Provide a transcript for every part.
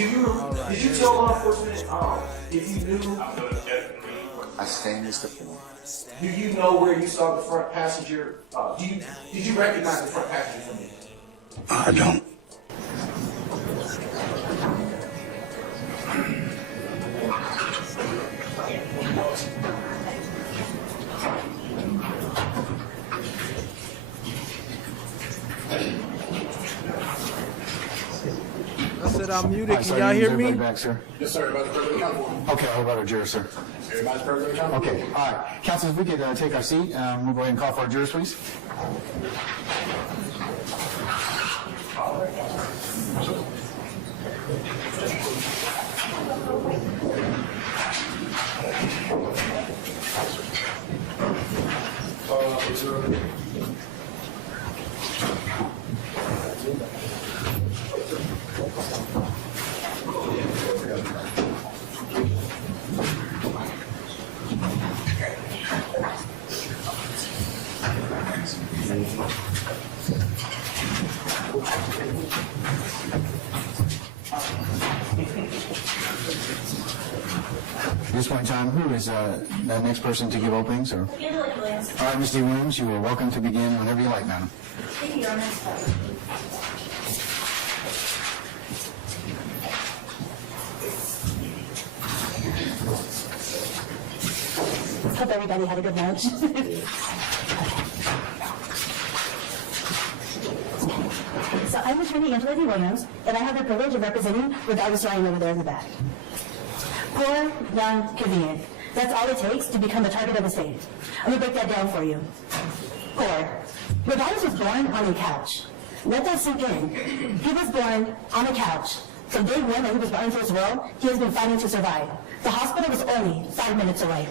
Did you tell law enforcement if you knew? I stand as the form. Do you know where you saw the front passenger? Did you recognize the front passenger from it? I don't. I said I'm muted. Can y'all hear me? Back, sir? Yes, sir. About to the convoy. Okay, I'll about our jurors, sir. Everybody's prepared to the convoy. Okay, all right. Counsel, if we could take our seat, we'll go ahead and call for our jurors, please. At this point in time, who is the next person to give openings? Or? Williams. All right, Ms. D. Williams, you are welcome to begin whenever you like, madam. Thank you, Your Honor. Hope everybody had a good lunch. So I'm attorney Angela D. Williams, and I have the privilege of representing what I was lying over there in the back. Poor, young, convenient. That's all it takes to become the target of the state. Let me break that down for you. Poor. Regardless was born on a couch. Let that sink in. He was born on a couch. From day one that he was brought into this world, he has been fighting to survive. The hospital was only 5 minutes away.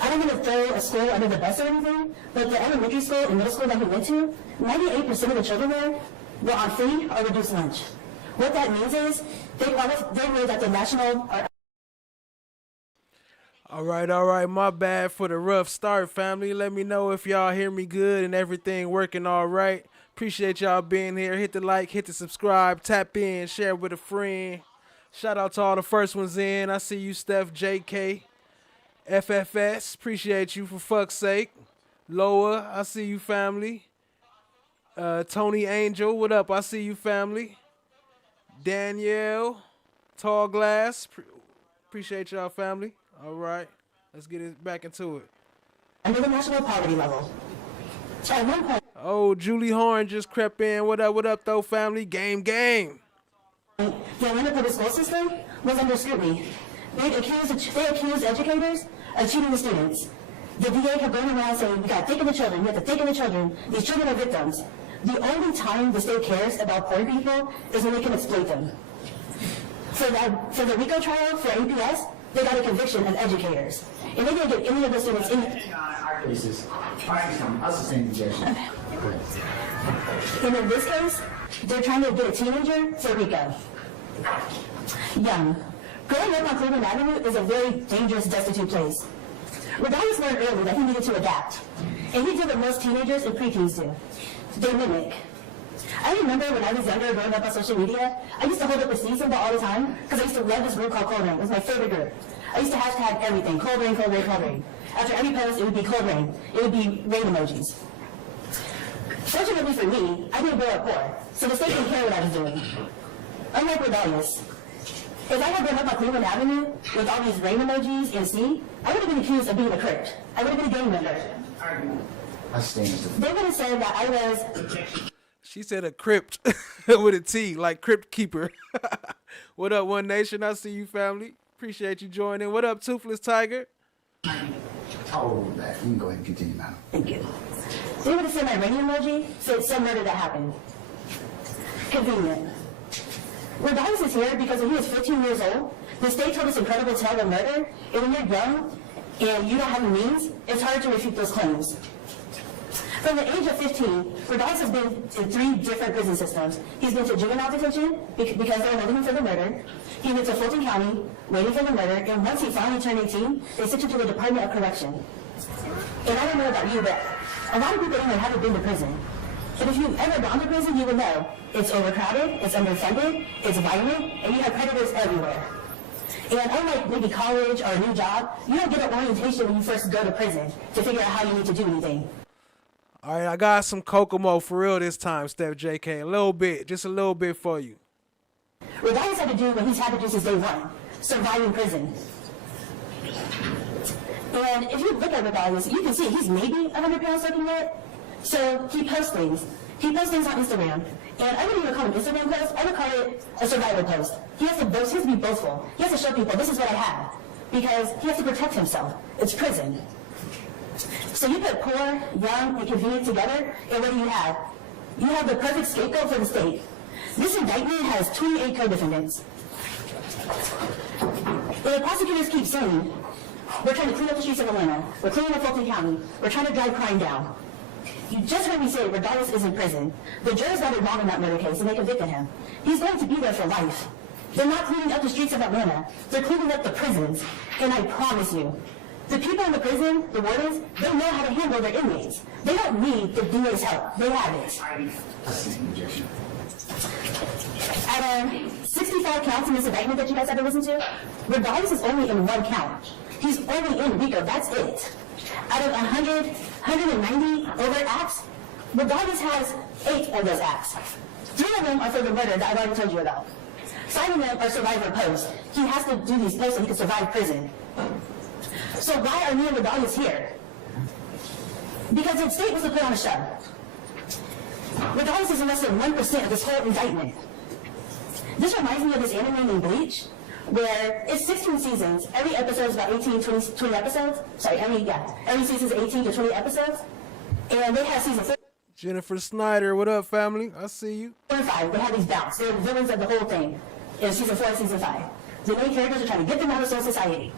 I don't want to throw a school under the bus or anything, but the elementary school and middle school that he went to, 98% of the children there were on free or reduced lunch. What that means is they know that the national or All right, my bad for the rough start, family. Let me know if y'all hear me good and everything working all right. Appreciate y'all being here. Hit the like, hit the subscribe, tap in, share with a friend. Shout out to all the first ones in. I see you, Steph, JK, FFS. Appreciate you for fuck's sake. Loa, I see you, family. Tony Angel, what up? I see you, family. Danielle, Tall Glass. Appreciate y'all, family. All right, let's get it back into it. under the national poverty level. At one point, Oh, Julie Horn just crept in. What up, though, family? Game. the Atlanta public school system was under scrutiny. They accused educators of cheating the students. The DA kept going around saying, we got to think of the children, we have to think of the children. These children are victims. The only time the state cares about poor people is when they can exploit them. For the RICO trial for APS, they got a conviction of educators. And they didn't get any of the students in Our cases, I'll sustain the objection. And in this case, they're trying to get a teenager for RICO. Young. Growing up on Cleveland Avenue is a very dangerous, destitute place. Regardless learned early that he needed to adapt. And he did what most teenagers and preteens do. They mimic. I remember when I was younger, growing up on social media, I used to hold up a season ball all the time because I used to love this group called Cold Rain. It was my favorite group. I used to hashtag everything, cold rain, cold rain, cold rain. After every post, it would be cold rain. It would be rain emojis. Fortunately for me, I didn't grow up poor, so the state didn't care what I was doing. Unlike Rebellious, if I had grown up on Cleveland Avenue with all these rain emojis and C, I would have been accused of being a Cript. I would have been a gang member. I stand. They would have said that I was... She said a crypt with a T, like Crypt Keeper. What up, One Nation? I see you, family. Appreciate you joining. What up, Toothless Tiger? Oh, that. You can go ahead and continue, madam. Thank you. They would have said my rain emoji, so it's some murder that happened. Convenient. Rebellious is here because when he was 15 years old, the state told this incredible tale of murder, and when you're young and you don't have the means, it's hard to refute those claims. From the age of 15, Rebellious has been in 3 different prison systems. He's been to juvenile detention because they were holding him for the murder. He went to Fulton County, waiting for the murder, and once he finally turned 18, they sent him to the Department of Correction. And I don't know about you, but a lot of people in here haven't been to prison. But if you've ever gone to prison, you will know it's overcrowded, it's underfunded, it's violent, and you have predators everywhere. And unlike maybe college or a new job, you don't get an orientation when you first go to prison to figure out how you need to do anything. All right, I got some Kokomo for real this time, Steph JK. A little bit, just a little bit for you. Regardless had to do what he's had to do since day one, survive in prison. And if you look at Rebellious, you can see he's maybe 100 pounds soaking wet. So he posts things. He posts things on Instagram. And I wouldn't even call it an Instagram post. I would call it a survival post. He has to boast. He has to be boastful. He has to show people, this is what I have. Because he has to protect himself. It's prison. So you put poor, young, and convenient together, and what do you have? You have the perfect scapegoat for the state. This indictment has 28 co-defendants. And the prosecutors keep saying, we're trying to clean up the streets of Atlanta. We're cleaning up Fulton County. We're trying to drive crime down. You just heard me say Regardless is in prison. The jurors got it wrong in that murder case, and they convicted him. He's going to be there for life. They're not cleaning up the streets of Atlanta. They're cleaning up the prisons. And I promise you, the people in the prison, the wardens, they know how to handle their inmates. They don't need the DA's help. They have it. Out of 65 counts in this indictment that you guys had to listen to, Regardless is only in one count. He's only in RICO, that's it. Out of 190 overt acts, Regardless has 8 of those acts. 3 of them are for the murder that I've already told you about. 5 of them are survivor posts. He has to do these posts so he can survive prison. So why are me and Regardless here? Because the state was to put on a show. Regardless is less than 1% of this whole indictment. This reminds me of this anime named Bleach, where it's 16 seasons. Every episode is about 18, 20 episodes. Sorry, every season is 18 to 20 episodes. And they have season 4 Jennifer Snyder, what up, family? I see you. and 5. They have these bouts. They're the villains of the whole thing in season 4 and season 5. The main characters are trying to get them out of society.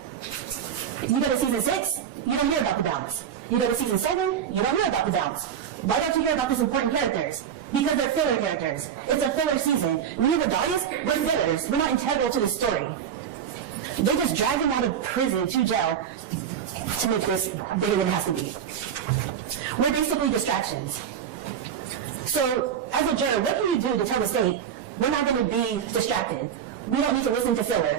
You go to season 6, you don't hear about the balance. You go to season 7, you don't hear about the balance. Why don't you hear about these important characters? Because they're filler characters. It's a filler season. We Rebellious, we're fillers. We're not integral to the story. They just drag them out of prison to jail to make this bigger than it has to be. We're basically distractions. So, as a juror, what can you do to tell the state, we're not going to be distracted? We don't need to listen to filler.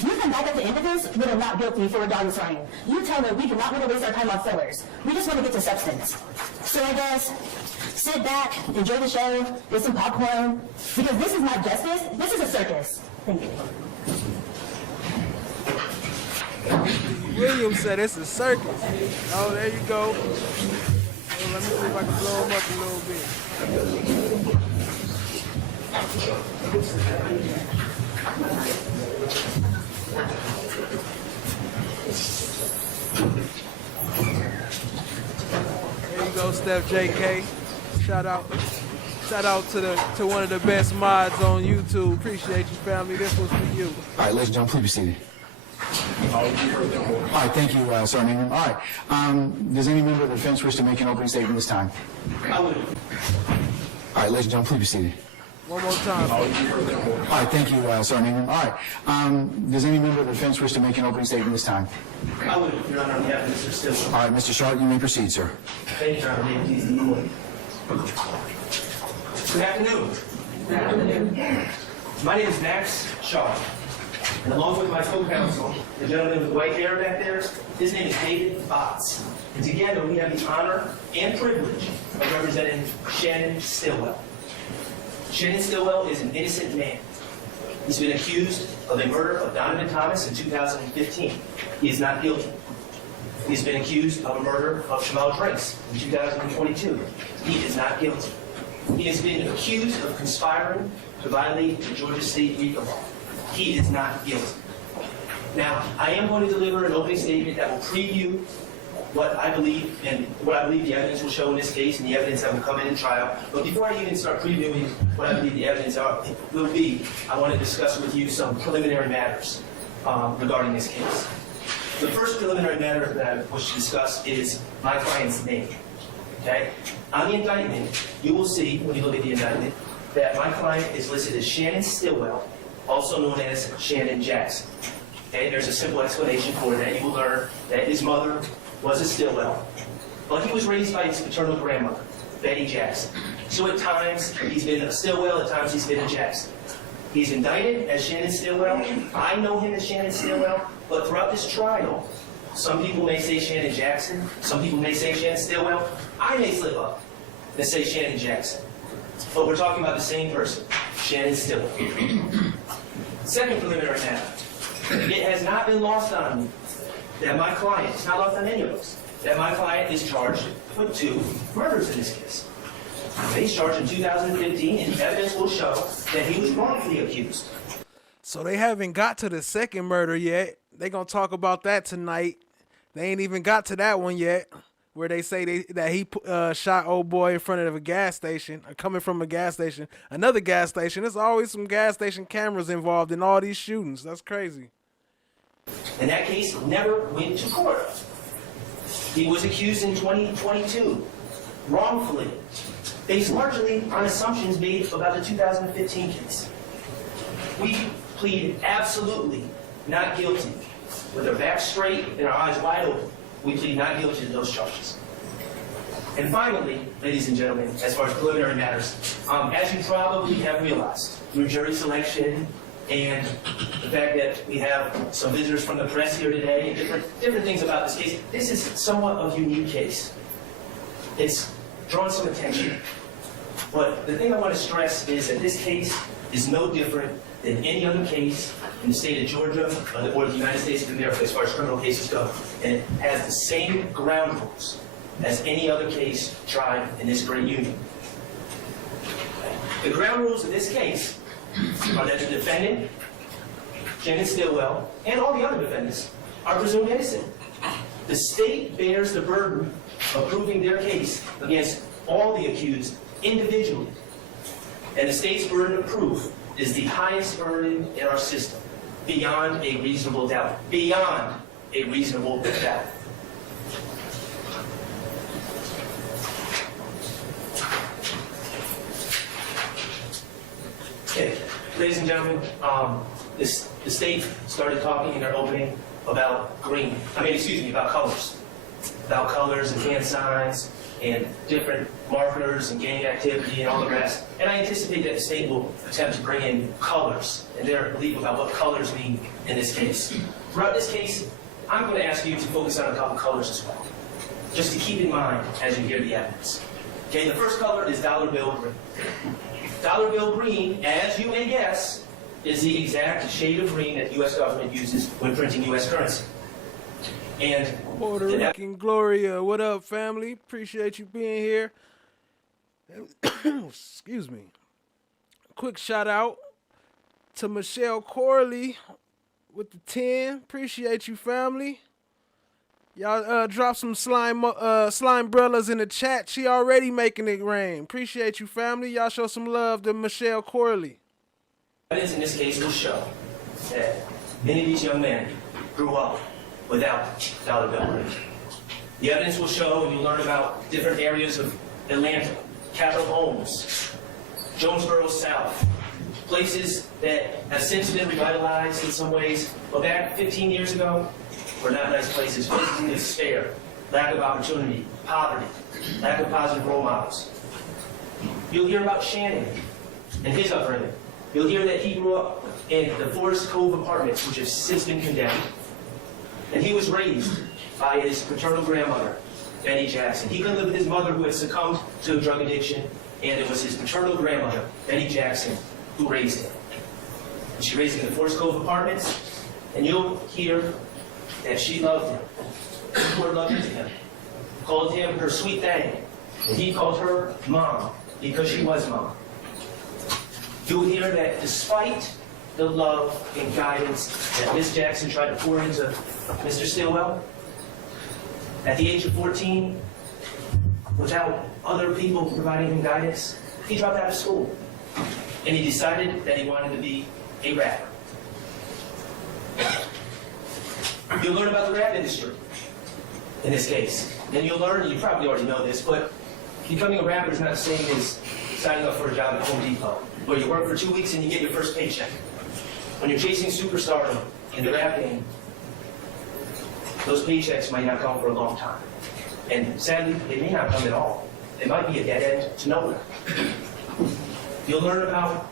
You come back at the end of this with a not guilty for Regardless Ryan. You tell them we do not want to waste our time on fillers. We just want to get to substance. So I guess, sit back, enjoy the show, get some popcorn, because this is not justice, this is a circus. Thank you. William said it's a circus. Oh, there you go. Well, let me see if I can blow him up a little bit. There you go, Steph JK. Shout out to one of the best mods on YouTube. Appreciate you, family. This was for you. All right, ladies and gentlemen, please be seated. All right, thank you, Sergeant Ingram. All right, does any member of the defense wish to make an opening statement this time? I would. All right, ladies and gentlemen, please be seated. One more time. All right, thank you, Sergeant Ingram. All right, does any member of the defense wish to make an opening statement this time? I would, Your Honor, on behalf of Mr. Stillwell. All right, Mr. Sharp, you may proceed, sir. Thank you, Your Honor. May it please the court. Good afternoon. Good afternoon. My name is Max Shaw. And along with my co-counsel, the gentleman with the white hair back there, his name is David Botts. And together we have the honor and privilege of representing Shannon Stillwell. Shannon Stillwell is an innocent man. He's been accused of the murder of Donovan Thomas in 2015. He is not guilty. He's been accused of a murder of Jamal Drakes in 2022. He is not guilty. He has been accused of conspiring to violate the Georgia State RICO law. He is not guilty. Now, I am going to deliver an opening statement that will preview what I believe and what I believe the evidence will show in this case and the evidence that will come in trial. But before I even start previewing what I believe the evidence will be, I want to discuss with you some preliminary matters regarding this case. The first preliminary matter that I wish to discuss is my client's name. Okay? On the indictment, you will see, when you look at the indictment, that my client is listed as Shannon Stillwell, also known as Shannon Jackson. Okay? There's a simple explanation for that. You will learn that his mother was a Stillwell, but he was raised by his paternal grandmother. Betty Jackson. So at times, he's been a Stillwell, at times he's been a Jackson. He's indicted as Shannon Stillwell. I know him as Shannon Stillwell, but throughout this trial, some people may say Shannon Jackson, some people may say Shannon Stillwell. I may slip up and say Shannon Jackson. But we're talking about the same person, Shannon Stillwell. Second preliminary matter. It has not been lost on me that my client, it's not lost on any of us, that my client is charged with 2 murders in this case. He's charged in 2015, and evidence will show that he was wrongfully accused. So they haven't got to the second murder yet. They gonna talk about that tonight. They ain't even got to that one yet, where they say that he shot old boy in front of a gas station, or coming from a gas station, another gas station. There's always some gas station cameras involved in all these shootings. That's crazy. And that case never went to court. He was accused in 2022, wrongfully, based largely on assumptions made about the 2015 case. We plead absolutely not guilty. With our backs straight and our eyes wide open, we plead not guilty to those charges. And finally, ladies and gentlemen, as far as preliminary matters, as you probably have realized through jury selection and the fact that we have some visitors from the press here today and different things about this case, this is somewhat of a unique case. It's drawn some attention. But the thing I want to stress is that this case is no different than any other case in the state of Georgia or the United States of America as far as criminal cases go. And it has the same ground rules as any other case tried in this great union. The ground rules of this case are that the defendant, Shannon Stillwell, and all the other defendants are presumed innocent. The state bears the burden of proving their case against all the accused individually. And the state's burden of proof is the highest burden in our system, beyond a reasonable doubt. Beyond a reasonable doubt. Okay, ladies and gentlemen, the state started talking in their opening about about colors. About colors and hand signs and different markers and gang activity and all the rest. And I anticipate that the state will attempt to bring in colors and their belief about what colors mean in this case. Throughout this case, I'm going to ask you to focus on a couple colors as well, just to keep in mind as you hear the evidence. Okay, the first color is dollar bill green. Dollar bill green, as you may guess, is the exact shade of green that the U.S. government uses when printing U.S. currency. And Puerto Rican Gloria, what up, family? Appreciate you being here. Excuse me. Quick shout out to Michelle Corley with the 10. Appreciate you, family. Y'all drop some slime brellas in the chat. She already making it rain. Appreciate you, family. Y'all show some love to Michelle Corley. Evidence in this case will show that many of these young men grew up without dollar bill green. The evidence will show, and you'll learn about different areas of Atlanta, Capitol Homes, Jonesboro South, places that have since been revitalized in some ways, but back 15 years ago were not nice places, places in despair, lack of opportunity, poverty, lack of positive role models. You'll hear about Shannon and his upbringing. You'll hear that he grew up in the Forest Cove apartments, which have since been condemned. And he was raised by his paternal grandmother, Betty Jackson. He couldn't live with his mother, who had succumbed to drug addiction, and it was his paternal grandmother, Betty Jackson, who raised him. And she raised him in the Forest Cove apartments, and you'll hear that she loved him, poured love into him, called him her sweet thing, and he called her mom because she was mom. You'll hear that despite the love and guidance that Miss Jackson tried to pour into Mr. Stillwell, at the age of 14, without other people providing him guidance, he dropped out of school. And he decided that he wanted to be a rapper. You'll learn about the rap industry in this case. And you'll learn, you probably already know this, but becoming a rapper is not the same as signing up for a job at Home Depot, where you work for 2 weeks and you get your first paycheck. When you're chasing superstardom in the rap game, those paychecks might not come for a long time. And sadly, they may not come at all. it might be a dead end to nowhere. You'll learn about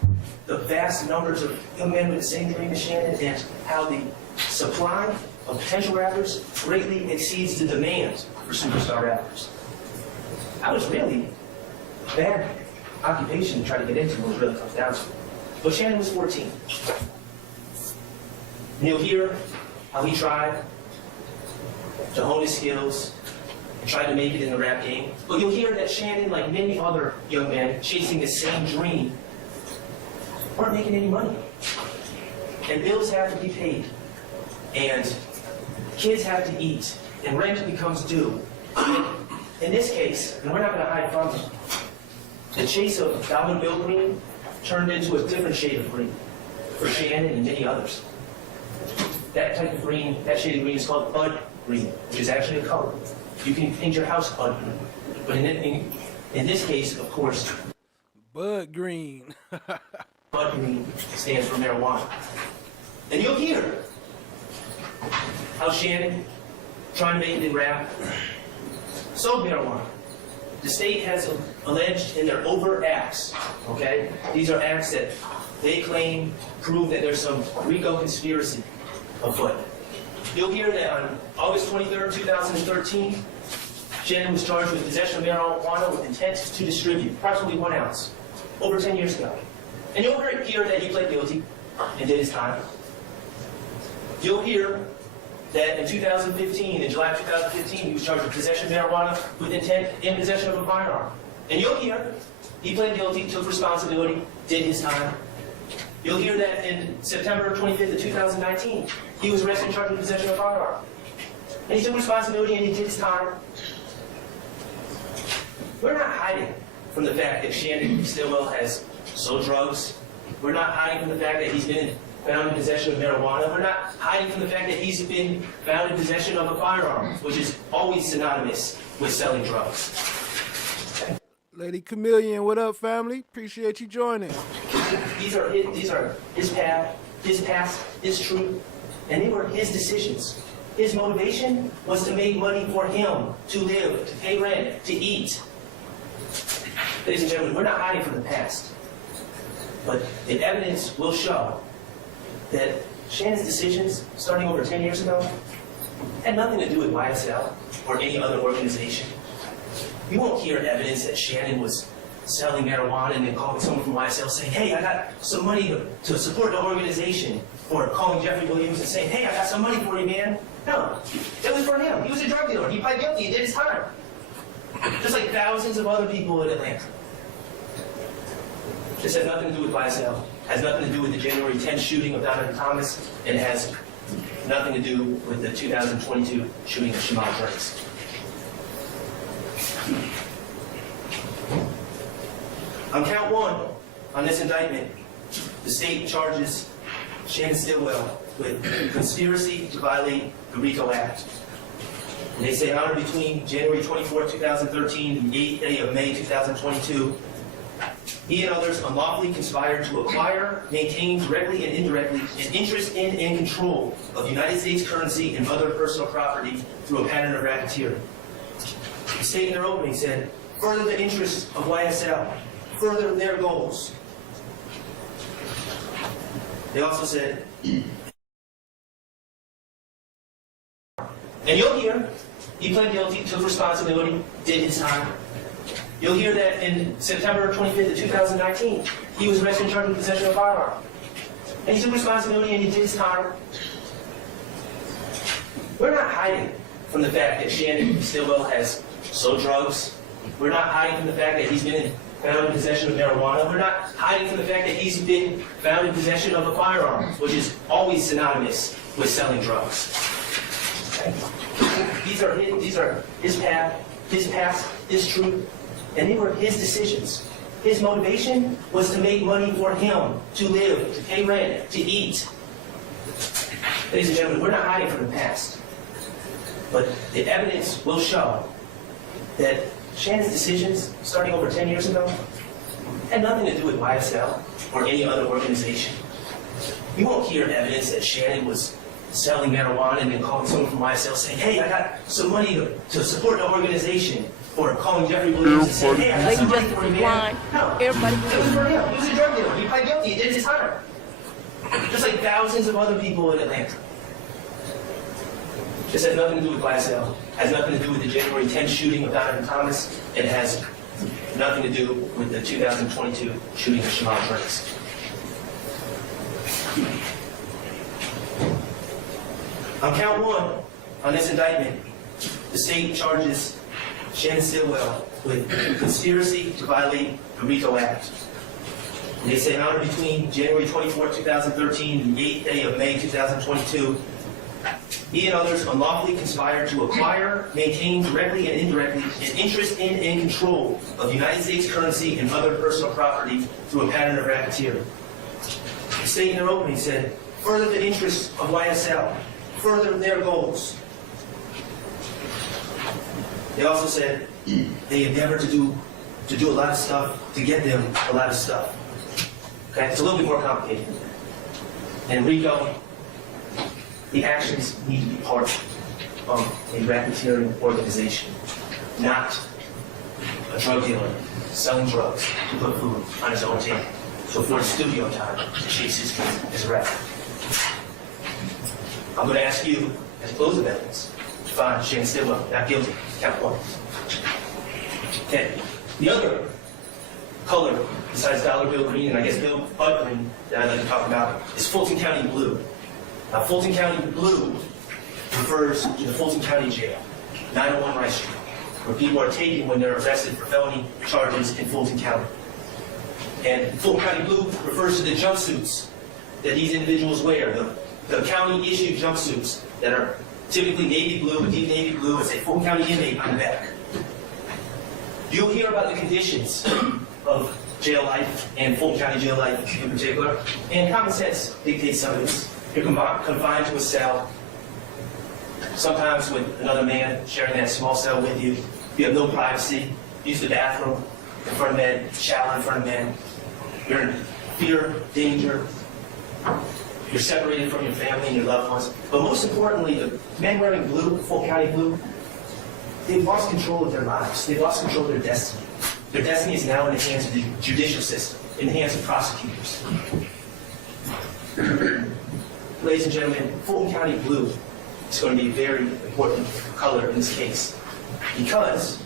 the vast numbers of young men with the same dream as Shannon and how the supply of potential rappers greatly exceeds the demand for superstar rappers. I was really a bad occupation to try to get into when it really comes down to it. But Shannon was 14. And you'll hear how he tried to hone his skills and tried to make it in the rap game. But you'll hear that Shannon, like many other young men chasing the same dream, weren't making any money. And bills have to be paid. And kids have to eat. And rent becomes due. And in this case, and we're not going to hide from it, the chase of dollar bill green turned into a different shade of green for Shannon and many others. That type of green, that shade of green is called bud green, which is actually a color. You can paint your house bud green. But in this case, of course, Bud green. bud green stands for marijuana. And you'll hear how Shannon, trying to make it in rap, sold marijuana. The state has alleged in their overt acts, okay? These are acts that they claim prove that there's some RICO conspiracy afoot. You'll hear that on August 23rd, 2013, Shannon was charged with possession of marijuana with intent to distribute, approximately 1 ounce, over 10 years ago. And you'll hear that he pled guilty and did his time. You'll hear that in 2015, in July of 2015, he was charged with possession of marijuana with intent in possession of a firearm. And you'll hear he pled guilty, took responsibility, did his time. You'll hear that in September 25th of 2019, he was arrested and charged with possession of a firearm. And he took responsibility and he did his time. We're not hiding from the fact that Shannon Stillwell has sold drugs. We're not hiding from the fact that he's been found in possession of marijuana. We're not hiding from the fact that he's been found in possession of a firearm, which is always synonymous with selling drugs. Lady Chameleon, what up, family? Appreciate you joining. These are his path, his past, his truth, and they were his decisions. His motivation was to make money for him, to live, to pay rent, to eat. Ladies and gentlemen, we're not hiding from the past, but the evidence will show that Shannon's decisions, starting over 10 years ago, had nothing to do with YSL or any other organization. You won't hear evidence that Shannon was selling marijuana and then calling someone from YSL saying, hey, I got some money to support the organization, or calling Jeffrey Williams and saying, hey, I got some money for you, man. No, it was for him. He was a drug dealer. He pled guilty. He did his time. Just like thousands of other people in Atlanta. This has nothing to do with YSL. Has nothing to do with the January 10th shooting of Donovan Thomas, and it has nothing to do with the 2022 shooting of Shamal Burns. On count 1, on this indictment, the state charges Shannon Stillwell with conspiracy to violate the RICO Act. And they say on or between January 24, 2013 and the 8th day of May 2022, he and others unlawfully conspired to acquire, maintain directly and indirectly an interest in and control of United States currency and other personal property through a pattern of racketeering. The state in their opening said, further the interests of YSL, further their goals. They also said, and you'll hear, he pled guilty, took responsibility, did his time. You'll hear that in September 25th of 2019, he was arrested and charged with possession of a firearm. And he took responsibility and he did his time. We're not hiding from the fact that Shannon Stillwell has sold drugs. We're not hiding from the fact that he's been found in possession of marijuana. We're not hiding from the fact that he's been found in possession of a firearm, which is always synonymous with selling drugs. Okay? These are his path, his past, his truth, and they were his decisions. His motivation was to make money for him, to live, to pay rent, to eat. Ladies and gentlemen, we're not hiding from the past, but the evidence will show that Shannon's decisions, starting over 10 years ago, had nothing to do with YSL or any other organization. You won't hear evidence that Shannon was selling marijuana and then calling someone from YSL saying, hey, I got some money to support the organization, for calling Jeffrey Williams and saying, hey, I got Lady some money Justice for you, is man. blind. No, Everybody it was for him. He was a drug dealer. He pled guilty. He did his time. Just like thousands of other people in Atlanta. This has nothing to do with YSL. Has nothing to do with the January 10th shooting of Donovan Thomas. It has nothing to do with the 2022 shooting of Shamar Burns. On count one, on this indictment, the state charges Shannon Stillwell with conspiracy to violate the RICO Act. They say on or between January 24, 2013 and the 8th day of May 2022, he and others unlawfully conspired to acquire, maintain directly and indirectly an interest in and control of United States currency and other personal property through a pattern of racketeering. The state in their opening said, further the interests of YSL, further their goals. They also said they endeavored to do a lot of stuff to get them a lot of stuff. Okay, it's a little bit more complicated. And RICO, the actions need to be part of a racketeering organization, not a drug dealer selling drugs to put food on his own table. So for studio time to chase his dream as a rapper. I'm going to ask you, as close of evidence, to find Shannon Stillwell not guilty. Count one. Okay. The other color, besides dollar bill green, and I guess bud green, that I'd like to talk about, is Fulton County blue. Now, Fulton County blue refers to the Fulton County Jail, 901 Rice Street, where people are taken when they're arrested for felony charges in Fulton County. And Fulton County blue refers to the jumpsuits that these individuals wear, the county-issued jumpsuits that are typically navy blue, deep navy blue, and say Fulton County inmate on the back. You'll hear about the conditions of jail life, and Fulton County jail life in particular, and common sense dictates some of this. You're confined to a cell, sometimes with another man sharing that small cell with you. You have no privacy. Use the bathroom in front of men, shower in front of men. You're in fear, danger. You're separated from your family and your loved ones. But most importantly, the men wearing blue, Fulton County blue, they've lost control of their lives. They've lost control of their destiny. Their destiny is now in the hands of the judicial system, in the hands of prosecutors. Ladies and gentlemen, Fulton County blue is going to be a very important color in this case because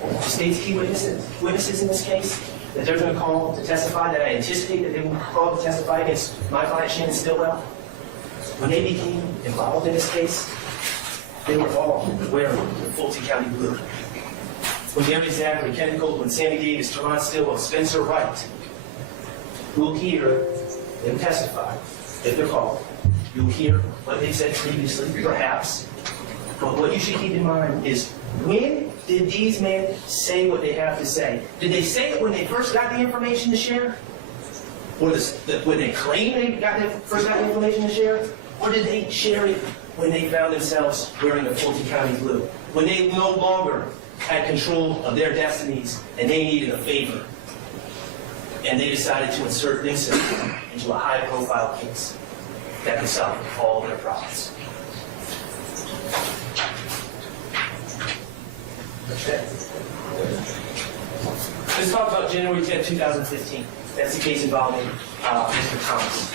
the state's key witnesses in this case that they're going to call to testify, that I anticipate that they will call to testify against my client Shannon Stillwell, when they became involved in this case, they were all wearing the Fulton County blue. When Gary Zachary, Kenneth Copeland, Sammy Davis, Tremont Stillwell, Spencer Wright, will hear them testify, if they're called. You'll hear what they said previously, perhaps. But what you should keep in mind is, when did these men say what they have to say? Did they say it when they first got the information to share? Or when they claimed they first got the information to share? Or did they share it when they found themselves wearing the Fulton County blue? When they no longer had control of their destinies and they needed a favor? And they decided to insert themselves into a high-profile case that could solve all their problems. Okay. Let's talk about January 10, 2015. That's the case involving Mr. Thomas.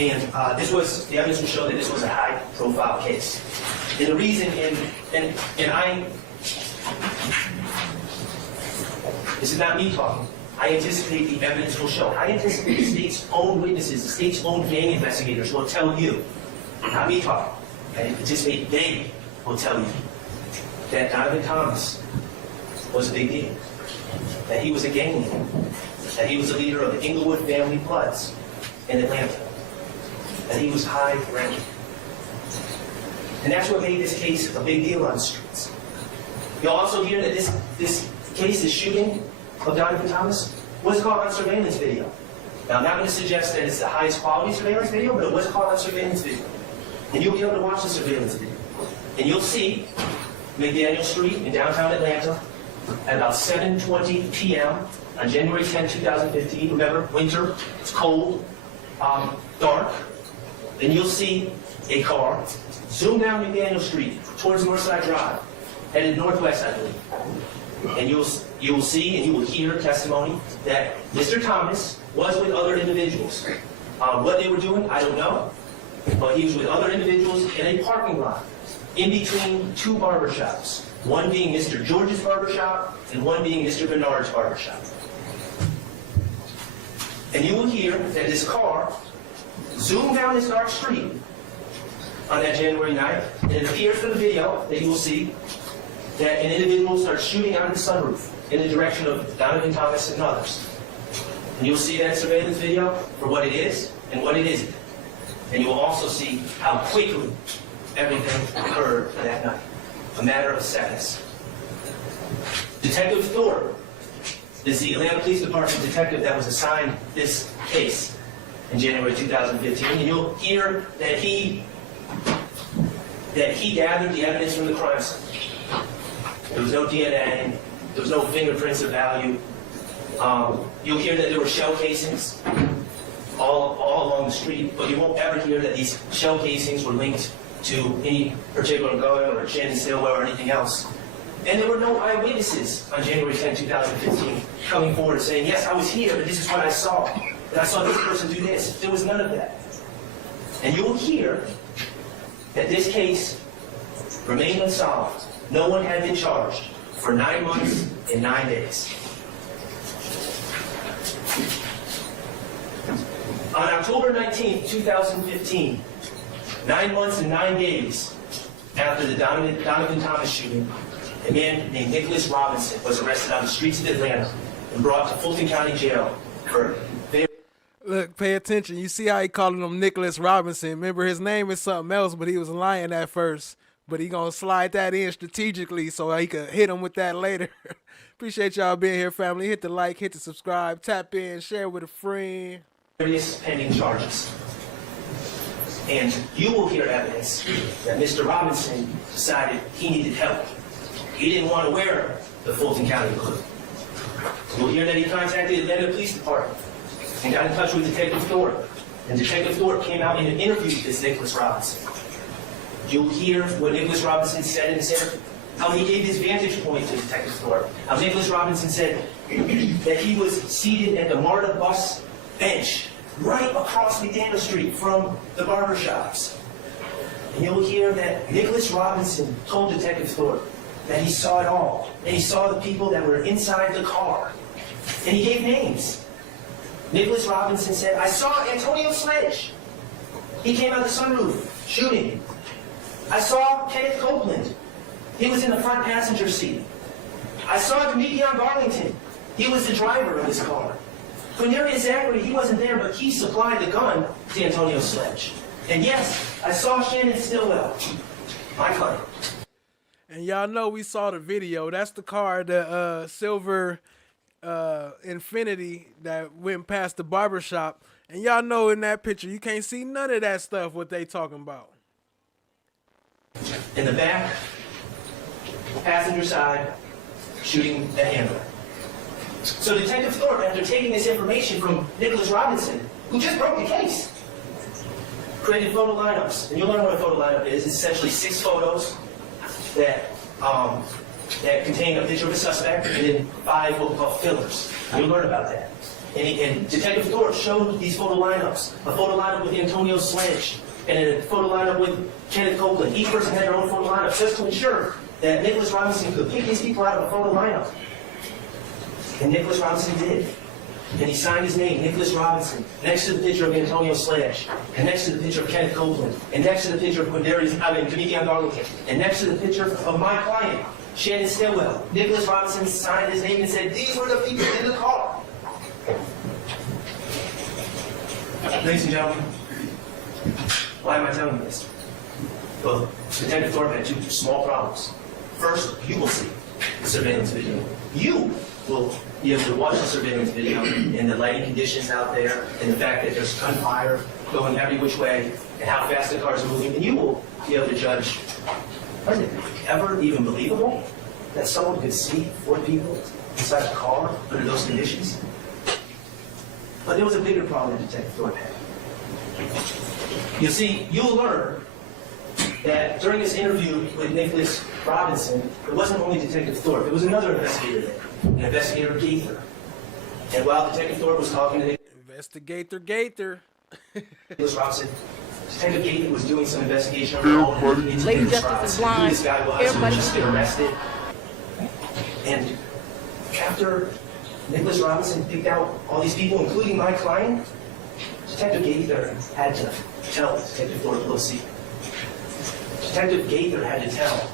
And the evidence will show that this was a high-profile case. And the reason, this is not me talking. I anticipate the evidence will show. I anticipate the state's own witnesses, the state's own gang investigators will tell you, not me talking. I anticipate they will tell you that Donovan Thomas was a big deal, that he was a gang leader, that he was a leader of the Inglewood family Bloods in Atlanta, that he was high-ranking. And that's what made this case a big deal on the streets. You'll also hear that this case, this shooting of Donovan Thomas, was caught on surveillance video. Now, I'm not going to suggest that it's the highest quality surveillance video, but it was caught on surveillance video. And you'll be able to watch the surveillance video. And you'll see McDaniel Street in downtown Atlanta at about 7:20 p.m. on January 10, 2015. Remember, winter, it's cold, dark. And you'll see a car zoom down McDaniel Street towards Northside Drive. headed northwest, I believe. And you will see and you will hear testimony that Mr. Thomas was with other individuals. What they were doing, I don't know. But he was with other individuals in a parking lot in between two barbershops. One being Mr. George's barbershop and one being Mr. Bernard's barbershop. And you will hear that this car zoomed down this dark street on that January night, and it appears from the video that you will see that an individual starts shooting out of the sunroof in the direction of Donovan Thomas and others. And you'll see that surveillance video for what it is and what it isn't. And you will also see how quickly everything occurred that night. A matter of seconds. Detective Thorpe is the Atlanta Police Department detective that was assigned this case in January 2015. And you'll hear that he gathered the evidence from the crime scene. There was no DNA. There was no fingerprints of value. You'll hear that there were shell casings all along the street, but you won't ever hear that these shell casings were linked to any particular gun or Shannon Stillwell or anything else. And there were no eyewitnesses on January 10, 2015 coming forward saying, yes, I was here, but this is what I saw. And I saw this person do this. There was none of that. And you'll hear that this case remained unsolved. No one had been charged for 9 months and 9 days. On October 19, 2015, 9 months and 9 days after the Donovan Thomas shooting, a man named Nicholas Robinson was arrested on the streets of Atlanta and brought to Fulton County Jail for Look, pay attention. You see how he calling him Nicholas Robinson. Remember, his name is something else, but he was lying at first. But he gonna slide that in strategically so he could hit him with that later. Appreciate y'all being here, family. Hit the like, hit the subscribe, tap in, share with a friend. Various pending charges. And you will hear evidence that Mr. Robinson decided he needed help. He didn't want to wear the Fulton County blue. You'll hear that he contacted the Atlanta Police Department and got in touch with Detective Thorpe. And Detective Thorpe came out and interviewed this Nicholas Robinson. You'll hear what Nicholas Robinson said in this interview, how he gave his vantage point to Detective Thorpe, how Nicholas Robinson said that he was seated at the MARTA bus bench right across McDaniel Street from the barbershops. And you'll hear that Nicholas Robinson told Detective Thorpe that he saw it all, and he saw the people that were inside the car, and he gave names. Nicholas Robinson said, I saw Antonio Sledge. He came out the sunroof shooting. I saw Kenneth Copeland. He was in the front passenger seat. I saw Demetrion Garlington. He was the driver of this car. Cornelius Zachary, he wasn't there, but he supplied the gun to Antonio Sledge. And yes, I saw Shannon Stillwell, my client. And y'all know we saw the video. That's the car, the silver Infinity that went past the barbershop. And y'all know in that picture, you can't see none of that stuff, what they talking about. In the back, passenger side, shooting the handler. So Detective Thorpe, after taking this information from Nicholas Robinson, who just broke the case, created photo lineups. And you'll learn what a photo lineup is. It's essentially 6 photos that contain a picture of a suspect and then 5 what we call fillers. You'll learn about that. And Detective Thorpe showed these photo lineups. A photo lineup with Antonio Sledge and a photo lineup with Kenneth Copeland. Each person had their own photo lineup just to ensure that Nicholas Robinson could pick these people out of a photo lineup. And Nicholas Robinson did. And he signed his name, Nicholas Robinson, next to the picture of Antonio Sledge, and next to the picture of Kenneth Copeland, and next to the picture of Demetrion Garlington, and next to the picture of my client, Shannon Stillwell. Nicholas Robinson signed his name and said, these were the people in the car. Ladies and gentlemen, why am I telling you this? Well, Detective Thorpe had 2 small problems. First, you will see the surveillance video. You will be able to watch the surveillance video and the lighting conditions out there and the fact that there's gunfire going every which way and how fast the cars are moving, and you will be able to judge, was it ever even believable that someone could see 4 people inside a car under those conditions? But there was a bigger problem that Detective Thorpe had. You see, you'll learn that during this interview with Nicholas Robinson, it wasn't only Detective Thorpe, there was another investigator there, an investigator Gaither. And while Detective Thorpe was talking to Investigator Gator. Nicholas Robinson, Detective Gaither was doing some investigation on her own into Lady Nicholas Justice is Robinson, who blind. this guy was, who had Everybody just been should. arrested. And after Nicholas Robinson picked out all these people, including my client, Detective Gaither had to tell Detective Thorpe a little secret. Detective Gaither had to tell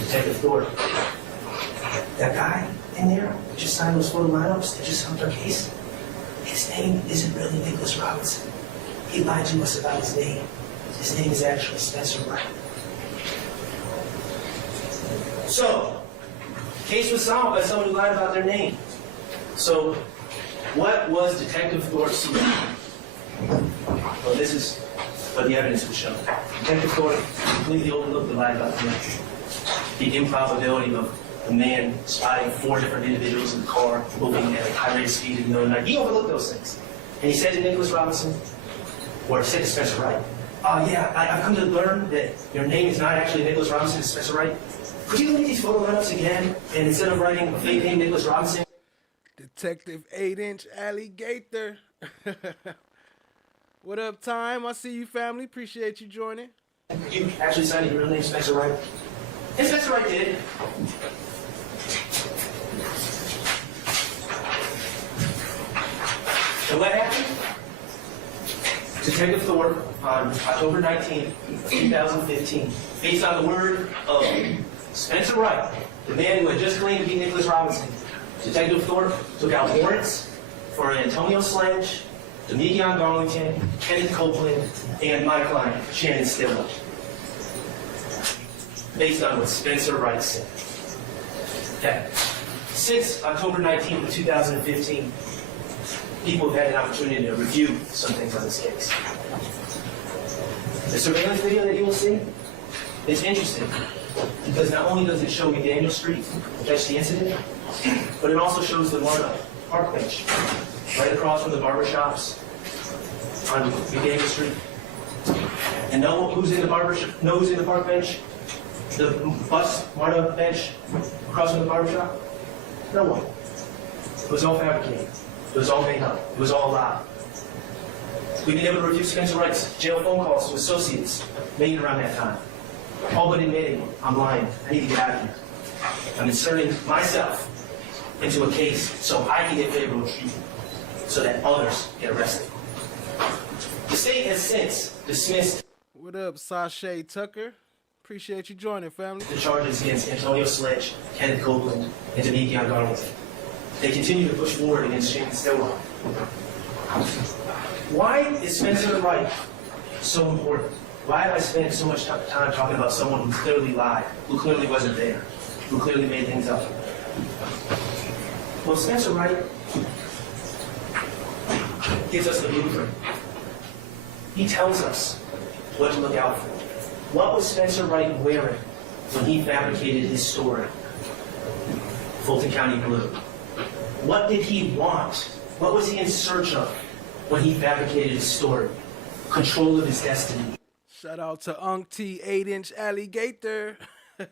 Detective Thorpe, that guy in there who just signed those photo lineups that just helped our case, his name isn't really Nicholas Robinson. He lied to us about his name. His name is actually Spencer Wright. So, the case was solved by someone who lied about their name. So, what was Detective Thorpe's secret? Well, this is what the evidence would show. Detective Thorpe completely overlooked the lie about the name. The improbability of a man spotting 4 different individuals in the car moving at a high rate of speed in the middle of the night. He overlooked those things. And he said to Nicholas Robinson, or said to Spencer Wright, yeah, I've come to learn that your name is not actually Nicholas Robinson, it's Spencer Wright. Could you look at these photo lineups again, and instead of writing a fake name, Nicholas Robinson? Detective 8-inch Alligator. What up, Time? I see you, family. Appreciate you joining. You actually signed your real name, Spencer Wright? And Spencer Wright did. And what happened? Detective Thorpe, on October 19th, 2015, based on the word of Spencer Wright, the man who had just claimed to be Nicholas Robinson, Detective Thorpe took out warrants for Antonio Sledge, Demekion Garlington, Kenneth Copeland, and my client, Shannon Stiller, based on what Spencer Wright said. Okay. Since October 19th of 2015, people have had an opportunity to review some things on this case. The surveillance video that you will see is interesting because not only does it show McDaniel Street, that's the incident, but it also shows the Marta park bench right across from the barber shops on McDaniel Street. And know who's in the park bench? The bus Marta bench across from the barber shop? No one. It was all fabricated. It was all made up. It was all a lie. We've been able to review Spencer Wright's jail phone calls to associates made around that time. All but admitting, I'm lying. I need to get out of here. I'm inserting myself into a case so I can get favorable treatment, so that others get arrested. The state has since dismissed What up, Sashay Tucker? Appreciate you joining, family. the charges against Antonio Sledge, Kenneth Copeland, and Demekion Garlington. They continue to push forward against Shannon Stiller. Why is Spencer Wright so important? Why have I spent so much time talking about someone who clearly lied, who clearly wasn't there, who clearly made things up? Well, Spencer Wright gives us the blueprint. He tells us what to look out for. What was Spencer Wright wearing when he fabricated his story? Fulton County blue. What did he want? What was he in search of when he fabricated his story? Control of his destiny. Shout out to Unc T 8-inch Alligator. He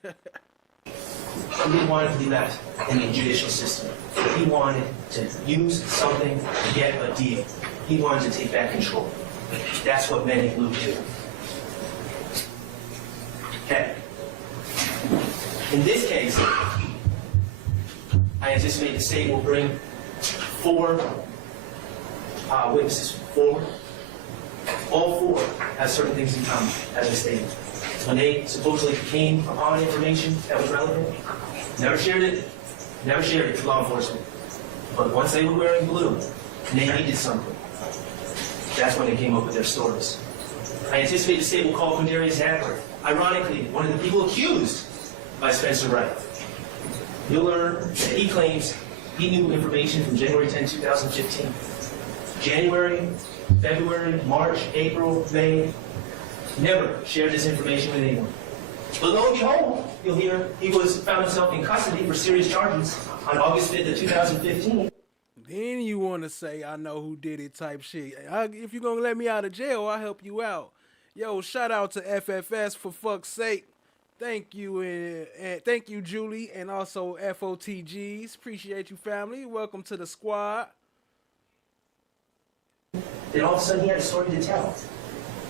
didn't want it to be left in the judicial system. He wanted to use something to get a deal. He wanted to take back control. That's what men in blue do. Okay. In this case, I anticipate the state will bring 4 witnesses forward. All 4 have certain things in common, as I stated. When they supposedly came upon information that was relevant, never shared it to law enforcement. But once they were wearing blue and they needed something, that's when they came up with their stories. I anticipate the state will call Quindarius Nadler, ironically, one of the people accused by Spencer Wright. You'll learn that he claims he knew information from January 10, 2015. January, February, March, April, May, never shared this information with anyone. But lo and behold, you'll hear he found himself in custody for serious charges on August 5th of 2015. Then you want to say, I know who did it type shit. If you're going to let me out of jail, I'll help you out. Yo, shout out to FFS for fuck's sake. Thank you, and thank you, Julie, and also FOTGs. Appreciate you, family. Welcome to the squad. Then all of a sudden he had a story to tell.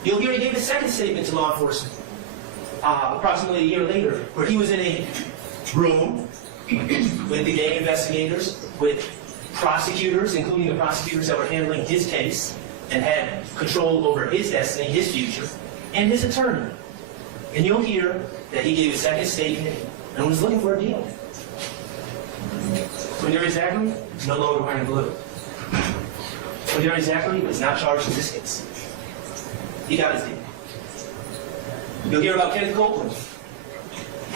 You'll hear he gave a second statement to law enforcement approximately a year later, where he was in a room with the gang investigators, with prosecutors, including the prosecutors that were handling his case and had control over his destiny, his future, and his attorney. And you'll hear that he gave a second statement and was looking for a deal. Quindary Zachary is no longer wearing blue. Quindary Zachary was not charged in this case. He got his deal. You'll hear about Kenneth Copeland.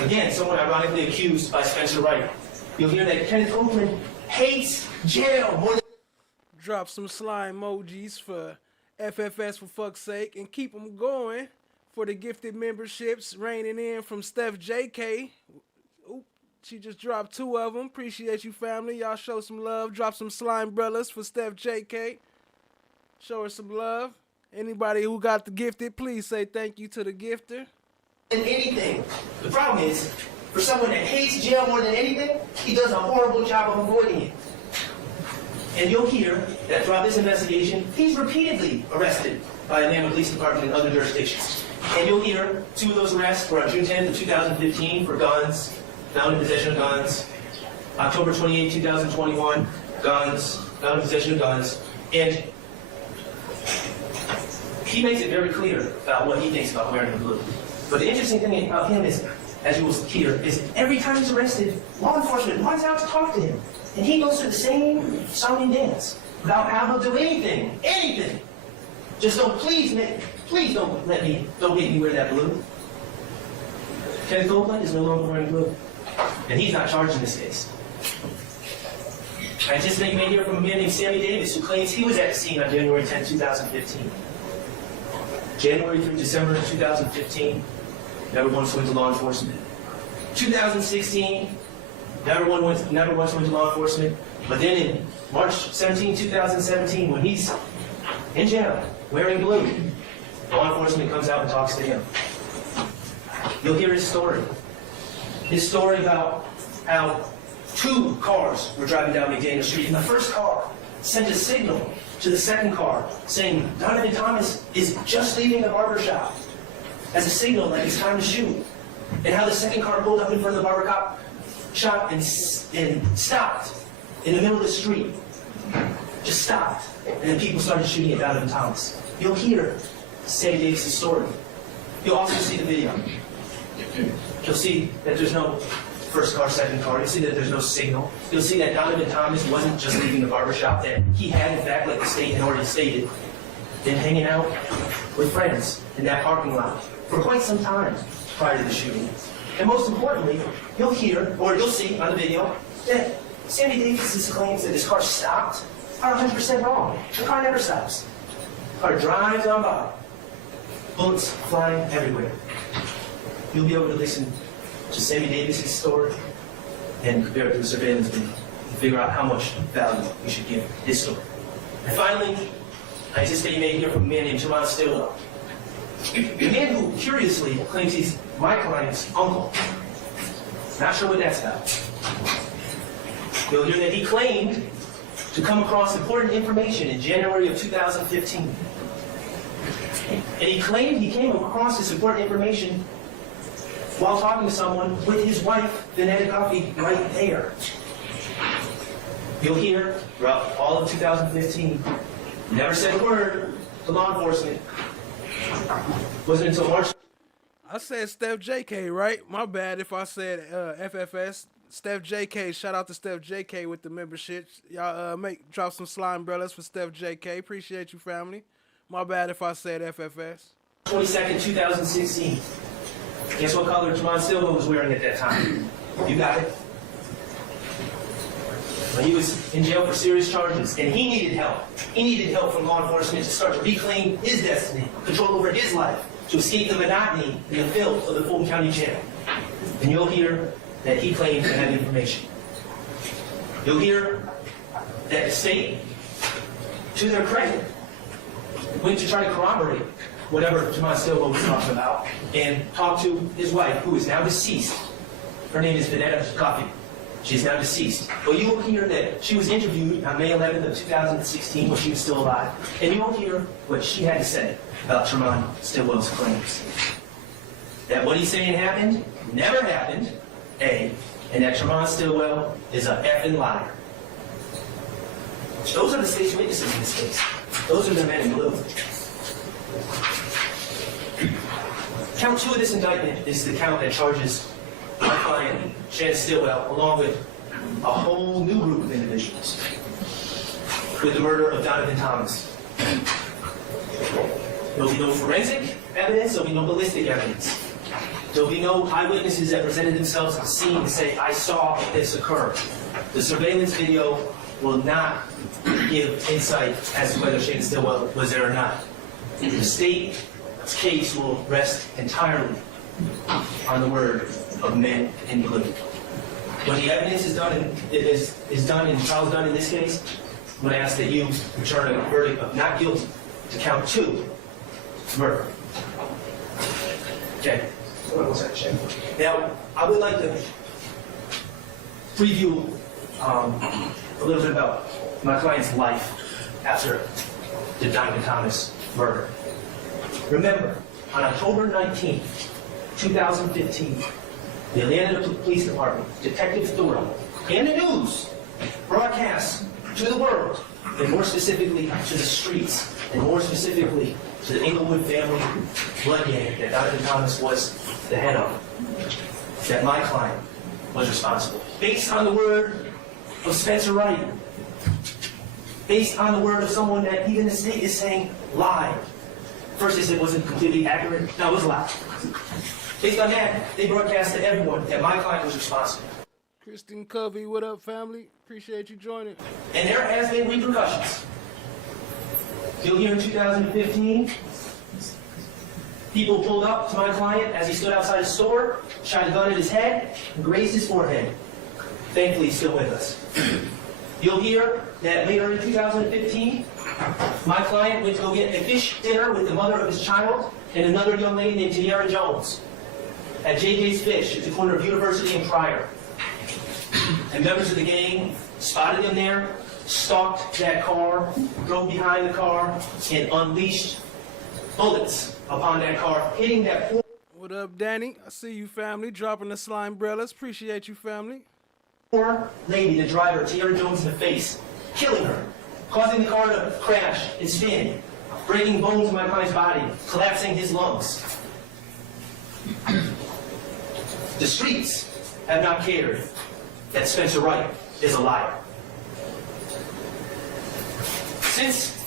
Again, someone ironically accused by Spencer Wright. You'll hear that Kenneth Copeland hates jail more than... Drop some slime emojis for FFS for fuck's sake, and keep them going for the gifted memberships raining in from Steph JK. Oop, she just dropped 2 of them. Appreciate you, family. Y'all show some love. Drop some slime brothers for Steph JK. Show her some love. Anybody who got the gifted, please say thank you to the gifter. anything. The problem is, for someone that hates jail more than anything, he does a horrible job of avoiding it. And you'll hear that throughout this investigation, he's repeatedly arrested by the Atlanta Police Department and other jurisdictions. And you'll hear 2 of those arrests were on June 10th of 2015 for guns, found in possession of guns. October 28, 2021, guns, found in possession of guns. And he makes it very clear about what he thinks about wearing the blue. But the interesting thing about him is, as you will hear, is every time he's arrested, law enforcement runs out to talk to him. And he goes through the same song and dance without having to do anything. Just don't, please don't make me wear that blue. Kenneth Copeland is no longer wearing blue. And he's not charged in this case. I anticipate you may hear from a man named Sammy Davis, who claims he was at the scene on January 10, 2015. January through December 2015, never once went to law enforcement. 2016, never once went to law enforcement. But then in March 17, 2017, when he's in jail, wearing blue, law enforcement comes out and talks to him. You'll hear his story. His story about how 2 cars were driving down McDaniel Street, and the first car sent a signal to the second car saying, Donovan Thomas is just leaving the barber shop, as a signal that it's time to shoot. And how the second car pulled up in front of the barber shop and stopped in the middle of the street. Just stopped. And then people started shooting at Donovan Thomas. You'll hear Sammy Davis' story. You'll also see the video. You'll see that there's no first car, second car. You'll see that there's no signal. You'll see that Donovan Thomas wasn't just leaving the barbershop, that he had, in fact, like the state had already stated, been hanging out with friends in that parking lot for quite some time prior to the shooting. And most importantly, you'll hear, or you'll see on the video, that Sammy Davis' claims that his car stopped are 100% wrong. The car never stops. The car drives on by. Bullets flying everywhere. You'll be able to listen to Sammy Davis' story and compare it to the surveillance video and figure out how much value we should give his story. And finally, I anticipate you may hear from a man named Javon Stillwell. A man who curiously claims he's my client's uncle. Not sure what that's about. You'll hear that he claimed to come across important information in January of 2015. And he claimed he came across this important information while talking to someone with his wife, Vanetta Coffey, right there. You'll hear throughout all of 2015, never said a word to law enforcement. Wasn't until March. I said Steph JK, right? My bad if I said FFS. Steph JK, shout out to Steph JK with the membership. Y'all drop some slime brothers for Steph JK. Appreciate you, family. My bad if I said FFS. 22nd, 2016. Guess what color Javon Silva was wearing at that time? You got it. When he was in jail for serious charges, and he needed help. He needed help from law enforcement to start to reclaim his destiny, control over his life, to escape the monotony and the filth of the Fulton County Jail. And you'll hear that he claimed to have information. You'll hear that the state, to their credit, went to try to corroborate whatever Tremont Stillwell was talking about and talked to his wife, who is now deceased. Her name is Vanetta Coffey. She's now deceased. But you will hear that she was interviewed on May 11th of 2016 when she was still alive. And you will hear what she had to say about Tremont Stillwell's claims. That what he's saying happened, never happened, A, and that Tremont Stillwell is a effing liar. Those are the state's witnesses in this case. Those are the men in blue. Count 2 of this indictment is the count that charges my client, Shannon Stillwell, along with a whole new group of individuals with the murder of Donovan Thomas. There'll be no forensic evidence, there'll be no ballistic evidence. There'll be no eyewitnesses that presented themselves at the scene to say, I saw this occur. The surveillance video will not give insight as to whether Shannon Stillwell was there or not. The state's case will rest entirely on the word of men in blue. When the evidence is done and the trial is done in this case, I'm going to ask that you return a verdict of not guilty to count 2, murder. Okay. Now, I would like to preview a little bit about my client's life after the Donovan Thomas murder. Remember, on October 19, 2015, the Atlanta Police Department, Detective Thornton, and the news broadcast to the world, and more specifically to the streets, and more specifically to the Inglewood family blood gang that Donovan Thomas was the head of, that my client was responsible. Based on the word of Spencer Wright, based on the word of someone that even the state is saying lied. First they said it wasn't completely accurate. No, it was a lie. Based on that, they broadcast to everyone that my client was responsible. Kristen Covey, what up, family? Appreciate you joining. And there has been repercussions. You'll hear in 2015, people pulled up to my client as he stood outside his store, shot a gun at his head, and grazed his forehead. Thankfully, he's still with us. You'll hear that later in 2015, my client went to go get a fish dinner with the mother of his child and another young lady named Tiara Jones at JJ's Fish at the corner of University and Pryor. And members of the gang spotted him there, stalked that car, drove behind the car, and unleashed bullets upon that car, hitting that poor... What up, Danny? I see you, family. Dropping the slime umbrellas. Appreciate you, family. Poor lady, the driver, Tiara Jones, in the face, killing her, causing the car to crash and spin, breaking bones in my client's body, collapsing his lungs. The streets have not cared that Spencer Wright is a liar. Since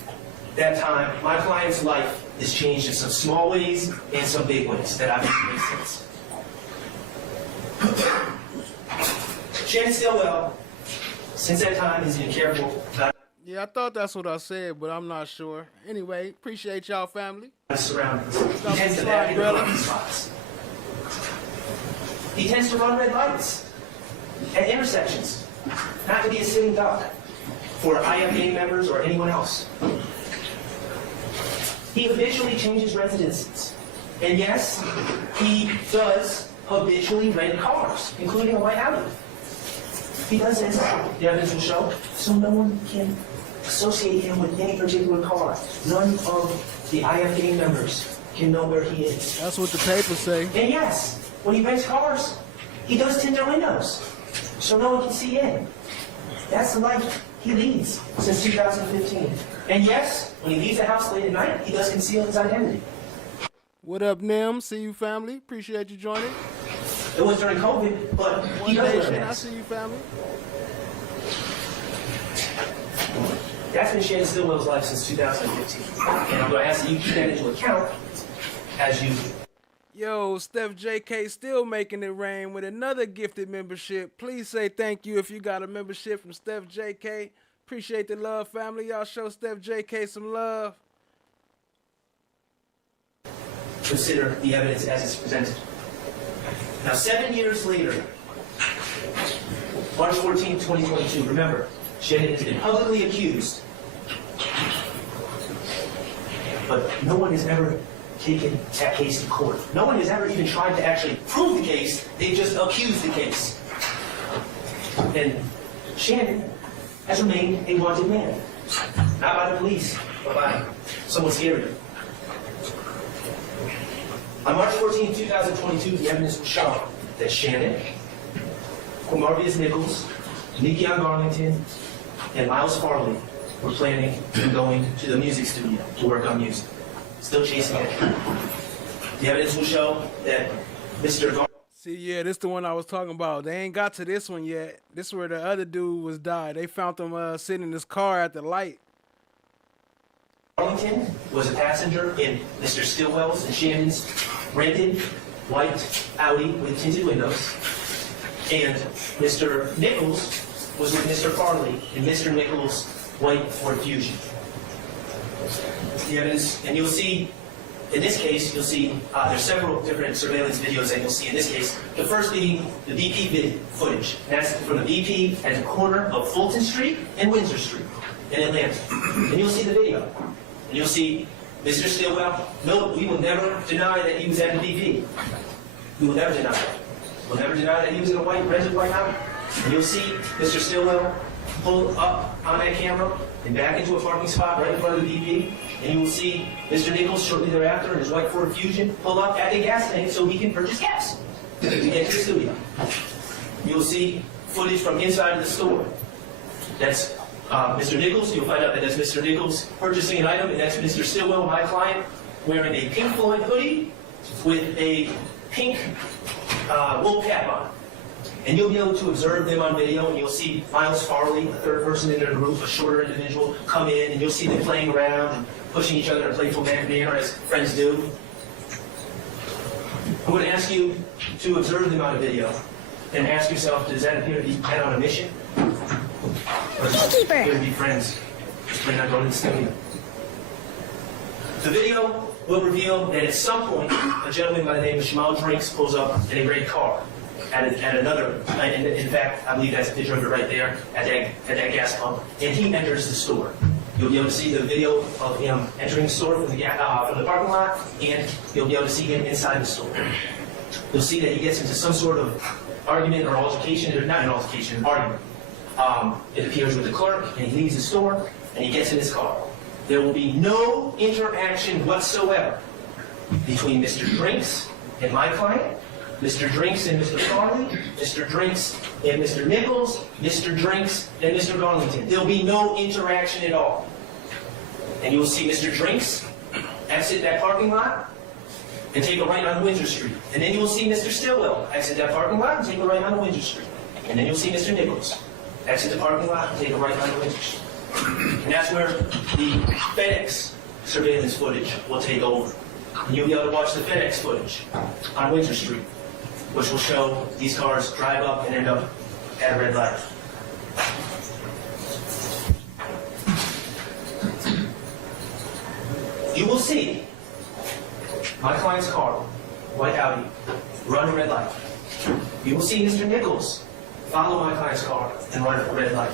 that time, my client's life has changed in some small ways and some big ways that obviously make sense. Shannon Stillwell, since that time, has been careful about... Yeah, I thought that's what I said, but I'm not sure. Anyway, appreciate y'all, family. ...his surroundings. He tends to back into parking spots. He tends to run red lights at intersections, not to be a sitting duck for IFA members or anyone else. He habitually changes residences. And yes, he does habitually rent cars, including a white Audi. He does this, the evidence will show, so no one can associate him with any particular car. None of the IFA members can know where he is. That's what the papers say. And yes, when he rents cars, he does tint their windows, so no one can see in. That's the life he leads since 2015. And yes, when he leaves the house late at night, he does conceal his identity. What up, Nim? See you, family. Appreciate you joining. It was during COVID, but One he does wear a Nation, I mask. see you, family. That's been Shannon Stillwell's life since 2015. And I'm going to ask that you keep that into account as you... Yo, Steph JK still making it rain with another gifted membership. Please say thank you if you got a membership from Steph JK. Appreciate the love, family. Y'all show Steph JK some love. consider the evidence as it's presented. Now, 7 years later, March 14, 2022, remember, Shannon has been publicly accused, but no one has ever taken that case to court. No one has ever even tried to actually prove the case. They've just accused the case. And Shannon has remained a wanted man. Not by the police, but by someone scarier. On March 14, 2022, the evidence was shown that Shannon, Marvius Nichols, Nikion Garlington, and Miles Farley were planning on going to the music studio to work on music. Still chasing it. The evidence will show that Mr. See, yeah, this the one I was talking about. They ain't got to this one yet. This is where the other dude was died. They found him sitting in his car at the light. Garlington was a passenger in Mr. Stillwell's and Shannon's rented white Audi with tinted windows. And Mr. Nichols was with Mr. Farley in Mr. Nichols' white Ford Fusion. The evidence, and you'll see, in this case, you'll see there's several different surveillance videos that you'll see in this case. The first being the BP footage. And that's from the BP at the corner of Fulton Street and Windsor Street in Atlanta. And you'll see the video. And you'll see Mr. Stillwell. No, we will never deny that he was at the BP. We will never deny that. We'll never deny that he was in a rented white Audi. And you'll see Mr. Stillwell pull up on that camera and back into a parking spot right in front of the BP. And you will see Mr. Nichols shortly thereafter in his white Ford Fusion pull up at the gas tank so he can purchase gas to get to the studio. You'll see footage from inside of the store. That's Mr. Nichols. You'll find out that that's Mr. Nichols purchasing an item, and that's Mr. Stillwell, my client, wearing a Pink Floyd hoodie with a pink wool cap on. And you'll be able to observe them on video, and you'll see Miles Farley, a third person in their group, a shorter individual, come in, and you'll see them playing around and pushing each other in a playful manner, as friends do. I'm going to ask you to observe them on a video and ask yourself, does that appear to be men on a mission? Or does it appear to be friends just planning on going to the studio? The video will reveal that at some point, a gentleman by the name of Shamal Drinks pulls up in a red car at another, in fact, I believe that's a picture of it right there, at that gas pump, and he enters the store. You'll be able to see the video of him entering the store from the parking lot, and you'll be able to see him inside the store. You'll see that he gets into some sort of argument or altercation, or not an altercation, an argument. It appears with the clerk, and he leaves the store, and he gets in his car. There will be no interaction whatsoever between Mr. Drinks and my client, Mr. Drinks and Mr. Farley, Mr. Drinks and Mr. Nichols, Mr. Drinks and Mr. Garlington. There'll be no interaction at all. And you will see Mr. Drinks exit that parking lot and take a right on Windsor Street. And then you will see Mr. Stillwell exit that parking lot and take a right on Windsor Street. And then you'll see Mr. Nichols exit the parking lot and take a right on Windsor Street. And that's where the FedEx surveillance footage will take over. And you'll be able to watch the FedEx footage on Windsor Street, which will show these cars drive up and end up at a red light. You will see my client's car, white Audi, run a red light. You will see Mr. Nichols follow my client's car and run a red light.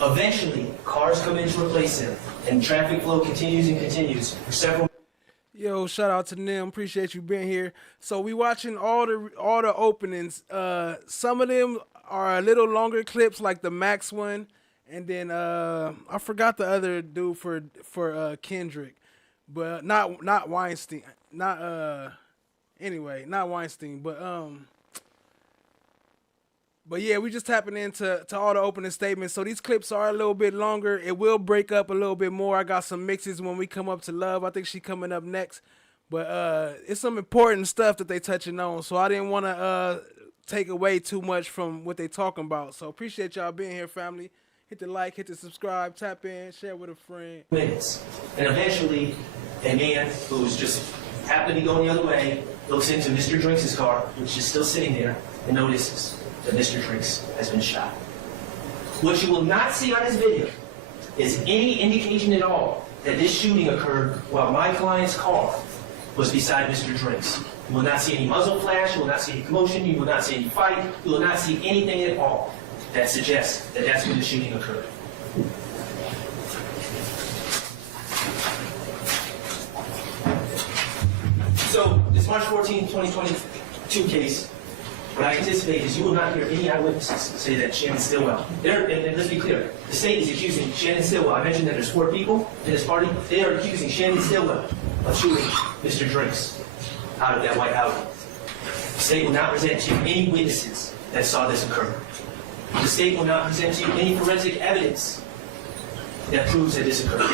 Eventually, cars come in to replace him, and traffic flow continues and continues for several. Yo, shout out to them. Appreciate you being here. So we watching all the openings. Some of them are a little longer clips, like the Max one, and then I forgot the other dude for Kendrick, but not Weinstein. Not Weinstein, but yeah, we just tapping into all the opening statements. So these clips are a little bit longer. It will break up a little bit more. I got some mixes when we come up to Love. I think she coming up next. But it's some important stuff that they touching on. So I didn't want to take away too much from what they talking about. So appreciate y'all being here, family. Hit the like, hit the subscribe, tap in, share with a friend. Minutes. And eventually, a man who's just happened to be going the other way looks into Mr. Drinks' car, which is still sitting there, and notices that Mr. Drinks has been shot. What you will not see on this video is any indication at all that this shooting occurred while my client's car was beside Mr. Drinks. You will not see any muzzle flash, you will not see any commotion, you will not see any fight, you will not see anything at all that suggests that that's when the shooting occurred. So this March 14, 2022 case, what I anticipate is you will not hear any eyewitnesses say that Shannon Stillwell, and let's be clear, the state is accusing Shannon Stillwell, I mentioned that there's 4 people in this party, they are accusing Shannon Stillwell of shooting Mr. Drinks out of that White House. The state will not present to you any witnesses that saw this occur. The state will not present to you any forensic evidence that proves that this occurred.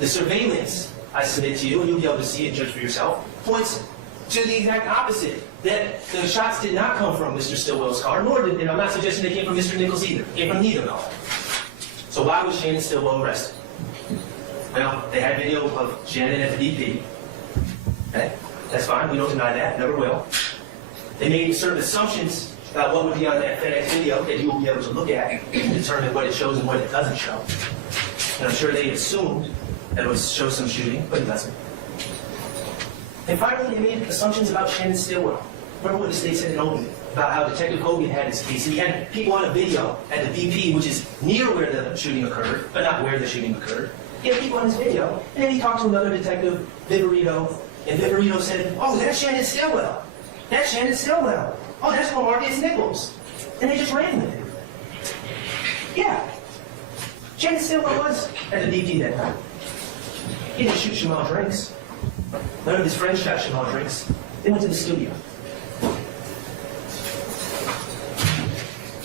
The surveillance I submit to you, and you'll be able to see and judge for yourself, points to the exact opposite, that the shots did not come from Mr. Stillwell's car, nor did, and I'm not suggesting they came from Mr. Nichols either. They came from neither of them. So why was Shannon Stillwell arrested? Well, they had video of Shannon at the DP. Okay? That's fine, we don't deny that, never will. They made certain assumptions about what would be on that FedEx video that you will be able to look at and determine what it shows and what it doesn't show. And I'm sure they assumed that it would show some shooting, but it doesn't. And finally, they made assumptions about Shannon Stillwell. Remember what the state said in opening about how Detective Hogan had his case. He had people on a video at the BP, which is near where the shooting occurred, but not where the shooting occurred. He had people on his video, and then he talked to another detective, Viverito, and Viverito said, "Oh, that's Shannon Stillwell. That's Shannon Stillwell. Oh, that's Marcus Nichols." And they just ran with it. Yeah. Shannon Stillwell was at the DP that night. He didn't shoot Jamal Drinks. None of his friends shot Jamal Drinks. They went to the studio.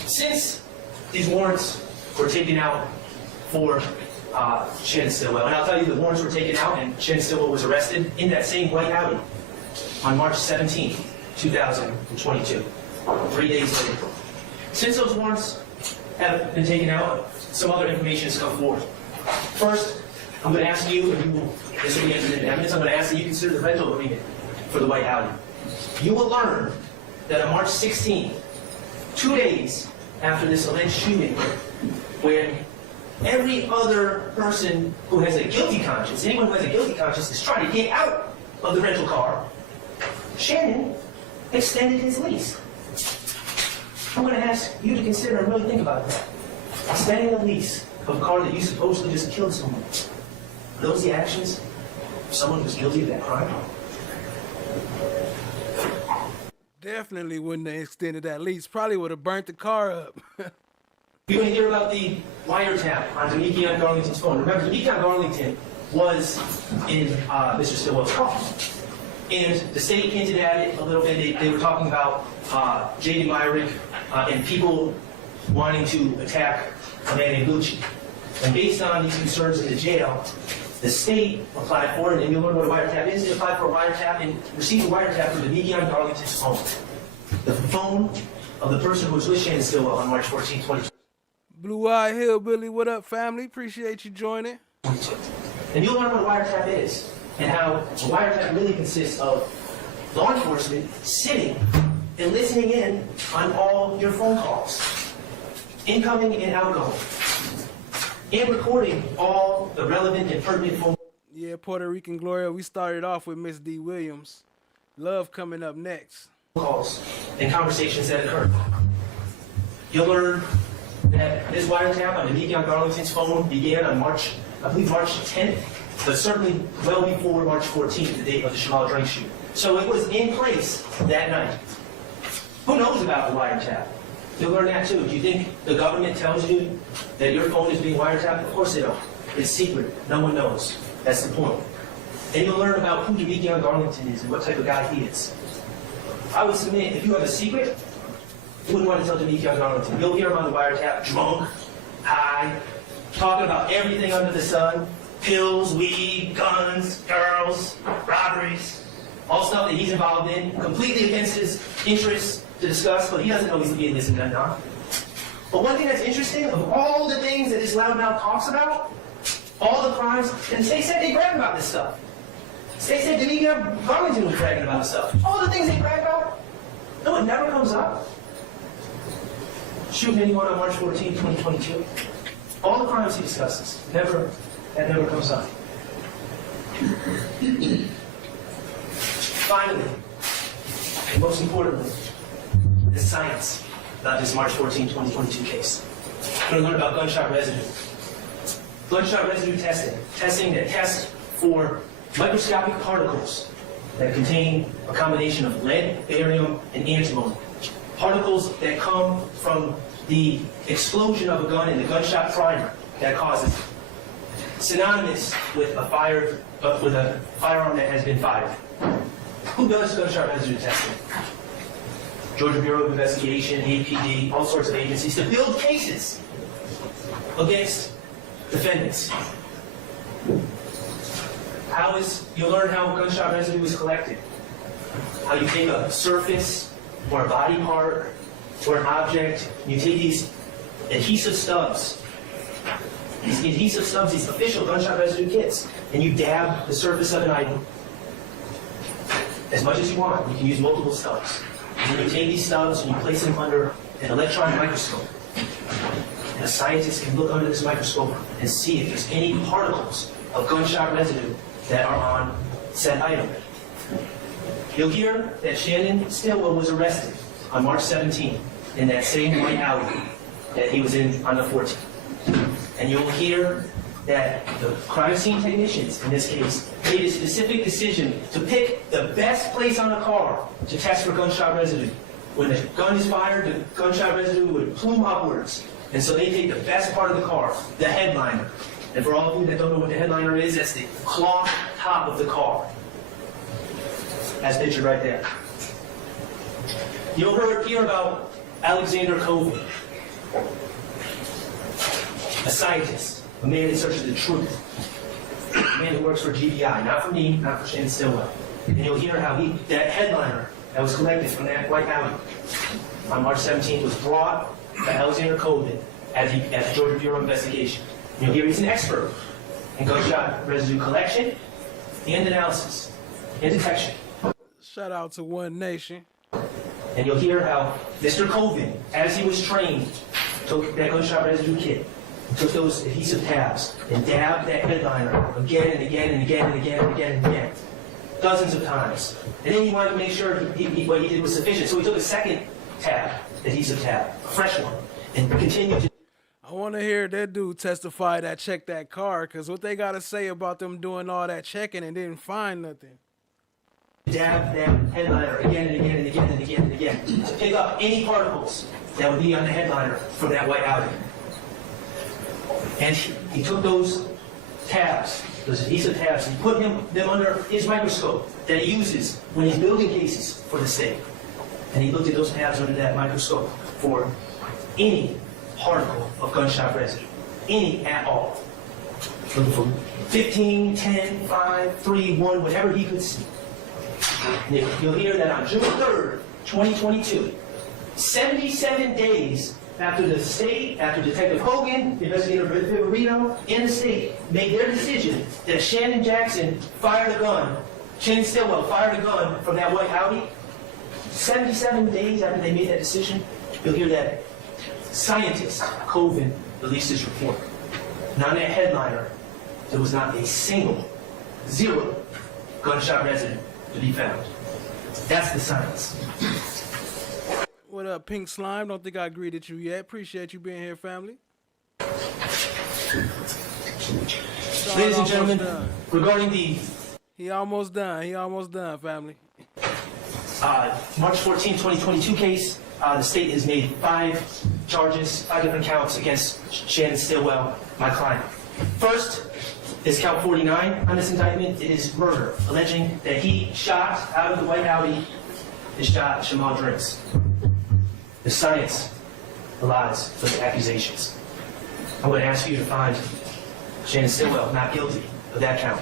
Since these warrants were taken out for Shannon Stillwell, and I'll tell you the warrants were taken out and Shannon Stillwell was arrested in that same white Audi on March 17, 2022, 3 days later. Since those warrants have been taken out, some other information has come forward. First, I'm going to ask you, and this will be entered into evidence, I'm going to ask that you consider the rental agreement for the white Audi. You will learn that on March 16, 2 days after this alleged shooting, when every other person who has a guilty conscience, anyone who has a guilty conscience is trying to get out of the rental car, Shannon extended his lease. I'm going to ask you to consider and really think about that. Extending a lease of a car that you supposedly just killed someone. Are those the actions of someone who's guilty of that crime? Definitely wouldn't have extended that lease. Probably would have burnt the car up. You're going to hear about the wiretap on Demekion Garlington's phone. Remember, Demekion Garlington was in Mr. Stillwell's car. And the state hinted at it a little bit. They were talking about J.D. Myrick and people wanting to attack a man named Gucci. And based on these concerns in the jail, the state applied for it, and you'll learn what a wiretap is. They applied for a wiretap and received a wiretap from Demekion Garlington's phone. The phone of the person who was with Shannon Stillwell on March 14, 2022. Blue Eye Hillbilly, what up, family? Appreciate you joining. And you'll learn what a wiretap is, and how a wiretap really consists of law enforcement sitting and listening in on all your phone calls, incoming and outgoing, and recording all the relevant and pertinent phone calls. Yeah, Puerto Rican Gloria, we started off with Miss D. Williams. Love coming up next. Calls and conversations that occur. You'll learn that this wiretap on Demekion Garlington's phone began on March 10th, but certainly well before March 14th, the date of the Jamal Drinks shooting. So it was in place that night. Who knows about the wiretap? You'll learn that too. Do you think the government tells you that your phone is being wiretapped? Of course they don't. It's secret. No one knows. That's the point. And you'll learn about who Demekion Garlington is and what type of guy he is. I would submit, if you have a secret, you wouldn't want to tell Demekion Garlington. You'll hear him on the wiretap, drunk, high, talking about everything under the sun. Pills, weed, guns, girls, robberies, all stuff that he's involved in, completely against his interests to discuss, but he doesn't know he's being this and that now. But one thing that's interesting, of all the things that this loudmouth talks about, all the crimes, and they said they brag about this stuff. They said Demekion Garlington was bragging about stuff. All the things they brag about, no, it never comes up. Shooting anyone on March 14, 2022. All the crimes he discusses, that never comes up. Finally, and most importantly, the science about this March 14, 2022 case. We're going to learn about gunshot residue. Gunshot residue testing. Testing that tests for microscopic particles that contain a combination of lead, barium, and antimony. Particles that come from the explosion of a gun and the gunshot primer that causes it. Synonymous with a firearm that has been fired. Who does gunshot residue testing? Georgia Bureau of Investigation, APD, all sorts of agencies to build cases against defendants. You'll learn how gunshot residue is collected. How you take a surface or a body part or an object, you take these adhesive stubs, these official gunshot residue kits, and you dab the surface of an item as much as you want. You can use multiple stubs. And then you take these stubs and you place them under an electron microscope. And a scientist can look under this microscope and see if there's any particles of gunshot residue that are on said item. You'll hear that Shannon Stillwell was arrested on March 17th in that same white Audi that he was in on the 14th. And you'll hear that the crime scene technicians, in this case, made a specific decision to pick the best place on the car to test for gunshot residue. When the gun is fired, the gunshot residue would plume upwards. And so they take the best part of the car, the headliner. And for all of you that don't know what the headliner is, that's the cloth top of the car. As pictured right there. You'll hear about Alexander Coven, a scientist, a man in search of the truth, a man who works for GBI, not for me, not for Shannon Stillwell. And you'll hear how that headliner that was collected from that white Audi on March 17th was brought by Alexander Coven at the Georgia Bureau of Investigation. And you'll hear he's an expert in gunshot residue collection and analysis and detection. Shout out to One Nation. And you'll hear how Mr. Coven, as he was trained, took that gunshot residue kit, took those adhesive tabs, and dabbed that headliner again and again and again and again and again and again. Dozens of times. And then he wanted to make sure what he did was sufficient. So he took a second tab, adhesive tab, a fresh one, and continued to... I want to hear that dude testify that checked that car, because what they got to say about them doing all that checking and didn't find nothing. Dab that headliner again and again and again and again and again to pick up any particles that would be on the headliner from that white Audi. And he took those tabs, those adhesive tabs, and put them under his microscope that he uses when he's building cases for the state. And he looked at those tabs under that microscope for any particle of gunshot residue, any at all. Looking for 15, 10, 5, 3, 1, whatever he could see. And you'll hear that on June 3rd, 2022, 77 days after the state, after Detective Hogan, the investigator Reno, and the state made their decision that Shannon Stillwell fired a gun from that white Audi, 77 days after they made that decision, you'll hear that scientist Coven released his report. And on that headliner, there was not a single, zero gunshot residue to be found. That's the science. What up, Pink Slime? Don't think I greeted you yet. Appreciate you being here, family. Ladies and gentlemen, regarding the... He almost done, family. March 14, 2022 case, the state has made 5 charges, 5 different counts against Shannon Stillwell, my client. First is count 49 on this indictment. It is murder, alleging that he shot out of the white Audi and shot Jamal Drinks. The science belies those accusations. I'm going to ask you to find Shannon Stillwell not guilty of that count.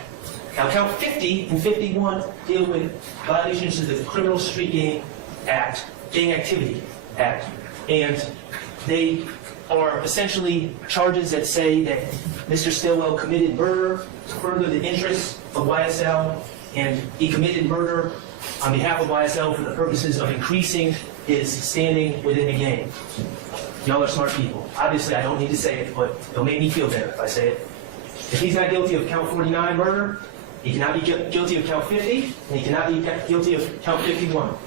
Now, count 50 and 51 deal with violations of the Criminal Street Gang Act, Gang Activity Act, and they are essentially charges that say that Mr. Stillwell committed murder to further the interests of YSL, and he committed murder on behalf of YSL for the purposes of increasing his standing within the gang. Y'all are smart people. Obviously, I don't need to say it, but it'll make me feel better if I say it. If he's not guilty of count 49 murder, he cannot be guilty of count 50, and he cannot be guilty of count 51.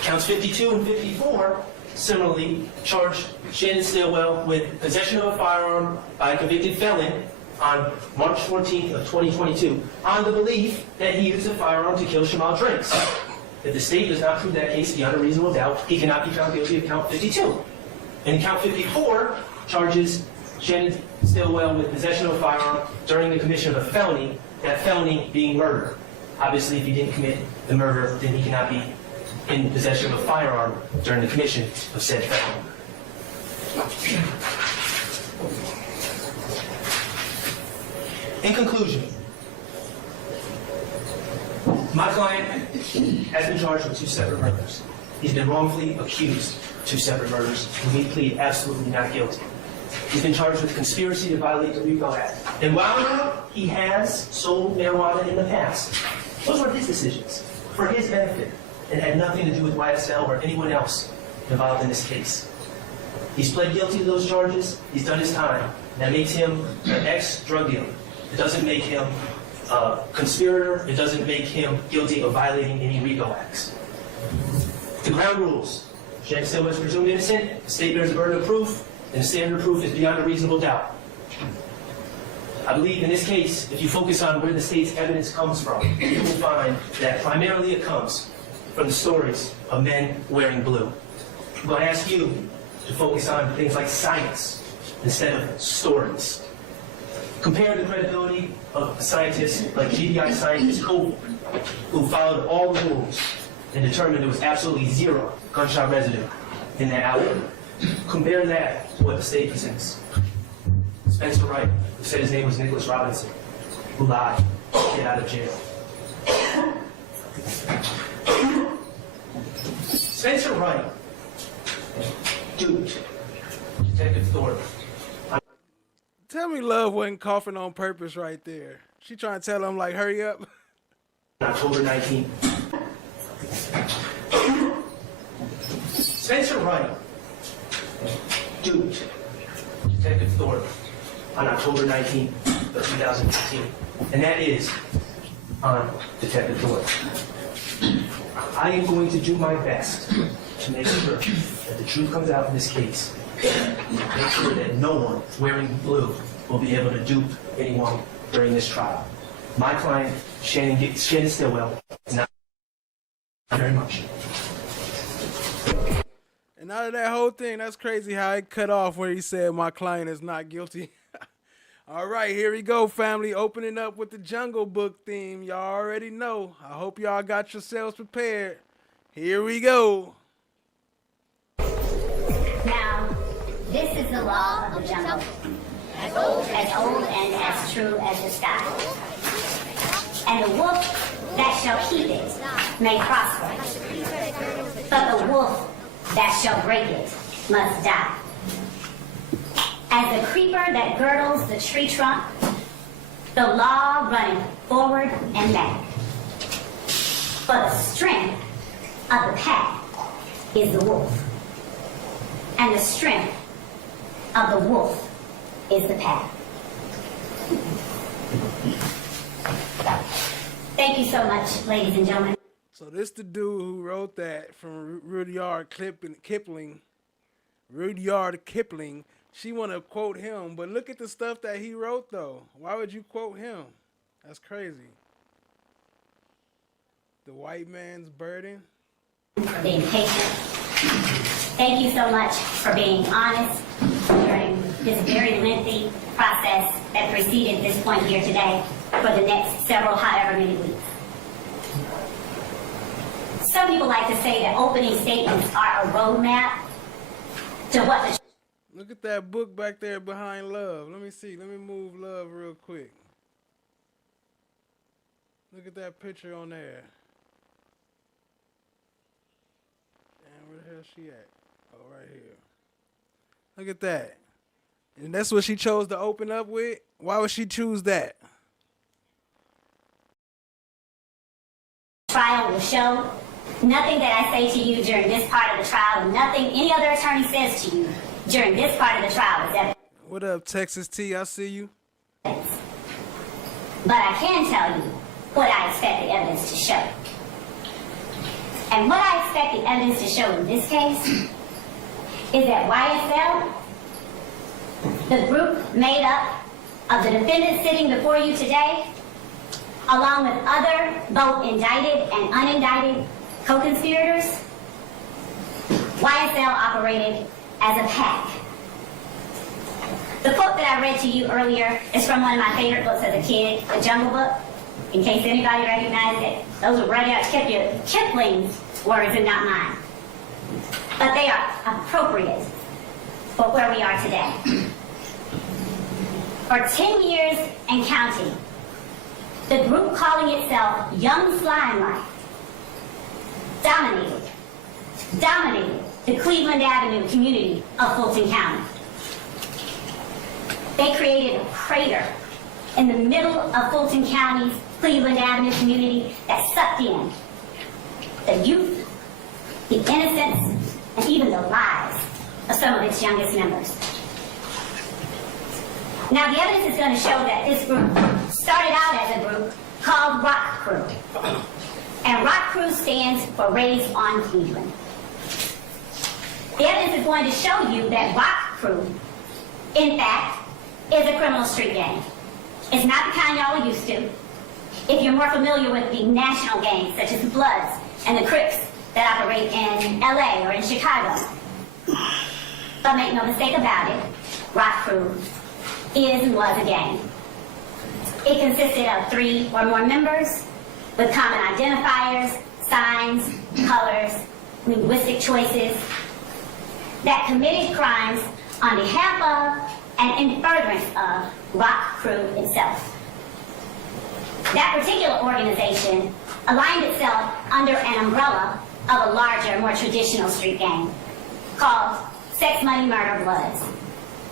Counts 52 and 54 similarly charge Shannon Stillwell with possession of a firearm by a convicted felon on March 14th of 2022 on the belief that he used a firearm to kill Shamal Drinks. If the state does not prove that case beyond a reasonable doubt, he cannot be found guilty of count 52. And count 54 charges Shannon Stillwell with possession of a firearm during the commission of a felony, that felony being murder. Obviously, if he didn't commit the murder, then he cannot be in possession of a firearm during the commission of said felony. In conclusion, my client has been charged with 2 separate murders. He's been wrongfully accused of 2 separate murders, and we plead absolutely not guilty. He's been charged with conspiracy to violate the RICO Act. And while he has sold marijuana in the past, those were his decisions, for his benefit, and had nothing to do with YSL or anyone else involved in this case. He's pled guilty to those charges. He's done his time. That makes him an ex-drug dealer. It doesn't make him a conspirator. It doesn't make him guilty of violating any RICO acts. The ground rules. Shannon Stillwell is presumed innocent. The state bears a burden of proof, and the standard of proof is beyond a reasonable doubt. I believe in this case, if you focus on where the state's evidence comes from, you will find that primarily it comes from the stories of men wearing blue. I'm going to ask you to focus on things like science instead of stories. Compare the credibility of a scientist like GDI scientist Koval, who followed all the rules and determined there was absolutely 0 gunshot residue in that alley. Compare that to what the state presents. Spencer Wright, who said his name was Nicholas Robinson, who lied to get out of jail. Spencer Wright duped Detective Thorpe. Tell me Love wasn't coughing on purpose right there. She trying to tell him, like, hurry up. October 19th. Spencer Wright duped Detective Thorpe on October 19th of 2015. And that is on Detective Thorpe. I am going to do my best to make sure that the truth comes out in this case. Make sure that no one wearing blue will be able to dupe anyone during this trial. My client, Shannon Stillwell, is not very much. And out of that whole thing, that's crazy how it cut off where he said my client is not guilty. All right, here we go, family. Opening up with the Jungle Book theme. Y'all already know. I hope y'all got yourselves prepared. Here we go. Now, this is the law of the jungle, as old and as true as the sky. And the wolf that shall keep it may prosper, but the wolf that shall break it must die. As the creeper that girdles the tree trunk, the law running forward and back. For the strength of the pack is the wolf, and the strength of the wolf is the pack. Thank you so much, ladies and gentlemen. So this the dude who wrote that from Rudyard Kipling. Rudyard Kipling. She want to quote him, but look at the stuff that he wrote, though. Why would you quote him? That's crazy. The white man's burden. For being patient. Thank you so much for being honest during this very lengthy process that preceded this point here today for the next several, however many weeks. Some people like to say that opening statements are a roadmap to what the... Look at that book back there behind Love. Let me see. Let me move Love real quick. Look at that picture on there. Damn, where the hell is she at? Oh, right here. Look at that. And that's what she chose to open up with? Why would she choose that? Trial will show. Nothing that I say to you during this part of the trial, nothing any other attorney says to you during this part of the trial is evidence. What up, Texas T? I see you. But I can tell you what I expect the evidence to show. And what I expect the evidence to show in this case is that YSL, the group made up of the defendants sitting before you today, along with other both indicted and unindicted co-conspirators, YSL operated as a pack. The quote that I read to you earlier is from one of my favorite books as a kid, The Jungle Book. In case anybody recognized it, those were right out Kipling's words and not mine. But they are appropriate for where we are today. For 10 years and counting, the group calling itself Young Slime Life dominated the Cleveland Avenue community of Fulton County. They created a crater in the middle of Fulton County's Cleveland Avenue community that sucked in the youth, the innocence, and even the lives of some of its youngest members. Now, the evidence is going to show that this group started out as a group called Rock Crew. And Rock Crew stands for Raised on Cleveland. The evidence is going to show you that Rock Crew, in fact, is a criminal street gang. It's not the kind y'all are used to. If you're more familiar with the national gangs, such as the Bloods and the Crips that operate in LA or in Chicago. But make no mistake about it, Rock Crew is and was a gang. It consisted of 3 or more members with common identifiers, signs, colors, linguistic choices that committed crimes on behalf of and in furtherance of Rock Crew itself. That particular organization aligned itself under an umbrella of a larger, more traditional street gang called Sex, Money, Murder, Bloods.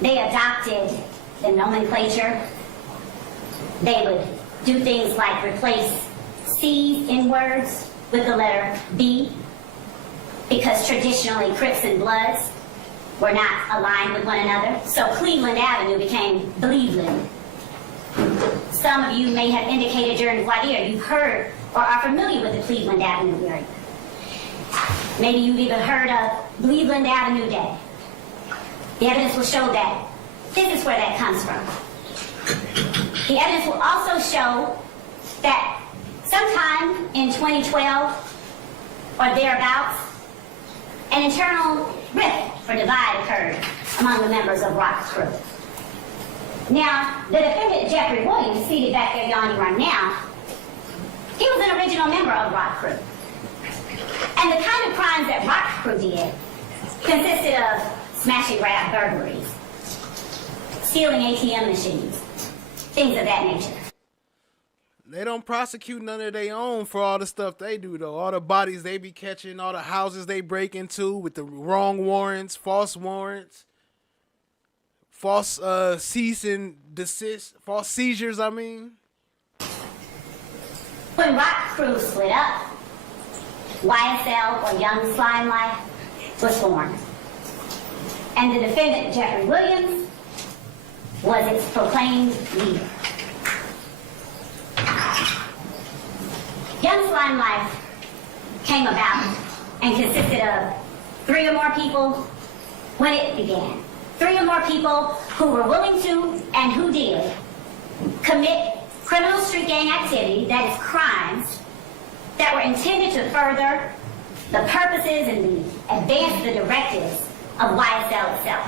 They adopted the nomenclature. They would do things like replace C's in words with the letter B, because traditionally Crips and Bloods were not aligned with one another. So Cleveland Avenue became Cleveland. Some of you may have indicated during voir dire you've heard or are familiar with the Cleveland Avenue area. Maybe you've even heard of Cleveland Avenue Day. The evidence will show that this is where that comes from. The evidence will also show that sometime in 2012 or thereabouts, an internal rift or divide occurred among the members of Rock Crew. Now, the defendant, Jeffrey Williams, seated back there yawning right now, he was an original member of Rock Crew. And the kind of crimes that Rock Crew did consisted of smashing grab burglaries, stealing ATM machines, things of that nature. They don't prosecute none of their own for all the stuff they do, though. All the bodies they be catching, all the houses they break into with the wrong warrants, false cease and desist, false seizures, I mean. When Rock Crew split up, YSL, or Young Slime Life, was formed. And the defendant, Jeffrey Williams, was its proclaimed leader. Young Slime Life came about and consisted of 3 or more people when it began. 3 or more people who were willing to, and who did, commit criminal street gang activity, that is crimes, that were intended to further the purposes and advance the directives of YSL itself.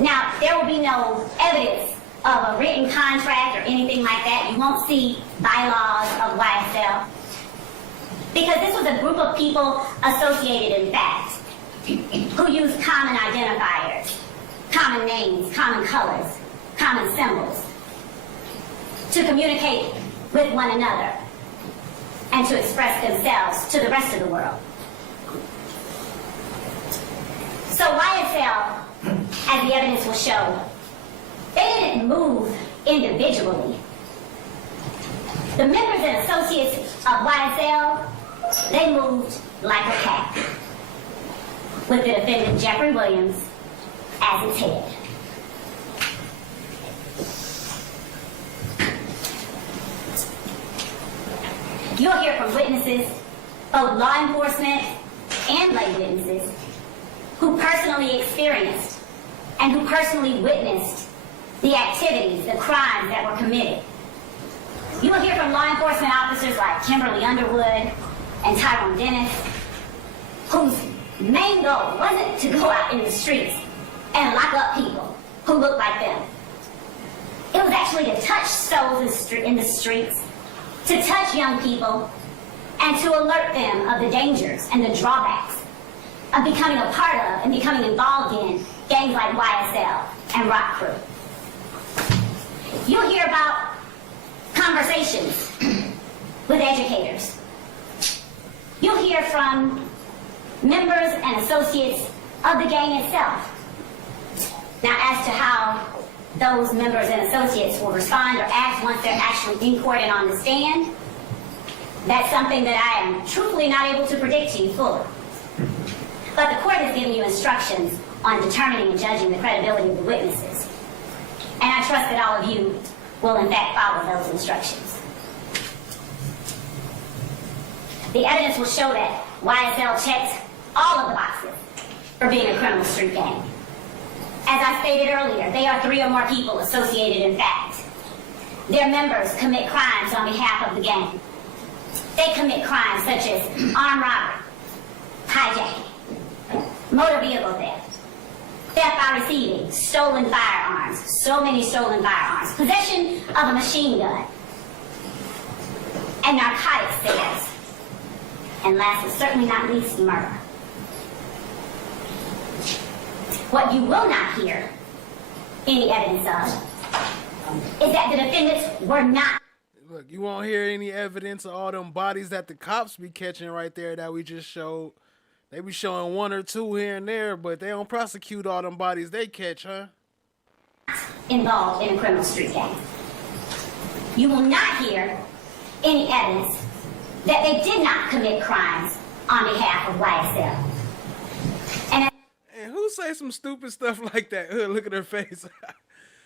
Now, there will be no evidence of a written contract or anything like that. You won't see bylaws of YSL, because this was a group of people associated in fact, who used common identifiers, common names, common colors, common symbols, to communicate with one another and to express themselves to the rest of the world. So YSL, as the evidence will show, they didn't move individually. The members and associates of YSL, they moved like a pack, with the defendant Jeffrey Williams as its head. You'll hear from witnesses, both law enforcement and lay witnesses, who personally experienced and who personally witnessed the activities, the crimes that were committed. You will hear from law enforcement officers like Kimberly Underwood and Tyrone Dennis, whose main goal wasn't to go out in the streets and lock up people who looked like them. It was actually to touch souls in the streets, to touch young people, and to alert them of the dangers and the drawbacks of becoming a part of and becoming involved in gangs like YSL and Rock Crew. You'll hear about conversations with educators. You'll hear from members and associates of the gang itself. Now, as to how those members and associates will respond or act once they're actually in court and on the stand, that's something that I am truthfully not able to predict to you fully. But the court has given you instructions on determining and judging the credibility of the witnesses. And I trust that all of you will in fact follow those instructions. The evidence will show that YSL checked all of the boxes for being a criminal street gang. As I stated earlier, they are 3 or more people associated in fact. Their members commit crimes on behalf of the gang. They commit crimes such as armed robbery, hijacking, motor vehicle theft, theft by receiving, stolen firearms, so many stolen firearms, possession of a machine gun, and narcotics sales. And last but certainly not least, murder. What you will not hear any evidence of is that the defendants were not. Look, you won't hear any evidence of all them bodies that the cops be catching right there that we just showed. They be showing 1 or 2 here and there, but they don't prosecute all them bodies they catch, huh? Involved in a criminal street gang. You will not hear any evidence that they did not commit crimes on behalf of YSL. And who say some stupid stuff like that? Look at her face.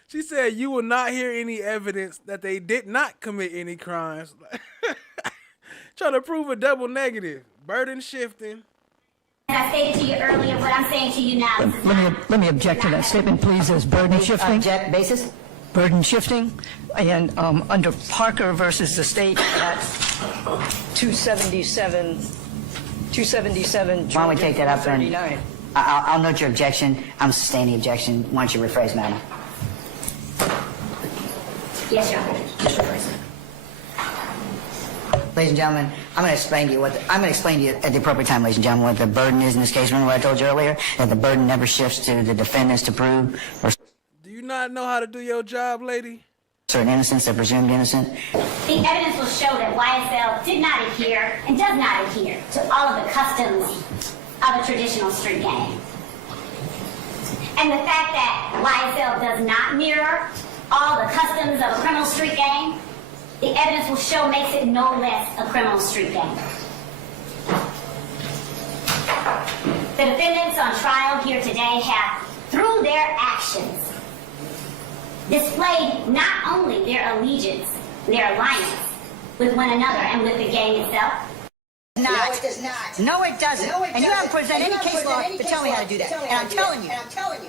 She said you will not hear any evidence that they did not commit any crimes. Trying to prove a double negative. Burden shifting. As I stated to you earlier, what I'm saying to you now is Let me object to that statement, please, as burden shifting. Object basis? Burden shifting, and under Parker versus the state at 277. Why don't we take that up then? 39. I'll note your objection. I'm sustaining the objection. Why don't you rephrase, madam? yes, Your Honor. Just rephrase it. Ladies and gentlemen, I'm going to explain to you at the appropriate time, ladies and gentlemen, what the burden is in this case. Remember what I told you earlier? That the burden never shifts to the defendants to prove or Do you not know how to do your job, lady? certain innocence, they're presumed innocent. The evidence will show that YSL did not adhere and does not adhere to all of the customs of a traditional street gang. And the fact that YSL does not mirror all the customs of a criminal street gang, the evidence will show makes it no less a criminal street gang. The defendants on trial here today have, through their actions, displayed not only their allegiance, their alliance with one another and with the gang itself. No, it does not. No, it doesn't. And you haven't presented any case law to tell me how to do that. And I'm telling you,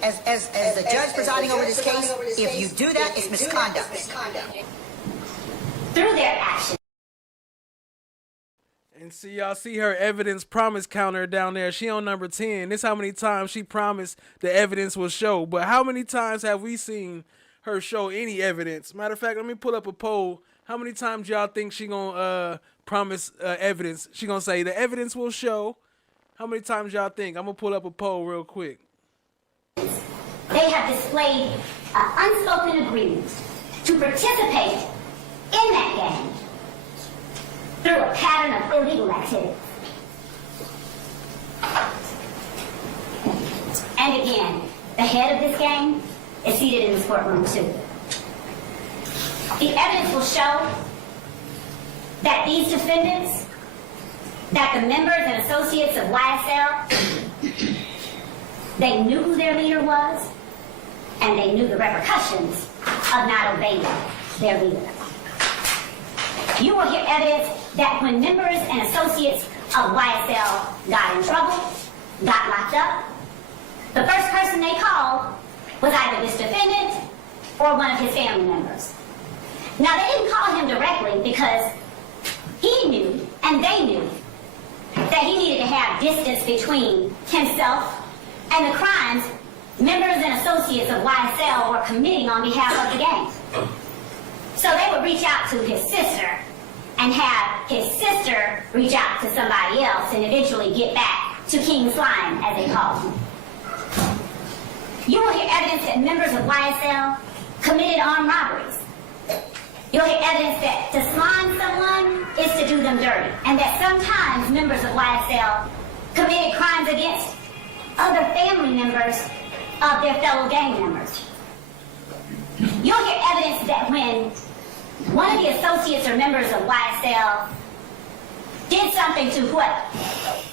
as the judge presiding over this case, if you do that, it's misconduct. Through their actions. And see, y'all see her evidence promise counter down there. She on number 10. This how many times she promised the evidence will show. But how many times have we seen her show any evidence? Matter of fact, let me pull up a poll. How many times y'all think she gonna promise evidence? She gonna say the evidence will show. How many times y'all think? I'm gonna pull up a poll real quick. They have displayed an unspoken agreement to participate in that gang through a pattern of illegal activity. And again, the head of this gang is seated in this courtroom too. The evidence will show that these defendants, that the members and associates of YSL, they knew who their leader was, and they knew the repercussions of not obeying their leader. You will hear evidence that when members and associates of YSL got in trouble, got locked up, the first person they called was either this defendant or one of his family members. Now, they didn't call him directly because he knew, and they knew, that he needed to have distance between himself and the crimes members and associates of YSL were committing on behalf of the gang. So they would reach out to his sister and have his sister reach out to somebody else and eventually get back to King Slime, as they called him. You will hear evidence that members of YSL committed armed robberies. You'll hear evidence that to slime someone is to do them dirty, and that sometimes members of YSL committed crimes against other family members of their fellow gang members. You'll hear evidence that when one of the associates or members of YSL did something to what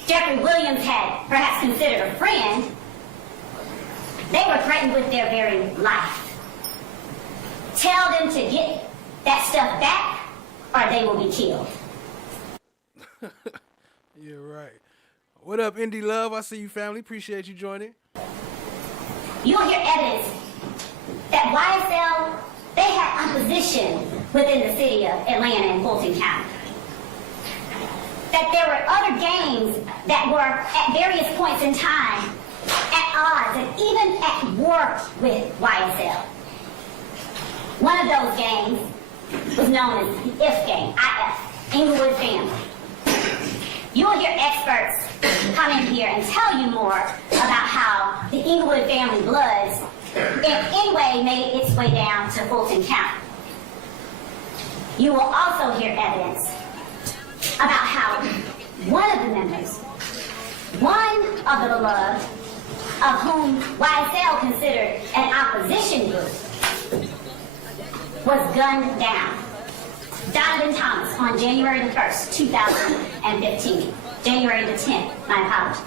Jeffrey Williams had perhaps considered a friend, they were threatened with their very life. Tell them to get that stuff back or they will be killed. Yeah, right. What up, Indie Love? I see you, family. Appreciate you joining. You'll hear evidence that YSL, they had opposition within the city of Atlanta and Fulton County. That there were other gangs that were at various points in time at odds and even at war with YSL. One of those gangs was known as the IF gang, IF, Inglewood Family. You will hear experts come in here and tell you more about how the Inglewood family bloods in any way made its way down to Fulton County. You will also hear evidence about how one of the members, one of the beloved, of whom YSL considered an opposition group, was gunned down. Donovan Thomas on January the 1st, 2015. January the 10th, my apologies.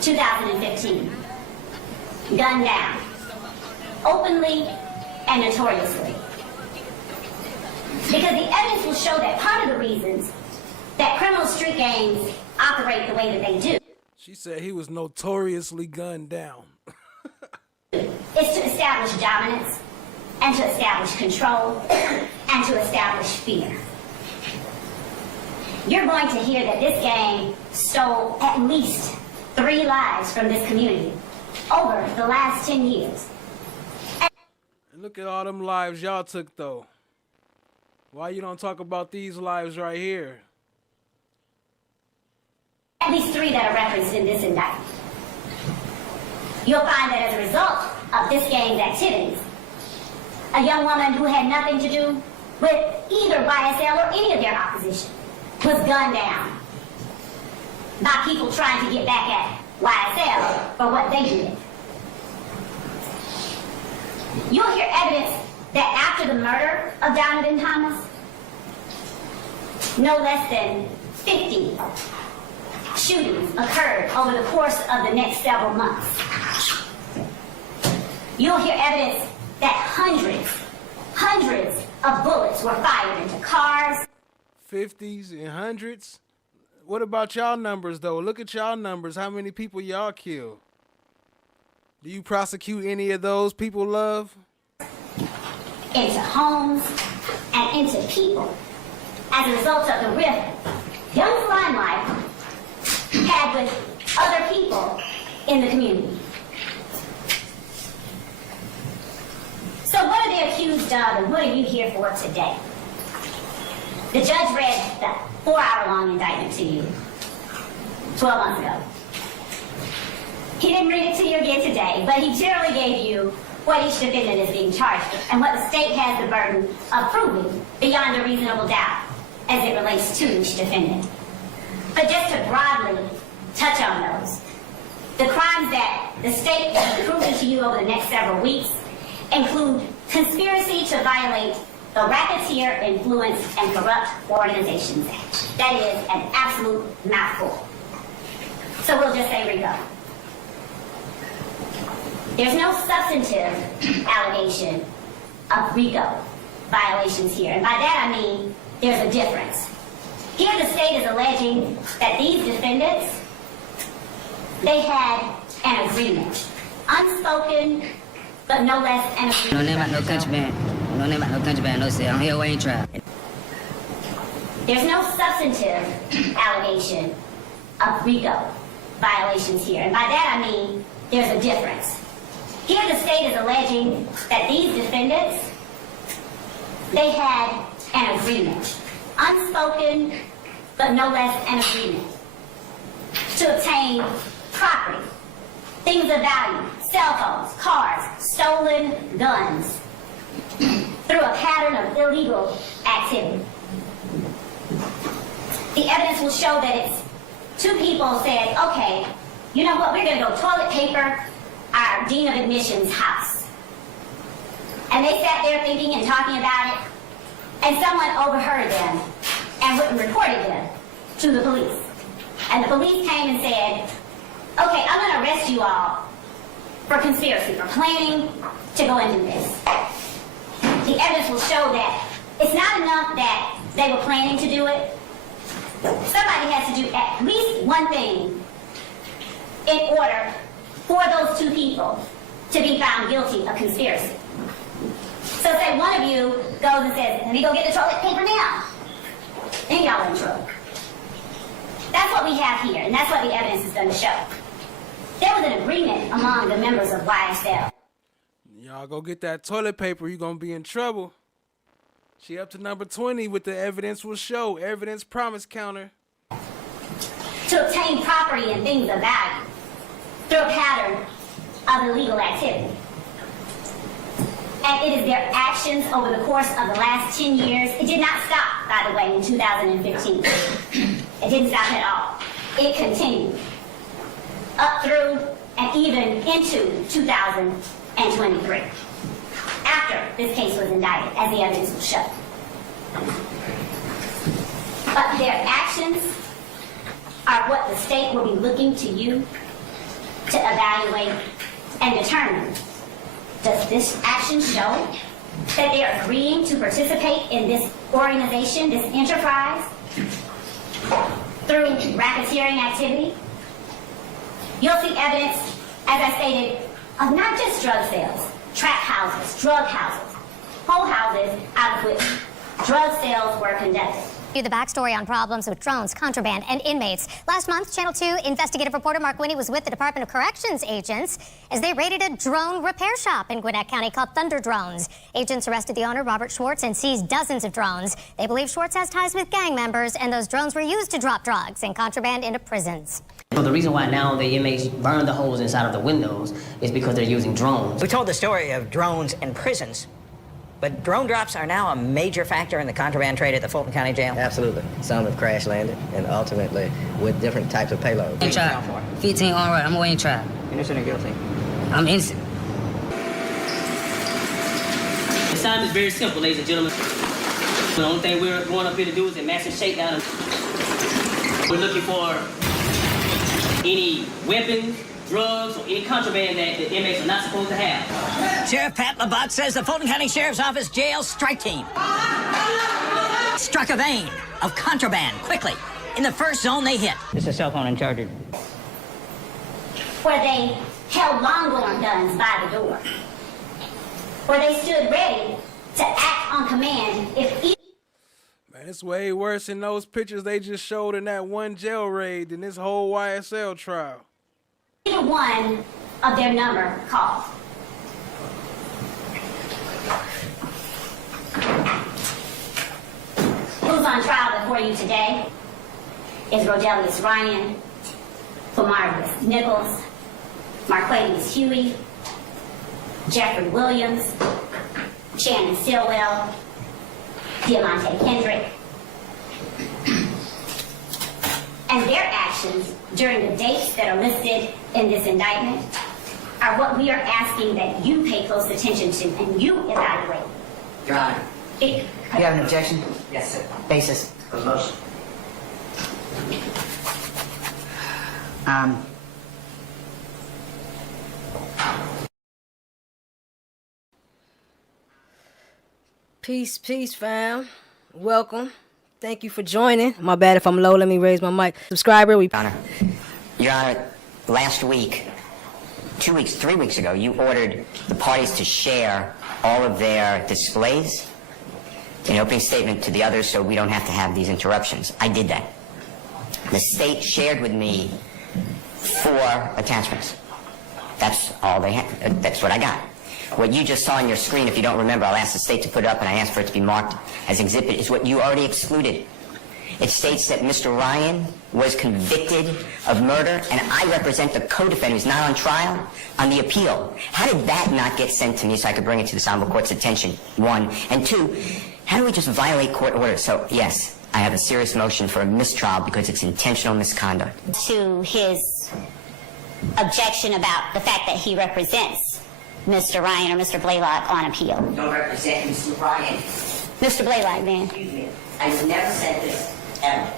2015. Gunned down. Openly and notoriously. Because the evidence will show that part of the reasons that criminal street gangs operate the way that they do She said he was notoriously gunned down. is to establish dominance, and to establish control, and to establish fear. You're going to hear that this gang stole at least 3 lives from this community over the last 10 years. And look at all them lives y'all took, though. Why you don't talk about these lives right here? At least 3 that are referenced in this indictment. You'll find that as a result of this gang's activities, a young woman who had nothing to do with either YSL or any of their opposition was gunned down by people trying to get back at YSL for what they did. You'll hear evidence that after the murder of Donovan Thomas, no less than 50 shootings occurred over the course of the next several months. You'll hear evidence that hundreds of bullets were fired into cars. 50s and 100s? What about y'all numbers, though? Look at y'all numbers. How many people y'all killed? Do you prosecute any of those people, Love? Into homes and into people as a result of the rift young Limelight had with other people in the community. So what are they accused of and what are you here for today? The judge read the 4-hour-long indictment to you 12 months ago. He didn't read it to you again today, but he generally gave you what each defendant is being charged with and what the state has the burden of proving beyond a reasonable doubt as it relates to each defendant. But just to broadly touch on those, the crimes that the state has proven to you over the next several weeks include conspiracy to violate the Racketeer Influence and Corrupt Organizations Act. That is an absolute mouthful. So we'll just say RICO. There's no substantive allegation of RICO violations here. And by that I mean there's a difference. Here the state is alleging that these defendants, they had an agreement, unspoken, but no less an agreement. No name about no contraband. No name about no contraband. No say I'm here waiting trial. There's no substantive allegation of RICO violations here. And by that I mean there's a difference. Here the state is alleging that these defendants, they had an agreement, unspoken, but no less an agreement, to obtain property, things of value, cell phones, cars, stolen guns, through a pattern of illegal activity. The evidence will show that it's two people said, okay, you know what, we're going to go toilet paper our dean of admissions house. And they sat there thinking and talking about it, and someone overheard them and reported them to the police. And the police came and said, okay, I'm going to arrest you all for conspiracy, for planning to go into this. The evidence will show that it's not enough that they were planning to do it. Somebody has to do at least one thing in order for those two people to be found guilty of conspiracy. So say one of you goes and says, let me go get the toilet paper now. Then y'all are in trouble. That's what we have here, and that's what the evidence is going to show. There was an agreement among the members of YSL. Y'all go get that toilet paper, you're going to be in trouble. She up to number 20 with the evidence will show. Evidence promise counter. To obtain property and things of value through a pattern of illegal activity. And it is their actions over the course of the last 10 years. It did not stop, by the way, in 2015. It didn't stop at all. It continued up through and even into 2023. After this case was indicted, as the evidence will show. But their actions are what the state will be looking to you to evaluate and determine. Does this action show that they are agreeing to participate in this organization, this enterprise, through racketeering activity? You'll see evidence, as I stated, of not just drug sales, trap houses, drug houses, whole houses out of which drug sales were conducted. The backstory on problems with drones, contraband, and inmates. Last month, Channel 2 investigative reporter Mark Winnie was with the Department of Corrections agents as they raided a drone repair shop in Gwinnett County called Thunder Drones. Agents arrested the owner, Robert Schwartz, and seized dozens of drones. They believe Schwartz has ties with gang members, and those drones were used to drop drugs and contraband into prisons. So the reason why now the inmates burn the holes inside of the windows is because they're using drones. We told the story of drones in prisons, but drone drops are now a major factor in the contraband trade at the Fulton County Jail. Absolutely. Some have crash landed, and ultimately with different types of payloads. In trial. 15 on right. I'm awaiting trial. Innocent or guilty? I'm innocent. The assignment is very simple, ladies and gentlemen. The only thing we're going up here to do is a massive shakedown. We're looking for any weapons, drugs, or any contraband that the inmates are not supposed to have. Sheriff Pat Labatt says the Fulton County Sheriff's Office jail strike team struck a vein of contraband quickly in the first zone they hit. It's a cell phone and charger. Where they held longhorn guns by the door. Where they stood ready to act on command if Man, it's way worse than those pictures they just showed in that one jail raid than this whole YSL trial. either one of their number called. Who's on trial before you today is Rodelius Ryan, Flamarvius Nichols, Marquavius Huey, Jeffrey Williams, Shannon Stillwell, Diamante Kendrick. And their actions during the dates that are listed in this indictment are what we are asking that you pay close attention to and you evaluate. Your Honor. You have an objection? Yes, sir. Basis? For the motion. Peace, fam. Welcome. Thank you for joining. My bad if I'm low. Let me raise my mic. Subscriber, Your Honor, last week, 2 weeks, 3 weeks ago, you ordered the parties to share all of their displays in opening statement to the others so we don't have to have these interruptions. I did that. The state shared with me 4 attachments. That's all they had. That's what I got. What you just saw on your screen, if you don't remember, I'll ask the state to put it up, and I asked for it to be marked as exhibit, is what you already excluded. It states that Mr. Ryan was convicted of murder, and I represent the co-defendant who's not on trial on the appeal. How did that not get sent to me so I could bring it to this honorable court's attention, 1? And 2, how do we just violate court orders? So, yes, I have a serious motion for a mistrial because it's intentional misconduct. To his objection about the fact that he represents Mr. Ryan or Mr. Blaylock on appeal. Don't represent Mr. Ryan. Mr. Blaylock, then. Excuse me. I never said this, ever.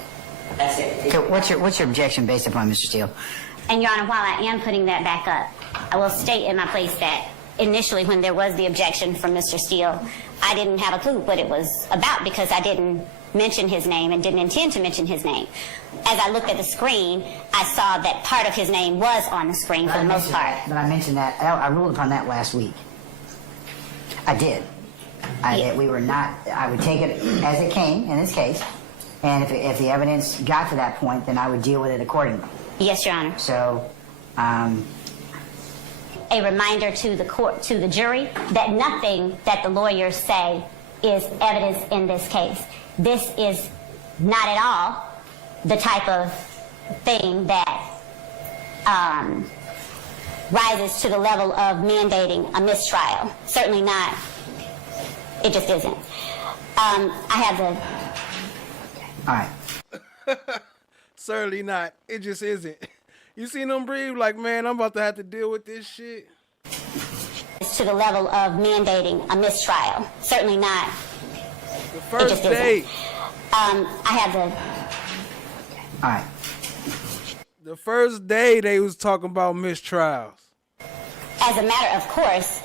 That's it. So what's your objection based upon, Mr. Steele? And, Your Honor, while I am putting that back up, I will state in my place that initially when there was the objection from Mr. Steele, I didn't have a clue what it was about because I didn't mention his name and didn't intend to mention his name. As I looked at the screen, I saw that part of his name was on the screen for the most part. But I mentioned that, I ruled upon that last week. I did. We were not, I would take it as it came in this case, and if the evidence got to that point, then I would deal with it accordingly. Yes, Your Honor. So, a reminder to the court, to the jury, that nothing that the lawyers say is evidence in this case. This is not at all the type of thing that rises to the level of mandating a mistrial. Certainly not. It just isn't. I have the... All right. Certainly not. It just isn't. You seen them breathe like, man, I'm about to have to deal with this shit. It's to the level of mandating a mistrial. Certainly not. The first day. I have the... All right. The first day they was talking about mistrials. As a matter of course,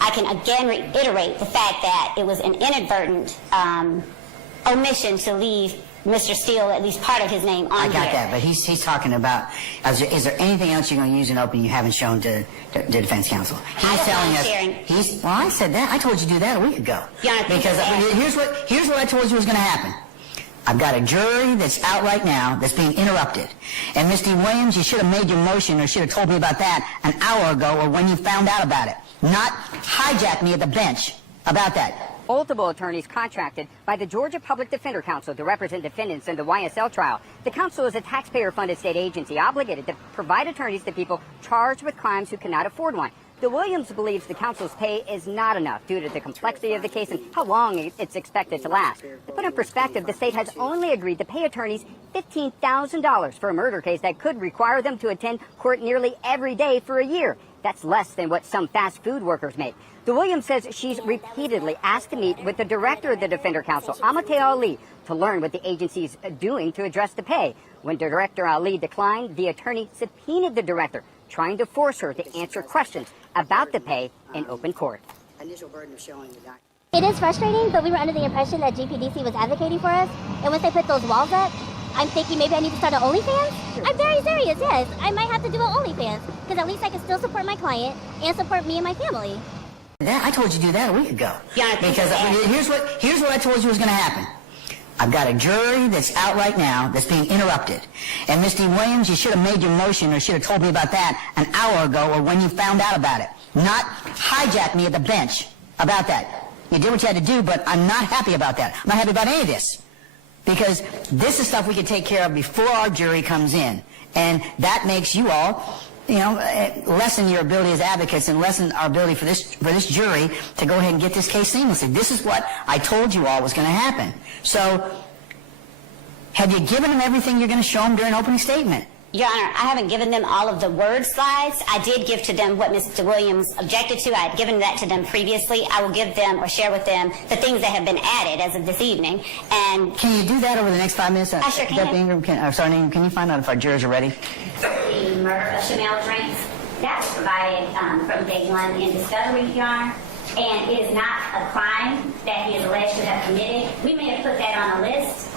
I can again reiterate the fact that it was an inadvertent omission to leave Mr. Steele, at least part of his name, on here. I got that, but he's talking about, is there anything else you're going to use in open you haven't shown to defense counsel? He's telling us, well, I said that. I told you to do that a week ago. Because here's what I told you was going to happen. I've got a jury that's out right now that's being interrupted. And Mr. Williams, you should have made your motion or should have told me about that an hour ago or when you found out about it. Not hijack me at the bench about that. Multiple attorneys contracted by the Georgia Public Defender Council to represent defendants in the YSL trial. The council is a taxpayer-funded state agency obligated to provide attorneys to people charged with crimes who cannot afford one. The Williams believes the council's pay is not enough due to the complexity of the case and how long it's expected to last. To put in perspective, the state has only agreed to pay attorneys $15,000 for a murder case that could require them to attend court nearly every day for a year. That's less than what some fast food workers make. The Williams says she's repeatedly asked to meet with the director of the Defender Council, Amateo Ali, to learn what the agency's doing to address the pay. When Director Ali declined, the attorney subpoenaed the director, trying to force her to answer questions about the pay in open court. Initial burden of showing the document. It is frustrating, but we were under the impression that GPDC was advocating for us, and once they put those walls up, I'm thinking maybe I need to start an OnlyFans? I'm very serious, yes. I might have to do an OnlyFans, because at least I can still support my client and support me and my family. I told you to do that a week ago. Because here's what I told you was going to happen. I've got a jury that's out right now that's being interrupted. And Mr. Williams, you should have made your motion or should have told me about that an hour ago or when you found out about it. Not hijack me at the bench about that. You did what you had to do, but I'm not happy about that. I'm not happy about any of this. Because this is stuff we can take care of before our jury comes in. And that makes you all, lessen your ability as advocates and lessen our ability for this jury to go ahead and get this case seamlessly. This is what I told you all was going to happen. So, have you given them everything you're going to show them during opening statement? Your Honor, I haven't given them all of the word slides. I did give to them what Mr. Williams objected to. I had given that to them previously. I will give them or share with them the things that have been added as of this evening. And can you do that over the next 5 minutes? I sure can. Ingram, can you find out if our jurors are ready? The murder of Chanel drinks, that was provided from day one in discovery, Your Honor. And it is not a crime that he is alleged to have committed. We may have put that on a list,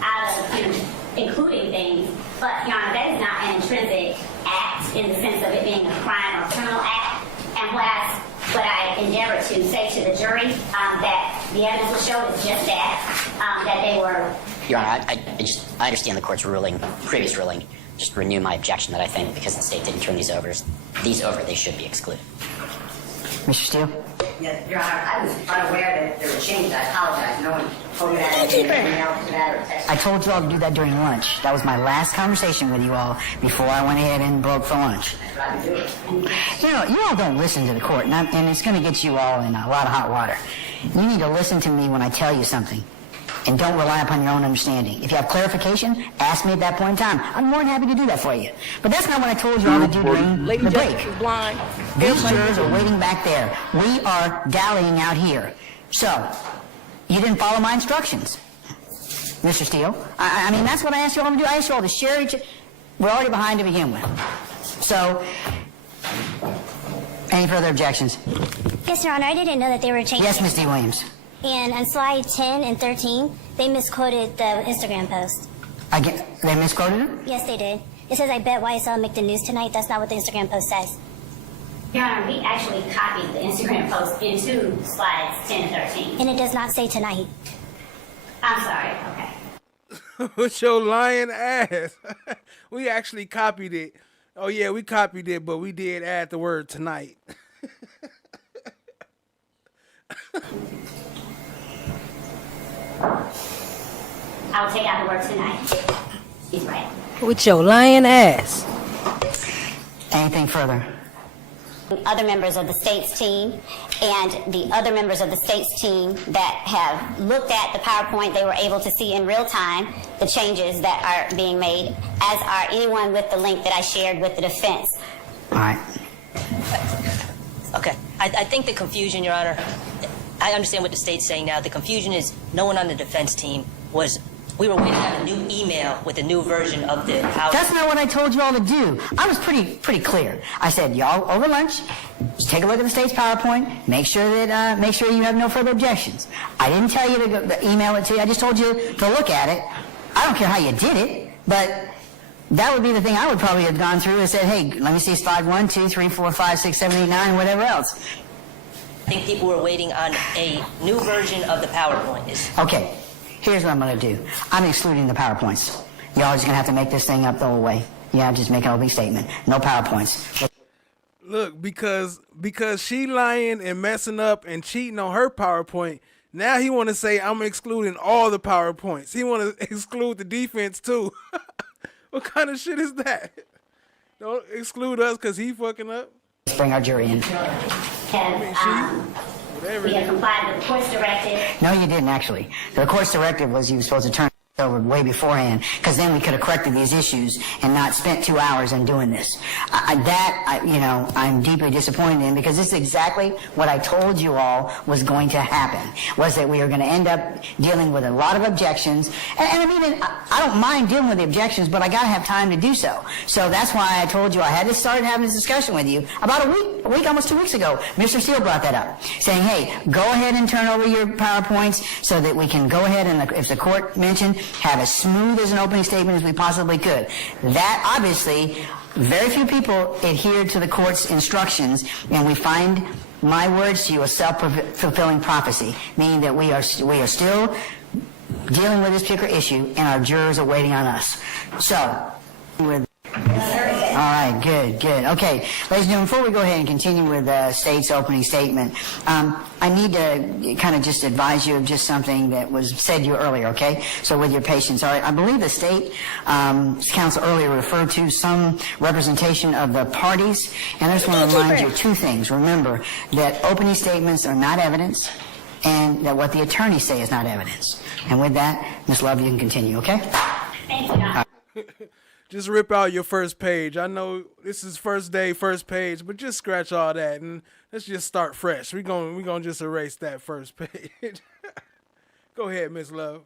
out of including things, but Your Honor, that is not an intrinsic act in the sense of it being a crime or criminal act. And what I endeavored to say to the jury, that the evidence will show is just that they were. Your Honor, I understand the court's ruling, previous ruling. Just renew my objection that I think because the state didn't turn these over, they should be excluded. Mr. Steele? Yes, Your Honor, I was unaware that there were changes. I apologize. No one told me that. I told you all to do that during lunch. That was my last conversation with you all before I went ahead and broke for lunch. You know, you all don't listen to the court, and it's going to get you all in a lot of hot water. You need to listen to me when I tell you something, and don't rely upon your own understanding. If you have clarification, ask me at that point in time. I'm more than happy to do that for you. But that's not what I told you all to do during the break. These jurors are waiting back there. We are dallying out here. So, you didn't follow my instructions, Mr. Steele. I mean, that's what I asked you all to do. I asked you all to share each. We're already behind to begin with. So, any further objections? Yes, Your Honor, I didn't know that they were changing. Yes, Ms. D. Williams. And on slide 10 and 13, they misquoted the Instagram post. They misquoted it? Yes, they did. It says, I bet YSL make the news tonight. That's not what the Instagram post says. Your Honor, we actually copied the Instagram post into slides 10 and 13. And it does not say tonight. I'm sorry, okay. With your lying ass. We actually copied it. Oh, yeah, we copied it, but we did add the word tonight. I'll take out the word tonight. He's right. With your lying ass. Anything further? Other members of the state's team and the other members of the state's team that have looked at the PowerPoint, they were able to see in real time the changes that are being made, as are anyone with the link that I shared with the defense. All right. Okay. I think the confusion, Your Honor, I understand what the state's saying now. The confusion is no one on the defense team was. We were waiting on a new email with a new version of the PowerPoint. That's not what I told you all to do. I was pretty clear. I said, y'all over lunch, just take a look at the state's PowerPoint. Make sure you have no further objections. I didn't tell you to email it to you. I just told you to look at it. I don't care how you did it, but that would be the thing I would probably have gone through and said, hey, let me see slide 1, 2, 3, 4, 5, 6, 7, 8, 9, whatever else. I think people were waiting on a new version of the PowerPoint. Okay. Here's what I'm going to do. I'm excluding the PowerPoints. Y'all just going to have to make this thing up the whole way. Yeah, just make an opening statement. No PowerPoints. Look, because she lying and messing up and cheating on her PowerPoint, now he want to say I'm excluding all the PowerPoints. He want to exclude the defense too. What kind of shit is that? Don't exclude us because he fucking up. Let's bring our jury in. We have complied with the court's directive. No, you didn't actually. The court's directive was you were supposed to turn it over way beforehand, because then we could have corrected these issues and not spent 2 hours in doing this. I'm deeply disappointed in, because this is exactly what I told you all was going to happen, was that we are going to end up dealing with a lot of objections. And I mean, I don't mind dealing with the objections, but I got to have time to do so. So that's why I told you I had to start having this discussion with you about a week, almost 2 weeks ago. Mr. Steele brought that up, saying, hey, go ahead and turn over your PowerPoints so that we can go ahead and, if the court mentioned, have as smooth as an opening statement as we possibly could. That, obviously, very few people adhered to the court's instructions, and we find my words to you a self-fulfilling prophecy, meaning that we are still dealing with this particular issue, and our jurors are waiting on us. So, all right, good. Okay, ladies and gentlemen, before we go ahead and continue with the state's opening statement, I need to kind of just advise you of just something that was said to you earlier, okay? So with your patience, all right, I believe the state counsel earlier referred to some representation of the parties, and I just want to remind you of 2 things. Remember that opening statements are not evidence, and that what the attorneys say is not evidence. And with that, Ms. Love, you can continue, okay? Thank you. Just rip out your first page. I know this is first day, first page, but just scratch all that and let's just start fresh. We're gonna just erase that first page. Go ahead, Miss Love.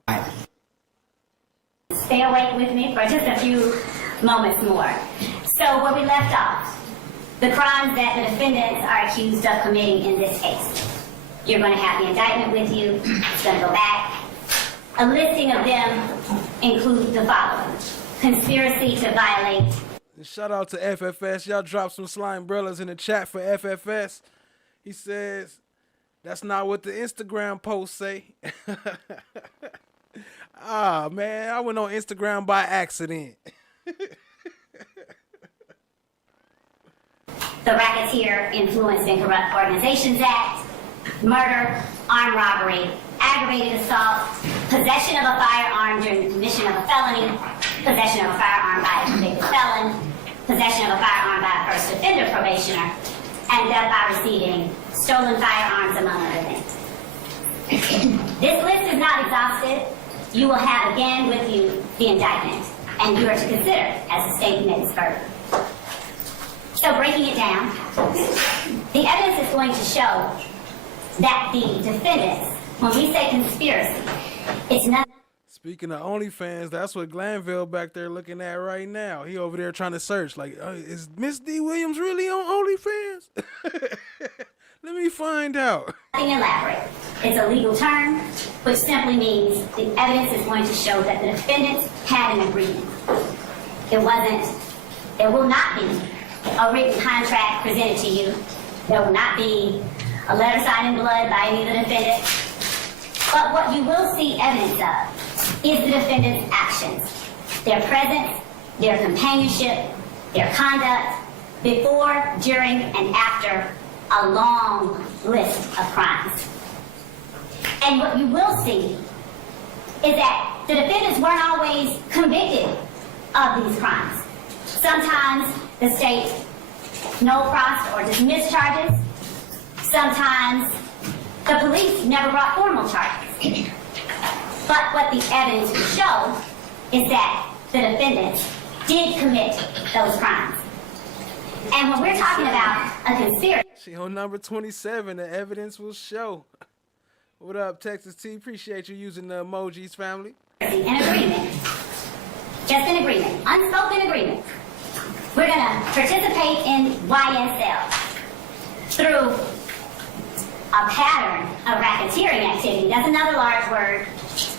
Stay awake with me for just a few moments more. So where we left off, the crimes that the defendants are accused of committing in this case. You're going to have the indictment with you. It's going to go back. A listing of them includes the following: conspiracy to violate. And shout out to FFS. Y'all dropped some slime umbrellas in the chat for FFS. He says, that's not what the Instagram posts say. Ah, man, I went on Instagram by accident. The Racketeer, Influenced and Corrupt Organizations Act, murder, armed robbery, aggravated assault, possession of a firearm during the commission of a felony, possession of a firearm by a convicted felon, possession of a firearm by a first offender probationer, and death by receiving stolen firearms, among other things. This list is not exhaustive. You will have again with you the indictment, and you are to consider as the state commits further. So breaking it down, the evidence is going to show that the defendants, when we say conspiracy, it's not. Speaking of OnlyFans, that's what Glanville back there looking at right now. He over there trying to search, like, is Miss D. Williams really on OnlyFans? Let me find out. Nothing elaborate. It's a legal term, which simply means the evidence is going to show that the defendants had an agreement. There will not be a written contract presented to you. There will not be a letter signed in blood by any of the defendants. But what you will see evidence of is the defendants' actions, their presence, their companionship, their conduct, before, during, and after a long list of crimes. And what you will see is that the defendants weren't always convicted of these crimes. Sometimes the state no-crossed or dismissed charges. Sometimes the police never brought formal charges. But what the evidence will show is that the defendants did commit those crimes. And when we're talking about a conspiracy... She on number 27, the evidence will show. What up, Texas T? Appreciate you using the emojis, family. An agreement. Just an agreement. Unspoken agreement. We're going to participate in YSL through a pattern of racketeering activity. That's another large word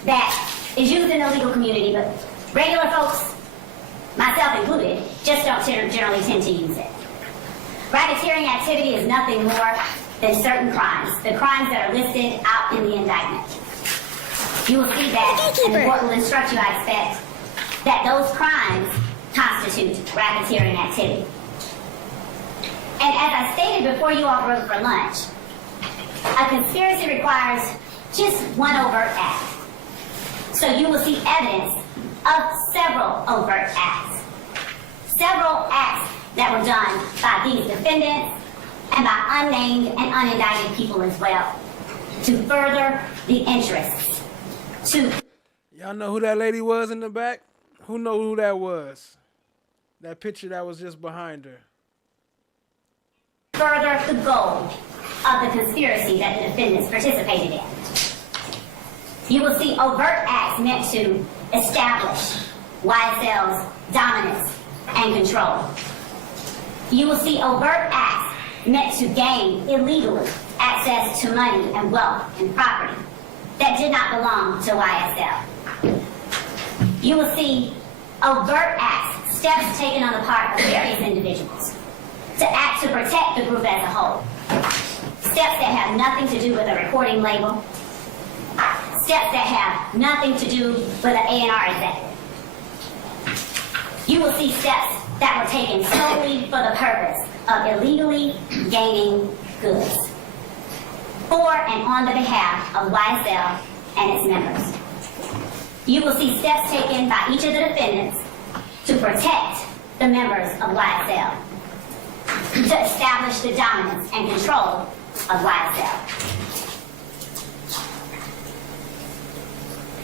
that is used in the legal community, but regular folks, myself included, just don't generally tend to use it. Racketeering activity is nothing more than certain crimes, the crimes that are listed out in the indictment. You will see that, and the court will instruct you, I expect, that those crimes constitute racketeering activity. And as I stated before you all broke for lunch, a conspiracy requires just one overt act. So you will see evidence of several overt acts. Several acts that were done by these defendants and by unnamed and unindicted people as well to further the interests. Y'all know who that lady was in the back? Who know who that was? That picture that was just behind her. Further the goal of the conspiracy that the defendants participated in. You will see overt acts meant to establish YSL's dominance and control. You will see overt acts meant to gain illegally access to money and wealth and property that did not belong to YSL. You will see overt acts, steps taken on the part of various individuals to act to protect the group as a whole. Steps that have nothing to do with a recording label. Steps that have nothing to do with an A&R executive. You will see steps that were taken solely for the purpose of illegally gaining goods for and on the behalf of YSL and its members. You will see steps taken by each of the defendants to protect the members of YSL, to establish the dominance and control of YSL.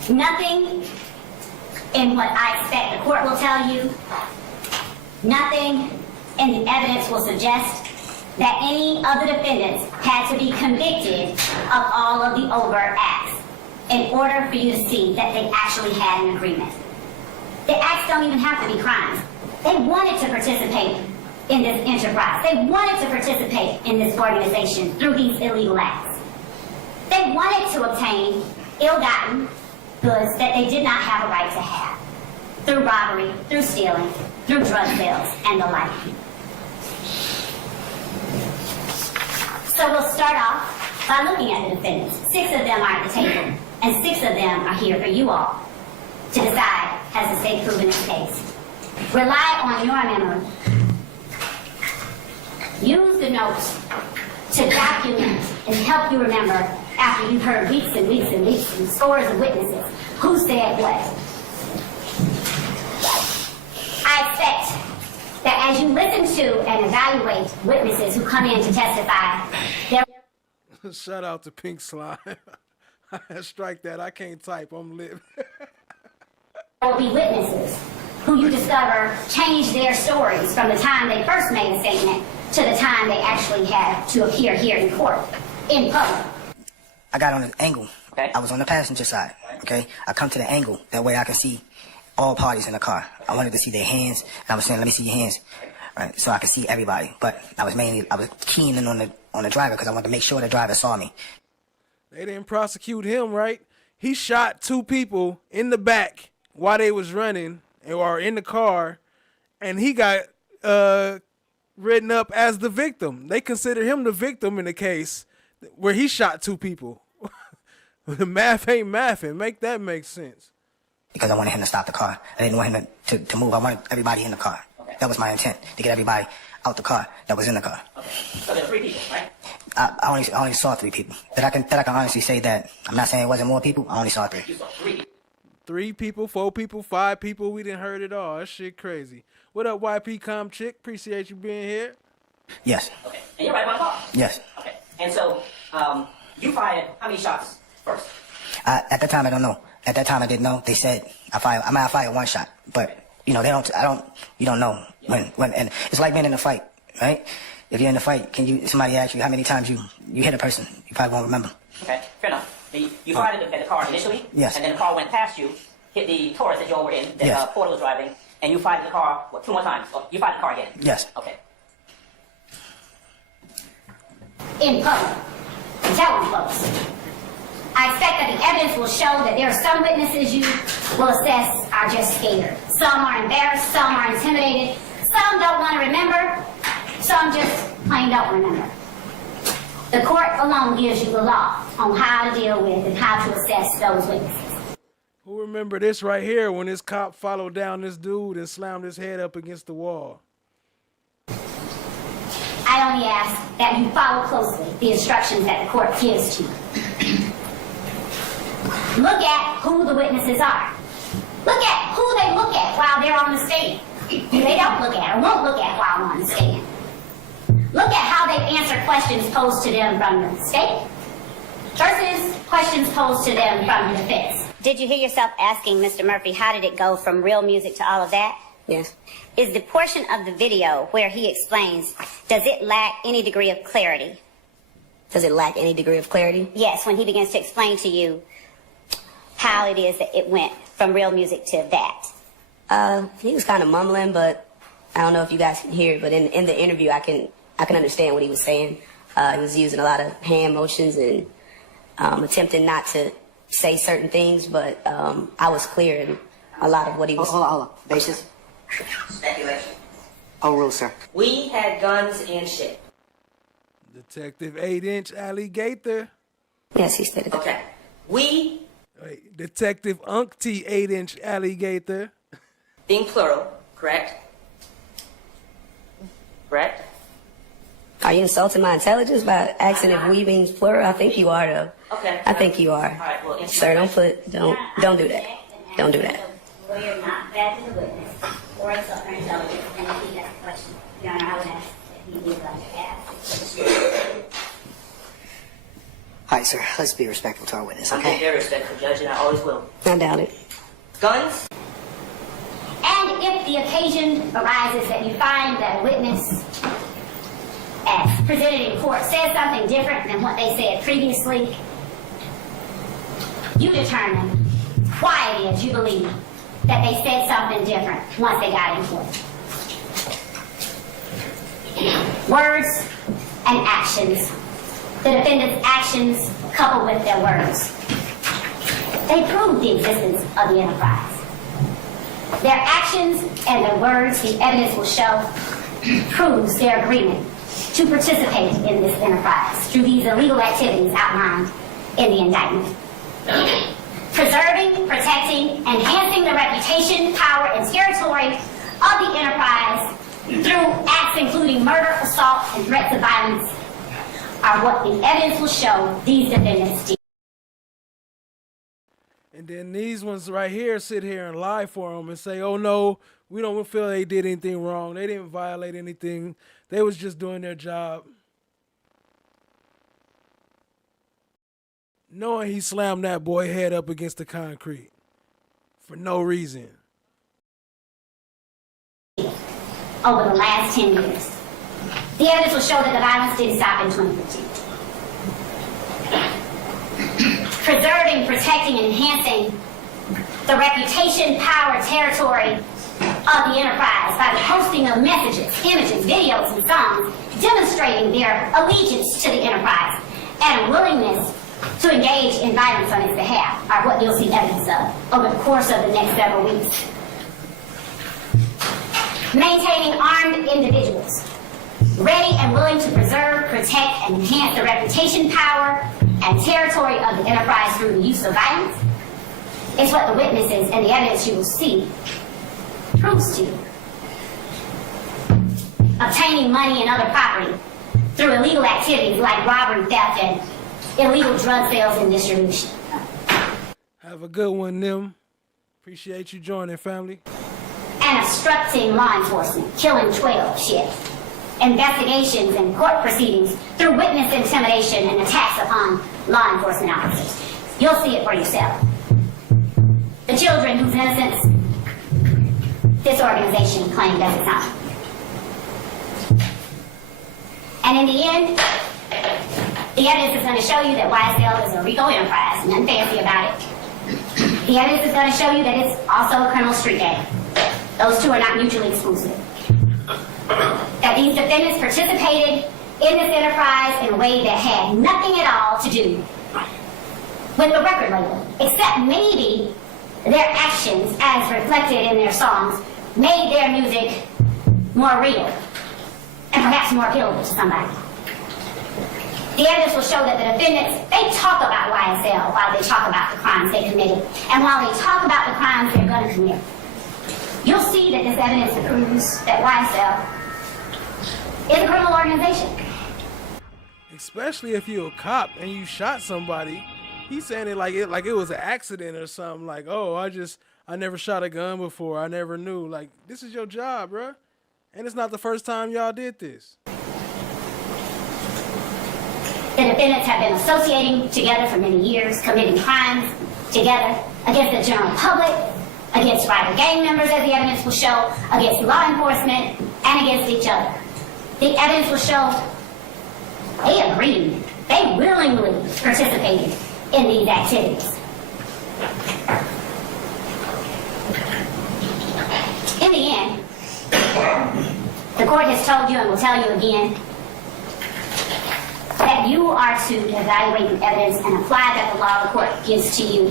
Nothing in what I expect the court will tell you, nothing in the evidence will suggest that any of the defendants had to be convicted of all of the overt acts in order for you to see that they actually had an agreement. The acts don't even have to be crimes. They wanted to participate in this enterprise. They wanted to participate in this organization through these illegal acts. They wanted to obtain ill-gotten goods that they did not have a right to have. through robbery, through stealing, through drug sales, and the like. So we'll start off by looking at the defendants. 6 of them are at the table, and 6 of them are here for you all to decide, has the state proven its case? Rely on your memory. Use the notes to document and help you remember after you've heard weeks and weeks and weeks and scores of witnesses who said what. I expect that as you listen to and evaluate witnesses who come in to testify, there Shout out to Pink Slime. Strike that. I can't type. I'm lit. will be witnesses who you discover changed their stories from the time they first made a statement to the time they actually had to appear here in court, in public. I got on an angle. Okay. I was on the passenger side. Okay. I come to the angle. That way I can see all parties in the car. I wanted to see their hands. And I was saying, let me see your hands. Right. So I could see everybody. But I was keying in on the driver because I wanted to make sure the driver saw me. They didn't prosecute him, right? He shot 2 people in the back while they was running or in the car, and he got written up as the victim. They consider him the victim in the case where he shot 2 people. The math ain't mathing. Make that make sense. Because I wanted him to stop the car. I didn't want him to move. I wanted everybody in the car. Okay. That was my intent, to get everybody out the car that was in the car. Okay. So there were 3 people, right? I only saw 3 people. That I can honestly say that. I'm not saying it wasn't more people. I only saw 3. You saw 3. 3 people, 4 people, 5 people. We didn't heard it all. That shit crazy. What up, YP Com Chick? Appreciate you being here. Yes. Okay. And you're right about the car? Yes. Okay. And so, you fired how many shots first? At the time, I don't know. At that time, I didn't know. They said I fired 1 shot. But, you know, you don't know when, and it's like being in a fight, right? If you're in a fight, somebody ask you how many times you hit a person, you probably won't remember. Okay, fair enough. You fired at the car initially? Yes. And then the car went past you, hit the Taurus that you all were in, that yes. Porter was driving, and you fired the car, 2 more times? Oh, you fired the car again? Yes. Okay. In public. And tell them folks. I expect that the evidence will show that there are some witnesses you will assess are just scared. Some are embarrassed, some are intimidated, some don't want to remember, some just plain don't remember. The court alone gives you the law on how to deal with and how to assess those witnesses. Who remember this right here when this cop followed down this dude and slammed his head up against the wall? I only ask that you follow closely the instructions that the court gives to you. Look at who the witnesses are. Look at who they look at while they're on the stand. Who they don't look at or won't look at while on the stand. Look at how they answer questions posed to them from the state versus questions posed to them from the defense. Did you hear yourself asking Mr. Murphy, how did it go from real music to all of that? Yes. Is the portion of the video where he explains, does it lack any degree of clarity? Does it lack any degree of clarity? Yes, when he begins to explain to you how it is that it went from real music to that. He was kind of mumbling, but I don't know if you guys can hear it, but in the interview I can understand what he was saying. He was using a lot of hand motions and attempting not to say certain things, but I was clear in a lot of what he was... Hold on. Basis? Speculation. Overruled, sir. We had guns and shit. Detective 8-inch alligator. Yes, he stated that. Okay. We... Wait, Detective Uncty 8-inch alligator. Being plural, correct? Correct? Are you insulting my intelligence by asking if we means plural? I think you are, though. Okay. I think you are. All right, well, Sir, don't do that. Don't do that. Lawyer not bad to the witness or insult her intelligence, and if he has a question, Your Honor, I would ask that he would like to ask. All right, sir. Let's be respectful to our witness, I'm okay? being very respectful, Judge, and I always will. I doubt it. Guns? And if the occasion arises that you find that a witness, as presented in court, says something different than what they said previously, you determine why it is you believe that they said something different once they got in court. Words and actions. The defendant's actions coupled with their words. They prove the existence of the enterprise. Their actions and their words, the evidence will show, proves their agreement to participate in this enterprise through these illegal activities outlined in the indictment. Preserving, protecting, enhancing the reputation, power, and territory of the enterprise through acts including murder, assault, and threats of violence are what the evidence will show these defendants did. And then these ones right here sit here and lie for them and say, oh no, we don't feel they did anything wrong. They didn't violate anything. They was just doing their job. Knowing he slammed that boy head up against the concrete for no reason. Over the last 10 years. The evidence will show that the violence didn't stop in 2015. Preserving, protecting, and enhancing the reputation, power, territory of the enterprise by the posting of messages, images, videos, and songs demonstrating their allegiance to the enterprise and a willingness to engage in violence on its behalf are what you'll see evidence of over the course of the next several weeks. Maintaining armed individuals, ready and willing to preserve, protect, and enhance the reputation, power, and territory of the enterprise through the use of violence is what the witnesses and the evidence you will see proves to you. Obtaining money and other property through illegal activities like robbery, theft, and illegal drug sales and distribution. Have a good one, Nim. Appreciate you joining, family. And obstructing law enforcement, killing 12 shifts. Investigations and court proceedings through witness intimidation and attacks upon law enforcement officers. You'll see it for yourself. The children whose innocence this organization claimed as its own. And in the end, the evidence is going to show you that YSL is a RICO enterprise, nothing fancy about it. The evidence is going to show you that it's also a criminal street gang. Those two are not mutually exclusive. That these defendants participated in this enterprise in a way that had nothing at all to do with the record label, except maybe their actions as reflected in their songs made their music more real and perhaps more appealable to somebody. The evidence will show that the defendants, they talk about YSL while they talk about the crimes they committed. And while they talk about the crimes they're going to commit, you'll see that this evidence proves that YSL is a criminal organization. Especially if you're a cop and you shot somebody. He's saying it like it was an accident or something. Like, oh, I never shot a gun before. I never knew. Like, this is your job, bruh. And it's not the first time y'all did this. The defendants have been associating together for many years, committing crimes together against the general public, against rival gang members, as the evidence will show, against law enforcement, and against each other. The evidence will show they agreed, they willingly participated in these activities. In the end, the court has told you and will tell you again that you are to evaluate the evidence and apply that the law the court gives to you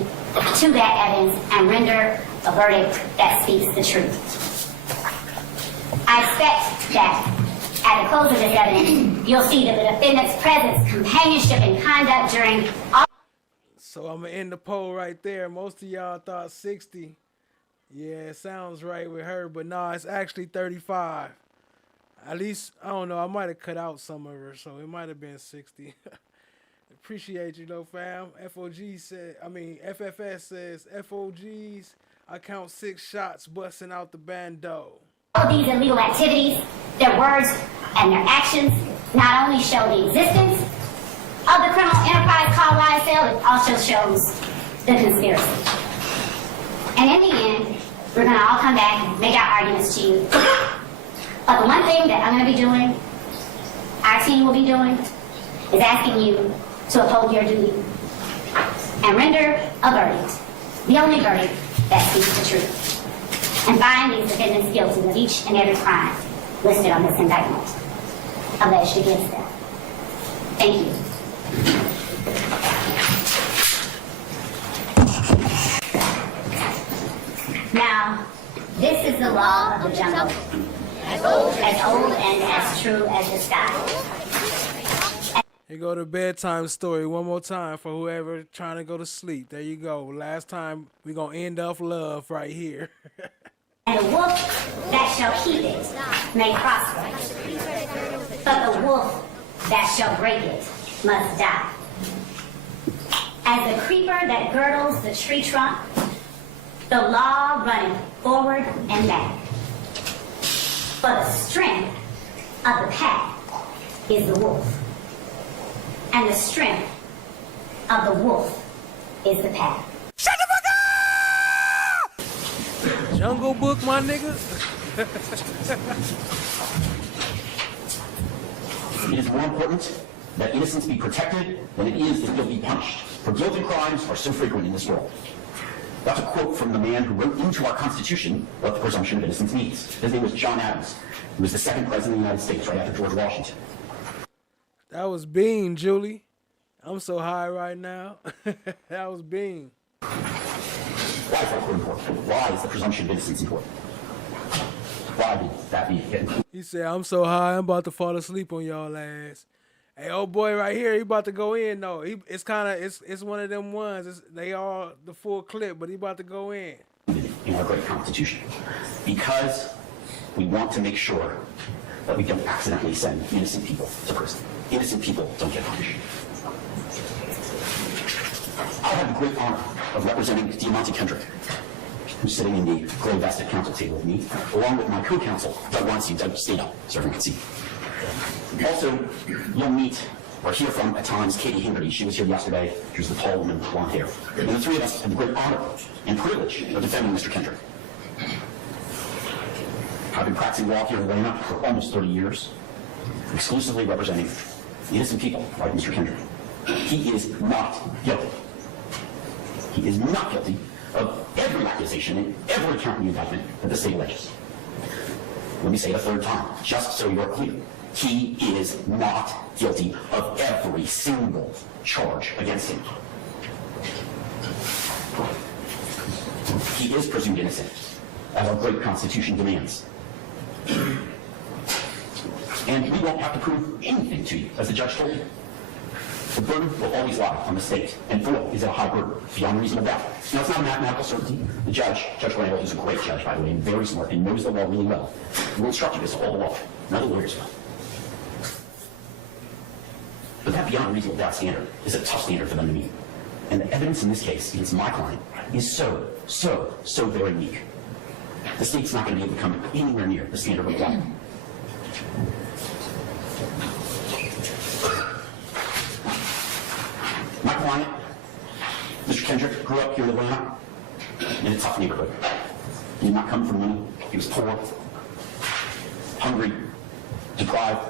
to that evidence and render a verdict that speaks the truth. I expect that at the close of this evidence, you'll see that the defendant's presence, companionship, and conduct during all... So I'm going to end the poll right there. Most of y'all thought 60. Yeah, it sounds right with her, but nah, it's actually 35. At least, I don't know, I might have cut out some of her, so it might have been 60. Appreciate you though, fam. FFS says, FOGs, I count 6 shots busting out the bando. All these illegal activities, their words and their actions not only show the existence of the criminal enterprise called YSL, it also shows the conspiracy. And in the end, we're going to all come back and make our arguments to you. But the one thing that I'm going to be doing, our team will be doing, is asking you to uphold your duty and render a verdict, the only verdict that speaks the truth, and find these defendants guilty of each and every crime listed on this indictment alleged against them. Thank you. Now, This is the law of the jungle, as old and as true as the sky. Here go the bedtime story one more time for whoever trying to go to sleep. There you go. Last time we gonna end off love right here. And the wolf that shall keep it may prosper, but the wolf that shall break it must die. As the creeper that girdles the tree trunk, the law running forward and back. But the strength of the pack is the wolf. And the strength of the wolf is the pack. Shut the fuck up! Jungle Book, my nigga. It is more important that innocence be protected than it is that guilt be punished. For guilt and crimes are so frequent in this world. That's a quote from the man who wrote into our Constitution what the presumption of innocence means. His name was John Adams. He was the second president of the United States right after George Washington. That was Bean, Julie. I'm so high right now. That was Bean. Why is that quote important? Why is the presumption of innocence important? Why did that be? He said, I'm so high, I'm about to fall asleep on y'all ass. Hey, old boy right here, he about to go in though. It's one of them ones. They all the full clip, but he about to go in. In our great Constitution. Because we want to make sure that we don't accidentally send innocent people to prison. Innocent people don't get punished. I have the great honor of representing Diamante Kendrick, who's sitting in the gray vested council table with me, along with my co-counsel, Doug Weinstein, Doug Stato, so everyone can see. Also, you'll meet or hear from, at times, Katie Hingerty. She was here yesterday. She was the tall woman with blonde hair. And the three of us have the great honor and privilege of defending Mr. Kendrick. I've been practicing law here in Atlanta for almost 30 years, exclusively representing innocent people like Mr. Kendrick. He is not guilty. He is not guilty of every accusation and every count in the indictment that the state alleges. Let me say it a third time, just so you're clear. He is not guilty of every single charge against him. He is presumed innocent, as our great Constitution demands. And we won't have to prove anything to you, as the judge told you. The burden will always lie on the state, and boy, is it a high burden, beyond reasonable doubt. Now, it's not a mathematical certainty. The judge, Judge Randall, who's a great judge, by the way, and very smart, and knows the law really well, will instruct you as to all the law. None of the lawyers will. But that beyond reasonable doubt standard is a tough standard for them to meet. And the evidence in this case against my client is so very weak. The state's not going to be able to come anywhere near the standard required. My client, Mr. Kendrick, grew up here in Atlanta in a tough neighborhood. He did not come from money. He was poor, hungry, deprived,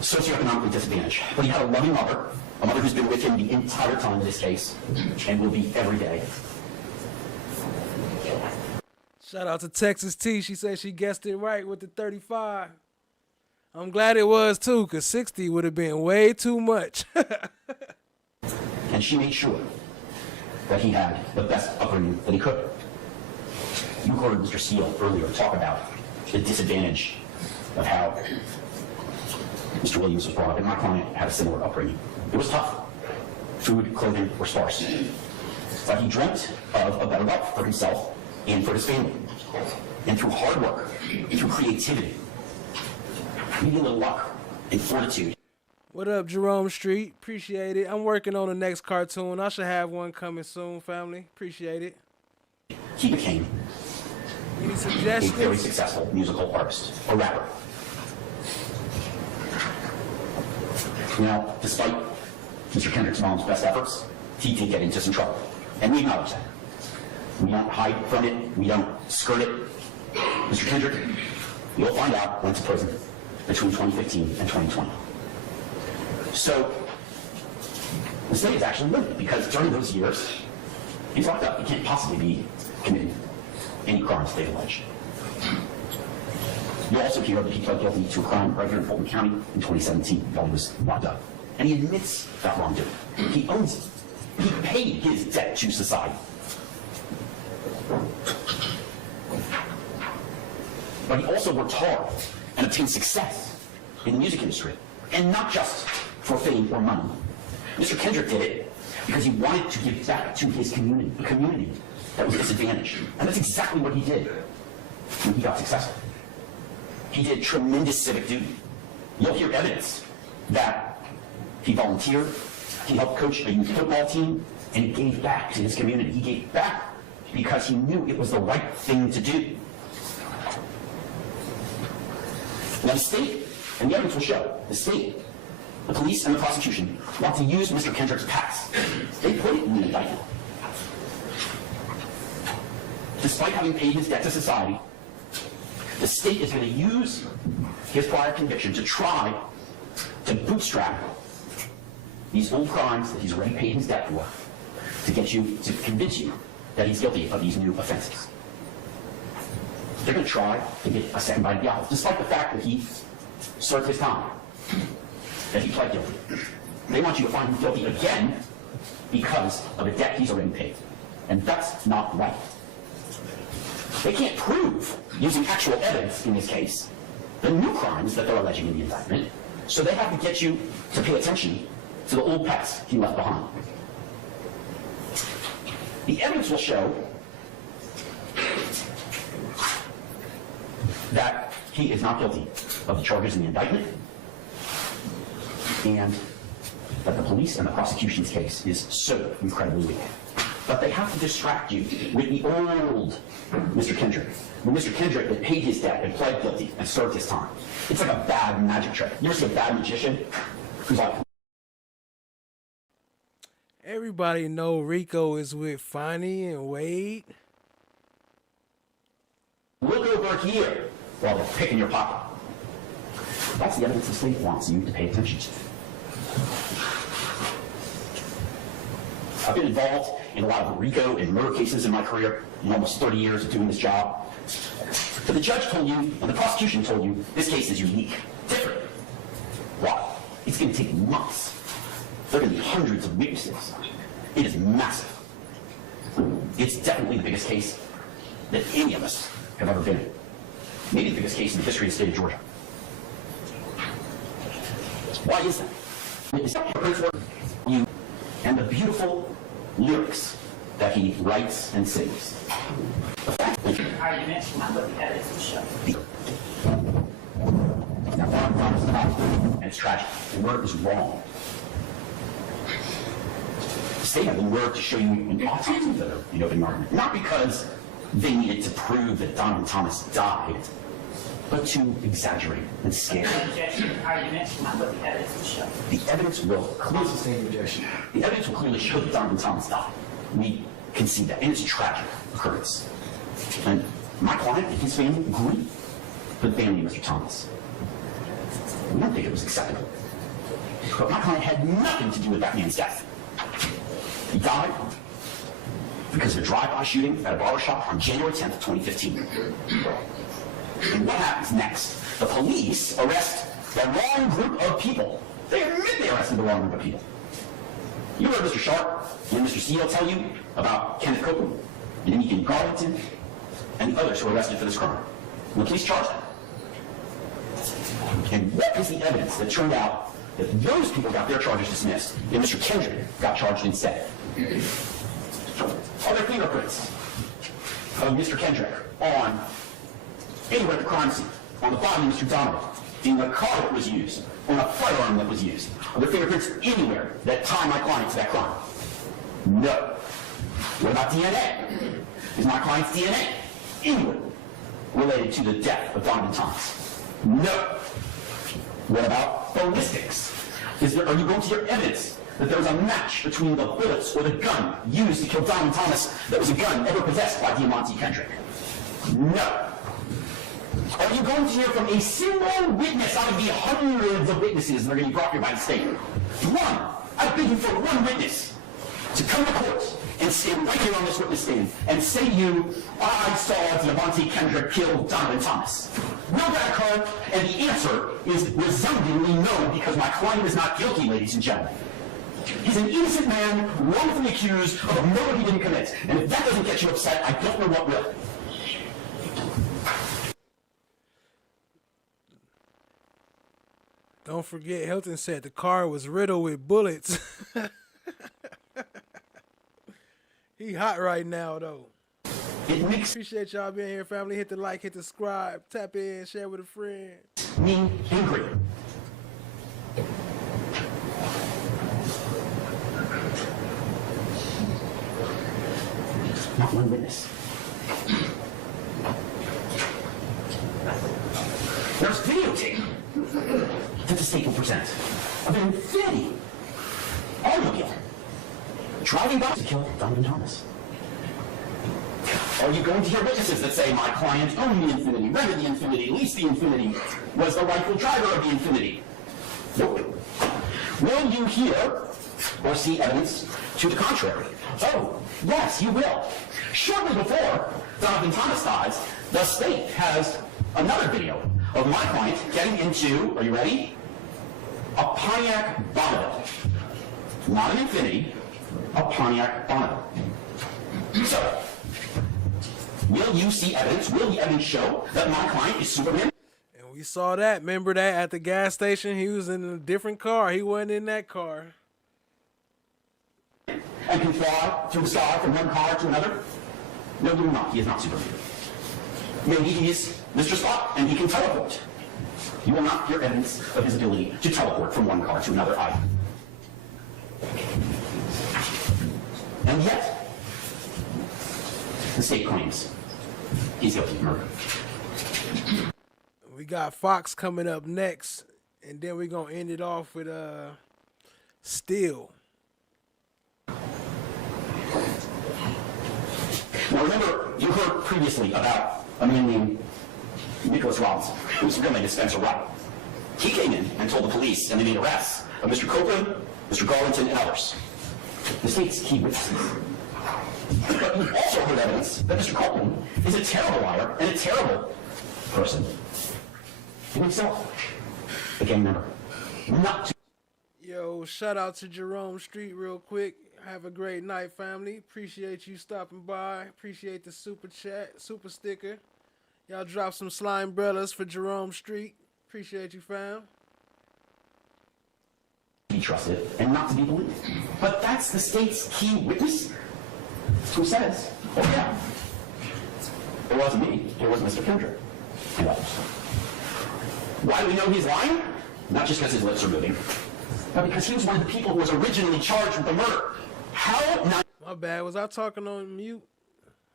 socioeconomically disadvantaged. But he had a loving mother, a mother who's been with him the entire time of this case, and will be every day. Shout out to Texas T. She said she guessed it right with the 35. I'm glad it was too, because 60 would have been way too much. And she made sure that he had the best upbringing that he could. You heard Mr. Steele earlier talk about the disadvantage of how Mr. Williams was brought up, and my client had a similar upbringing. It was tough. Food, clothing were sparse. But he dreamt of a better life for himself and for his family. And through hard work, through creativity, maybe a little luck and fortitude. What up, Jerome Street? Appreciate it. I'm working on the next cartoon. I should have one coming soon, family. Appreciate it. He became Any a suggestions? very successful musical artist, a rapper. Now, despite Mr. Kendrick's mom's best efforts, he did get into some trouble. And we acknowledge that. We don't hide from it. We don't skirt it. Mr. Kendrick, you'll find out went to prison between 2015 and 2020. So, the state is actually limited because during those years, he's locked up. He can't possibly be committing any crimes they've alleged. You'll also hear that he pled guilty to a crime right here in Fulton County in 2017 while he was locked up. And he admits that wrongdoing. He owns it. He paid his debt to society. but he also worked hard and obtained success in the music industry, and not just for fame or money. Mr. Kendrick did it because he wanted to give back to his community, a community that was disadvantaged. And that's exactly what he did when he got successful. He did tremendous civic duty. You'll hear evidence that he volunteered, he helped coach a youth football team, and he gave back to his community. He gave back because he knew it was the right thing to do. Now the state, and the evidence will show, the state, the police, and the prosecution want to use Mr. Kendrick's past. They put it in the indictment. Despite having paid his debt to society, the state is going to use his prior conviction to try to bootstrap these old crimes that he's already paid his debt for, to get you, to convince you that he's guilty of these new offenses. They're going to try to get a second bite of the apple, despite the fact that he served his time, that he pled guilty. They want you to find him guilty again because of a debt he's already paid. And that's not right. They can't prove, using actual evidence in this case, the new crimes that they're alleging in the indictment, so they have to get you to pay attention to the old past he left behind. The evidence will show that he is not guilty of the charges in the indictment, and that the police and the prosecution's case is so incredibly weak. But they have to distract you with the old Mr. Kendrick. When Mr. Kendrick had paid his debt and pled guilty and served his time. It's like a bad magic trick. You ever see a bad magician who's like... Everybody know Rico is with Fonnie and Wade. Look over here while they're picking your pocket. That's the evidence the state wants you to pay attention to. I've been involved in a lot of RICO and murder cases in my career, in almost 30 years of doing this job. But the judge told you, and the prosecution told you, this case is unique, different. Why? It's going to take months. There are going to be hundreds of witnesses. It is massive. It's definitely the biggest case that any of us have ever been in. Maybe the biggest case in the history of the state of Georgia. Why is that? It's you and the beautiful lyrics that he writes and sings. The fact that and it's tragic. The word is wrong. The state had the word to show you an autopsy photo in open argument, not because they needed to prove that Donovan Thomas died, but to exaggerate and scare. The evidence will clearly show that Donovan Thomas died. We can see that, and it's a tragic occurrence. And my client and his family agree with banning Mr. Thomas. We don't think it was acceptable. But my client had nothing to do with that man's death. He died because of a drive-by shooting at a barbershop on January 10th, 2015. And what happens next? The police arrest the wrong group of people. They admit they arrested the wrong group of people. You heard Mr. Sharp and Mr. Steele tell you about Kenneth Copeland and Deacon Garlington and the others who were arrested for this crime. And the police charged them. And what is the evidence that turned out that those people got their charges dismissed and Mr. Kendrick got charged instead? Are there fingerprints of Mr. Kendrick on anywhere at the crime scene, on the body of Mr. Donovan, in the car that was used, on a firearm that was used? Are there fingerprints anywhere that tie my client to that crime? No. What about DNA? Is my client's DNA anywhere related to the death of Donovan Thomas? No. What about ballistics? Are you going to hear evidence that there was a match between the bullets or the gun used to kill Donovan Thomas that was a gun ever possessed by Diamante Kendrick? No. Are you going to hear from a single witness out of the hundreds of witnesses that are going to be brought here by the state? One. I beg you for one witness to come to court and stand right here on this witness stand and say to you, I saw Diamante Kendrick kill Donovan Thomas. Will that occur? And the answer is resoundingly no, because my client is not guilty, ladies and gentlemen. He's an innocent man, wrongfully accused of a murder he didn't commit. And if that doesn't get you upset, I don't know what will. Don't forget, Hilton said the car was riddled with bullets. He hot right now, though. Appreciate y'all being here, family. Hit the like, hit the subscribe, tap in, share with a friend. Me angry. Not one witness. There's videotape that the state will present of an infinity automobile driving by to kill Donovan Thomas. Are you going to hear witnesses that say my client owned the Infinity, rented the Infinity, leased the Infinity, was the rightful driver of the Infinity? Nope. Will you hear or see evidence to the contrary? Oh, yes, you will. Shortly before Donovan Thomas dies, the state has another video of my client getting into, are you ready? A Pontiac Bonneville. Not an Infinity, a Pontiac Bonneville. So, will you see evidence? Will the evidence show that my client is Superman? And we saw that. Remember that at the gas station? He was in a different car. He wasn't in that car. And can fly through the sky from one car to another? No, he will not. He is not Superman. Maybe he's Mr. Spock and he can teleport. You will not hear evidence of his ability to teleport from one car to another either. And yet, the state claims he's guilty of murder. We got Fox coming up next, and then we're going to end it off with Steel. Now remember, you heard previously about a man named Nicholas Robinson, who was related to Spencer Wright. He came in and told the police, and they made arrests of Mr. Copeland, Mr. Garlington, and others. The state's key witnesses. But you also heard evidence that Mr. Copeland is a terrible liar and a terrible person. He himself, a gang member. Not to Yo, shout out to Jerome Street real quick. Have a great night, family. Appreciate you stopping by. Appreciate the super chat, super sticker. Y'all drop some slime umbrellas for Jerome Street. Appreciate you, fam. be trusted and not to be believed. But that's the state's key witness who says, oh yeah, it wasn't me, it was Mr. Kendrick and others. Why do we know he's lying? Not just because his lips are moving, but because he was one of the people who was originally charged with the murder. How not? My bad. Was I talking on mute?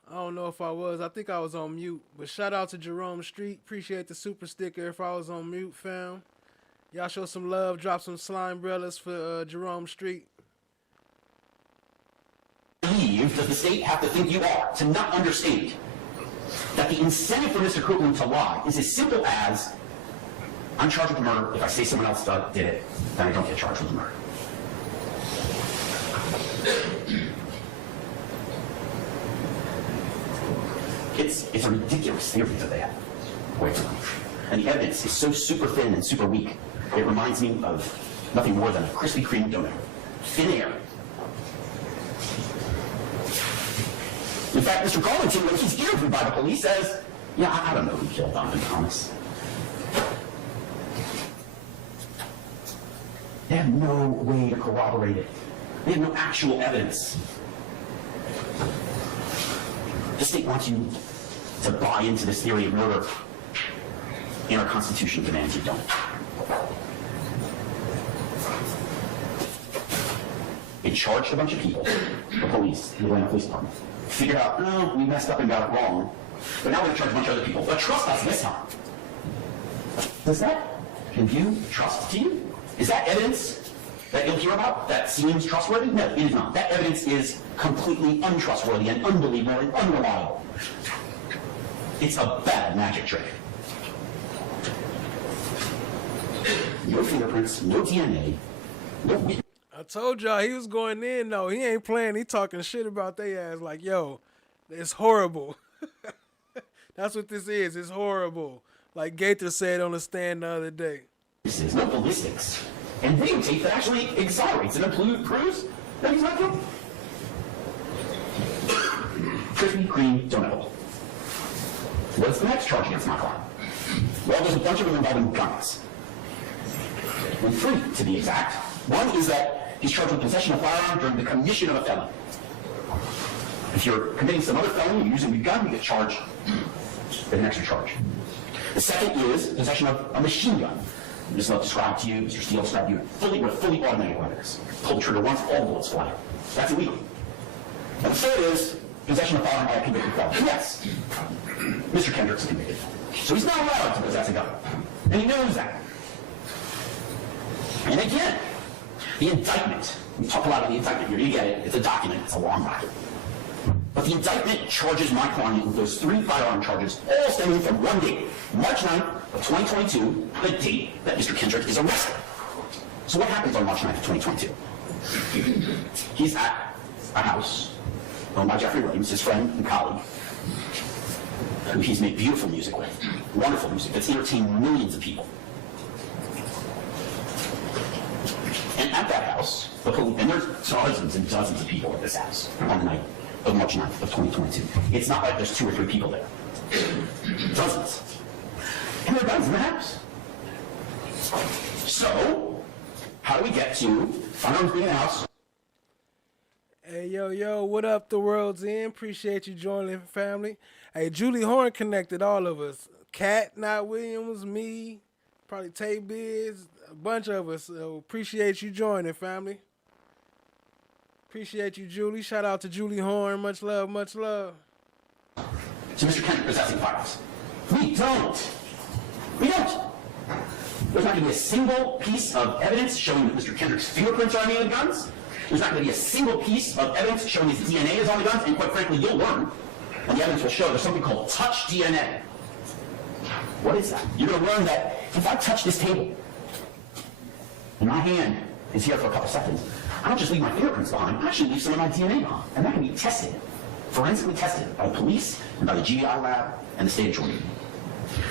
I don't know if I was. I think I was on mute. But shout out to Jerome Street. Appreciate the super sticker if I was on mute, fam. Y'all show some love. Drop some slime umbrellas for Jerome Street. Believe does the state have to think you are to not understand that the incentive for Mr. Copeland to lie is as simple as, I'm charged with the murder. If I say someone else did it, then I don't get charged with the murder. It's a ridiculous theory that they have. Wait a minute. And the evidence is so super thin and super weak, it reminds me of nothing more than a Krispy Kreme donut. Thin air. In fact, Mr. Garlington, when he's interviewed by the police, says, yeah, I don't know who killed Donovan Thomas. They have no way to corroborate it. They have no actual evidence. The state wants you to buy into this theory of murder, and our Constitution demands you don't. It charged a bunch of people, the police, the Atlanta Police Department, figured out, no, we messed up and got it wrong, but now we're going to charge a bunch of other people. But trust us this time. Does that impugn trust to you? Is that evidence that you'll hear about that seems trustworthy? No, it is not. That evidence is completely untrustworthy and unbelievable and unreliable. It's a bad magic trick. No fingerprints, no DNA, no witness. I told y'all he was going in, though. He ain't playing. He talking shit about they ass like, yo, it's horrible. That's what this is. It's horrible. Like Gaither said on the stand the other day. This is no ballistics. And videotape that actually exonerates and proves that he's not guilty. Krispy Kreme donut. What's the next charge against my client? Well, there's a bunch of them involving guns. And 3, to be exact. 1 is that he's charged with possession of a firearm during the commission of a felony. If you're committing some other felony, you're using a gun, you get charged with an extra charge. The second is possession of a machine gun. This is described to you, Mr. Steele described to you, with fully automatic weapons. Pull the trigger once, all the bullets fly. That's illegal. And the third is possession of firearm by a convicted felon. Yes, Mr. Kendrick's a convicted felon. So he's not allowed to possess a gun. And he knows that. And again, the indictment, we talk a lot about the indictment, you're going to get it, it's a document, it's a long document. But the indictment charges my client with those 3 firearm charges, all stemming from one date, March 9th of 2022, the date that Mr. Kendrick is arrested. So what happens on March 9th of 2022? He's at a house owned by Jeffrey Williams, his friend and colleague, who he's made beautiful music with, wonderful music that's entertained millions of people. And at that house, and there's dozens and dozens of people at this house on the night of March 9th of 2022. It's not like there's 2 or 3 people there. Dozens. And there are guns in the house. So, how do we get to firearms being in the house? Hey, yo, what up, the world's end? Appreciate you joining, family. Hey, Julie Horn connected all of us. Kat, Not Williams, me, probably Tay Biz, a bunch of us. So appreciate you joining, family. Appreciate you, Julie. Shout out to Julie Horn. Much love, much love. So Mr. Kendrick possessing firearms. We don't. We don't. There's not going to be a single piece of evidence showing that Mr. Kendrick's fingerprints are on any of the guns. There's not going to be a single piece of evidence showing his DNA is on the guns. And quite frankly, you'll learn, and the evidence will show, there's something called touch DNA. What is that? You're going to learn that if I touch this table, and my hand is here for a couple seconds, I don't just leave my fingerprints behind, I actually leave some of my DNA behind. And that can be tested, forensically tested, by the police and by the GI lab and the state of Georgia.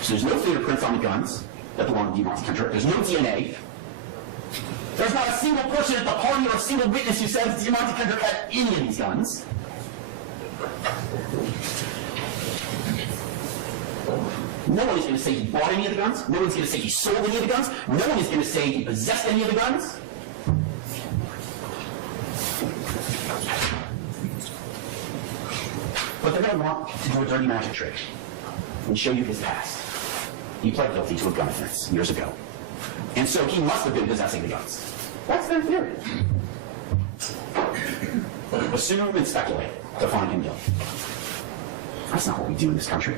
So there's no fingerprints on the guns that belong to DeMonte Kendrick. There's no DNA. There's not a single person at the party or a single witness who says DeMonte Kendrick had any of these guns. No one is going to say he bought any of the guns. No one's going to say he sold any of the guns. No one is going to say he possessed any of the guns. But they're going to want to do a dirty magic trick and show you his past. He pled guilty to a gun offense years ago. And so he must have been possessing the guns. That's their theory. Assume and speculate to find him guilty. That's not what we do in this country.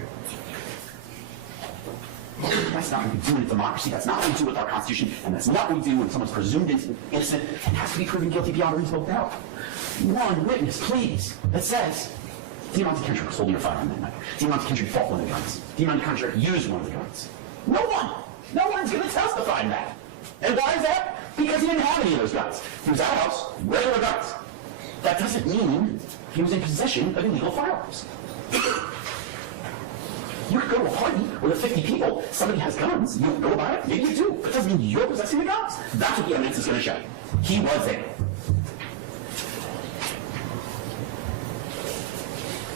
That's not what we do in a democracy. That's not what we do with our Constitution. And that's not what we do when someone's presumed innocent and has to be proven guilty beyond a reasonable doubt. One witness, please, that says DeMonte Kendrick was holding a firearm that night. DeMonte Kendrick fought one of the guns. DeMonte Kendrick used one of the guns. No one! No one's going to testify to that. And why is that? Because he didn't have any of those guns. He was at a house, regular guns. That doesn't mean he was in possession of illegal firearms. You could go to a party with 50 people, somebody has guns, you don't know about it, maybe you do, but it doesn't mean you're possessing the guns. That's what the evidence is going to show. He was there.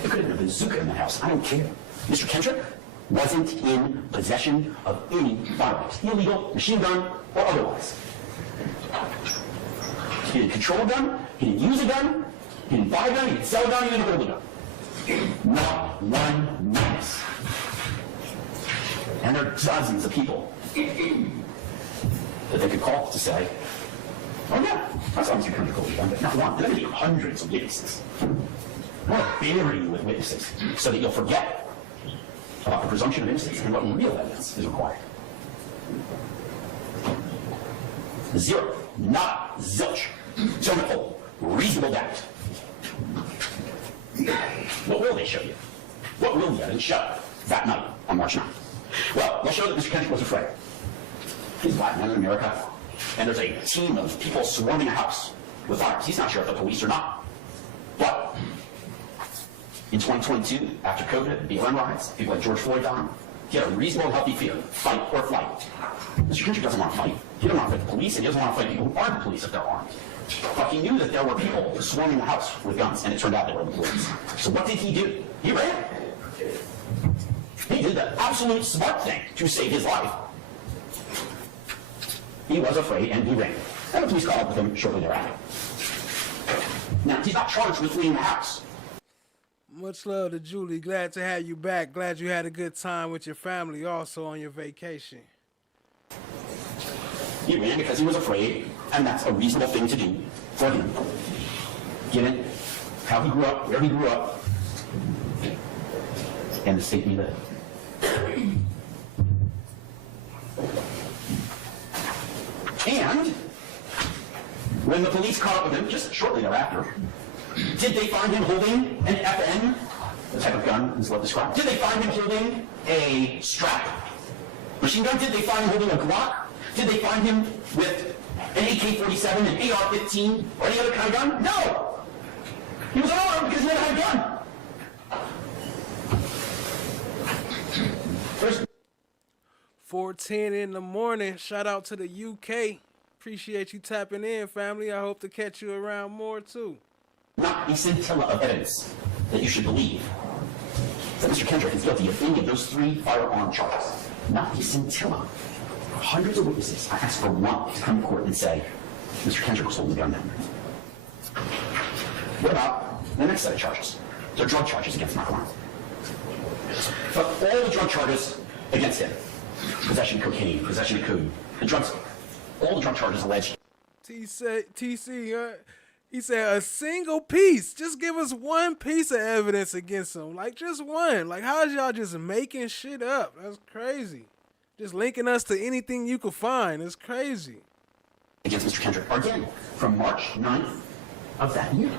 There could have been a bazooka in the house, I don't care. Mr. Kendrick wasn't in possession of any firearms, illegal, machine gun, or otherwise. He didn't control a gun, he didn't use a gun, he didn't buy a gun, he didn't sell a gun, he didn't hold a gun. Not one witness. And there are dozens of people that they could call to say, oh yeah, I saw Mr. Kendrick hold a gun, but not one. There are going to be hundreds of witnesses. I want to bury you with witnesses so that you'll forget about the presumption of innocence and what real evidence is required. Zero. Not zilch. So reasonable doubt. What will they show you? What will the evidence show that night on March 9th? Well, they'll show that Mr. Kendrick was afraid. He's a black man in America, and there's a team of people swarming a house with arms. He's not sure if they're police or not. But in 2022, after COVID, the BLM riots, people like George Floyd died, he had a reasonable, healthy fear, fight or flight. Mr. Kendrick doesn't want to fight. He doesn't want to fight the police, and he doesn't want to fight people who aren't the police if they're armed. But he knew that there were people swarming the house with guns, and it turned out they were the police. So what did he do? He ran. He did the absolute smart thing to save his life. he was afraid and he ran. And the police caught up with him shortly thereafter. Now, he's not charged with fleeing the house. Much love to Julie. Glad to have you back. Glad you had a good time with your family also on your vacation. He ran because he was afraid, and that's a reasonable thing to do for him, given how he grew up, where he grew up, and the state we live. And when the police caught up with him just shortly thereafter, did they find him holding an FN, the type of gun is what described? Did they find him holding a strap machine gun? Did they find him holding a Glock? Did they find him with an AK-47, an AR-15, or any other kind of gun? No! He was unarmed because he never had a gun. First 4:10 in the morning. Shout out to the UK. Appreciate you tapping in, family. I hope to catch you around more too. Not a scintilla of evidence that you should believe that Mr. Kendrick is guilty of any of those 3 firearm charges. Not a scintilla. Hundreds of witnesses. I asked for one to come to court and say, Mr. Kendrick was holding the gun down. What about the next set of charges? They're drug charges against my client. But all the drug charges against him, possession of cocaine, possession of cocaine, the drugs, all the drug charges alleged. TC, he said a single piece. Just give us one piece of evidence against him. Like, just one. Like, how is y'all just making shit up? That's crazy. Just linking us to anything you could find. It's crazy. Against Mr. Kendrick, again, from March 9th of that year.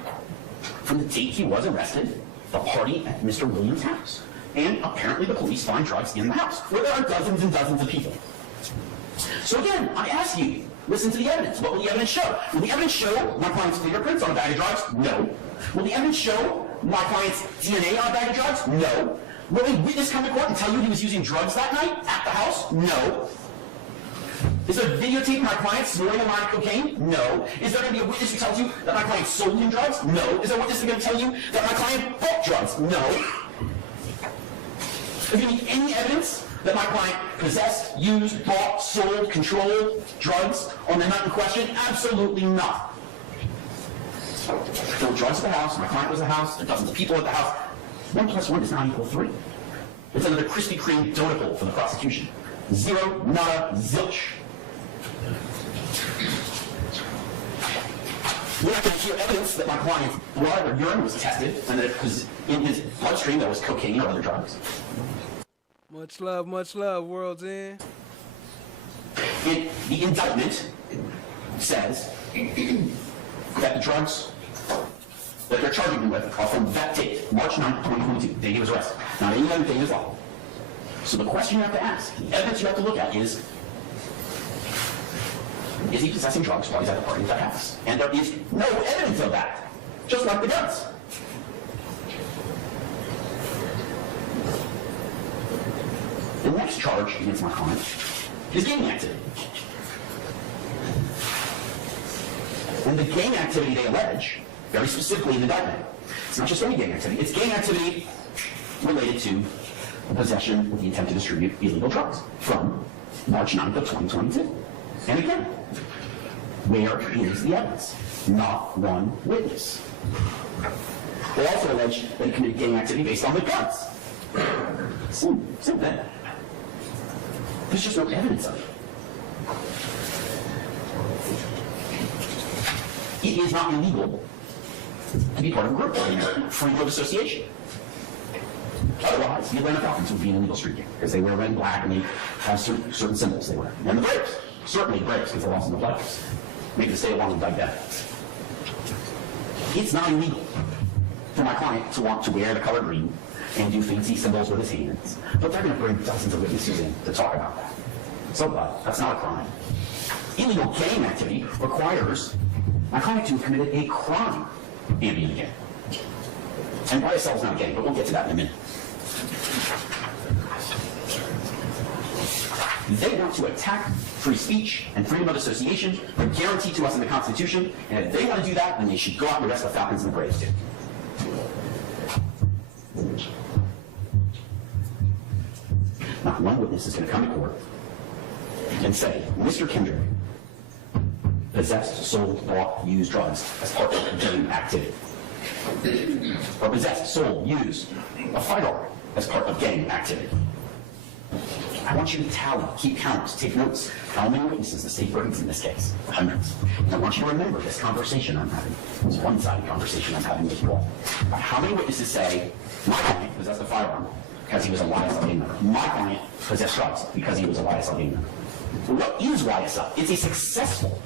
From the date he was arrested, the party at Mr. Williams' house. And apparently the police find drugs in the house, where there are dozens and dozens of people. So again, I ask you, listen to the evidence. What will the evidence show? Will the evidence show my client's fingerprints on a bag of drugs? No. Will the evidence show my client's DNA on a bag of drugs? No. Will a witness come to court and tell you he was using drugs that night at the house? No. Is there a videotape of my client snorting a line of cocaine? No. Is there going to be a witness who tells you that my client sold him drugs? No. Is there a witness who's going to tell you that my client bought drugs? No. Is there going to be any evidence that my client possessed, used, bought, sold, controlled drugs on the night in question? Absolutely not. There were drugs at the house, my client was at the house, there were dozens of people at the house. 1 + 1 does not equal 3. It's another Krispy Kreme donut hole for the prosecution. Zero, nada, zilch. We're not going to hear evidence that my client's blood or urine was tested and that it was in his bloodstream there was cocaine or other drugs. Much love, World's End. The indictment says that the drugs that they're charging him with are from that date, March 9th, 2022, the day he was arrested. Not any other date as well. So the question you have to ask, the evidence you have to look at is he possessing drugs while he's at the party at that house? And there is no evidence of that, just like the guns. The next charge against my client is gang activity. And the gang activity they allege, very specifically in the indictment, it's not just any gang activity, it's gang activity related to possession with the intent to distribute illegal drugs from March 9th of 2022. And again, where is the evidence? Not one witness. They also allege that he committed gang activity based on the guns. Same thing. There's just no evidence of it. It is not illegal to be part of a group, freedom of association. Otherwise, the Atlanta Falcons would be an illegal street game because they wear red and black and they have certain symbols they wear. And the Braves, certainly the Braves, because they lost in the playoffs. Maybe they stay along and like that. It's not illegal for my client to want to wear the color green and do fancy symbols with his hands. But they're going to bring dozens of witnesses in to talk about that. So what? That's not a crime. Illegal gang activity requires my client to have committed a crime and be in a gang. And YSL is not a gang, but we'll get to that in a minute. They want to attack free speech and freedom of association. They're guaranteed to us in the Constitution, and if they want to do that, then they should go out and arrest the Falcons and the Braves too. Not one witness is going to come to court and say, Mr. Kendrick possessed, sold, bought, used drugs as part of gang activity. Or possessed, sold, used a firearm as part of gang activity. I want you to tally, keep count, take notes. How many witnesses the state brings in this case? Hundreds. And I want you to remember this conversation I'm having. This one-sided conversation I'm having with you all. How many witnesses say, my client possessed a firearm because he was a YSL gang member. My client possessed drugs because he was a YSL gang member. What is YSL? It's a successful,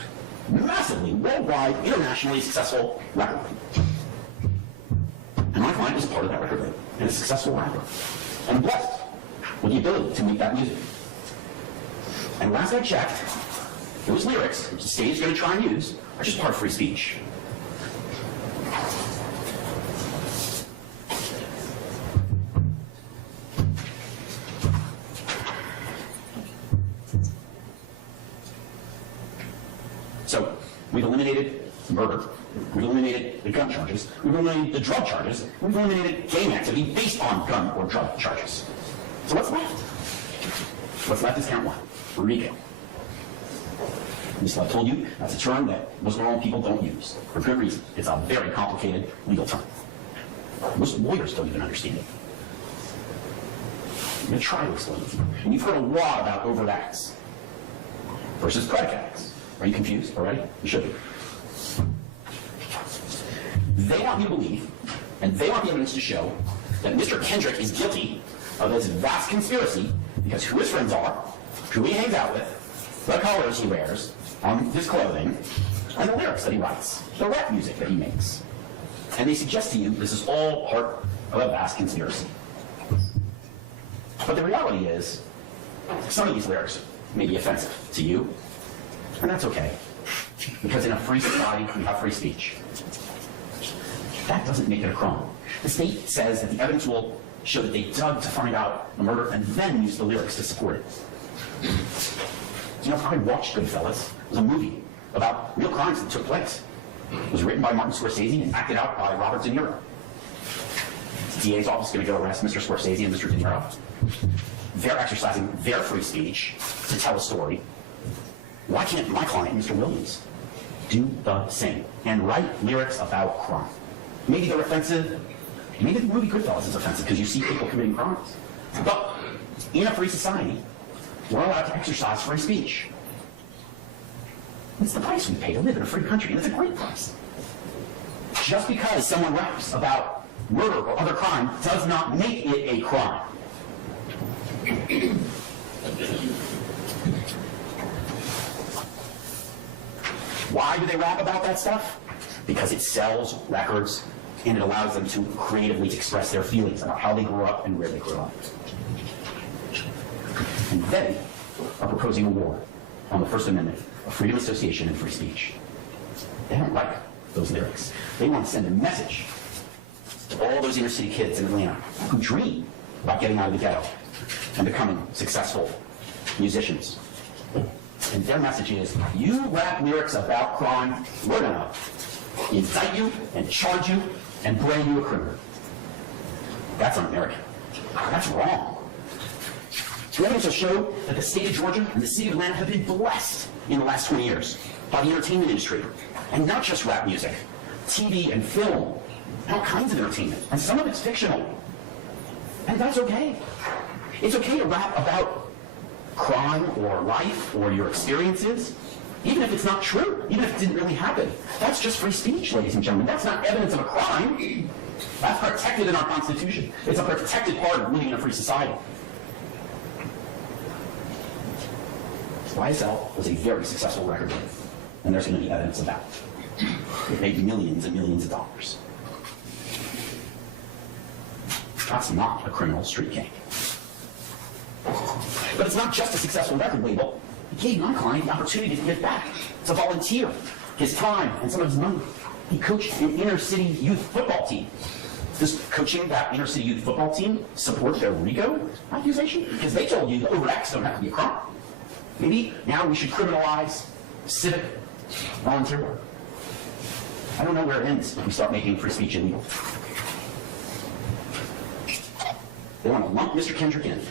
massively, worldwide, internationally successful record label. And my client was a part of that record label, and a successful rapper. And blessed with the ability to make that music. And last I checked, those lyrics, which the state is going to try and use, are just part of free speech. So, we've eliminated murder, we've eliminated the gun charges, we've eliminated the drug charges, we've eliminated gang activity based on gun or drug charges. So what's left? What's left is count one, RICO. I told you, that's a term that most normal people don't use, for good reason. It's a very complicated legal term. Most lawyers don't even understand it. I'm going to try to explain it to you. And you've heard a lot about overt acts versus predicate acts. Are you confused already? You should be. They want you to believe, and they want the evidence to show, that Mr. Kendrick is guilty of this vast conspiracy because who his friends are, who he hangs out with, the colors he wears on his clothing, and the lyrics that he writes, the rap music that he makes. And they suggest to you this is all part of a vast conspiracy. But the reality is, some of these lyrics may be offensive to you, and that's okay, because in a free society, we have free speech. That doesn't make it a crime. The state says that the evidence will show that they dug to find out the murder and then used the lyrics to support it. You know, I watched Goodfellas. It was a movie about real crimes that took place. It was written by Martin Scorsese and acted out by Robert De Niro. The DA's office is going to go arrest Mr. Scorsese and Mr. De Niro. They're exercising their free speech to tell a story. Why can't my client, Mr. Williams, do the same and write lyrics about crime? Maybe they're offensive. Maybe the movie Goodfellas is offensive because you see people committing crimes. But in a free society, we're allowed to exercise free speech. It's the price we pay to live in a free country, and it's a great price. Just because someone raps about murder or other crime does not make it a crime. Why do they rap about that stuff? Because it sells records and it allows them to creatively express their feelings about how they grew up and where they grew up. And they are proposing a war on the First Amendment of freedom of association and free speech. They don't like those lyrics. They want to send a message to all those inner city kids in Atlanta who dream about getting out of the ghetto and becoming successful musicians. And their message is, you rap lyrics about crime, we're going to indict you and charge you and brand you a criminal. That's un-American. That's wrong. The evidence will show that the state of Georgia and the city of Atlanta have been blessed in the last 20 years by the entertainment industry. And not just rap music, TV and film, and all kinds of entertainment. And some of it's fictional. And that's okay. It's okay to rap about crime or life or your experiences, even if it's not true, even if it didn't really happen. That's just free speech, ladies and gentlemen. That's not evidence of a crime. That's protected in our Constitution. It's a protected part of living in a free society. YSL was a very successful record label, and there's going to be evidence of that. It made millions and millions of dollars. That's not a criminal street gang. But it's not just a successful record label. It gave my client the opportunity to give back, to volunteer his time and some of his money. He coached an inner city youth football team. Does coaching that inner city youth football team support their RICO accusation? Because they told you that overt acts don't have to be a crime. Maybe now we should criminalize civic volunteer work. I don't know where it ends when we start making free speech illegal. They want to lump Mr. Kendrick in.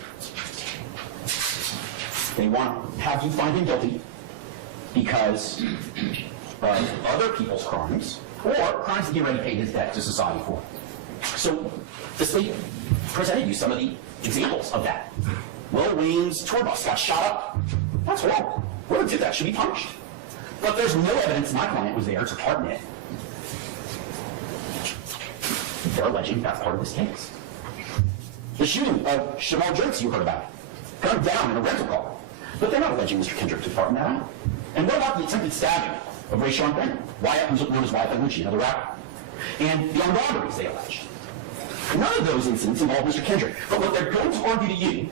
They want to have you find him guilty, because of other people's crimes or crimes that he already paid his debt to society for. So the state presented you some of the examples of that. Lil Wayne's tour bus got shot up. That's horrible. Whoever did that should be punished. But there's no evidence my client was there to pardon it. They're alleging that's part of this case. The shooting of Shamal Jerks you heard about, gunned down in a rental car. But they're not alleging Mr. Kendrick to pardon that out. And what about the attempted stabbing of Rayshawn Bennett, who's known as YSL, another rapper, and the armed robberies they alleged? None of those incidents involve Mr. Kendrick. But what they're going to argue to you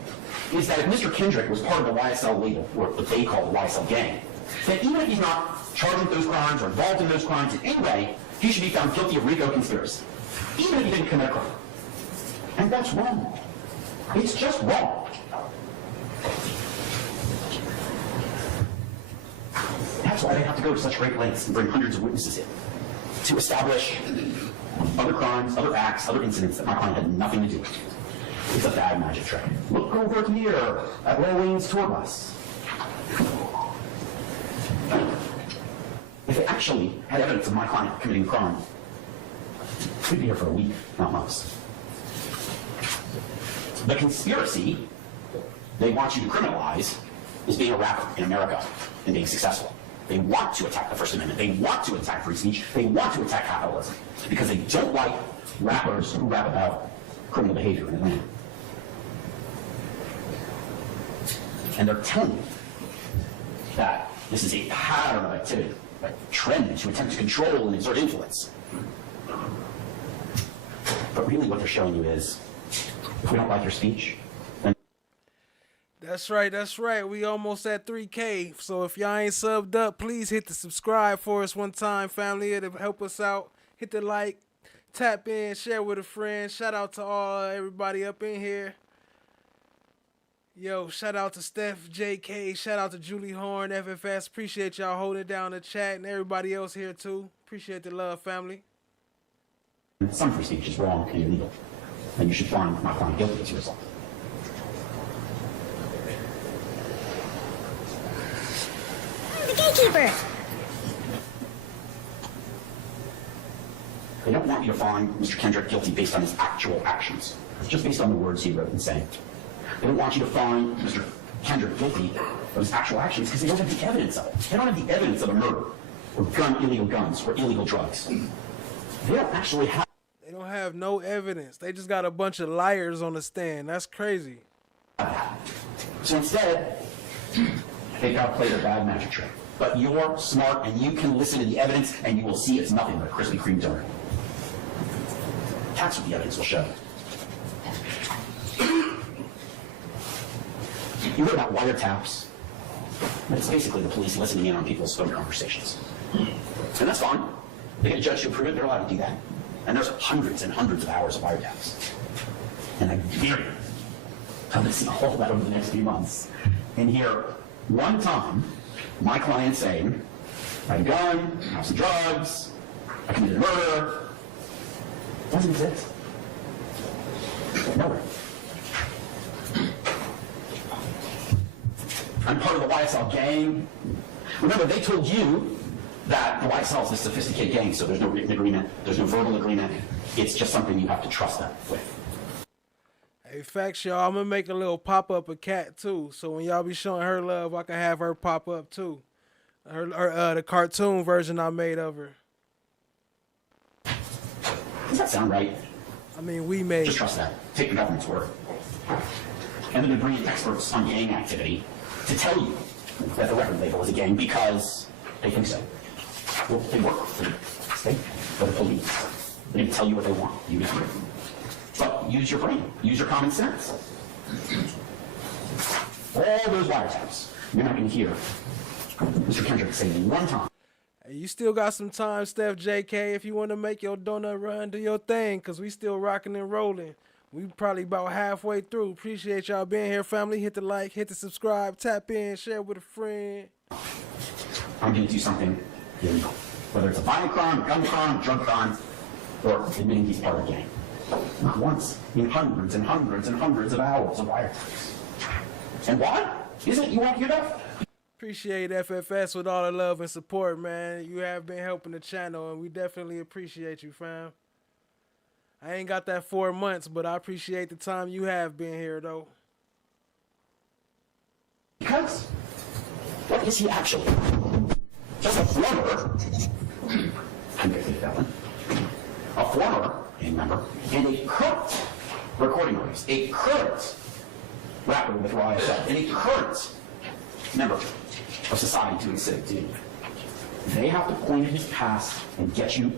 is that if Mr. Kendrick was part of the YSL label, or what they call the YSL gang, then even if he's not charged with those crimes or involved in those crimes in any way, he should be found guilty of RICO conspiracy, even if he didn't commit a crime. And that's wrong. It's just wrong. That's why they have to go to such great lengths and bring hundreds of witnesses in to establish other crimes, other acts, other incidents that my client had nothing to do with. It's a bad magic trick. Look over here at Lil Wayne's tour bus. If they actually had evidence of my client committing a crime, we'd be here for a week, not months. The conspiracy they want you to criminalize is being a rapper in America and being successful. They want to attack the First Amendment. They want to attack free speech. They want to attack capitalism because they don't like rappers who rap about criminal behavior in Atlanta. And they're telling you that this is a pattern of activity, a trend to attempt to control and exert influence. But really what they're showing you is, if we don't like your speech, then... That's right. We almost at 3K. So if y'all ain't subbed up, please hit the subscribe for us one time, family. It'll help us out. Hit the like, tap in, share with a friend. Shout out to everybody up in here. Yo, shout out to Steph, JK, shout out to Julie Horn, FFS. Appreciate y'all holding down the chat and everybody else here too. Appreciate the love, family. Some free speech is wrong and illegal, and you should find my client guilty as a result. The gatekeeper! They don't want you to find Mr. Kendrick guilty based on his actual actions, just based on the words he wrote and sang. They don't want you to find Mr. Kendrick guilty of his actual actions because they don't have the evidence of it. They don't have the evidence of a murder or illegal guns or illegal drugs. They don't actually have... They don't have no evidence. They just got a bunch of liars on the stand. That's crazy. So instead, they've got to play their bad magic trick. But you're smart and you can listen to the evidence and you will see it's nothing but a Krispy Kreme donut. That's what the evidence will show. You heard about wiretaps. It's basically the police listening in on people's phone conversations. And that's fine. They get a judge to approve it, they're allowed to do that. And there's hundreds and hundreds of hours of wiretaps. And I guarantee I'm going to see all of that over the next few months. And hear one time my client saying, I had a gun, I have some drugs, I committed a murder. It doesn't exist. Nowhere. I'm part of the YSL gang. Remember, they told you that the YSL is a sophisticated gang, so there's no written agreement, there's no verbal agreement. It's just something you have to trust them with. Hey, facts, y'all. I'm going to make a little pop-up of Kat, too. So when y'all be showing her love, I can have her pop up, too. The cartoon version I made of her. Does that sound right? I mean, we made... Just trust that. Take the government's word. And then to bring in experts on gang activity to tell you that the record label is a gang because they think so. Well, they work for the state, for the police. They can tell you what they want. You agree. But use your brain. Use your common sense. All those wiretaps, you're not going to hear Mr. Kendrick say one time. Hey, you still got some time, Steph, JK, if you want to make your donut run, do your thing, because we still rocking and rolling. We probably about halfway through. Appreciate y'all being here, family. Hit the like, hit the subscribe, tap in, share with a friend. I'm going to do something illegal. Whether it's a violent crime, a gun crime, a drug crime, or admitting he's part of a gang. Not once. In hundreds and hundreds and hundreds of hours of wiretaps. And why? Isn't it you want your death? Appreciate FFS with all the love and support, man. You have been helping the channel, and we definitely appreciate you, fam. I ain't got that 4 months, but I appreciate the time you have been here, though. Because what is he actually? Just a former convicted felon, a former gang member, and a current recording artist, a current rapper with YSL, and a current member of society doing civic duty. They have to point at his past and get you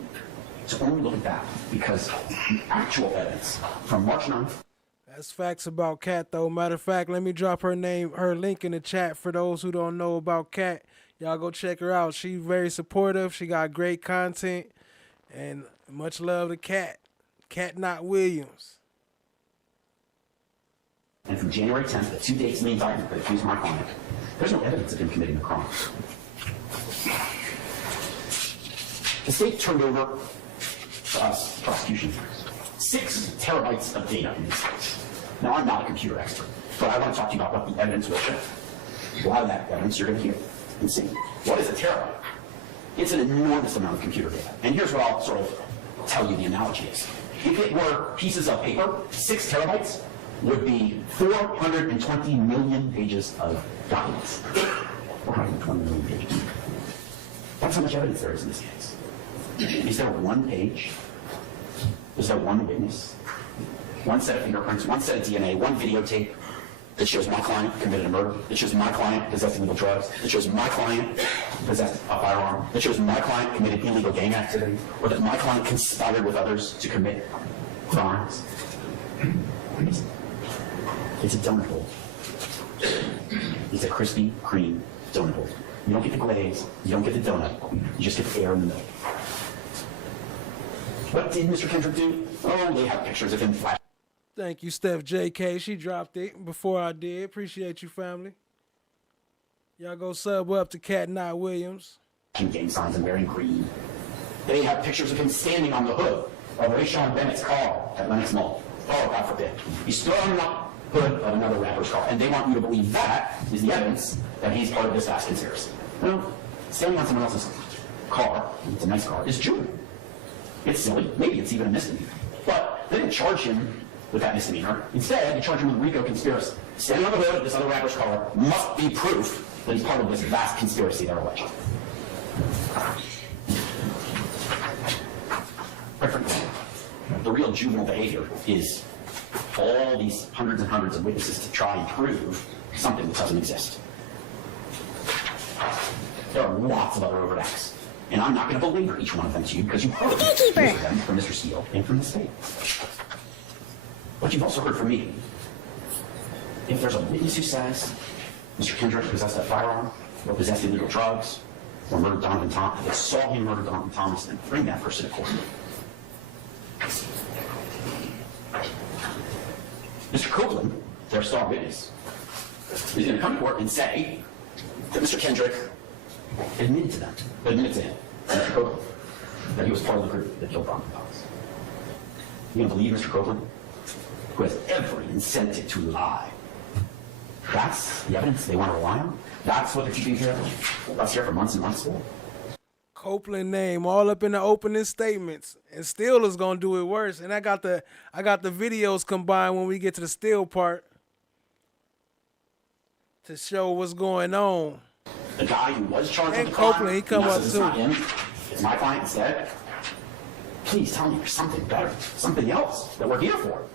to only look at that because the actual evidence from March 9th. That's facts about Kat, though. Matter of fact, let me drop her link in the chat for those who don't know about Kat. Y'all go check her out. She's very supportive. She got great content, and much love to Kat. Kat Not Williams. And from January 10th, the 2 dates in the indictment that accused my client, there's no evidence of him committing a crime. The state turned over to us, prosecution, 6 terabytes of data in this case. Now, I'm not a computer expert, but I want to talk to you about what the evidence will show. A lot of that evidence you're going to hear and see. What is a terabyte? It's an enormous amount of computer data. And here's what I'll sort of tell you the analogy is. If it were pieces of paper, 6 terabytes would be 420 million pages of documents. 420 million pages. That's how much evidence there is in this case. Is there one page? Is there one witness? One set of fingerprints, one set of DNA, one videotape that shows my client committed a murder, that shows my client possessed illegal drugs, that shows my client possessed a firearm, that shows my client committed illegal gang activity, or that my client conspired with others to commit crimes? It's a donut hole. It's a Krispy Kreme donut hole. You don't get the glaze, you don't get the donut, you just get the air in the middle. What did Mr. Kendrick do? Oh, they have pictures of him flash. Thank you, Steph JK. She dropped it before I did. Appreciate you, family. Y'all go sub up to Kat Not Williams. Gang signs and wearing green. They have pictures of him standing on the hood of Rayshawn Bennett's car at Lenox Mall. Oh, God forbid. He's still on the hood of another rapper's car. And they want you to believe that is the evidence that he's part of this vast conspiracy. Well, standing on someone else's car, it's a nice car, is true. It's silly. Maybe it's even a misdemeanor. But they didn't charge him with that misdemeanor. Instead, they charge him with RICO conspiracy. Standing on the hood of this other rapper's car must be proof that he's part of this vast conspiracy they're alleging. Quite frankly, the real juvenile behavior is all these hundreds and hundreds of witnesses to try and prove something that doesn't exist. There are lots of other overt acts. And I'm not going to belabor each one of them to you because you've heard them from Mr. Steele and from the state. But you've also heard from me. If there's a witness who says Mr. Kendrick possessed that firearm, or possessed illegal drugs, or murdered Donovan Thomas, they saw him murder Donovan Thomas, then bring that person to court. Mr. Copeland, their star witness, is going to come to court and say that Mr. Kendrick admitted to him, Mr. Copeland, that he was part of the group that killed Donovan Thomas. You going to believe Mr. Copeland, who has every incentive to lie? That's the evidence they want to rely on? That's what they're keeping here? Us here for months and months for? Copeland name all up in the opening statements, and Steele is gonna do it worse. And I got the videos combined when we get to the Steele part to show what's going on. The guy who was charged with the Copeland, crime, he come up it's too. not him, it's my client instead. Please tell me there's something better, something else that we're here for.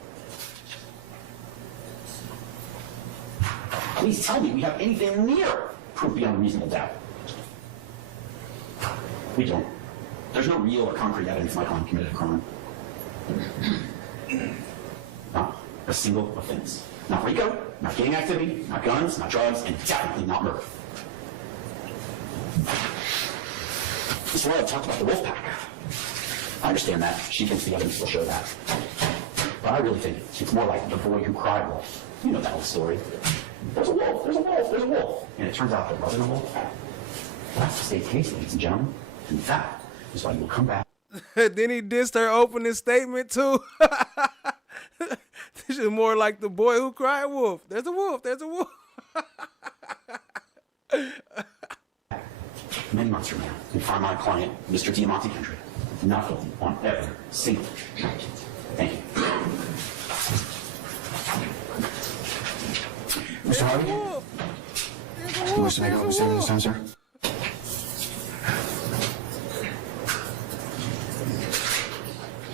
Please tell me we have anything near proof beyond a reasonable doubt. We don't. There's no real or concrete evidence my client committed a crime. Not a single offense. Not RICO, not gang activity, not guns, not drugs, and definitely not murder. Ms. Royal talked about the wolf pack. I understand that. She thinks the evidence will show that. But I really think it's more like the boy who cried wolf. You know that whole story. There's a wolf, there's a wolf, there's a wolf. And it turns out there wasn't a wolf. That's the state's case, ladies and gentlemen. And that is why you will come back. Then he dissed her opening statement too. This is more like the boy who cried wolf. There's a wolf, there's a wolf. Many months from now, in front of my client, Mr. Diamante Kendrick, not guilty on every single charge. Thank you. Mr. Harvey? You wish to make an opening statement this time, sir?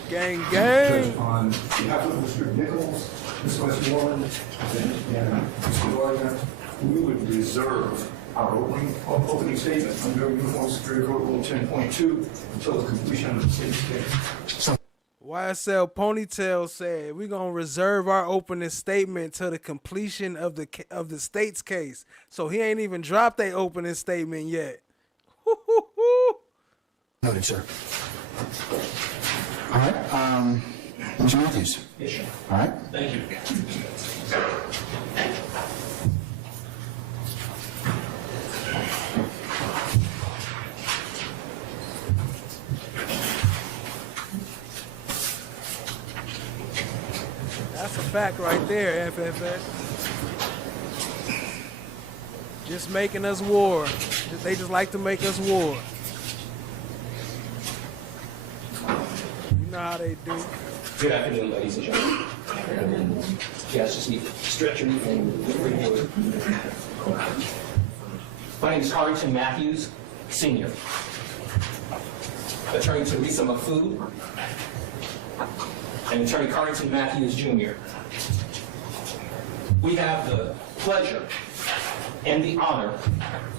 Gang, gang. On behalf of Mr. Nichols, Ms. Westmoreland, and Mr. Gardner, we would reserve our opening statement under Uniform Superior Code Rule 10.2 until the completion of the state's case. YSL Ponytail said, we're going to reserve our opening statement till the completion of the state's case. So he ain't even dropped their opening statement yet. Noted, sir. All right, Mr. Matthews. Yes, sir. All right. Thank you. That's a fact right there, FFS. Just making us war. They just like to make us war. You know how they do. Good afternoon, ladies and gentlemen. Yes, just need to stretch your knee. My name is Carrington Matthews, Sr. Attorney Teresa Mafood and Attorney Carrington Matthews, Jr. We have the pleasure and the honor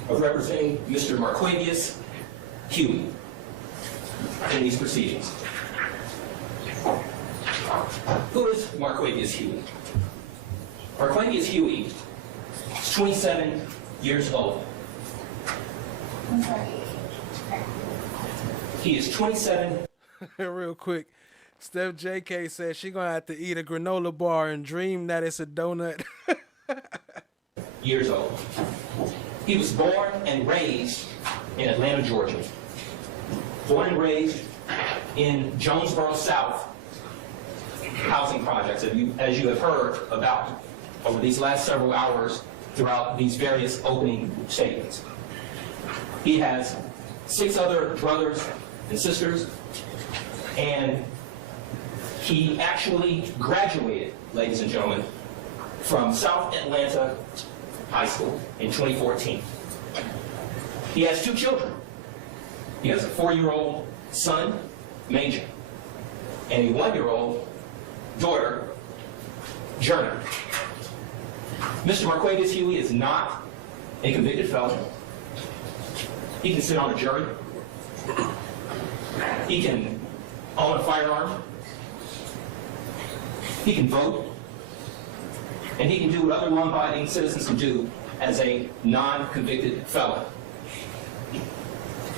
of representing Mr. Marquavius Huey in these proceedings. Who is Marquavius Huey? Marquavius Huey is 27 years old. He is 27. Real quick, Steph JK said she gonna have to eat a granola bar and dream that it's a donut. Years old. He was born and raised in Atlanta, Georgia. Born and raised in Jonesboro South housing projects, as you have heard about over these last several hours throughout these various opening statements. He has 6 other brothers and sisters, and he actually graduated, ladies and gentlemen, from South Atlanta High School in 2014. He has 2 children. He has a 4-year-old son, Major, and a 1-year-old daughter, Journey. Mr. Marquavius Huey is not a convicted felon. He can sit on a jury. He can own a firearm. He can vote. And he can do what other law-abiding citizens can do as a non-convicted felon.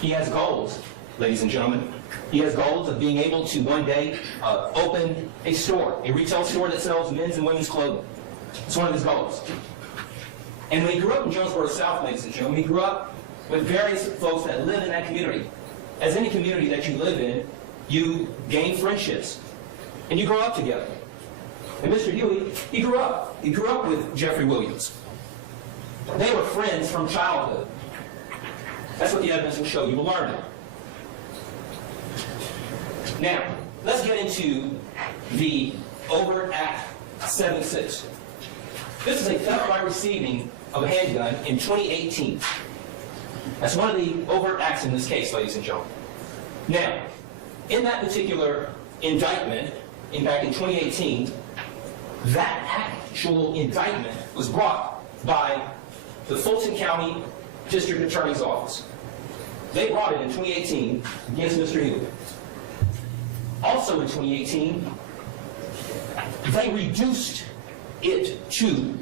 He has goals, ladies and gentlemen. He has goals of being able to one day open a store, a retail store that sells men's and women's clothing. It's one of his goals. And when he grew up in Jonesboro South, ladies and gentlemen, he grew up with various folks that live in that community. As any community that you live in, you gain friendships, and you grow up together. And Mr. Huey, he grew up. He grew up with Jeffrey Williams. They were friends from childhood. That's what the evidence will show. You will learn it. Now, let's get into the Overt Act 76. This is a theft by receiving of a handgun in 2018. That's one of the overt acts in this case, ladies and gentlemen. Now, in that particular indictment, back in 2018, that actual indictment was brought by the Fulton County District Attorney's Office. They brought it in 2018 against Mr. Huey. Also in 2018, they reduced it to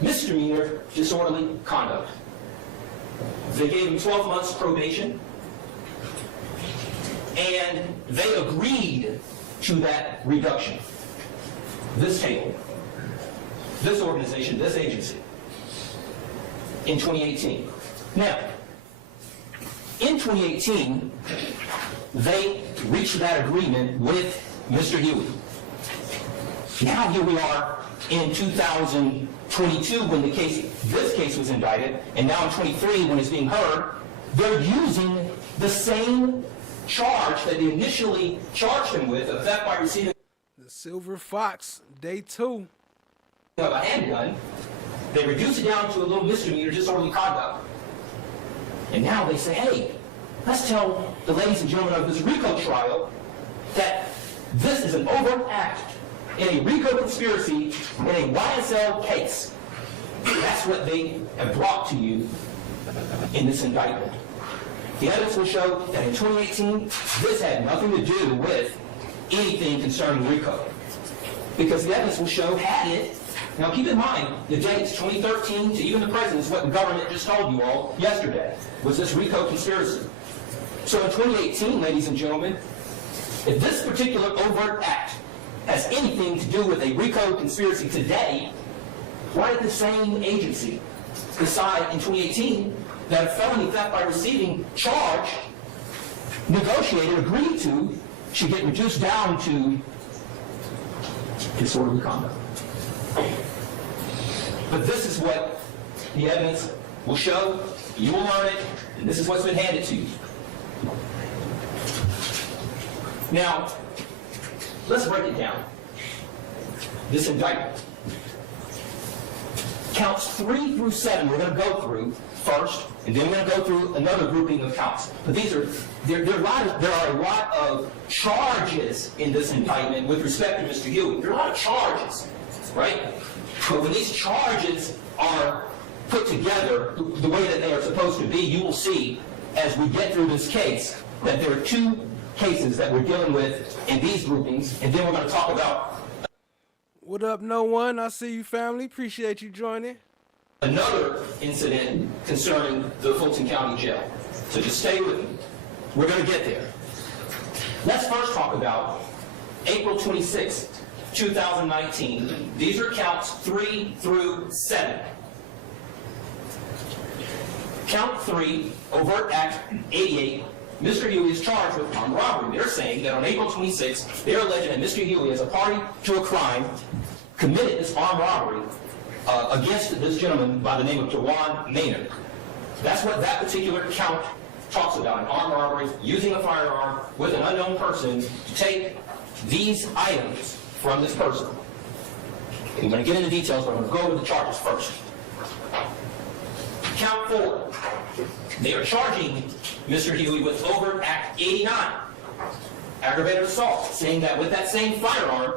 misdemeanor disorderly conduct. They gave him 12 months probation, and they agreed to that reduction. This table, this organization, this agency, in 2018. Now, in 2018, they reached that agreement with Mr. Huey. Now here we are in 2022 when this case was indicted, and now in 23 when it's being heard, they're using the same charge that they initially charged him with, of theft by receiving The Silver Fox, day 2. of a handgun. They reduce it down to a little misdemeanor, disorderly conduct. And now they say, hey, let's tell the ladies and gentlemen of this RICO trial that this is an overt act in a RICO conspiracy in a YSL case. That's what they have brought to you in this indictment. The evidence will show that in 2018, this had nothing to do with anything concerning RICO. Because the evidence will show, had it, now keep in mind, the dates 2013 to even the present is what the government just told you all yesterday, was this RICO conspiracy. So in 2018, ladies and gentlemen, if this particular overt act has anything to do with a RICO conspiracy today, why did the same agency decide in 2018 that a felony theft by receiving charge, negotiated, agreed to, should get reduced down to disorderly conduct? But this is what the evidence will show. You will learn it, and this is what's been handed to you. Now, let's break it down. This indictment. Counts 3 through 7 we're going to go through first, and then we're going to go through another grouping of counts. But there are a lot of charges in this indictment with respect to Mr. Huey. There are a lot of charges, right? But when these charges are put together the way that they are supposed to be, you will see as we get through this case that there are 2 cases that we're dealing with in these groupings, and then we're going to talk about What up, no one? I see you, family. Appreciate you joining. another incident concerning the Fulton County Jail. So just stay with me. We're going to get there. Let's first talk about April 26th, 2019. These are counts 3 through 7. Count 3, overt act 88. Mr. Huey is charged with armed robbery. They're saying that on April 26th, they're alleging that Mr. Huey, as a party to a crime, committed this armed robbery against this gentleman by the name of Jawan Maynard. That's what that particular count talks about, an armed robbery, using a firearm with an unknown person to take these items from this person. We're going to get into details, but I'm going to go over the charges first. Count 4. They are charging Mr. Huey with overt act 89, aggravated assault, saying that with that same firearm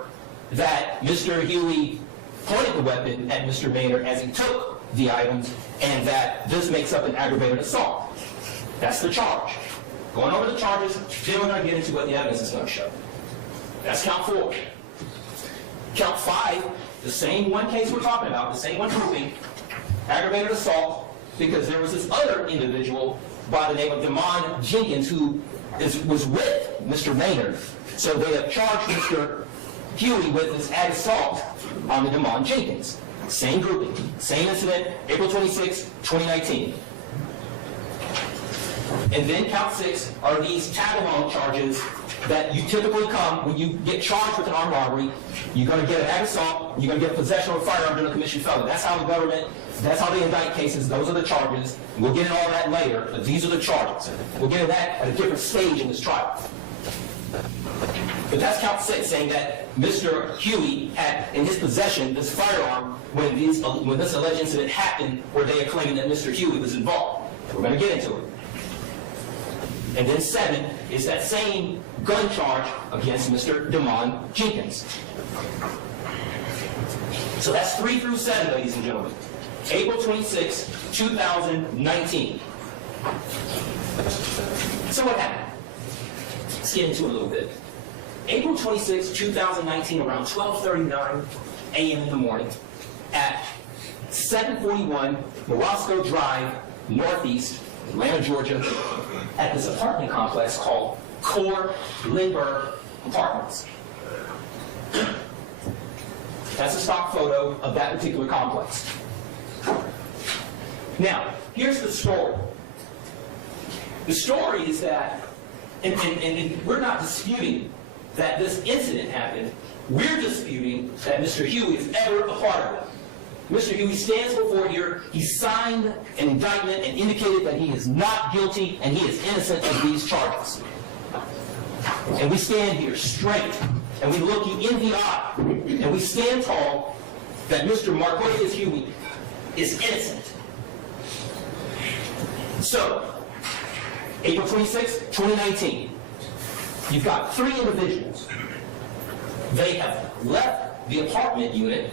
that Mr. Huey pointed the weapon at Mr. Maynard as he took the items, and that this makes up an aggravated assault. That's the charge. Going over the charges, then we're going to get into what the evidence is going to show. That's count 4. Count 5, the same one case we're talking about, the same one grouping, aggravated assault, because there was this other individual by the name of Damon Jenkins who was with Mr. Maynard. So they have charged Mr. Huey with this added assault on the Damon Jenkins. Same grouping, same incident, April 26, 2019. And then count 6 are these tag-along charges that you typically come when you get charged with an armed robbery. You're going to get an added assault, you're going to get possession of a firearm during a commission felony. That's how the government, that's how they indict cases. Those are the charges. We'll get into all that later, but these are the charges. We'll get into that at a different stage in this trial. But that's count 6, saying that Mr. Huey had in his possession this firearm when this alleged incident happened, where they are claiming that Mr. Huey was involved. We're going to get into it. And then 7 is that same gun charge against Mr. Damon Jenkins. So that's 3 through 7, ladies and gentlemen. April 26, 2019. So what happened? Let's get into it a little bit. April 26, 2019, around 12:39 a.m. in the morning, at 741 Morosco Drive, Northeast, Atlanta, Georgia, at this apartment complex called Core Lindbergh Apartments. That's a stock photo of that particular complex. Now, here's the story. The story is that, and we're not disputing that this incident happened We're disputing that Mr. Huey is ever a part of it. Mr. Huey stands before here, he signed an indictment and indicated that he is not guilty and he is innocent of these charges. And we stand here straight, and we look you in the eye, and we stand tall that Mr. Marquez Huey is innocent. So, April 26, 2019, you've got 3 individuals. They have left the apartment unit,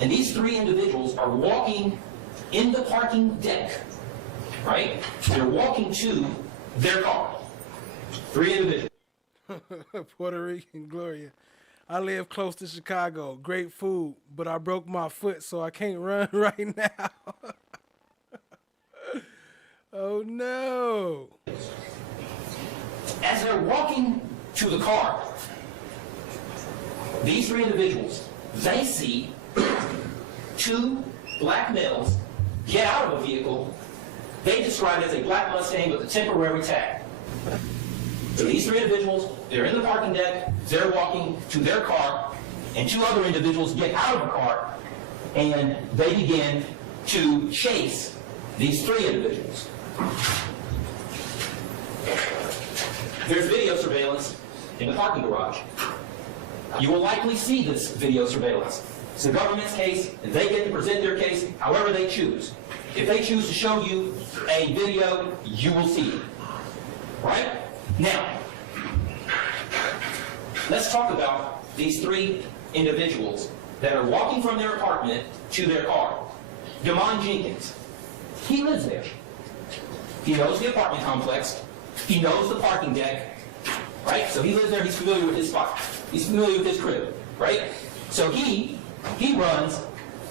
and these 3 individuals are walking in the parking deck, right? They're walking to their car. 3 individuals. Puerto Rican Gloria. I live close to Chicago. Great food, but I broke my foot, so I can't run right now. Oh, no. As they're walking to the car, these 3 individuals, they see 2 black males get out of a vehicle they describe as a black Mustang with a temporary tag. So these 3 individuals, they're in the parking deck, they're walking to their car, and 2 other individuals get out of the car, and they begin to chase these 3 individuals. There's video surveillance in the parking garage. You will likely see this video surveillance. It's the government's case, and they get to present their case however they choose. If they choose to show you a video, you will see it. Right? Now, let's talk about these 3 individuals that are walking from their apartment to their car. Damon Jenkins, he lives there. He knows the apartment complex. He knows the parking deck, right? So he lives there, he's familiar with his spot. He's familiar with his crib, right? So he runs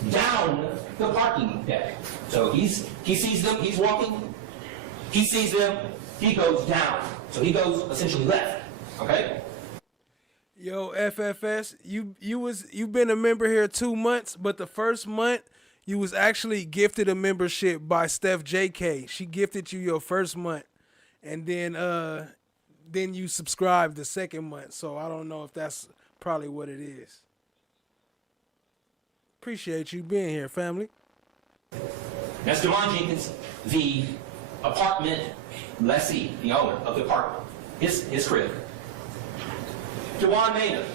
down the parking deck. So he sees them, he's walking, he sees them, he goes down. So he goes essentially left, okay? Yo, FFS, you've been a member here 2 months, but the first month you was actually gifted a membership by Steph JK. She gifted you your first month, and then you subscribed the second month. So I don't know if that's probably what it is. Appreciate you being here, family. That's Damon Jenkins, the apartment lessee, the owner of the apartment, his crib. Dewan Maynard.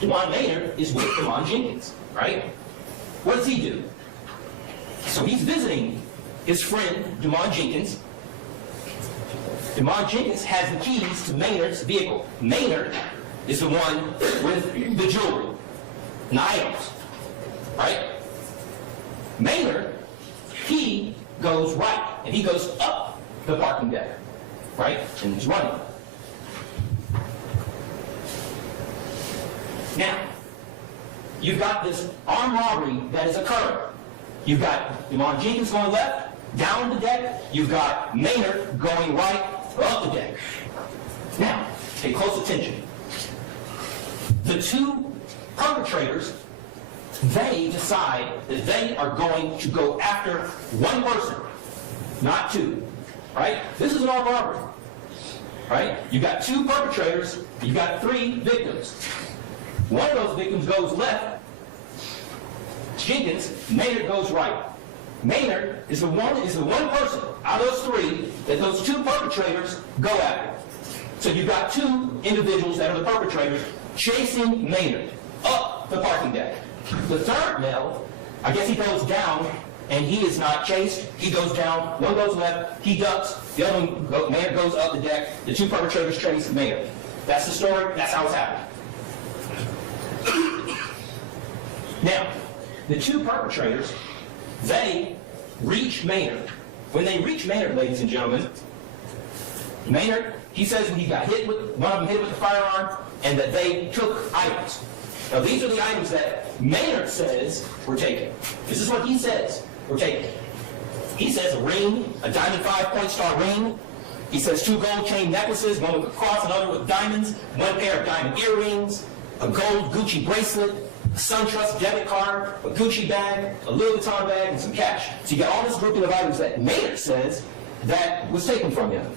Dewan Maynard is with Damon Jenkins, right? What does he do? So he's visiting his friend, Damon Jenkins. Damon Jenkins has the keys to Maynard's vehicle. Maynard is the one with the jewelry and the items, right? Maynard, he goes right, and he goes up the parking deck, right? And he's running. Now, you've got this armed robbery that is occurring. You've got Damon Jenkins going left, down the deck. You've got Maynard going right, up the deck. Now, pay close attention. The 2 perpetrators, they decide that they are going to go after one person, not 2, right? This is an armed robbery, right? You've got 2 perpetrators, you've got 3 victims. One of those victims goes left, Jenkins, Maynard goes right. Maynard is the one person out of those 3 that those 2 perpetrators go after. So you've got 2 individuals that are the perpetrators chasing Maynard up the parking deck. The 3rd male, I guess he goes down, and he is not chased. He goes down, one goes left, he ducks, the other one, Maynard goes up the deck, the 2 perpetrators chase Maynard. That's the story, that's how it's happening. Now, the 2 perpetrators, they reach Maynard. When they reach Maynard, ladies and gentlemen, Maynard, he says when he got hit with, one of them hit with the firearm, and that they took items. Now, these are the items that Maynard says were taken. This is what he says were taken. He says a ring, a diamond 5-point star ring. He says 2 gold chain necklaces, one with a cross, another with diamonds, 1 pair of diamond earrings, a gold Gucci bracelet, a SunTrust debit card, a Gucci bag, a Louis Vuitton bag, and some cash. So you got all this grouping of items that Maynard says that was taken from him.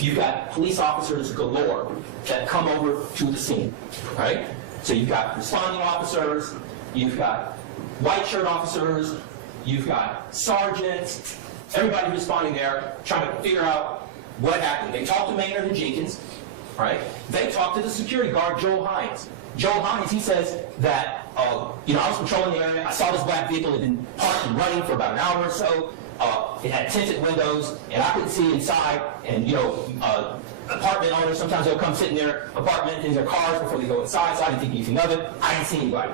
You've got police officers galore that come over to the scene, right? So you've got responding officers, you've got white shirt officers, you've got sergeants, everybody responding there, trying to figure out what happened. They talked to Maynard and Jenkins, right? They talked to the security guard, Joel Hines. Joel Hines, he says that, I was patrolling the area, I saw this black vehicle had been parked and running for about an hour or so. It had tinted windows, and I couldn't see inside, and, apartment owners, sometimes they'll come sit in their apartment, in their cars before they go inside, so I didn't think anything of it. I didn't see anybody.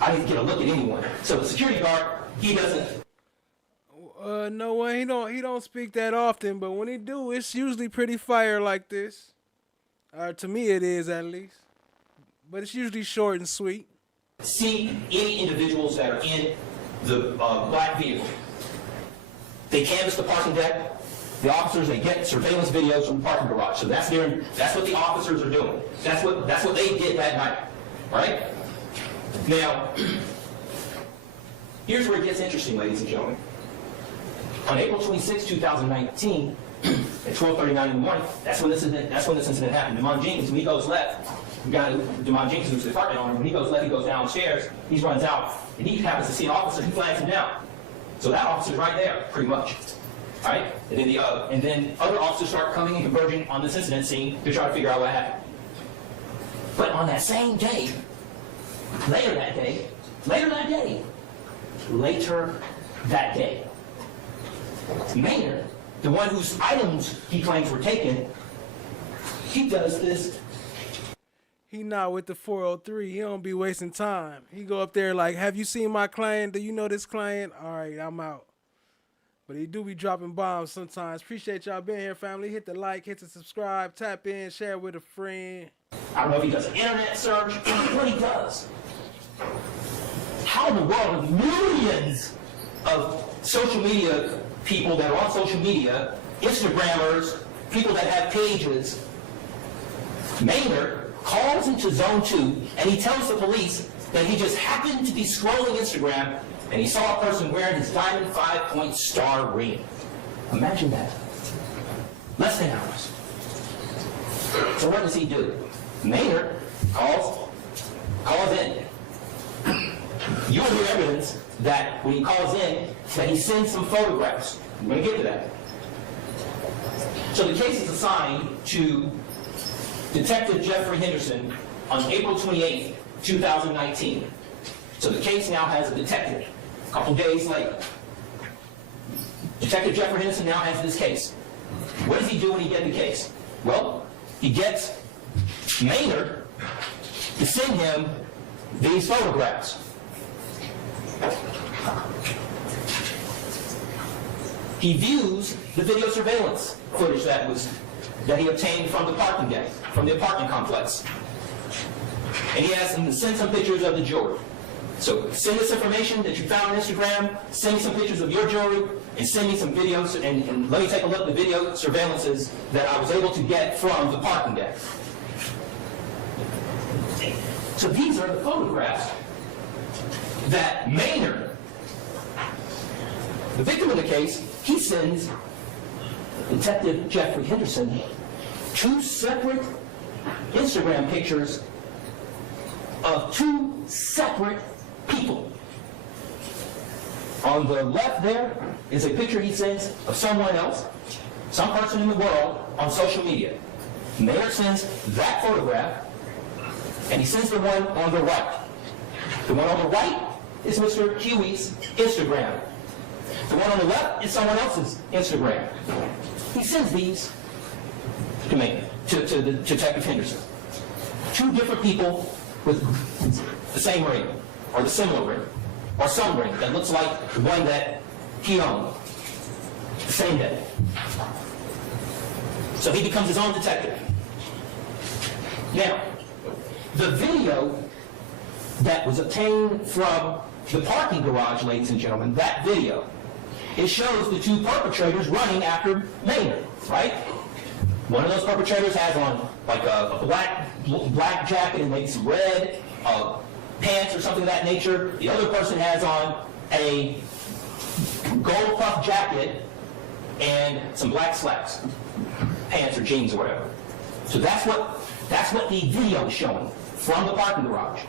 I didn't get a look at anyone. So the security guard, he doesn't. No way. He don't speak that often, but when he do, it's usually pretty fire like this. To me, it is at least. But it's usually short and sweet. See any individuals that are in the black vehicle. They canvass the parking deck. The officers, they get surveillance videos from the parking garage. So that's what the officers are doing. That's what they did that night, right? Now, here's where it gets interesting, ladies and gentlemen. On April 26, 2019, at 12:39 in the morning, that's when this incident happened. DeMond Jenkins, when he goes left, DeMond Jenkins, who's the department owner, when he goes left, he goes downstairs, he runs out, and he happens to see an officer, he flags him down. So that officer's right there, pretty much. All right? And then other officers start coming and converging on this incident scene to try to figure out what happened. But on that same day, later that day, Maynard, the one whose items he claims were taken, he does this. He not with the 403. He don't be wasting time. He go up there like, have you seen my client? Do you know this client? All right, I'm out. But he do be dropping bombs sometimes. Appreciate y'all being here, family. Hit the like, hit the subscribe, tap in, share with a friend. I don't know if he does an internet search, what he does. How in the world of millions of social media people that are on social media, Instagrammers, people that have pages, Maynard calls into Zone 2 and he tells the police that he just happened to be scrolling Instagram and he saw a person wearing his diamond 5-point star ring. Imagine that. Less than hours. So what does he do? Maynard calls in. You will hear evidence that when he calls in, that he sends some photographs. I'm going to get to that. So the case is assigned to Detective Jeffrey Henderson on April 28, 2019. So the case now has a detective. A couple days later, Detective Jeffrey Henderson now has this case. What does he do when he gets the case? Well, he gets Maynard to send him these photographs. He views the video surveillance footage that he obtained from the parking deck, from the apartment complex. And he asks him to send some pictures of the jewelry. So send this information that you found on Instagram, send me some pictures of your jewelry, and send me some videos, and let me take a look at the video surveillances that I was able to get from the parking deck. So these are the photographs that Maynard, the victim of the case, he sends Detective Jeffrey Henderson 2 separate Instagram pictures of 2 separate people. On the left there is a picture he sends of someone else, some person in the world on social media. Maynard sends that photograph, and he sends the one on the right. The one on the right is Mr. Huey's Instagram. The one on the left is someone else's Instagram. He sends these to Maynard, to Detective Henderson. 2 different people with the same ring, or the similar ring, or some ring that looks like the one that he owned the same day. So he becomes his own detective. Now, the video that was obtained from the parking garage, ladies and gentlemen, that video, it shows the 2 perpetrators running after Maynard, right? One of those perpetrators has on like a black jacket and maybe some red pants or something of that nature. The other person has on a gold puff jacket and some black slacks, pants or jeans or whatever. So that's what the video is showing from the parking garage.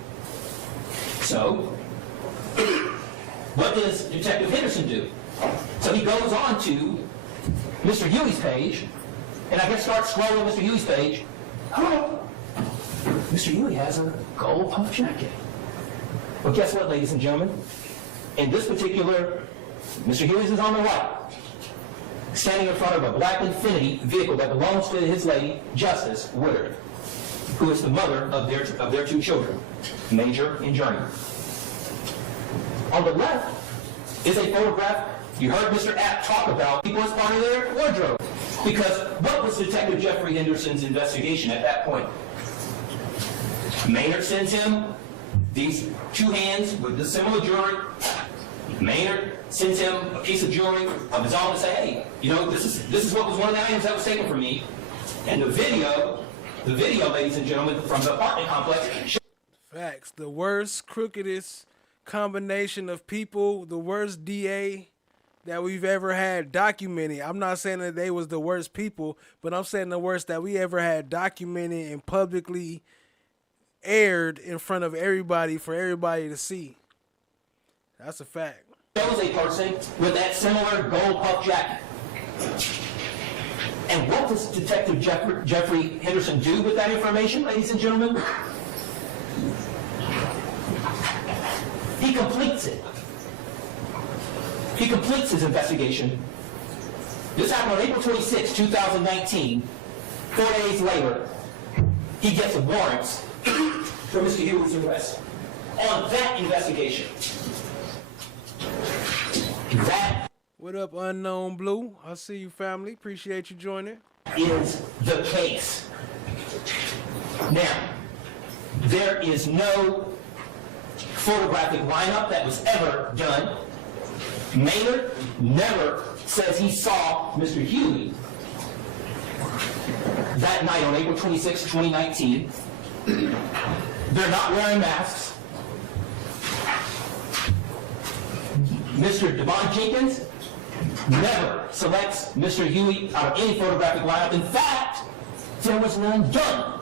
So, what does Detective Henderson do? So he goes on to Mr. Huey's page, and I guess starts scrolling Mr. Huey's page. Oh, Mr. Huey has a gold puff jacket. Well, guess what, ladies and gentlemen? In this particular, Mr. Huey's is on the right, standing in front of a black Infiniti vehicle that belongs to his lady, Justice Woodard, who is the mother of their two children, Major and Journey. On the left is a photograph. You heard Mr. App talk about people as part of their wardrobe. Because what was Detective Jeffrey Henderson's investigation at that point? Maynard sends him these two hands with the similar jewelry. Maynard sends him a piece of jewelry of his own and say, hey, you know, this is what was one of the items that was taken from me. And the video, ladies and gentlemen, from the apartment complex. Facts. The worst, crookedest combination of people, the worst DA that we've ever had documented. I'm not saying that they was the worst people, but I'm saying the worst that we ever had documented and publicly aired in front of everybody for everybody to see. That's a fact. There was a person with that similar gold puff jacket. And what does Detective Jeffrey Henderson do with that information, ladies and gentlemen? He completes it. He completes his investigation. This happened on April 26, 2019. 4 days later, he gets a warrant for Mr. Huey's arrest on that investigation. That What up, Unknown Blue? I see you, family. Appreciate you joining. is the case. Now, there is no photographic lineup that was ever done. Maynard never says he saw Mr. Huey that night on April 26, 2019. They're not wearing masks. Mr. Devon Jenkins never selects Mr. Huey out of any photographic lineup. In fact, there was none done.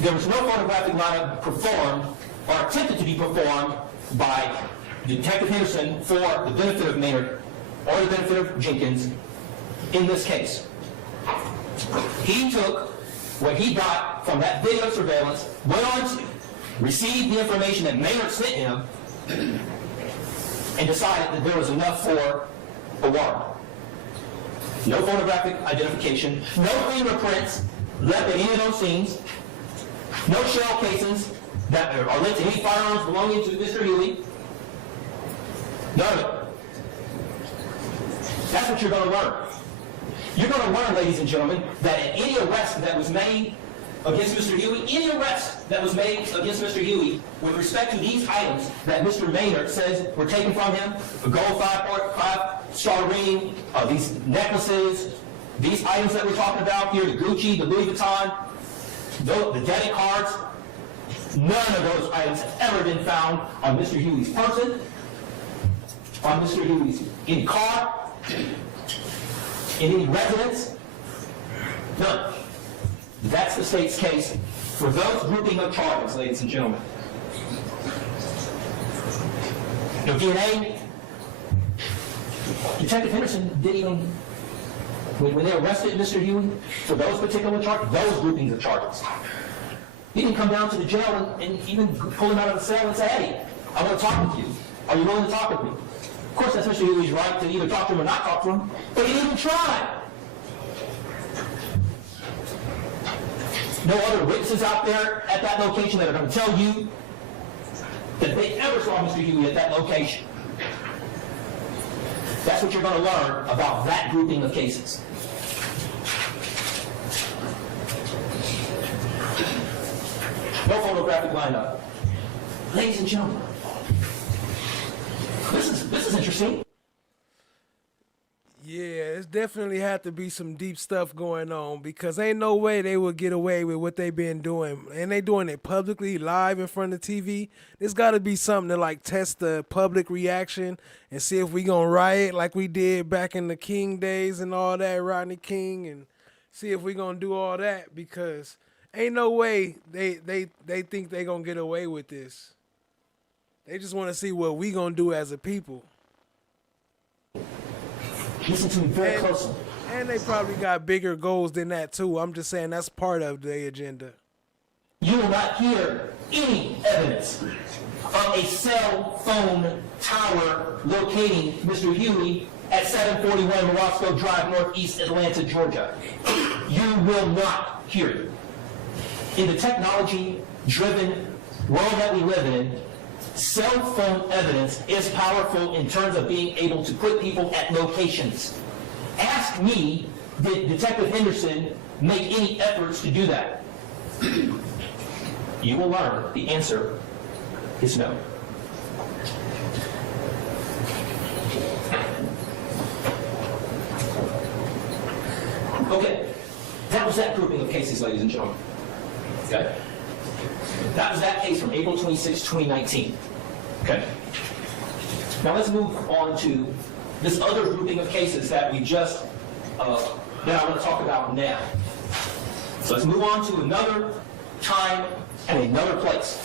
There was no photographic lineup performed or attempted to be performed by Detective Henderson for the benefit of Maynard or the benefit of Jenkins in this case. He took what he got from that video surveillance, went on to receive the information that Maynard sent him, and decided that there was enough for a warrant. No photographic identification, no fingerprints left at any of those scenes, no shell casings that are linked to any firearms belonging to Mr. Huey. None of it. That's what you're going to learn. You're going to learn, ladies and gentlemen, that in any arrest that was made against Mr. Huey, any arrest that was made against Mr. Huey with respect to these items that Mr. Maynard says were taken from him, the gold 5-star ring, these necklaces, these items that we're talking about here, the Gucci, the Louis Vuitton, the debit cards, none of those items have ever been found on Mr. Huey's person, on Mr. Huey's any car, in any residence. None. That's the state's case for those grouping of charges, ladies and gentlemen. No DNA. Detective Henderson didn't even, when they arrested Mr. Huey for those particular charges, those groupings of charges, he didn't come down to the jail and even pull him out of the cell and say, hey, I want to talk with you. Are you willing to talk with me? Of course, that's Mr. Huey's right to either talk to him or not talk to him, but he didn't even try. No other witnesses out there at that location that are going to tell you that they ever saw Mr. Huey at that location. That's what you're going to learn about that grouping of cases. No photographic lineup. Ladies and gentlemen, this is interesting. Yeah, it's definitely had to be some deep stuff going on because ain't no way they would get away with what they been doing. And they doing it publicly, live in front of TV. There's got to be something to like test the public reaction and see if we gonna riot like we did back in the King days and all that, Rodney King, and see if we gonna do all that because ain't no way they think they gonna get away with this. They just want to see what we gonna do as a people. Listen to me very closely. And they probably got bigger goals than that too. I'm just saying that's part of the agenda. You will not hear any evidence of a cell phone tower locating Mr. Huey at 741 Morosco Drive, Northeast Atlanta, Georgia. You will not hear it. In the technology-driven world that we live in, cell phone evidence is powerful in terms of being able to put people at locations. Ask me, did Detective Henderson make any efforts to do that? You will learn the answer is no. Okay, that was that grouping of cases, ladies and gentlemen. Okay? That was that case from April 26, 2019. Okay? Now let's move on to this other grouping of cases that we just, that I want to talk about now. So let's move on to another time and another place.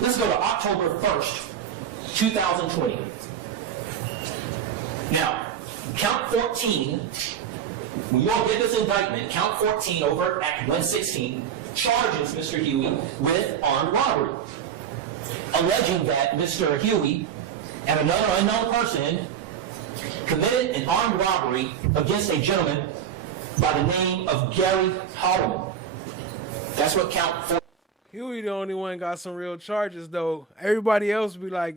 Let's go to October 1st, 2020. Now, count 14, when you all get this indictment, count 14 over Act 116 charges Mr. Huey with armed robbery, alleging that Mr. Huey and another unknown person committed an armed robbery against a gentleman by the name of Gary Holloman. That's what count 14. Huey the only one got some real charges though. Everybody else be like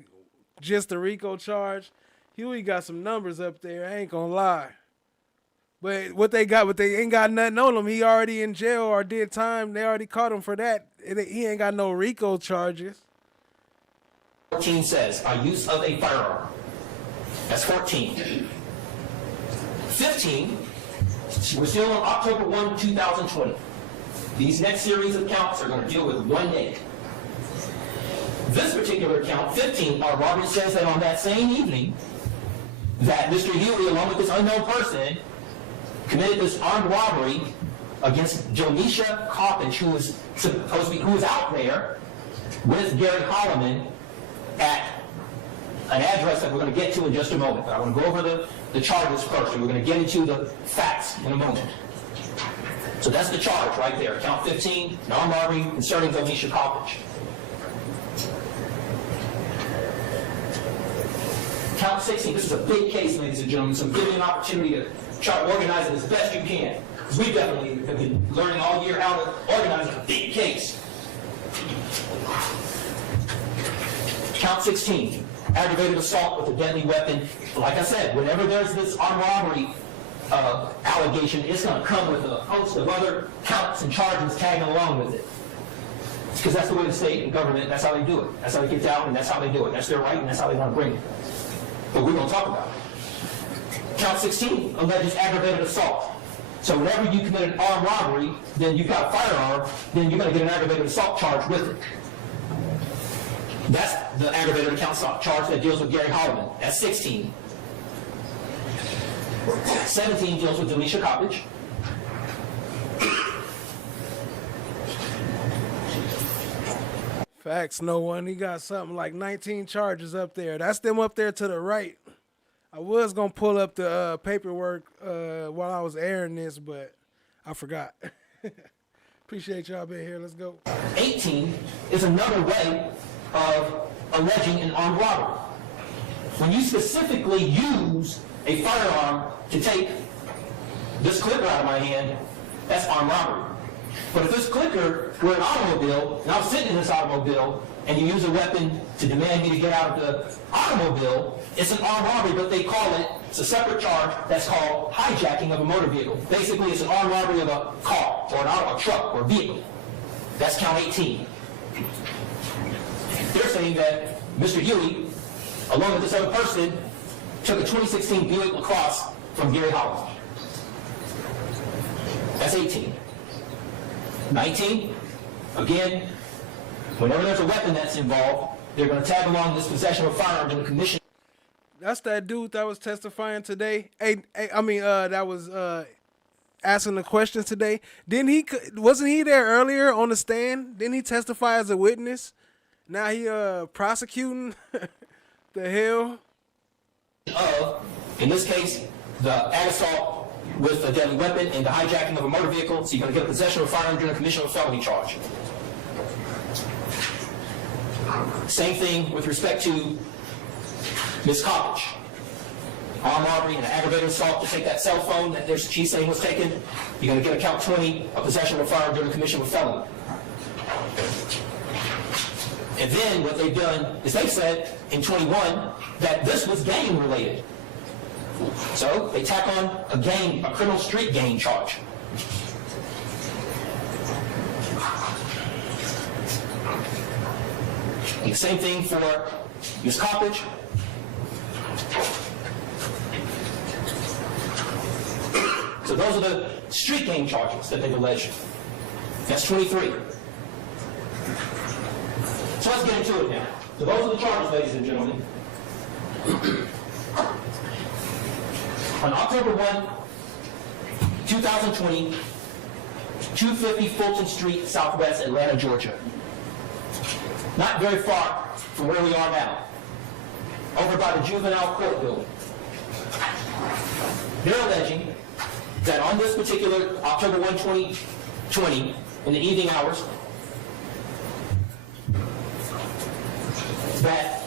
just a RICO charge. Huey got some numbers up there, I ain't gonna lie. But what they ain't got nothing on him. He already in jail or did time. They already caught him for that. He ain't got no RICO charges. 14 says, by use of a firearm. That's 14. 15, we're still on October 1, 2020. These next series of counts are going to deal with one date. This particular count, 15, our robbery says that on that same evening, that Mr. Huey, along with this unknown person, committed this armed robbery against Donisha Coppage, who was out there with Gary Holloman at an address that we're going to get to in just a moment. But I want to go over the charges first, and we're going to get into the facts in a moment. So that's the charge right there. Count 15, an armed robbery concerning Donisha Coppage. Count 16, this is a big case, ladies and gentlemen, so I'm giving you an opportunity to try to organize it as best you can. Because we definitely have been learning all year how to organize a big case. Count 16, aggravated assault with a deadly weapon. Like I said, whenever there's this armed robbery allegation, it's going to come with a host of other counts and charges tagging along with it. Because that's the way the state and government, that's how they do it. That's how it gets out, and that's how they do it. That's their right, and that's how they want to bring it. But we're going to talk about it. Count 16 alleges aggravated assault. So whenever you commit an armed robbery, then you've got a firearm, then you're going to get an aggravated assault charge with it. That's the aggravated assault charge that deals with Gary Holloman. That's 16. 17 deals with Donisha Coppage. Facts, no one. He got something like 19 charges up there. That's them up there to the right. I was going to pull up the paperwork while I was airing this, but I forgot. Appreciate y'all being here. Let's go. 18 is another way of alleging an armed robbery. When you specifically use a firearm to take this clipper out of my hand, that's armed robbery. But if this clicker were an automobile, and I was sitting in this automobile, and you use a weapon to demand me to get out of the automobile, it's an armed robbery, but they call it, it's a separate charge that's called hijacking of a motor vehicle. Basically, it's an armed robbery of a car, or a truck, or a vehicle. That's count 18. They're saying that Mr. Huey, along with this other person, took a 2016 Buick LaCrosse from Gary Holland. That's 18. 19, again, whenever there's a weapon that's involved, they're going to tag along this possession of a firearm in the commission. That's that dude that was testifying today. That was asking the questions today. Wasn't he there earlier on the stand? Didn't he testify as a witness? Now he prosecuting the hell. In this case, the ag assault with a deadly weapon and the hijacking of a motor vehicle, so you're going to get a possession of a firearm during a commission of a felony charge. Same thing with respect to Ms. College. Armed robbery and an aggravated assault to take that cell phone that she's saying was taken. You're going to get a count 20, a possession of a firearm during a commission of a felony. And then what they've done is they've said in 21 that this was gang related. So they tack on a criminal street gang charge. And the same thing for Ms. Coppage. So those are the street gang charges that they've alleged. That's 23. So let's get into it now. So those are the charges, ladies and gentlemen. On October 1, 2020, 250 Fulton Street, Southwest Atlanta, Georgia. Not very far from where we are now. Over by the juvenile court building. They're alleging that on this particular October 1, 2020, in the evening hours, that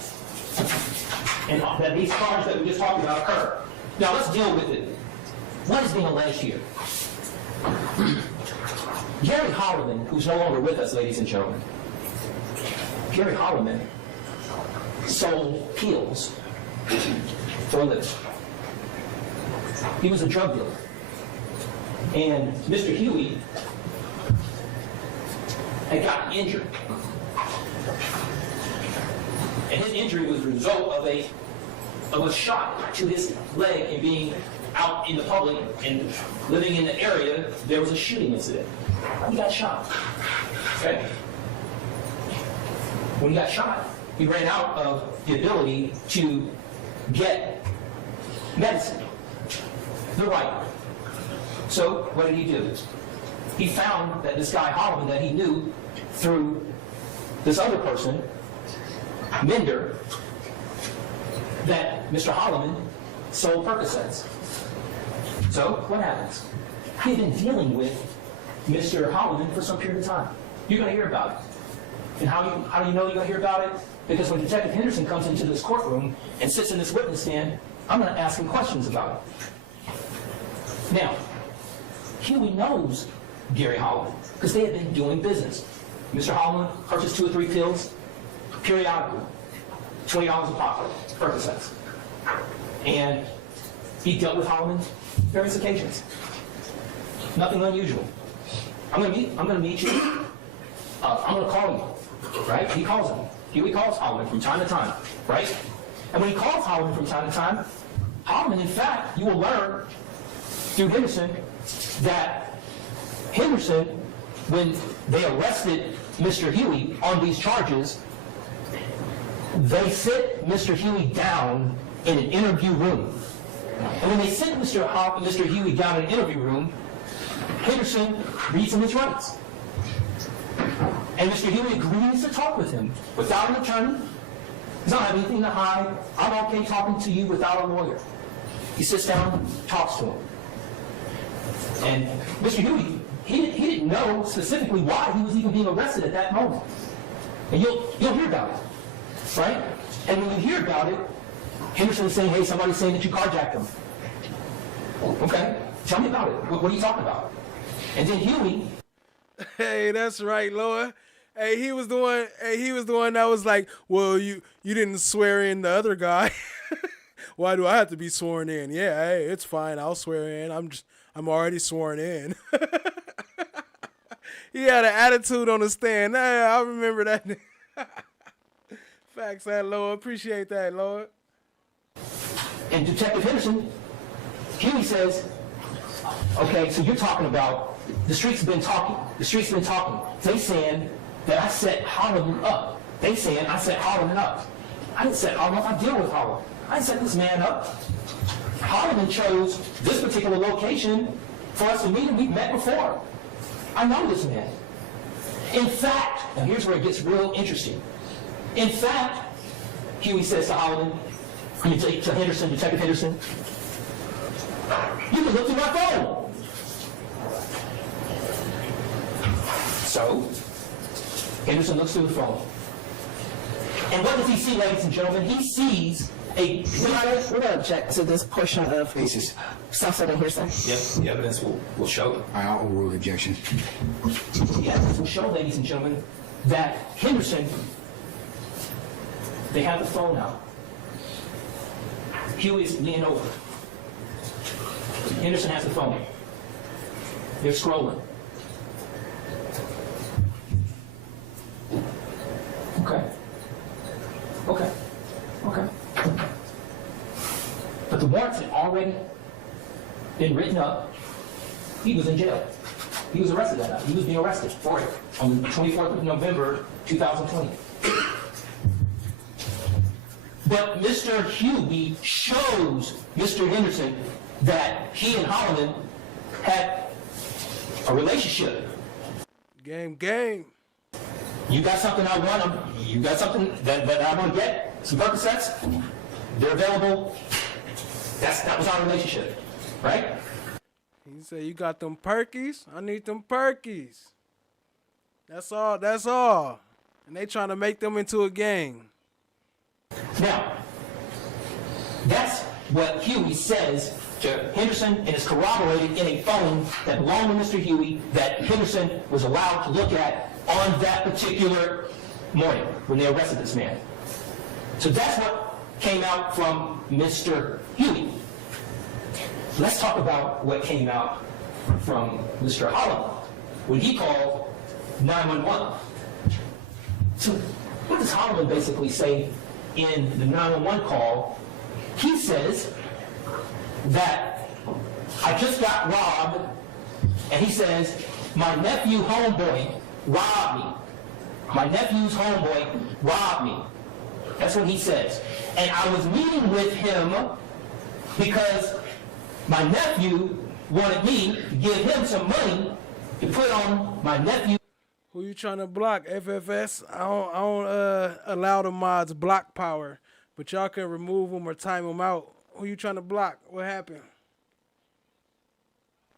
these charges that we just talked about occur. Now let's deal with it. What is being alleged here? Gary Holloman, who's no longer with us, ladies and gentlemen. Gary Holloman sold pills for a living. He was a drug dealer. And Mr. Huey had gotten injured. And his injury was the result of a shot to his leg and being out in the public and living in the area. There was a shooting incident. He got shot. Okay. When he got shot, he ran out of the ability to get medicine the right way. So what did he do? He found that this guy Holloman that he knew through this other person, Mender, that Mr. Holloman sold Percocets. So what happens? He'd been dealing with Mr. Holloman for some period of time. You're going to hear about it. And how do you know you're going to hear about it? Because when Detective Henderson comes into this courtroom and sits in this witness stand, I'm going to ask him questions about it. Now, Huey knows Gary Holloman because they had been doing business. Mr. Holloman purchased 2 or 3 pills periodically, $20 a pop, Percocets. And he dealt with Holloman various occasions. Nothing unusual. I'm going to meet you. I'm going to call you, right? He calls him. Huey calls Holloman from time to time, right? And when he calls Holloman from time to time, Holloman, in fact, you will learn through Henderson that Henderson, when they arrested Mr. Huey on these charges, they sit Mr. Huey down in an interview room. And when they sit Mr. Huey down in an interview room, Henderson reads him his rights. And Mr. Huey agrees to talk with him without an attorney. He doesn't have anything to hide. I'm okay talking to you without a lawyer. He sits down, talks to him. And Mr. Huey, he didn't know specifically why he was even being arrested at that moment. And you'll hear about it, right? And when you hear about it, Henderson is saying, hey, somebody's saying that you carjacked him. Okay, tell me about it. What are you talking about? And then Huey. Hey, that's right, Lord. Hey, he was the one that was like, well, you didn't swear in the other guy. Why do I have to be sworn in? Yeah, hey, it's fine. I'll swear in. I'm already sworn in. He had an attitude on the stand. Hey, I remember that. Facts, that, Lord. Appreciate that, Lord. And Detective Henderson, Huey says, okay, so you're talking about, the streets have been talking. The streets have been talking. They saying that I set Holloman up. They saying I set Holloman up. I didn't set Holloman up. I deal with Holloman. I didn't set this man up. Holloman chose this particular location for us to meet, and we've met before. I know this man. In fact, now here's where it gets real interesting. In fact, Huey says to Holloman, to Henderson, Detective Henderson, you can look through my phone. So, Henderson looks through the phone. And what does he see, ladies and gentlemen? He sees a... We're going to object to this portion of self-serving hearsay. Yes, the evidence will show. I'll overrule the objection. The evidence will show, ladies and gentlemen, that Henderson, they have the phone out. Huey is leaning over. Henderson has the phone. They're scrolling. Okay. But the warrants had already been written up. He was in jail. He was arrested that night. He was being arrested for it on the 24th of November, 2020. But Mr. Huey shows Mr. Henderson that he and Holloman had a relationship. Game. You got something I want. You got something that I want to get. Some Percocets. They're available. That was our relationship, right? He said, "You got them perkies? I need them perkies." That's all. And they trying to make them into a gang. Now, that's what Huey says to Henderson, and is corroborated in a phone that belonged to Mr. Huey that Henderson was allowed to look at on that particular morning when they arrested this man. So that's what came out from Mr. Huey. Let's talk about what came out from Mr. Holloman when he called 911. So what does Holloman basically say in the 911 call? He says that I just got robbed, and he says my nephew homeboy robbed me. My nephew's homeboy robbed me. That's what he says. And I was meeting with him because my nephew wanted me to give him some money to put on my nephew. Who you trying to block? FFS? I don't allow the mods block power, but y'all can remove them or time them out. Who you trying to block? What happened?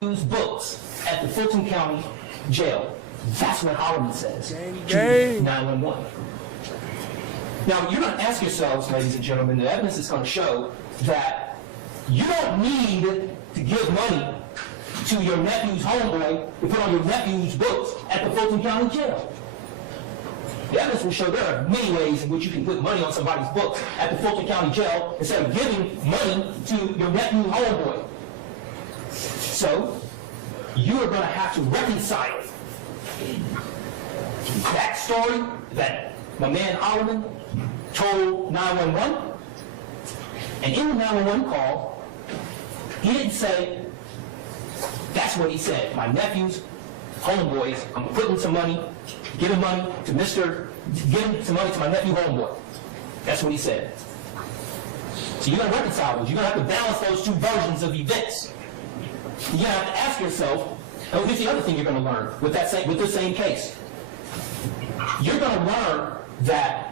Use books at the Fulton County Jail. That's what Holloman says. Gang. 911. Now, you're going to ask yourselves, ladies and gentlemen, the evidence is going to show that you don't need to give money to your nephew's homeboy to put on your nephew's books at the Fulton County Jail. The evidence will show there are many ways in which you can put money on somebody's books at the Fulton County Jail instead of giving money to your nephew's homeboy. So, you are going to have to reconcile that story that my man Holloman told 911, and in the 911 call, he didn't say, that's what he said, my nephew's homeboys, I'm putting some money, giving money to giving some money to my nephew homeboy. That's what he said. So you're going to reconcile those. You're going to have to balance those two versions of events. You're going to have to ask yourself, oh, here's the other thing you're going to learn with this same case. You're going to learn that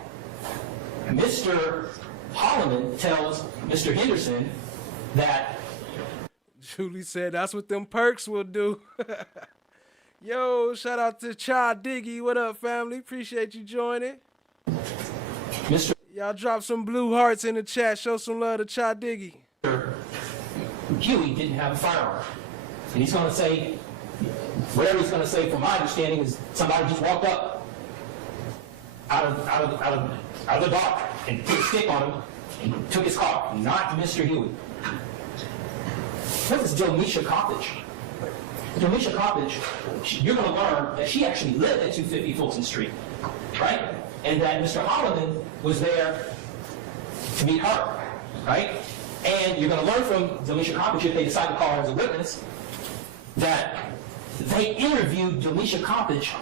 Mr. Holloman tells Mr. Henderson that... Julie said that's what them perks will do. Yo, shout out to Cha Diggy. What up, family? Appreciate you joining. Y'all drop some blue hearts in the chat. Show some love to Cha Diggy. Huey didn't have a firearm. And he's going to say, whatever he's going to say, from my understanding, is somebody just walked up out of the dark and put a stick on him and took his car, not Mr. Huey. What is Domisha Coppage? Domisha Coppage, you're going to learn that she actually lived at 250 Fulton Street, right? And that Mr. Holloman was there to meet her, right? And you're going to learn from Delisha Coppage, if they decide to call her as a witness, that they interviewed Delisha Coppage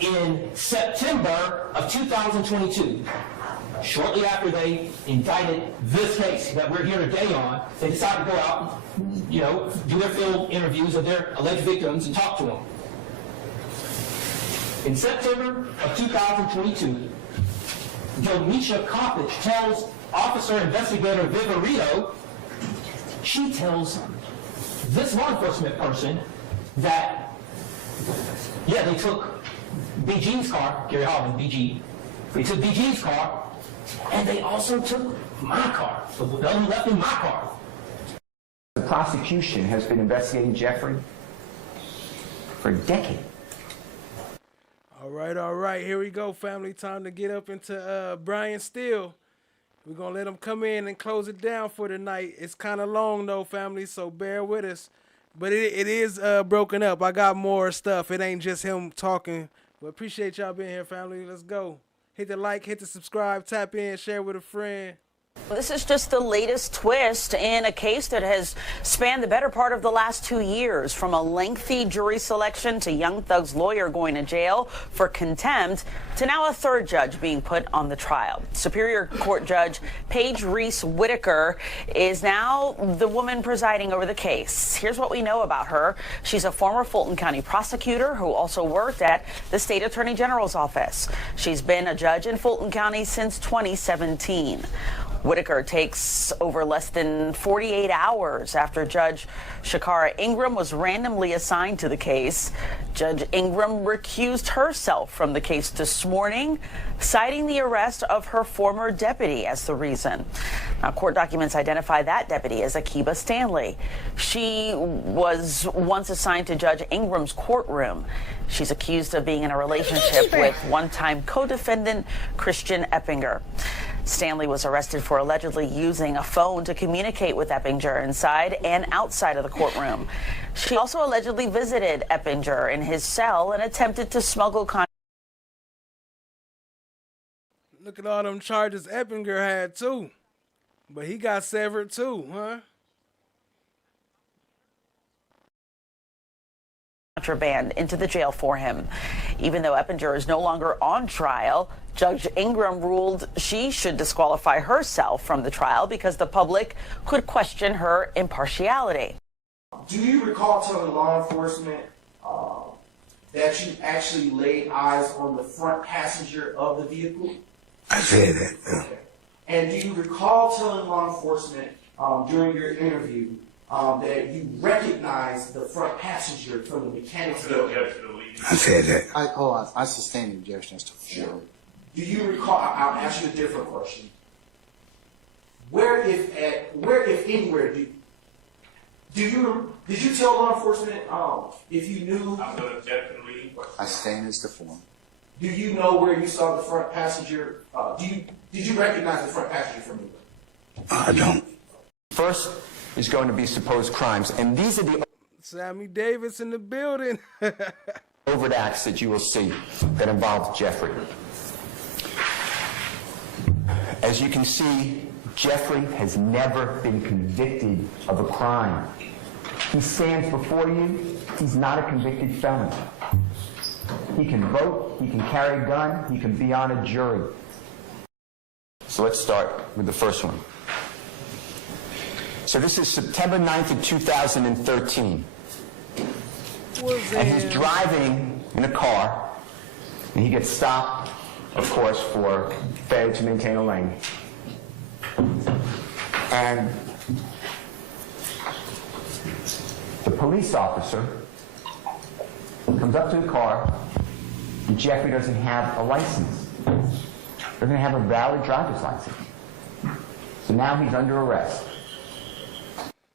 in September of 2022. Shortly after they indicted this case that we're here today on, they decided to go out, do their field interviews of their alleged victims and talk to them. In September of 2022, Delisha Coppage tells Officer Investigator Viverito, she tells this law enforcement person that, yeah, they took BG's car, Gary Holland, BG, they took BG's car, and they also took my car, the one who left in my car. The prosecution has been investigating Jeffrey for a decade. All right, here we go, family. Time to get up into Brian Steele. We're going to let him come in and close it down for tonight. It's kind of long, though, family, so bear with us. But it is broken up. I got more stuff. It ain't just him talking. But appreciate y'all being here, family. Let's go. Hit the like, hit the subscribe, tap in, share with a friend. This is just the latest twist in a case that has spanned the better part of the last 2 years, from a lengthy jury selection to YoungThug's lawyer going to jail for contempt to now a third judge being put on the trial. Superior Court Judge Paige Reese Whitaker is now the woman presiding over the case. Here's what we know about her. She's a former Fulton County prosecutor who also worked at the State Attorney General's office. She's been a judge in Fulton County since 2017. Whitaker takes over less than 48 hours after Judge Shakara Ingram was randomly assigned to the case. Judge Ingram recused herself from the case this morning, citing the arrest of her former deputy as the reason. Now, court documents identify that deputy as Akiba Stanley. She was once assigned to Judge Ingram's courtroom. She's accused of being in a relationship with one-time co-defendant Christian Eppinger. Stanley was arrested for allegedly using a phone to communicate with Eppinger inside and outside of the courtroom. She also allegedly visited Eppinger in his cell and attempted to smuggle Look at all them charges Eppinger had, too. But he got severed, too, huh? contraband into the jail for him. Even though Eppinger is no longer on trial, Judge Ingram ruled she should disqualify herself from the trial because the public could question her impartiality. Do you recall telling law enforcement that you actually laid eyes on the front passenger of the vehicle? I said that. Okay. And do you recall telling law enforcement during your interview that you recognized the front passenger from the mechanic's building? I said that. I sustain the objection as to sure. Do you recall? I'll ask you a different question. Where, if anywhere, did you tell law enforcement if you knew? I'm going to object to the reading question. I sustain as to form. Do you know where you saw the front passenger? Did you recognize the front passenger from anywhere? I don't. First is going to be supposed crimes, and these are the Sammy Davis in the building. overt acts that you will see that involve Jeffrey. As you can see, Jeffrey has never been convicted of a crime. He stands before you. He's not a convicted felon. He can vote, he can carry a gun, he can be on a jury. So let's start with the first one. So this is September 9th of 2013. And he's driving in a car, and he gets stopped, of course, for failure to maintain a lane. And the police officer comes up to the car, and Jeffrey doesn't have a license. Doesn't have a valid driver's license. So now he's under arrest.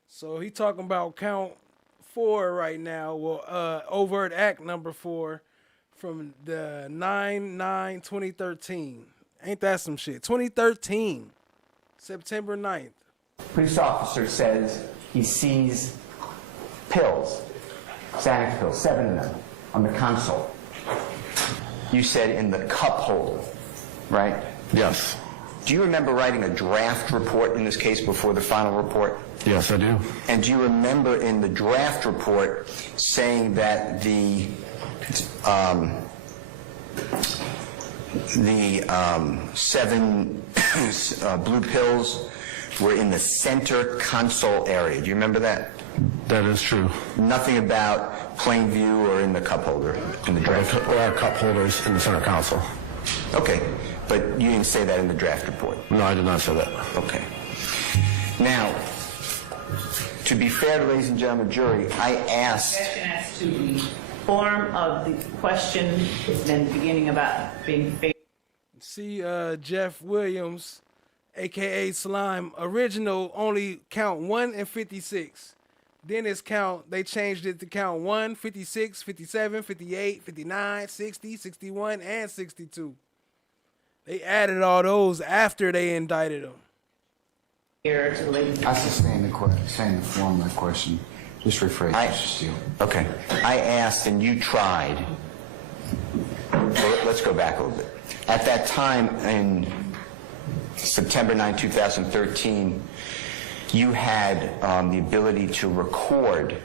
So he talking about count 4 right now. Well, overt act number 4 from the 9/9/2013. Ain't that some shit? 2013, September 9th. Police officer says he sees pills, Xanax pills, 7 of them, on the console. You said in the cup holder, right? Yes. Do you remember writing a draft report in this case before the final report? Yes, I do. And do you remember in the draft report saying that the 7 blue pills were in the center console area? Do you remember that? That is true. Nothing about plain view or in the cup holder in the draft? Or our cup holders in the center console. Okay, but you didn't say that in the draft report? No, I did not say that. Okay. Now, to be fair to ladies and gentlemen jury, I asked... Question as to the form of the question and beginning about being fair. See, Jeff Williams, a.k.a. Slime, original only count 1 and 56. Then it's count, they changed it to count 1, 56, 57, 58, 59, 60, 61, and 62. They added all those after they indicted him. I sustain the form of the question. Just rephrase, Mr. Steele. Okay. I asked and you tried. Well, let's go back a little bit. At that time, in September 9, 2013, you had the ability to record,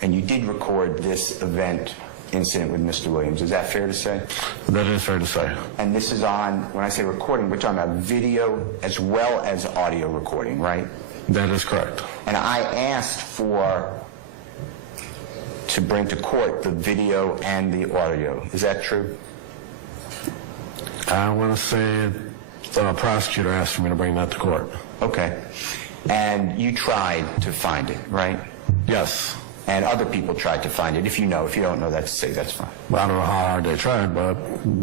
and you did record this event incident with Mr. Williams. Is that fair to say? That is fair to say. And this is on, when I say recording, we're talking about video as well as audio recording, right? That is correct. And I asked to bring to court the video and the audio. Is that true? I want to say the prosecutor asked for me to bring that to court. Okay. And you tried to find it, right? Yes. And other people tried to find it. If you know, if you don't know that to say, that's fine. Well, I don't know how hard they tried, but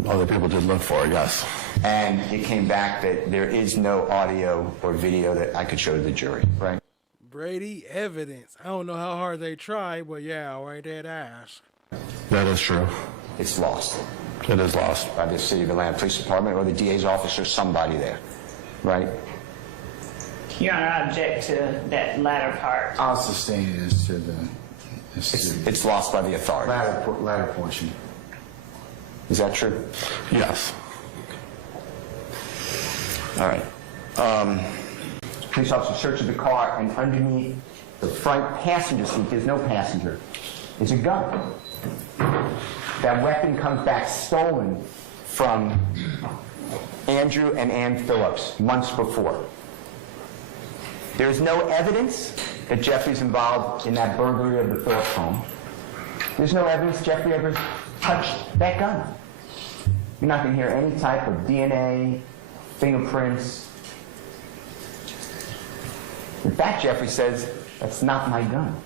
other people did look for it, yes. And it came back that there is no audio or video that I could show to the jury, right? Brady, evidence. I don't know how hard they tried, but yeah, right there to ask. That is true. It's lost. It is lost. By the City of Atlanta Police Department or the DA's office or somebody there, right? Your Honor, I object to that latter part. I'll sustain it as to the... It's lost by the authority. Latter portion. Is that true? Yes. All right. Police officer searches the car, and underneath the front passenger seat, there's no passenger. It's a gun. That weapon comes back stolen from Andrew and Ann Phillips months before. There's no evidence that Jeffrey's involved in that burglary of the Phillips home. There's no evidence Jeffrey ever touched that gun. You're not going to hear any type of DNA, fingerprints. In fact, Jeffrey says, that's not my gun.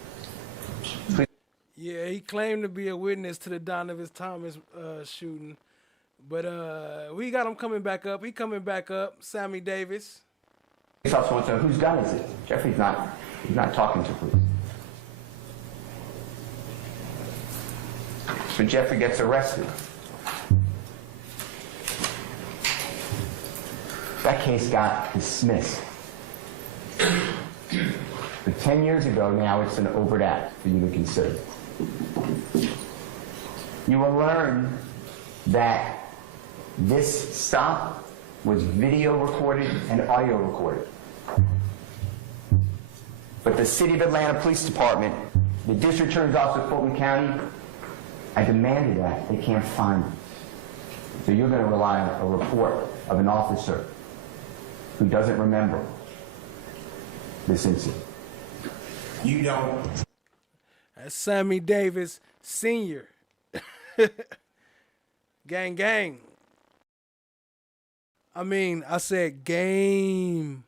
Yeah, he claimed to be a witness to the Donovan Thomas shooting. But we got him coming back up. He coming back up, Sammy Davis. Police officer wants to know whose gun is it. Jeffrey's not talking to police. So Jeffrey gets arrested. That case got dismissed. But 10 years ago now, it's an overt act for you to consider. You will learn that this stop was video recorded and audio recorded. But the City of Atlanta Police Department, the District Attorney's Office of Fulton County, I demanded that. They can't find it. So you're going to rely on a report of an officer who doesn't remember this incident. You don't. That's Sammy Davis Sr. Gang, gang. I said game.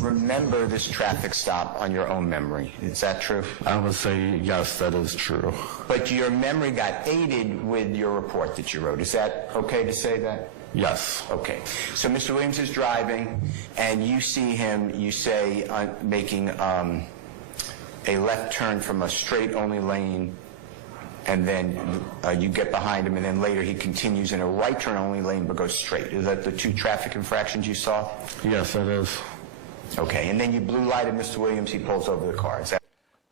Remember this traffic stop on your own memory. Is that true? I would say yes, that is true. But your memory got aided with your report that you wrote. Is that okay to say that? Yes. Okay. So Mr. Williams is driving, and you see him, you say, making a left turn from a straight-only lane, and then you get behind him, and then later he continues in a right turn-only lane but goes straight. Is that the two traffic infractions you saw? Yes, that is. Okay, and then you blue lighted Mr. Williams, he pulls over the car. Is that?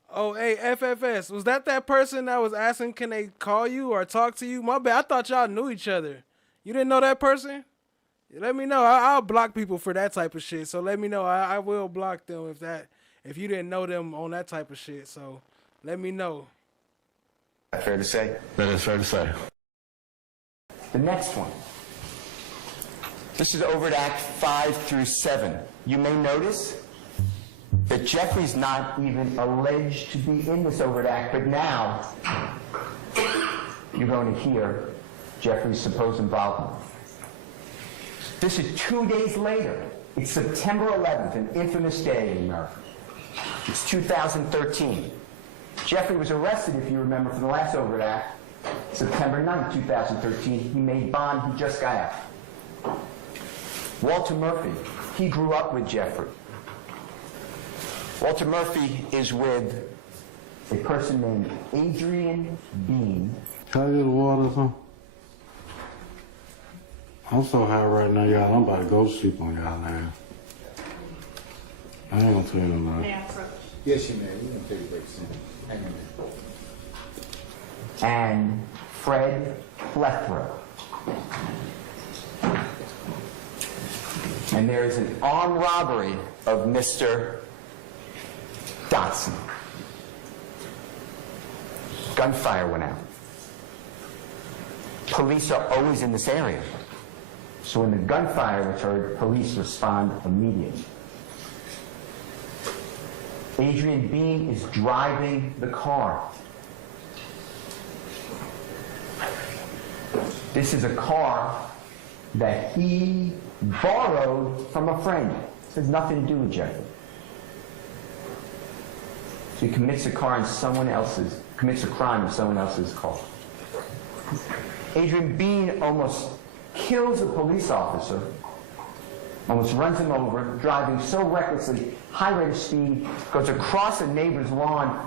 Oh, hey, FFS, was that person that was asking can they call you or talk to you? My bad, I thought y'all knew each other. You didn't know that person? Let me know. I'll block people for that type of shit. So let me know. I will block them if you didn't know them on that type of shit. So let me know. Fair to say? That is fair to say. The next one. This is overt act 5 through 7. You may notice that Jeffrey's not even alleged to be in this overt act, but now you're going to hear Jeffrey's supposed involvement. This is 2 days later. It's September 11th, an infamous day in America. It's 2013. Jeffrey was arrested, if you remember, for the last overt act, September 9th, 2013. He made bond. He just got out. Walter Murphy, he grew up with Jeffrey. Walter Murphy is with a person named Adrian Bean. Can I get a water or something? I'm so high right now, y'all. I'm about to go to sleep on y'all now. I ain't gonna tell you no lie. Yes, you may. You can take a break soon. Hang on there. And Fred Plethora. And there is an armed robbery of Mr. Dotson. Gunfire went out. Police are always in this area. So when the gunfire was heard, police respond immediately. Adrian Bean is driving the car. This is a car that he borrowed from a friend. This has nothing to do with Jeffrey. So he commits a crime in someone else's car. Adrian Bean almost kills a police officer, almost runs him over, driving so recklessly, high rate of speed, goes across a neighbor's lawn,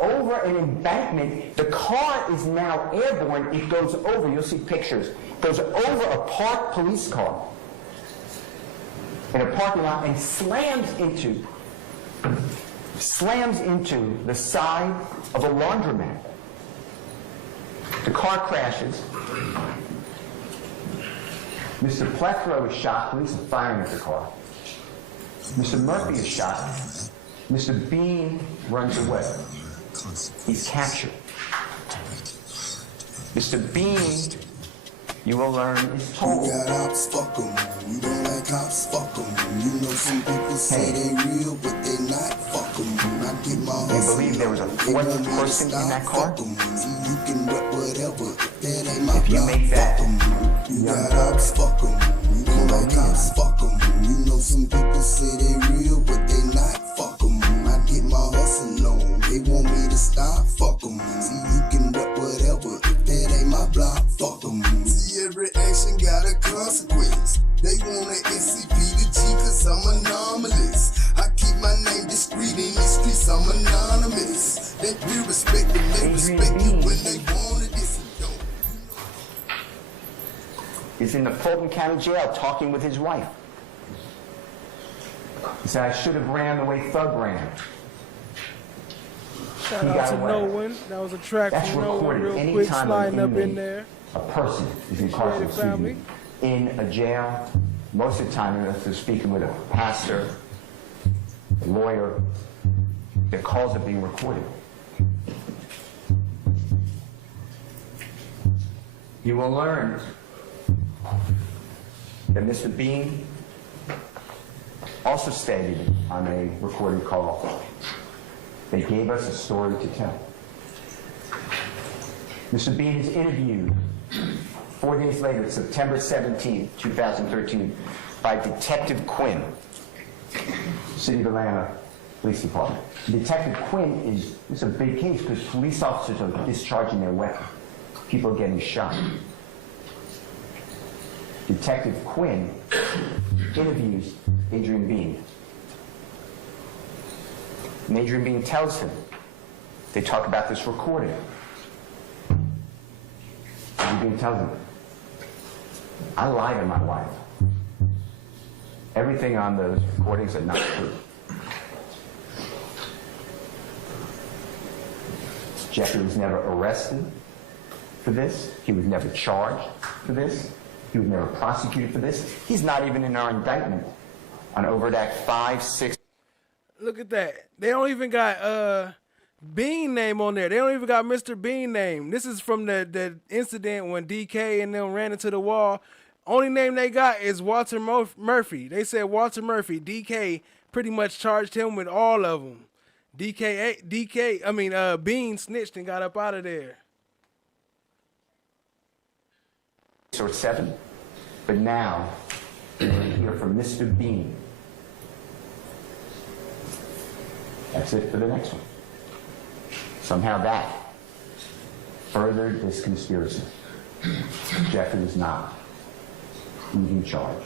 over an embankment. The car is now airborne. It goes over, you'll see pictures, goes over a parked police car in a parking lot and slams into the side of a laundromat. The car crashes. Mr. Plethora is shot. Police are firing at the car. Mr. Murphy is shot. Mr. Bean runs away. He's captured. Mr. Bean, you will learn, is told. You got ops, fuck 'em. You don't like cops, fuck 'em. You know some people say they real, but they not, fuck 'em. I get my They believe there was a fourth person in that car. You can rep whatever, that ain't my If you make that, you got ops, fuck 'em. You don't like cops, fuck 'em. You know some people say they real, but they not, fuck 'em. I get my hustle on. They want me to stop, fuck 'em. See, you can rep whatever, that ain't my block, fuck 'em. See, every action got a consequence. They want an SCP to G cause I'm anomalous. I keep my name discreet in the streets, I'm anonymous. They be respected, they respect you when they want it. Is in the Fulton County Jail talking with his wife. He said, I should have ran the way Thug ran. Shout He out got to away. No One. That was a track That's from No One recorded real quick, anytime sliding an up in inmate, there. a person is incarcerated, family. in a jail. Most of the time, if they're speaking with a pastor, a lawyer, their calls are being recorded. You will learn that Mr. Bean also stated on a recorded call, they gave us a story to tell. Mr. Bean is interviewed 4 days later, September 17, 2013, by Detective Quinn, City of Atlanta Police Department. Detective Quinn it's a big case because police officers are discharging their weapon. People are getting shot. Detective Quinn interviews Adrian Bean. And Adrian Bean tells him, they talk about this recording. Adrian Bean tells him, I lied to my wife. Everything on those recordings are not true. Jeffrey was never arrested for this. He was never charged for this. He was never prosecuted for this. He's not even in our indictment on Overt Act 5, 6. Look at that. They don't even got Bean name on there. They don't even got Mr. Bean name. This is from the incident when DK and them ran into the wall. Only name they got is Walter Murphy. They said Walter Murphy. DK pretty much charged him with all of them. Bean snitched and got up out of there. Or 7, but now we're going to hear from Mr. Bean. That's it for the next one. Somehow that furthered this conspiracy. Jeffrey was not in charge.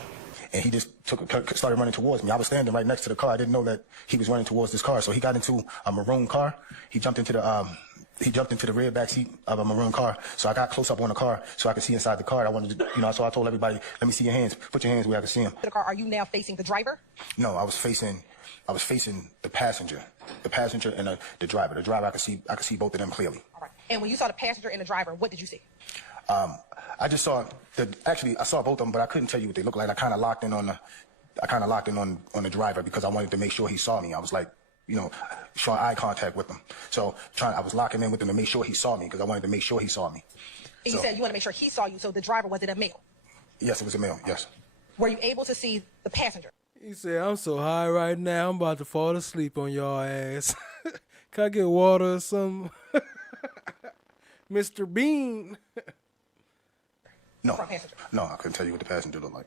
And he just started running towards me. I was standing right next to the car. I didn't know that he was running towards this car. So he got into a maroon car. He jumped into the rear back seat of a maroon car. So I got close up on the car so I could see inside the car. I wanted to, so I told everybody, let me see your hands. Put your hands where I can see them. The car. Are you now facing the driver? No, I was facing the passenger and the driver. The driver, I could see both of them clearly. All right. And when you saw the passenger and the driver, what did you see? I just saw I saw both of them, but I couldn't tell you what they looked like. I kind of locked in on the driver because I wanted to make sure he saw me. I was like, showing eye contact with him. So I was locking in with him to make sure he saw me because I wanted to make sure he saw me. And you said you want to make sure he saw you, so the driver, was it a male? Yes, it was a male, yes. Were you able to see the passenger? He said, I'm so high right now, I'm about to fall asleep on y'all ass. Can I get water or something? Mr. Bean. No, I couldn't tell you what the passenger looked like.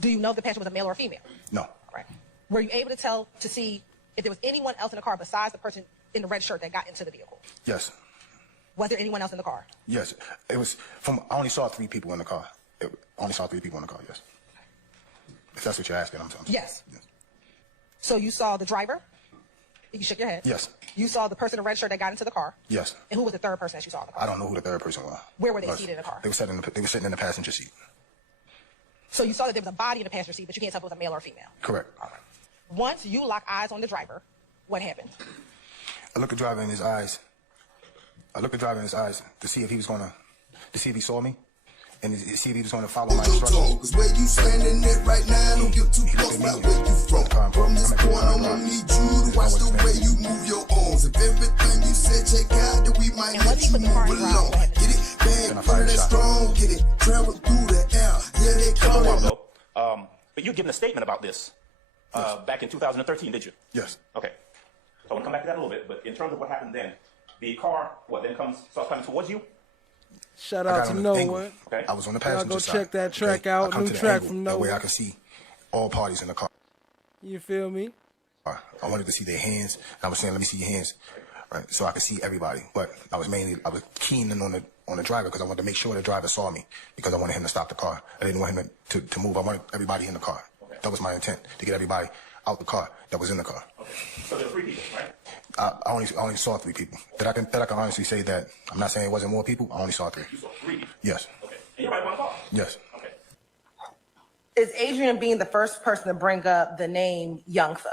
Do you know if the passenger was a male or a female? No. All right. Were you able to see if there was anyone else in the car besides the person in the red shirt that got into the vehicle? Yes. Was there anyone else in the car? Yes. I only saw 3 people in the car. Yes. If that's what you're asking, I'm saying. Yes. So you saw the driver? You can shake your head. Yes. You saw the person in the red shirt that got into the car? Yes. And who was the third person that you saw in the car? I don't know who the third person was. Where were they seated in the car? They were sitting in the passenger seat. So you saw that there was a body in the passenger seat, but you can't tell if it was a male or a female? Correct. All right. Once you lock eyes on the driver, what happened? I looked the driver in his eyes. To see if he saw me. And see if he was going to follow my instructions. Cause where you standing at right now, don't give too close about where you from. From this point, I'm gonna need you to watch the way you move your arms. If everything you said check out, then we might let you move along. Get it back, put it strong, get it, travel through the air. Yeah, they call it. But you given a statement about this back in 2013, did you? Yes. Okay. So I want to come back to that a little bit, but in terms of what happened then, the car, starts coming towards you? Shout out to No One. Okay. I was on the passenger side. Y'all go check that track out. New track from No One. That way I could see all parties in the car. You feel me? I wanted to see their hands. And I was saying, let me see your hands. Right. So I could see everybody. But I was keen in on the driver because I wanted to make sure the driver saw me because I wanted him to stop the car. I didn't want him to move. I wanted everybody in the car. Okay. That was my intent, to get everybody out the car that was in the car. Okay. So there were 3 people, right? I only saw 3 people. That I can honestly say that. I'm not saying it wasn't more people. I only saw 3. You saw 3? Yes. Okay. And you're right one car? Yes. Okay. Is Adrian Bean the first person to bring up the name YoungThug?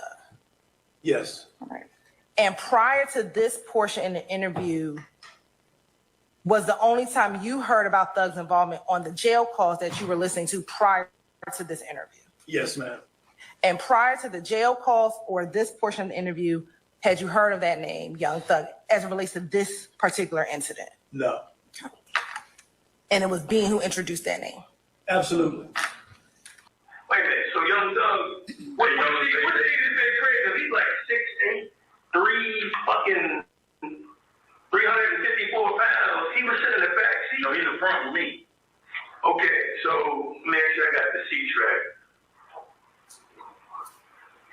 Yes. All right. And prior to this portion in the interview, was the only time you heard about Thug's involvement on the jail calls that you were listening to prior to this interview? Yes, ma'am. And prior to the jail calls or this portion of the interview, had you heard of that name, YoungThug, as it relates to this particular incident? No. And it was Bean who introduced that name? Absolutely. Wait a minute, so YoungThug, what age is that Craig? Because he's like 6'8", 354 pounds. He was sitting in the back seat. No, he's in front with me. Okay, so make sure I got the C-track.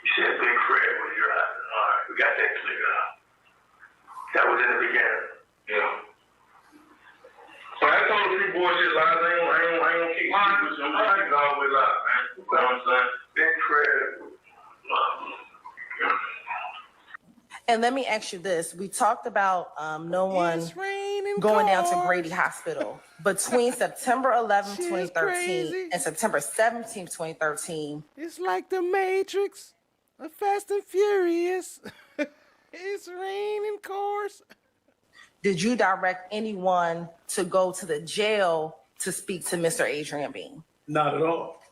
You said Big Fred was driving. All right, we got that cleared up. That was in the beginning. Yeah. So I told you bullshit lies. I ain't keep lying with you. I can always lie, man. You know what I'm saying? Big Fred. And let me ask you this. We talked about No One going down to Grady Hospital. Between September 11, 2013 and September 17, 2013. It's like the Matrix, a Fast and Furious. It's raining cars. Did you direct anyone to go to the jail to speak to Mr. Adrian Bean? Not at all.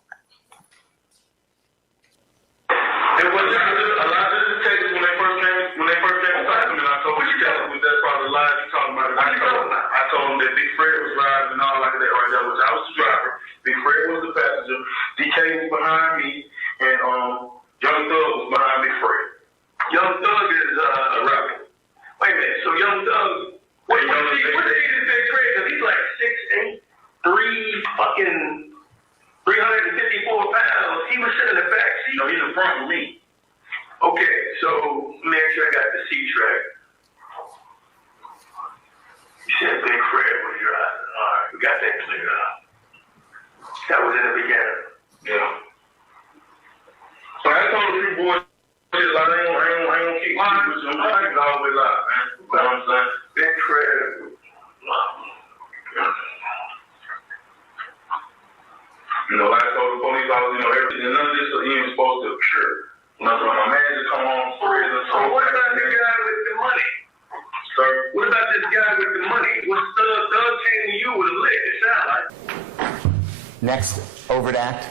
It was a lot of the detectives when they first came to talk to me, and I told them that's probably the lies you talking about. I told them that Big Fred was riding and all like that right there, which I was the driver. Big Fred was the passenger. DK was behind me, and Young Thug was behind Big Fred. Young Thug is a rapper. Wait a minute, so Young Thug, what do you think is Big Fred? Because he's like 6'8", 354 pounds. He was sitting in the back seat. No, he's in front of me. Okay, so let me make sure I got the C-track. You said Big Fred was driving. All right, we got that cleared up. That was in the beginning. Yeah. So I told the three boys, I ain't keep lying with them. I can always lie, man. You know what I'm saying? Big Fred. You know, like I told the police officer, everything, none of this was even supposed to occur. You know, so my man just come on prison. So what about this guy with the money? Sir? What about this guy with the money? What Thug came to you with a leg, it sound like? Next overt act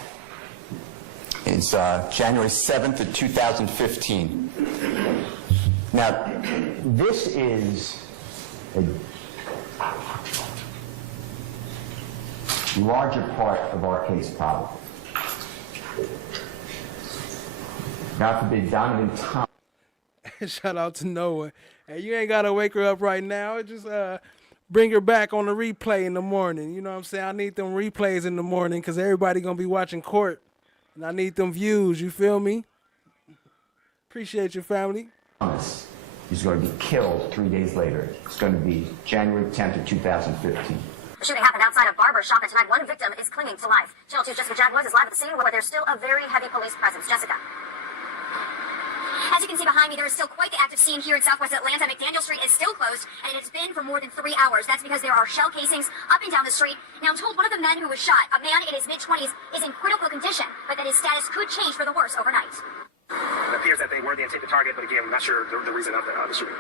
is January 7th of 2015. Now, this is a larger part of our case, probably. God forbid, Donovan Thomas. Shout out to Noah. Hey, you ain't gotta wake her up right now. Just bring her back on the replay in the morning. You know what I'm saying? I need them replays in the morning because everybody gonna be watching court, and I need them views. You feel me? Appreciate your family. Thomas is going to be killed 3 days later. It's going to be January 10th of 2015. The shooting happened outside a barber shop, and tonight one victim is clinging to life. Channel 2's Jessica Jaguars is live at the scene where there's still a very heavy police presence. Jessica. As you can see behind me, there is still quite the active scene here in southwest Atlanta. McDaniel Street is still closed, and it has been for more than 3 hours. That's because there are shell casings up and down the street. Now, I'm told one of the men who was shot, a man in his mid-20s, is in critical condition, but that his status could change for the worse overnight. It appears that they were the intended target, but again, I'm not sure the reason of the shooting.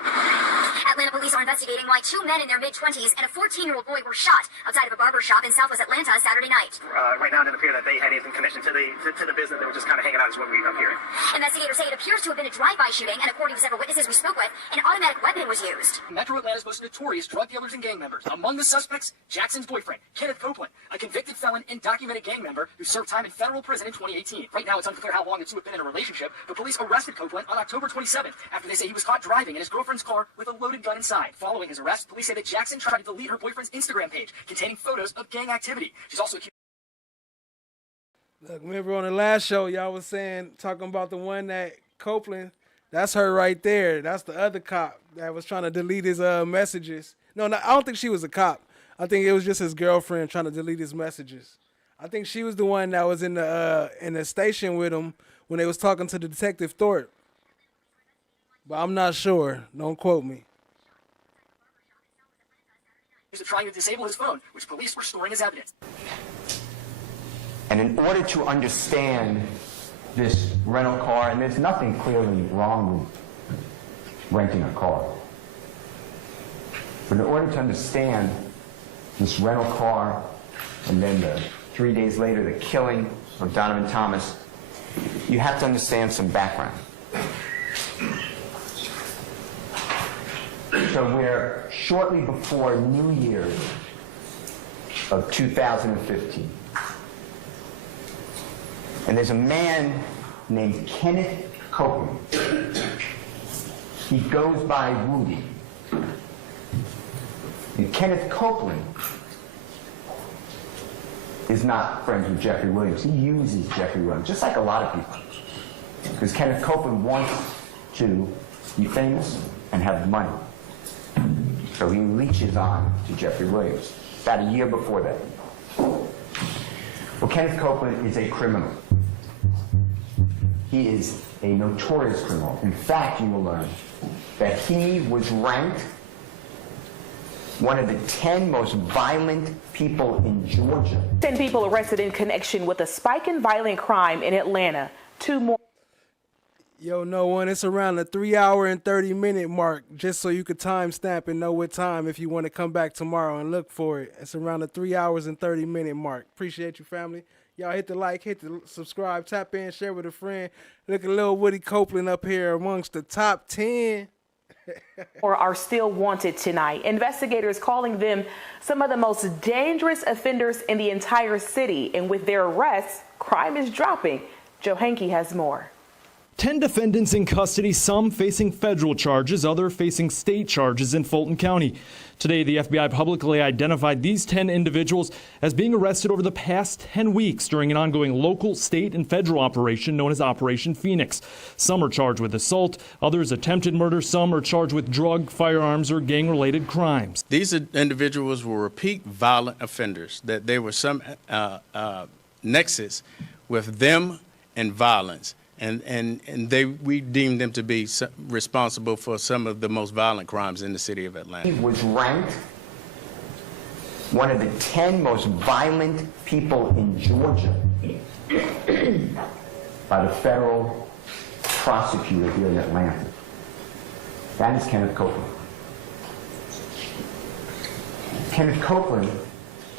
Atlanta police are investigating why 2 men in their mid-20s and a 14-year-old boy were shot outside of a barber shop in southwest Atlanta Saturday night. Right now, it didn't appear that they had anything connection to the business. They were just kind of hanging out is what I'm hearing. Investigators say it appears to have been a drive-by shooting, and according to several witnesses we spoke with, an automatic weapon was used. Metro Atlanta's most notorious drug dealers and gang members. Among the suspects, Jackson's boyfriend, Kenneth Copeland, a convicted felon and documented gang member who served time in federal prison in 2018. Right now, it's unclear how long the two have been in a relationship, but police arrested Copeland on October 27th after they say he was caught driving in his girlfriend's car with a loaded gun inside. Following his arrest, police say that Jackson tried to delete her boyfriend's Instagram page containing photos of gang activity. She's also accused. Look, remember on the last show, y'all was talking about the one that Copeland, that's her right there. That's the other cop that was trying to delete his messages. No, I don't think she was a cop. I think it was just his girlfriend trying to delete his messages. I think she was the one that was in the station with him when they was talking to the Detective Thorpe. But I'm not sure. Don't quote me. He's trying to disable his phone, which police were storing as evidence. And in order to understand this rental car, and there's nothing clearly wrong with renting a car, but in order to understand this rental car and then 3 days later the killing of Donovan Thomas, you have to understand some background. So we're shortly before New Year's of 2015. And there's a man named Kenneth Copeland. He goes by Rudy. And Kenneth Copeland is not friends with Jeffrey Williams. He uses Jeffrey Williams, just like a lot of people. Because Kenneth Copeland wants to be famous and have money. So he leeches on to Jeffrey Williams. About a year before that. Well, Kenneth Copeland is a criminal. He is a notorious criminal. In fact, you will learn that he was ranked one of the 10 most violent people in Georgia. 10 people arrested in connection with a spike in violent crime in Atlanta. 2 more. Yo, no one, it's around the 3 hour and 30-minute mark, just so you could timestamp and know what time if you want to come back tomorrow and look for it. It's around the 3 hours and 30-minute mark. Appreciate you, family. Y'all hit the like, hit the subscribe, tap in, share with a friend. Look at little Woody Copeland up here amongst the top 10. Or are still wanted tonight. Investigators calling them some of the most dangerous offenders in the entire city. And with their arrests, crime is dropping. Joe Hankey has more. 10 defendants in custody, some facing federal charges, others facing state charges in Fulton County. Today, the FBI publicly identified these 10 individuals as being arrested over the past 10 weeks during an ongoing local, state, and federal operation known as Operation Phoenix. Some are charged with assault, others attempted murder, some are charged with drug, firearms, or gang-related crimes. These individuals were repeat violent offenders, that there was some nexus with them and violence. And we deemed them to be responsible for some of the most violent crimes in the city of Atlanta. He was ranked one of the 10 most violent people in Georgia by the federal prosecutor here in Atlanta. That is Kenneth Copeland. Kenneth Copeland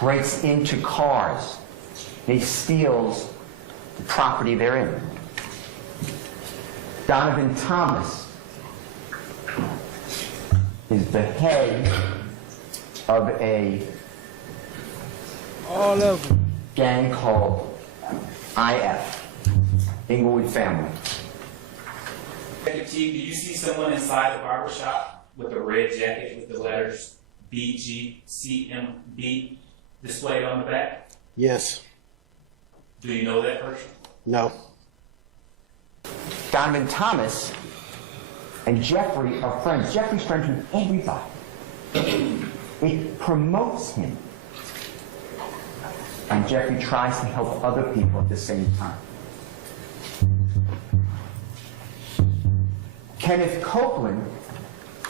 breaks into cars. He steals the property they're in. Donovan Thomas is the head of a gang called IF, Inglewood Family. Detective T, do you see someone inside the barber shop with a red jacket with the letters BGCMB displayed on the back? Yes. Do you know that person? No. Donovan Thomas and Jeffrey are friends. Jeffrey's friends with everybody. It promotes him. And Jeffrey tries to help other people at the same time. Kenneth Copeland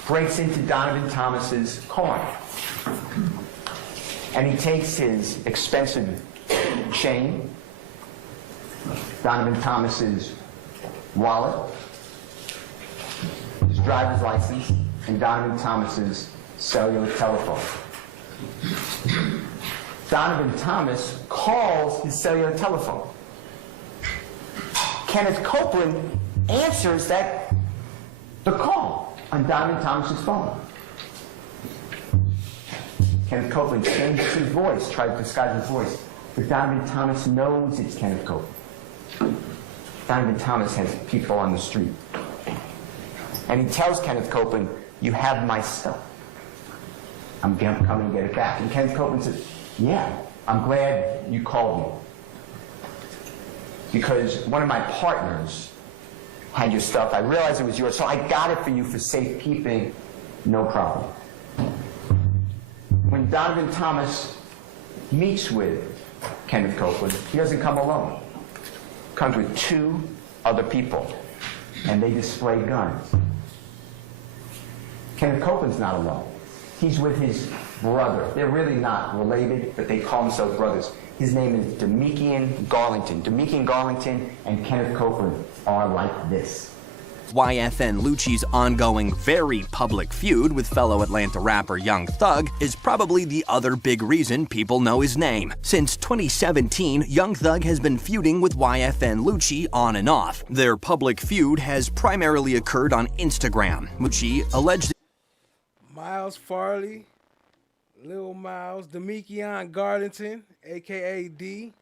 breaks into Donovan Thomas's car. And he takes his expensive chain, Donovan Thomas's wallet, his driver's license, and Donovan Thomas's cellular telephone. Donovan Thomas calls his cellular telephone. Kenneth Copeland answers the call on Donovan Thomas's phone. Kenneth Copeland changes his voice, tries to disguise his voice, but Donovan Thomas knows it's Kenneth Copeland. Donovan Thomas has people on the street. And he tells Kenneth Copeland, "You have my stuff. I'm coming to get it back." And Kenneth Copeland says, "Yeah, I'm glad you called me. Because one of my partners had your stuff. I realized it was yours, so I got it for you for safekeeping. No problem." When Donovan Thomas meets with Kenneth Copeland, he doesn't come alone. Comes with 2 other people, and they display guns. Kenneth Copeland's not alone. He's with his brother. They're really not related, but they call themselves brothers. His name is Demekian Garlington. Demekian Garlington and Kenneth Copeland are like this. YFN Lucci's ongoing, very public feud with fellow Atlanta rapper YoungThug is probably the other big reason people know his name. Since 2017, YoungThug has been feuding with YFN Lucci on and off. Their public feud has primarily occurred on Instagram. Lucci alleged Miles Farley, Lil Miles, Demekian Garlington, a.k.a. D,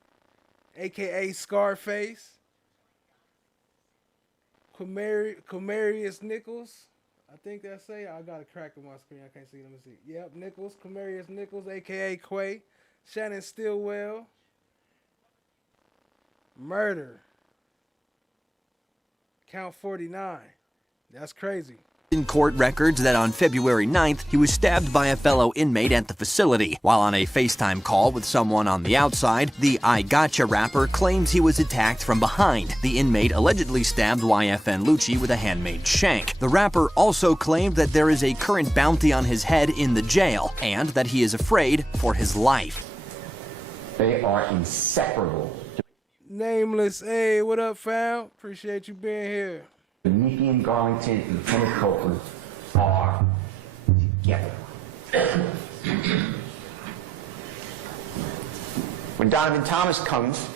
a.k.a. Scarface, Quamarius Nichols, I think that's it. I got a crack on my screen. I can't see. Let me see. Yep, Nichols, Quamarius Nichols, a.k.a. Quay, Shannon Stillwell, murder, count 49. That's crazy. in court records that on February 9th, he was stabbed by a fellow inmate at the facility. While on a FaceTime call with someone on the outside, the I Gotcha rapper claims he was attacked from behind. The inmate allegedly stabbed YFN Lucci with a handmade shank. The rapper also claimed that there is a current bounty on his head in the jail, and that he is afraid for his life. They are inseparable. Nameless, hey, what up, fam? Appreciate you being here. Nikian Garlington and Kenneth Copeland are together. When Donovan Thomas comes,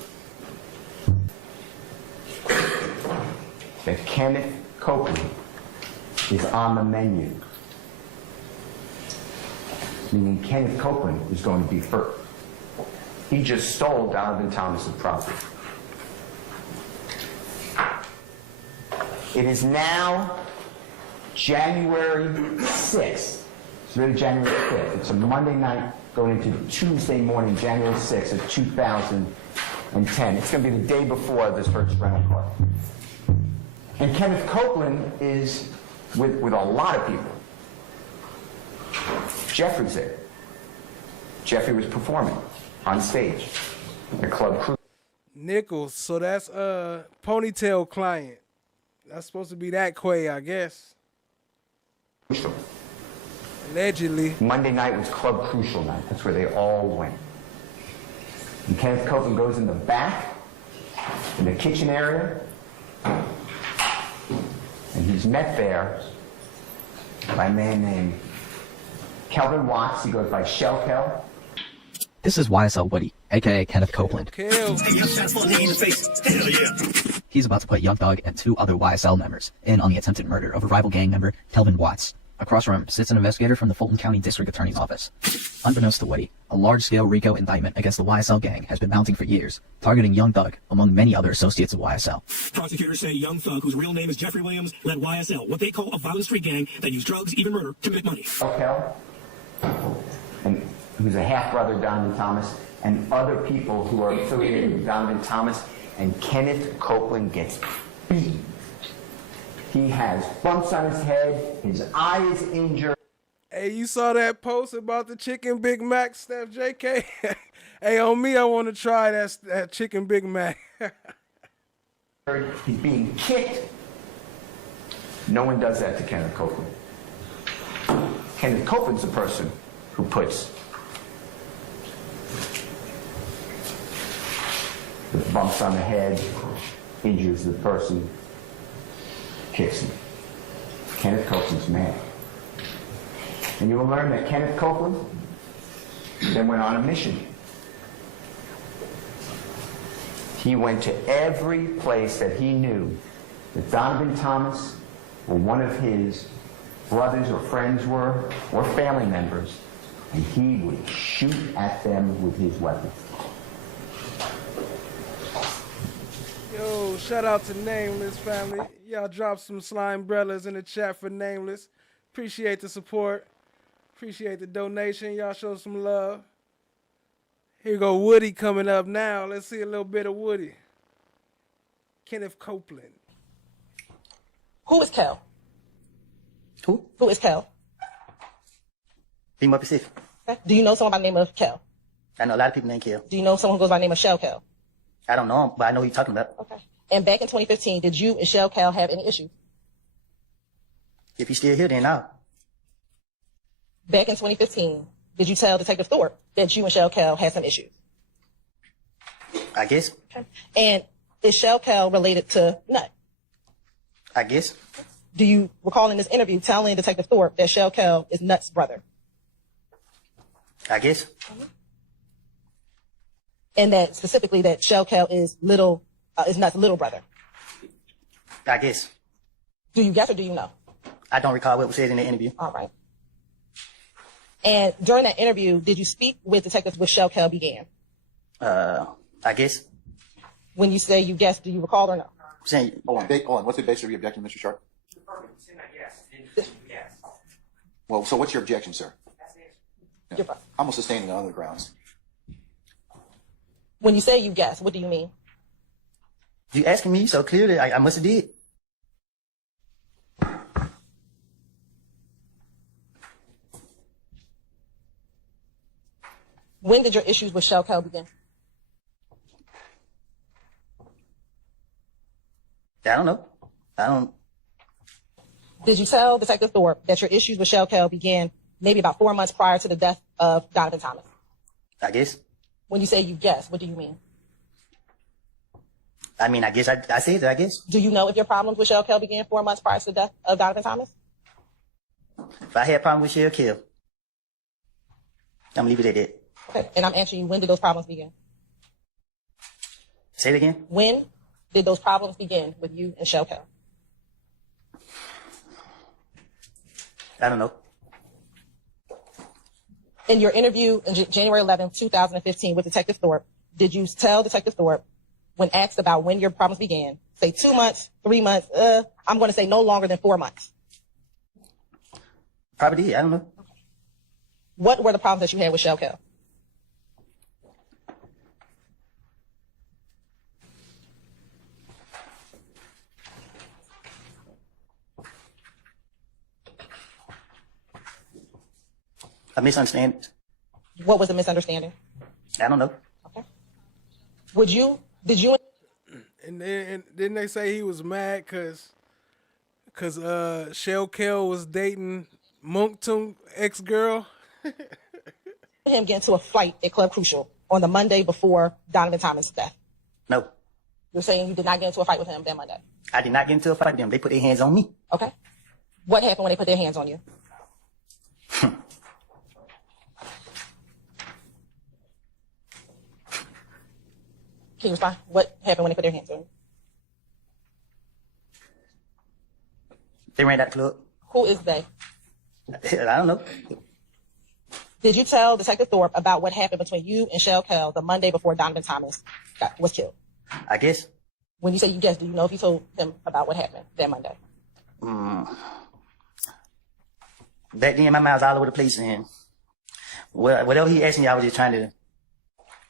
that Kenneth Copeland is on the menu. Meaning Kenneth Copeland is going to be first. He just stole Donovan Thomas's property. It is now January 6th. It's really January 5th. It's a Monday night going into Tuesday morning, January 6th of 2010. It's going to be the day before this first rental car. And Kenneth Copeland is with a lot of people. Jeffrey's there. Jeffrey was performing on stage at Club Cruise. Nichols, so that's Ponytail client. That's supposed to be that Quay, I guess. Allegedly. Monday night was Club Crucial night. That's where they all went. And Kenneth Copeland goes in the back, in the kitchen area, and he's met there by a man named Kelvin Watts. He goes by Shell Kel. This is YSL Woody, aka Kenneth Copeland. He's about to put YoungThug and 2 other YSL members in on the attempted murder of a rival gang member, Kelvin Watts. Across from him sits an investigator from the Fulton County District Attorney's Office. Unbeknownst to Woody, a large-scale RICO indictment against the YSL gang has been mounting for years, targeting YoungThug, among many other associates of YSL. Prosecutors say YoungThug, whose real name is Jeffrey Williams, led YSL, what they call a violent street gang that used drugs, even murder, to make money. Shell Kel, and who's a half-brother of Donovan Thomas, and other people who are affiliated with Donovan Thomas, and Kenneth Copeland gets beat. He has bumps on his head, his eye is injured. Hey, you saw that post about the chicken Big Mac, Steph JK? Hey, on me, I want to try that chicken Big Mac. He's being kicked. No one does that to Kenneth Copeland. Kenneth Copeland's the person who puts the bumps on the head, injures the person, kicks him. Kenneth Copeland's mad. And you will learn that Kenneth Copeland then went on a mission. He went to every place that he knew that Donovan Thomas or one of his brothers or friends were, or family members, and he would shoot at them with his weapon. Yo, shout out to Nameless family. Y'all drop some slime umbrellas in the chat for Nameless. Appreciate the support. Appreciate the donation. Y'all show some love. Here go Woody coming up now. Let's see a little bit of Woody. Kenneth Copeland. Who is Kel? Who? Who is Kel? Be more specific. Okay. Do you know someone by the name of Kel? I know a lot of people named Kel. Do you know someone who goes by the name of Shell Kel? I don't know him, but I know who you're talking about. Okay. And back in 2015, did you and Shell Kel have any issues? If he's still here, then no. Back in 2015, did you tell Detective Thorpe that you and Shell Kel had some issues? I guess. Okay. And is Shell Kel related to Nut? I guess. Do you recall in this interview telling Detective Thorpe that Shell Kel is Nut's brother? I guess. And that specifically that Shell Kel is Nut's little brother? I guess. Do you guess or do you know? I don't recall what was said in the interview. All right. And during that interview, did you speak with detectives with Shell Kel began? I guess. When you say you guess, do you recall or no? Saying, hold on. What's the basis of your objection, Mr. Sharp? Well, so what's your objection, sir? Yeah. I'm gonna sustain it on other grounds. When you say you guess, what do you mean? You asking me so clearly, I must have did. When did your issues with Shell Kel begin? I don't know. Did you tell Detective Thorpe that your issues with Shell Kel began maybe about 4 months prior to the death of Donovan Thomas? I guess. When you say you guess, what do you mean? I mean, I guess I said that, I guess. Do you know if your problems with Shell Kell began 4 months prior to the death of Donovan Thomas? If I had a problem with Shell Kell, I'm gonna leave it at that. Okay, and I'm asking you, when did those problems begin? Say it again. When did those problems begin with you and Shell Kell? I don't know. In your interview on January 11, 2015 with Detective Thorpe, did you tell Detective Thorpe, when asked about when your problems began, say 2 months, 3 months, I'm going to say no longer than 4 months? Probably did. I don't know. What were the problems that you had with Shell Kell? A misunderstanding. What was the misunderstanding? I don't know. Okay. Did you? And didn't they say he was mad because Shell Kell was dating Monkton ex-girl? Him get into a fight at Club Crucial on the Monday before Donovan Thomas' death? No. You're saying you did not get into a fight with him that Monday? I did not get into a fight with them. They put their hands on me. Okay. What happened when they put their hands on you? Can you respond? What happened when they put their hands on you? They ran out the club. Who is they? I don't know. Did you tell Detective Thorpe about what happened between you and Shell Kell the Monday before Donovan Thomas was killed? I guess. When you say you guess, do you know if you told him about what happened that Monday? Back then, my mind was all over the place, and whatever he asked me, I was just trying to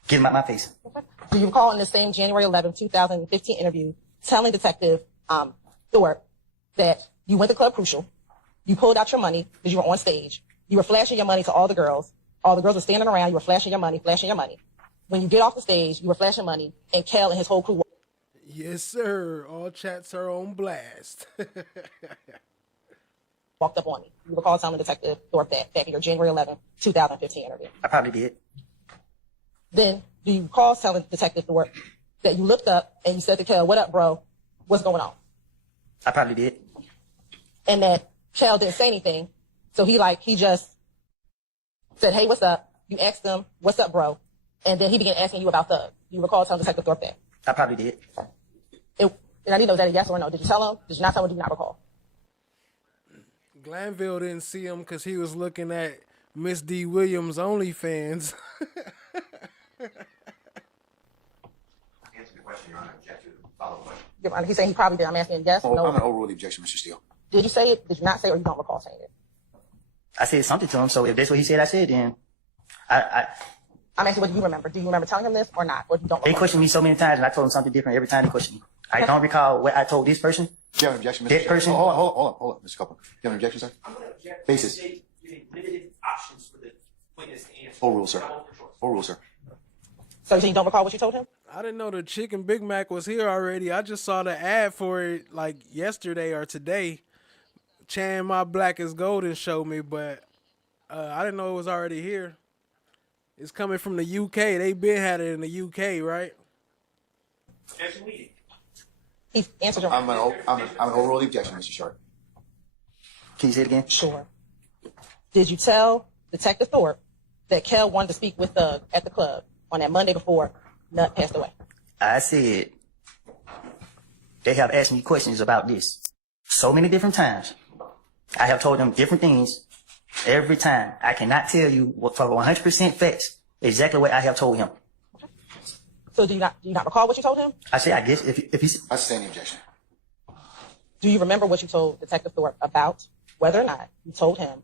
get him out my face. Okay. Do you recall in the same January 11, 2015 interview telling Detective Thorpe that you went to Club Crucial, you pulled out your money because you were on stage, you were flashing your money to all the girls were standing around, you were flashing your money. When you get off the stage, you were flashing money, and Kell and his whole crew. Yes, sir. All chats are on blast. Walked up on me. You recall telling Detective Thorpe that back in your January 11, 2015 interview? I probably did. Then, do you recall telling Detective Thorpe that you looked up and you said to Kell, "What up, bro? What's going on?" I probably did. And that Kell didn't say anything, so he just said, "Hey, what's up?" You asked him, "What's up, bro?" And then he began asking you about Thug. You recall telling Detective Thorpe that? I probably did. And I need to know, is that a yes or a no? Did you tell him? Did you not tell him? Or do you not recall? Glanville didn't see him because he was looking at Miss D. Williams' OnlyFans. Answer the question, Your Honor. Object to follow-up question. Your Honor, he's saying he probably did. I'm asking yes or no. I'm going to overrule the objection, Mr. Steele. Did you say it? Did you not say it, or you don't recall saying it? I said something to him, so if that's what he said, I said, then I'm asking, what do you remember? Do you remember telling him this or not? Or you don't recall? They questioned me so many times, and I told them something different every time they questioned me. I don't recall what I told this person. Do you have an objection, Mr. That Steele? person. Hold on, Mr. Copeland. Do you have an objection, sir? I'm going to object. Basis. Giving limited options for the witness to answer. Overrule, sir. Overrule, sir. So you don't recall what you told him? I didn't know the Chicken Big Mac was here already. I just saw the ad for it like yesterday or today. Chan My Black is Golden showed me, but I didn't know it was already here. It's coming from the UK. They been had it in the UK, right? He answered your I'm going to overrule the objection, Mr. Sharp. Can you say it again? Sure. Did you tell Detective Thorpe that Kell wanted to speak with Thug at the club on that Monday before Nut passed away? I said, they have asked me questions about this so many different times. I have told them different things every time. I cannot tell you for 100% facts exactly what I have told him. So do you not recall what you told him? I said, I guess if he's... I sustain the objection. Do you remember what you told Detective Thorpe about whether or not you told him?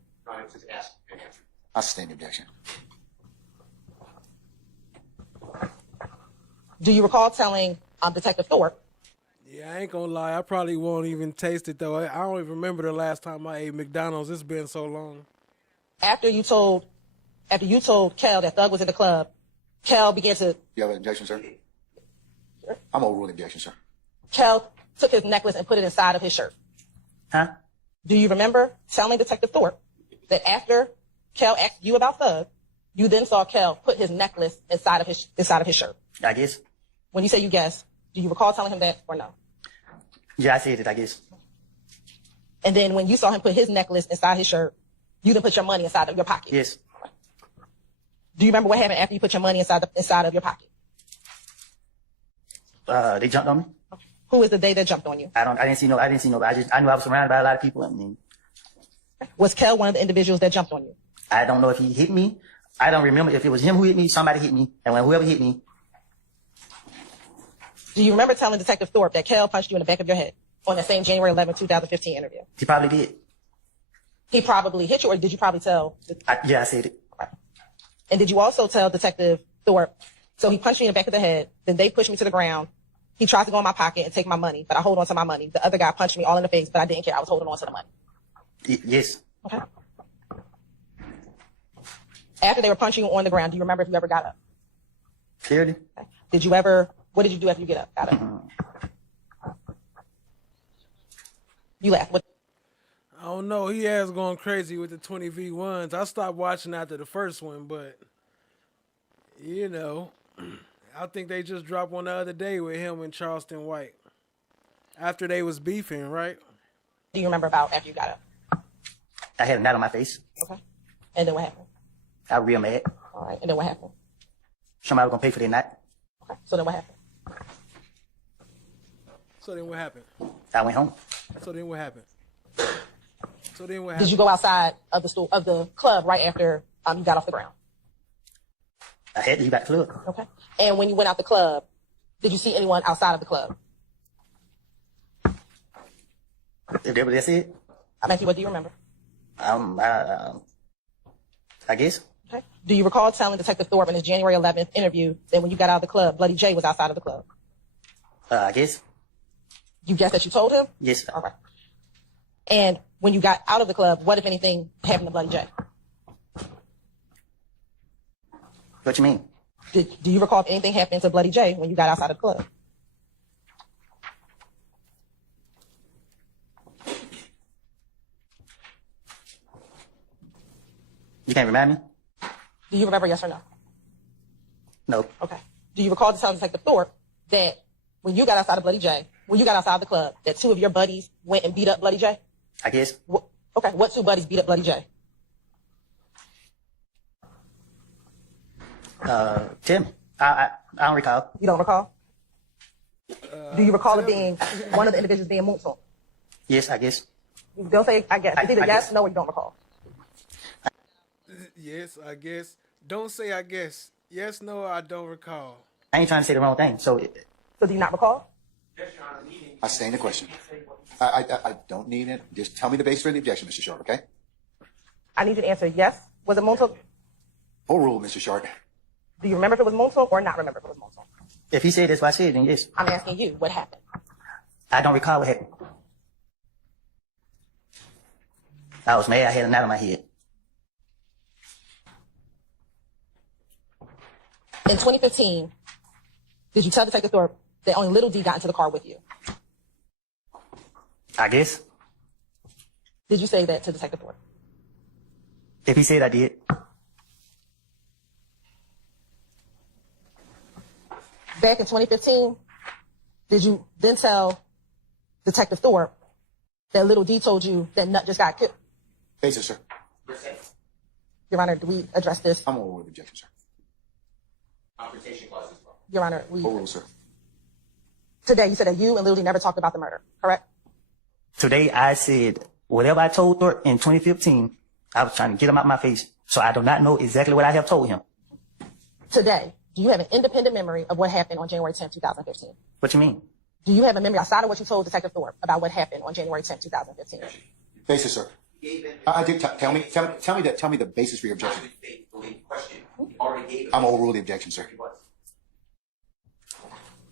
I sustain the objection. Do you recall telling Detective Thorpe? Yeah, I ain't gonna lie. I probably won't even taste it, though. I don't even remember the last time I ate McDonald's. It's been so long. After you told Kell that Thug was in the club, Kell began to... You have an objection, sir? Sure. I'm overruling the objection, sir. Kell took his necklace and put it inside of his shirt. Huh? Do you remember telling Detective Thorpe that after Kell asked you about Thug, you then saw Kell put his necklace inside of his shirt? I guess. When you say you guess, Do you recall telling him that or no? Yeah, I said it, I guess. And then when you saw him put his necklace inside his shirt, you didn't put your money inside of your pocket? Yes. Do you remember what happened after you put your money inside of your pocket? They jumped on me. Who is the they that jumped on you? I didn't see no. I knew I was surrounded by a lot of people. Was Kel one of the individuals that jumped on you? I don't know if he hit me. I don't remember if it was him who hit me, somebody hit me, and when whoever hit me. Do you remember telling Detective Thorpe that Kel punched you in the back of your head on the same January 11, 2015 interview? He probably did. He probably hit you, or did you probably tell? Yeah, I said it. Right. And did you also tell Detective Thorpe, so he punched me in the back of the head, then they pushed me to the ground. He tried to go in my pocket and take my money, but I hold on to my money. The other guy punched me all in the face, but I didn't care. I was holding on to the money. Yes. Okay. After they were punching you on the ground, do you remember if you ever got up? Clearly. Okay. What did you do after you got up? You laughed. What? I don't know. He has gone crazy with the 20v1s. I stopped watching after the first one, but, you know, I think they just dropped one the other day with him and Charleston White. After they was beefing, right? Do you remember about after you got up? I had a knot on my face. Okay. And then what happened? I was real mad. All right. And then what happened? Somebody was going to pay for their knot. Okay. So then what happened? So then what happened? I went home. So then what happened? Did you go outside of the club right after you got off the ground? I had to leave out the club. Okay. And when you went out the club, did you see anyone outside of the club? If that was that's it? Matthew, what do you remember? I guess. Okay. Do you recall telling Detective Thorpe in his January 11th interview that when you got out of the club, Bloody J was outside of the club? I guess. You guess that you told him? Yes. All right. And when you got out of the club, what, if anything, happened to Bloody J? What you mean? Do you recall if anything happened to Bloody J when you got outside of the club? You can't remind me? Do you remember, yes or no? No. Okay. Do you recall telling Detective Thorpe that when you got outside of Bloody J, when you got outside the club, that two of your buddies went and beat up Bloody J? I guess. Okay. What two buddies beat up Bloody J? Tell me. I don't recall. You don't recall? Do you recall it being one of the individuals being Moonsault? Yes, I guess. Don't say I guess. It's either I yes, guess. no, or you don't recall. Yes, I guess. Don't say I guess. Yes, no, I don't recall. I ain't trying to say the wrong thing. So do you not recall? I stand the question. I don't need it. Just tell me the basis for the objection, Mr. Sharp, okay? I need you to answer yes. Was it Moonsault? Overruled, Mr. Sharp. Do you remember if it was Moonsault or not remember if it was Moonsault? if he said that's what I said, then yes. I'm asking you, what happened? I don't recall what happened. I was mad. I had a knot on my head. In 2015, did you tell Detective Thorpe that only Little D got into the car with you? I guess. Did you say that to Detective Thorpe? If he said I did. Back in 2015, did you then tell Detective Thorpe that Little D told you that Nut just got killed? Basis, sir. Your Honor, do we address this? I'm over with objection, sir. Confrontation clause as well. Your Honor, we... Overruled, sir. Today, you said that you and Little D never talked about the murder, correct? Today, I said whatever I told Thorpe in 2015, I was trying to get him out my face. So I do not know exactly what I have told him. Today, do you have an independent memory of what happened on January 10, 2015? What you mean? Do you have a memory outside of what you told Detective Thorpe about what happened on January 10, 2015? Basis, sir. I did tell me the basis for your objection. I'm overruled the objection, sir.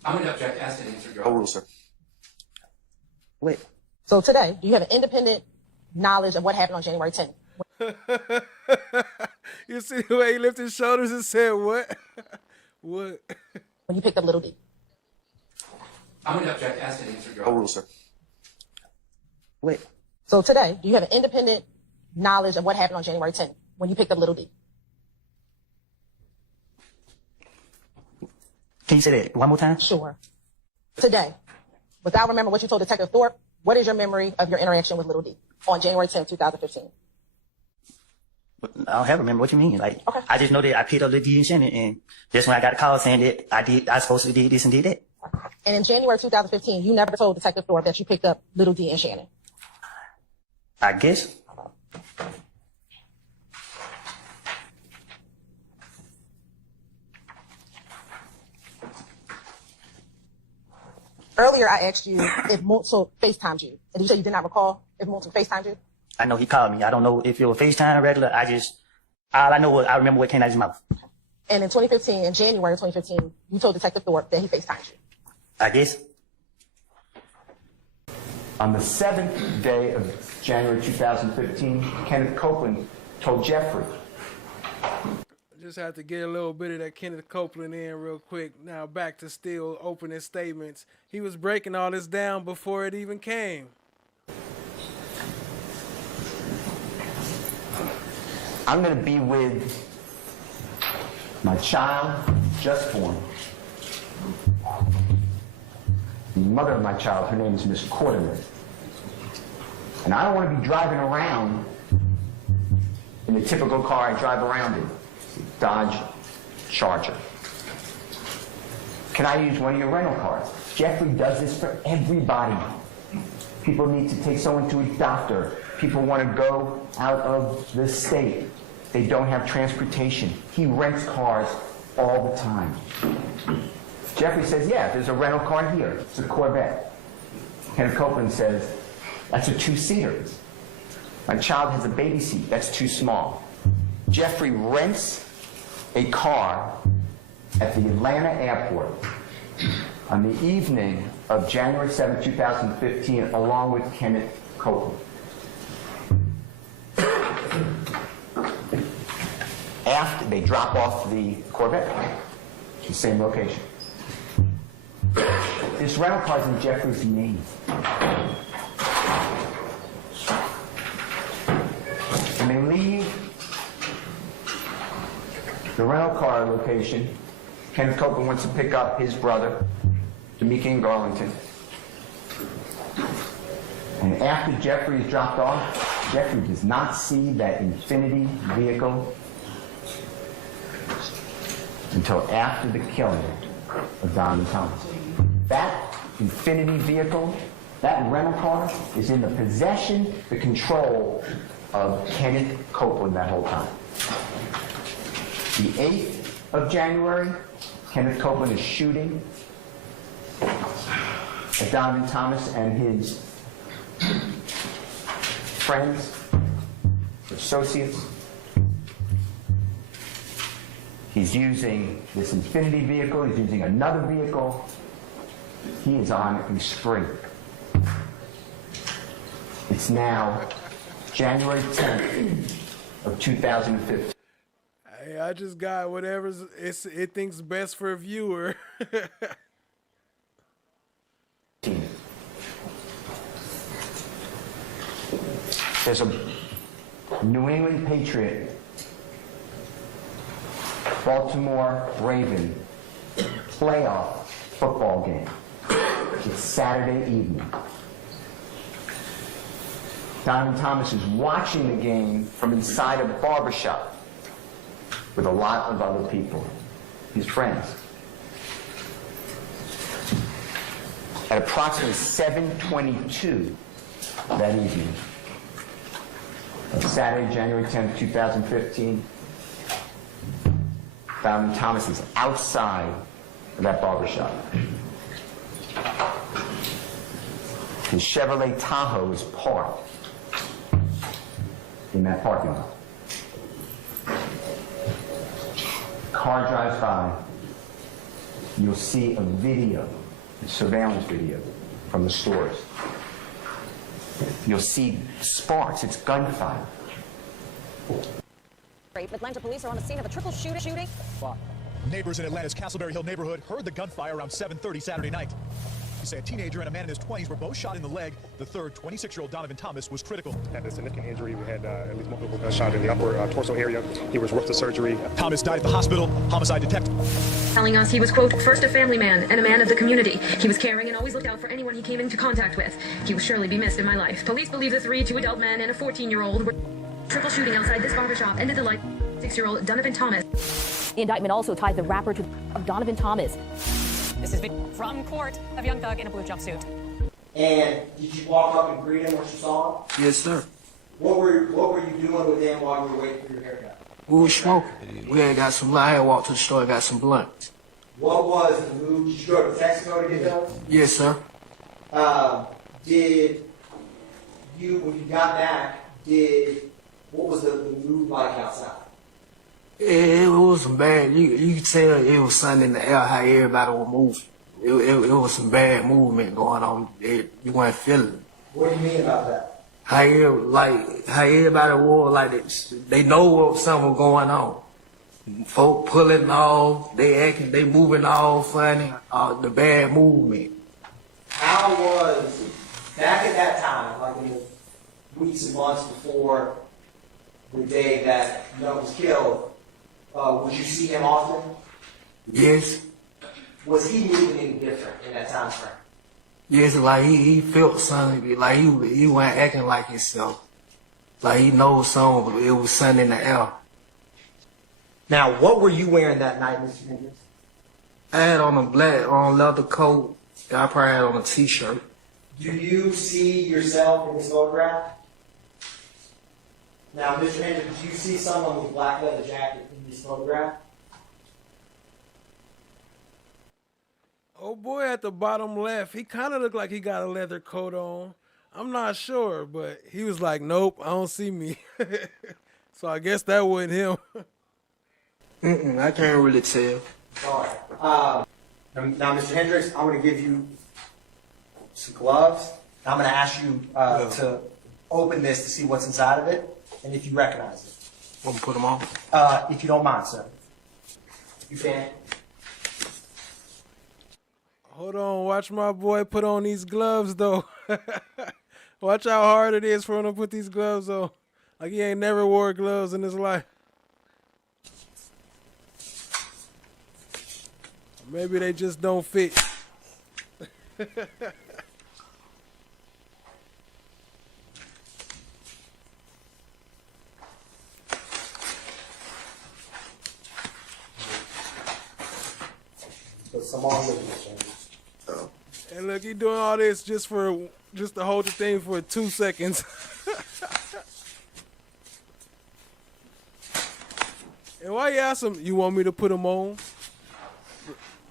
I'm going to object as to the answer, Your Honor. Overruled, sir. Wait. So today, do you have an independent knowledge of what happened on January 10th? You see the way he lifted his shoulders and said, what? What? When you picked up Little D. I'm going to object as to the answer, Your Honor. Overruled, sir. Wait. So today, do you have an independent knowledge of what happened on January 10th when you picked up Little D? Can you say that one more time? Sure. Today, without remembering what you told Detective Thorpe, what is your memory of your interaction with Little D on January 10th, 2015? I don't have a memory. What you mean? Like, okay. I just know that I picked up Little D and Shannon, and that's when I got a call saying that I supposed to did this and did that. And in January 2015, you never told Detective Thorpe that you picked up Little D and Shannon. I guess. Earlier, I asked you if Moulton FaceTimed you, and you said you did not recall if Moulton FaceTimed you. I know he called me. I don't know if it was FaceTime or regular. All I know was I remember what came out of his mouth. And in 2015, in January 2015, you told Detective Thorpe that he FaceTimed you. I guess. On the 7th day of January 2015, Kenneth Copeland told Jeffrey. Just have to get a little bit of that Kenneth Copeland in real quick. Now back to Steele opening statements. He was breaking all this down before it even came. I'm going to be with my child, just born. The mother of my child, her name is Miss Quarterman. And I don't want to be driving around in the typical car I drive around in. Dodge Charger. Can I use one of your rental cars? Jeffrey does this for everybody. People need to take someone to a doctor. People want to go out of the state. They don't have transportation. He rents cars all the time. Jeffrey says, yeah, there's a rental car here. It's a Corvette. Kenneth Copeland says, that's a two-seater. My child has a baby seat. That's too small. Jeffrey rents a car at the Atlanta airport on the evening of January 7, 2015, along with Kenneth Copeland. After they drop off the Corvette, the same location. This rental car's in Jeffrey's name. When they leave the rental car location, Kenneth Copeland wants to pick up his brother, D'Amica in Garlington. And after Jeffrey is dropped off, Jeffrey does not see that Infiniti vehicle until after the killing of Donovan Thomas. That Infiniti vehicle, that rental car, is in the possession, the control of Kenneth Copeland that whole time. The 8th of January, Kenneth Copeland is shooting at Donovan Thomas and his friends, associates. He's using this Infiniti vehicle. He's using another vehicle. He is on a spree. It's now January 10th of 2015. Hey, I just got whatever it thinks best for a viewer. There's a New England Patriot, Baltimore Raven playoff football game. It's Saturday evening. Donovan Thomas is watching the game from inside a barbershop with a lot of other people, his friends. At approximately 7:22 that evening, on Saturday, January 10th, 2015, Donovan Thomas is outside of that barbershop. His Chevrolet Tahoe is parked in that parking lot. Car drives by. You'll see a video, a surveillance video from the stores. You'll see sparks. It's gunfire. Atlanta police are on the scene of a triple shooting. Neighbors in Atlanta's Castleberry Hill neighborhood heard the gunfire around 7:30 Saturday night. Police say a teenager and a man in his 20s were both shot in the leg. The third, 26-year-old Donovan Thomas, was critical. Had a significant injury. We had at least multiple gunshots in the upper torso area. He was rushed to surgery. Thomas died at the hospital. Homicide detective telling us he was, quote, first a family man and a man of the community. He was caring and always looked out for anyone he came into contact with. He will surely be missed in my life. Police believe the 2 adult men and a 14-year-old were triple shooting outside this barbershop ended the life of 6-year-old Donovan Thomas. The indictment also tied the rapper to Donovan Thomas. This is from court of Young Thug in a blue jumpsuit. And did you walk up and greet him when you saw him? Yes, sir. What were you doing with him while you were waiting for your haircut? We were smoking. We had got some, I had walked to the store and got some blunt. What was the move? Did you go to Texaco to get those? Yes, sir. Did you, when you got back, what was the mood like outside? It was some bad. You could tell it was something in the air how everybody was moving. It was some bad movement going on. You weren't feeling it. What do you mean about that? How everybody was like this. They know what something was going on. Folk pulling off, they moving all funny. The bad movement. How was back at that time, like in the weeks and months before the day that Young was killed? Would you see him often? Yes. Was he moving any different in that time frame? Yes, like he felt something, like he wasn't acting like himself. Like he knows something, but it was something in the air. Now, what were you wearing that night, Mr. Hendricks? I had on a leather coat, and I probably had on a t-shirt. Do you see yourself in this photograph? Now, Mr. Hendricks, do you see someone with a black leather jacket in this photograph? Oh boy, at the bottom left, he kind of looked like he got a leather coat on. I'm not sure, but he was like, nope, I don't see me. So I guess that wasn't him. I can't really tell. All right. Now, Mr. Hendricks, I'm going to give you some gloves. I'm going to ask you to open this to see what's inside of it, and if you recognize it. I'm going to put them on? If you don't mind, sir. You can. Hold on, watch my boy put on these gloves, though. Watch how hard it is for him to put these gloves on. Like he ain't never wore gloves in his life. Maybe they just don't fit. Put some on with you. And look, he doing all this just to hold the thing for 2 seconds. And why you ask him, you want me to put them on?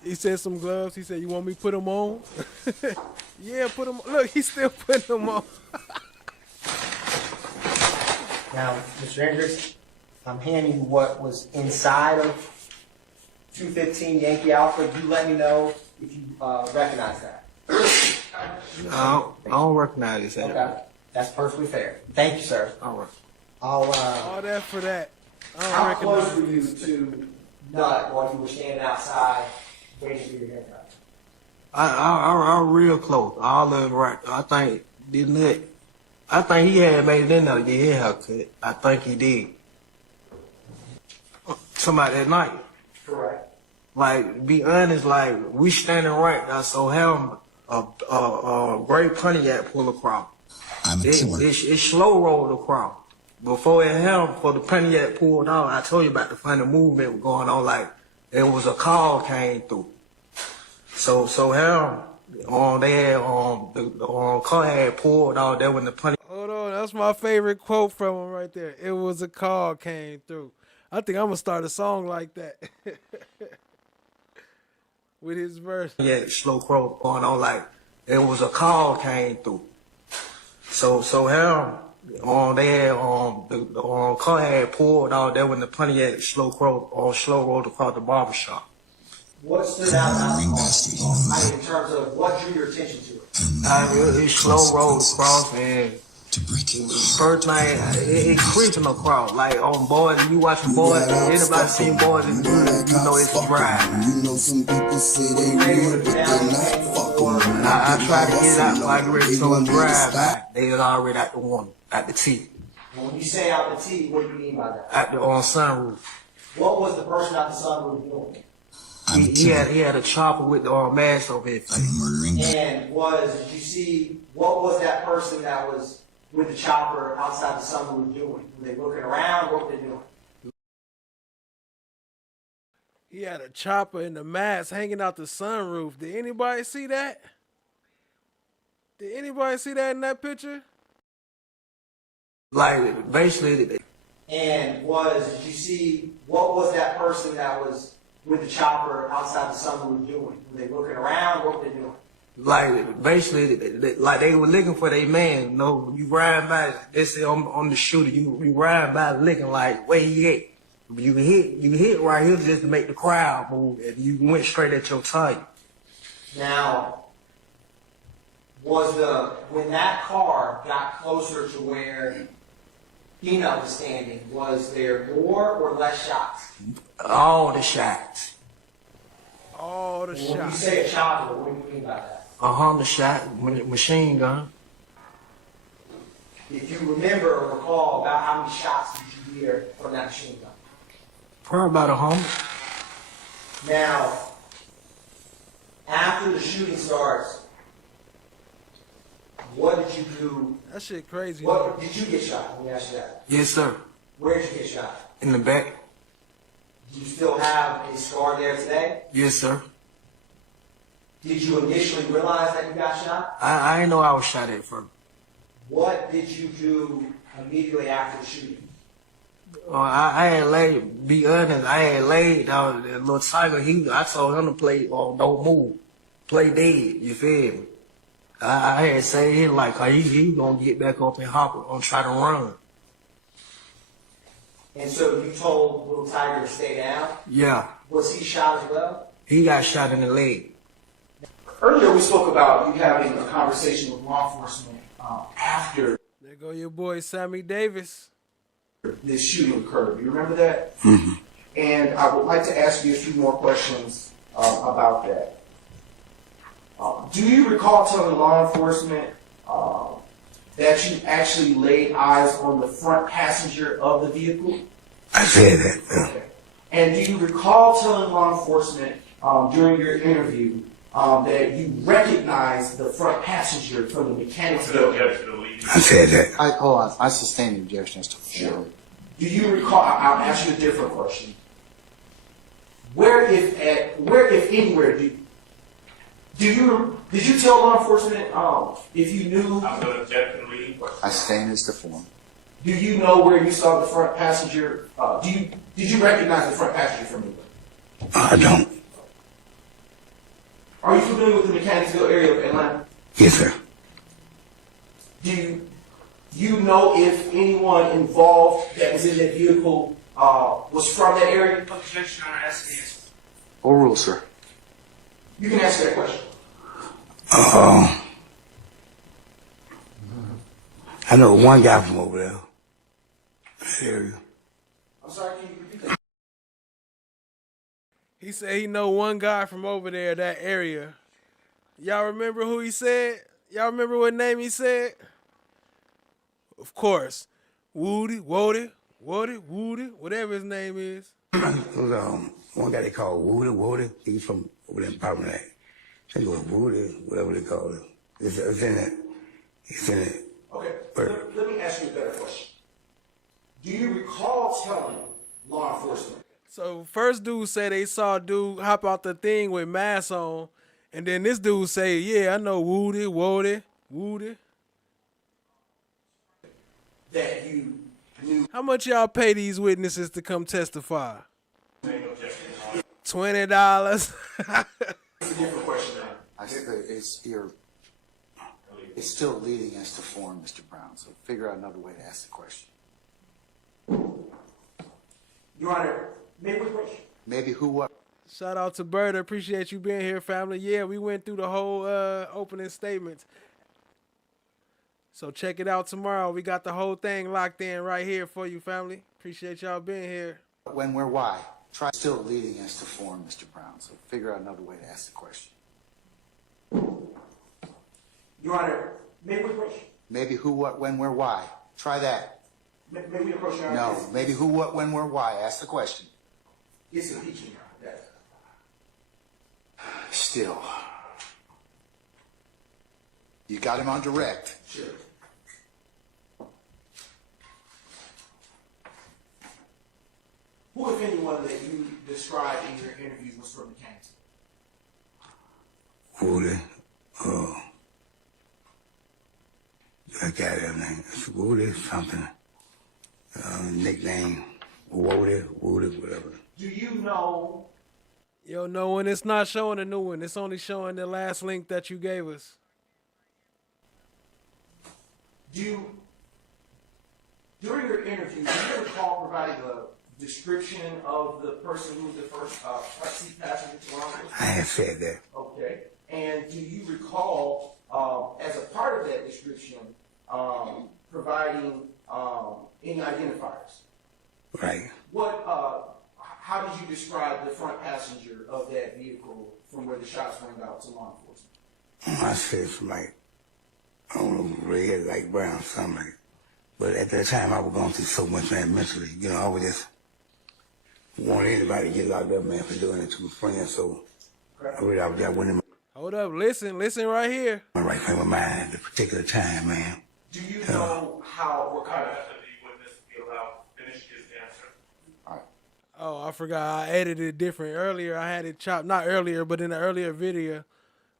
He said some gloves. He said, you want me to put them on? Yeah, put them on. Look, he's still putting them on. Now, Mr. Hendricks, I'm handing you what was inside of 215 Yankee Alpha. You let me know if you recognize that. I don't recognize it. Okay, that's perfectly fair. Thank you, sir. All right. All that for that. How close were you to Nut while you were standing outside waiting for your haircut? I real close. All of it right. I think he had made it in there to get his haircut. I think he did. Somebody that night. Correct. Like, be honest, like, we standing right there, so have a great Pontiac pull across. It slow rolled across. Before the Pontiac pulled out, I told you about the funny movement going on, like, there was a call came through. So they had, the car had pulled out there when the Pontiac. Hold on, that's my favorite quote from him right there. It was a call came through. I think I'm going to start a song like that. With his verse. Yeah, slow crow going on, like, there was a call came through. So they had, the car had pulled out there when the Pontiac slow rolled across the barbershop. What stood out in terms of what drew your attention to it? It slow rolled across, and first thing, it creeping across. Like on boys, you watching boys, anybody seen boys is good, you know it's a drive. You know some people say they real, but they not fucking. I tried to get it out like ready to drive by. They was already at the one, at the T. And when you say out the T, what do you mean by that? At the sunroof. What was the person out the sunroof doing? He had a chopper with the mask over it. And did you see, what was that person that was with the chopper outside the sunroof doing? Were they looking around? What were they doing? He had a chopper and the mask hanging out the sunroof. Did anybody see that? Did anybody see that in that picture? Like, basically. And did you see, what was that person that was with the chopper outside the sunroof doing? Were they looking around? What were they doing? Like, basically, like they were looking for their man. You know, you ride by, they say on the shooter, you ride by looking like, where he at? You hit right here just to make the crowd move, and you went straight at your target. Now, when that car got closer to where Peanut was standing, was there more or less shots? All the shots. All the shots. When you say a chopper, what do you mean by that? A Honda shot, machine gun. If you remember or recall, about how many shots did you hear from that machine gun? Probably about 100. Now, after the shooting starts, what did you do? That shit crazy. What did you get shot? Let me ask you that. Yes, sir. Where did you get shot? In the back. Do you still have a scar there today? Yes, sir. Did you initially realize that you got shot? I didn't know I was shot at first. What did you do immediately after the shooting? I had laid, be honest, I had laid down that little tiger. I told him to play, don't move, play dead. You feel me? I had said him like, he gonna get back up and hop and try to run. And so you told little tiger to stay down? Yeah. Was he shot as well? He got shot in the leg. Earlier we spoke about you having a conversation with law enforcement after There go your boy Sammy Davis. this shooting occurred. You remember that? Mm-hmm. And I would like to ask you a few more questions about that. Do you recall telling law enforcement that you actually laid eyes on the front passenger of the vehicle? I said that. Yeah. Okay. And do you recall telling law enforcement during your interview that you recognized the front passenger from the mechanic's building? I said that. I sustain the objection as to Sure. Do you recall? I'll ask you a different question. Where, if anywhere, did you tell law enforcement if you knew? I'm going to object to the reading question. I sustain as to form. Do you know where you saw the front passenger? Did you recognize the front passenger from anywhere? I don't. Are you familiar with the Mechanicsville area of Atlanta? Yes, sir. Do you know if anyone involved that was in that vehicle was from that area? Objection, Your Honor, ask the answer. Overruled, sir. You can answer that question. I know one guy from over there. That area. I'm sorry, can you repeat that? He said he know one guy from over there, that area. Y'all remember who he said? Y'all remember what name he said? Of course. Woody, whatever his name is. It was one guy they called Woody. He's from over there in Parliament. I think it was Woody, whatever they call it. It's in it. It's in it. Okay, let me ask you a better question. Do you recall telling law enforcement? So first dude said they saw a dude hop out the thing with mask on, and then this dude say, yeah, I know Woody. That you knew. How much y'all pay these witnesses to come testify? $20. It's a different question now. I think it's still leading as to form, Mr. Brown, so figure out another way to ask the question. Your Honor, maybe which question? Maybe who, what? Shout out to Berta. Appreciate you being here, family. Yeah, we went through the whole opening statements. So check it out tomorrow. We got the whole thing locked in right here for you, family. Appreciate y'all being here. When, where, why? Try still leading as to form, Mr. Brown, so figure out another way to ask the question. Your Honor, may we approach? Maybe who, what, when, where, why. Try that. May we approach, Your Honor? No, maybe who, what, when, where, why. Ask the question. It's impeaching, Your Honor. Still. You got him on direct. Sure. Who, if anyone, that you described in your interviews was from the county? Woody, I got that name. It's Woody something. Nickname, Woody, whatever. Do you know? Yo, no one. It's not showing a new one. It's only showing the last link that you gave us. During your interview, do you recall providing a description of the person who was the first front seat passenger to law enforcement? I had said that. Okay. And do you recall, as a part of that description, providing any identifiers? Right. How did you describe the front passenger of that vehicle from where the shots rang out to law enforcement? I said some like, I don't know, red, like brown, something like. But at that time, I was going through so much, man, mentally. You know, I would just want anybody to get locked up, man, for doing it to a friend. So I really, I went in Hold up, listen right here. my right frame of mind at the particular time, man. Do you know what kind of the witness be allowed to finish his answer? Oh, I forgot. I edited it different earlier. I had it chopped, not earlier, but in the earlier video,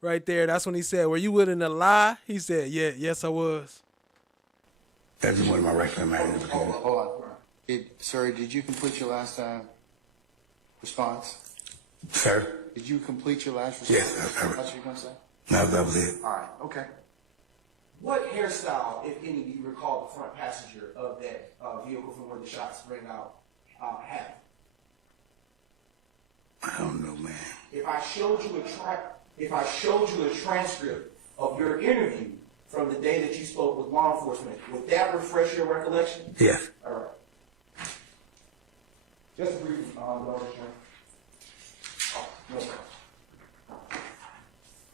right there. That's when he said, "Were you willing to lie?" He said, "Yeah, yes, I was." That's one of my right frame of mind. Hold on. Sir, did you complete your last response? Sir? Did you complete your last response? Yes, that's That's what you're going to say? No, that was it. All right, okay. What hairstyle, if any, do you recall the front passenger of that vehicle from where the shots rang out had? I don't know, man. If I showed you a transcript of your interview from the day that you spoke with law enforcement, would that refresh your recollection? Yes. All right. Just briefly, no.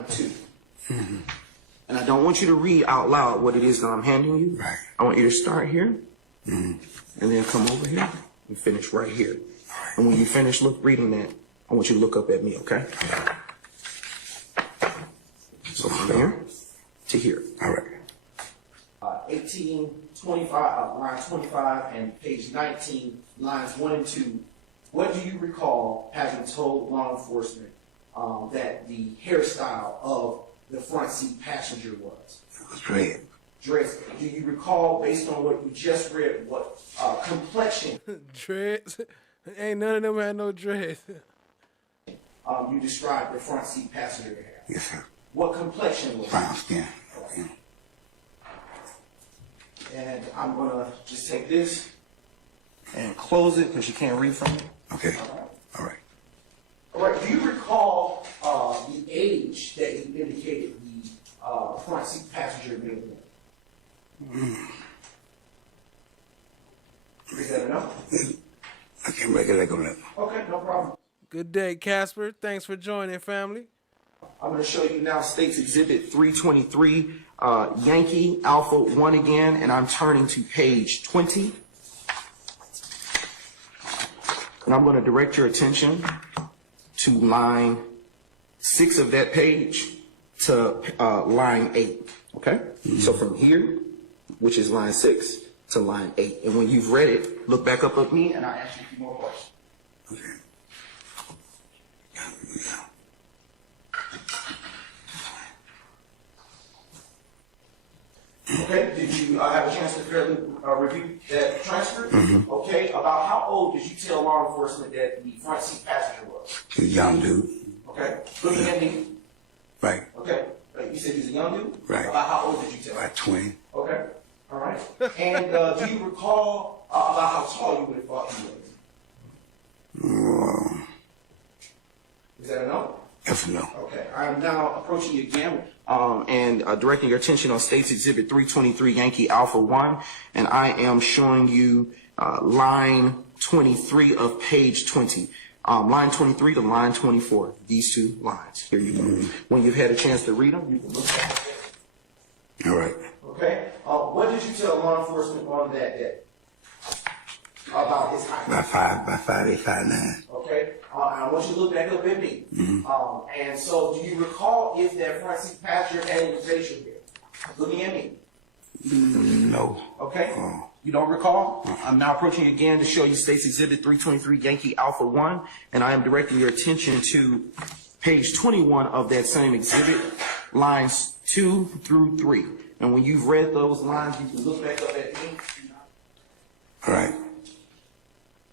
Two. Mm-hmm. And I don't want you to read out loud what it is that I'm handing you. Right. I want you to start here, Mm-hmm. and then come over here and finish right here. And when you finish reading that, I want you to look up at me, okay? So from here to here. All right. 1825, line 25, and page 19, lines 1 and 2. What do you recall having told law enforcement that the hairstyle of the front seat passenger was? It was dread. Dress. Do you recall, based on what you just read, what complexion? Dreads? Ain't none of them had no dreads. You described the front seat passenger to have. Yes, sir. What complexion was it? Brown skin. Okay. And I'm gonna just take this and close it because you can't read from it. Okay. All right. All right. Do you recall the age that you indicated the front seat passenger may have been? Is that enough? I can't recollect on that. Okay, no problem. Good day, Casper. Thanks for joining, family. I'm going to show you now State's Exhibit 323, Yankee Alpha 1 again, and I'm turning to page 20. And I'm going to direct your attention to line 6 of that page to line 8, okay? So from here, which is line 6, to line 8. And when you've read it, look back up at me, and I'll ask you a few more questions. Okay. Okay, did you have a chance to fairly review that transcript? Mm-hmm. Okay, about how old did you tell law enforcement that the front seat passenger was? He's a young dude. Okay, looking at me. Right. Okay, you said he's a young dude? Right. About how old did you tell? About 20. Okay, all right. And do you recall about how tall you would have thought he was? Is that a no? Yes or no? Okay, I'm now approaching you again and directing your attention on State's Exhibit 323, Yankee Alpha 1, and I am showing you line 23 of page 20. Line 23 to line 24, these two lines. Here you go. When you've had a chance to read them, you can look at it. All right. Okay. What did you tell law enforcement on that day about his height? By 5'8", 5'9". Okay. I want you to look back up at me. And so, do you recall if that front seat passenger had any facial hair? Looking at me. No. Okay. You don't recall? I'm now approaching again to show you State's Exhibit 323 Yankee Alpha 1, and I am directing your attention to page 21 of that same exhibit, lines 2 through 3. And when you've read those lines, you can look back up at me. All right.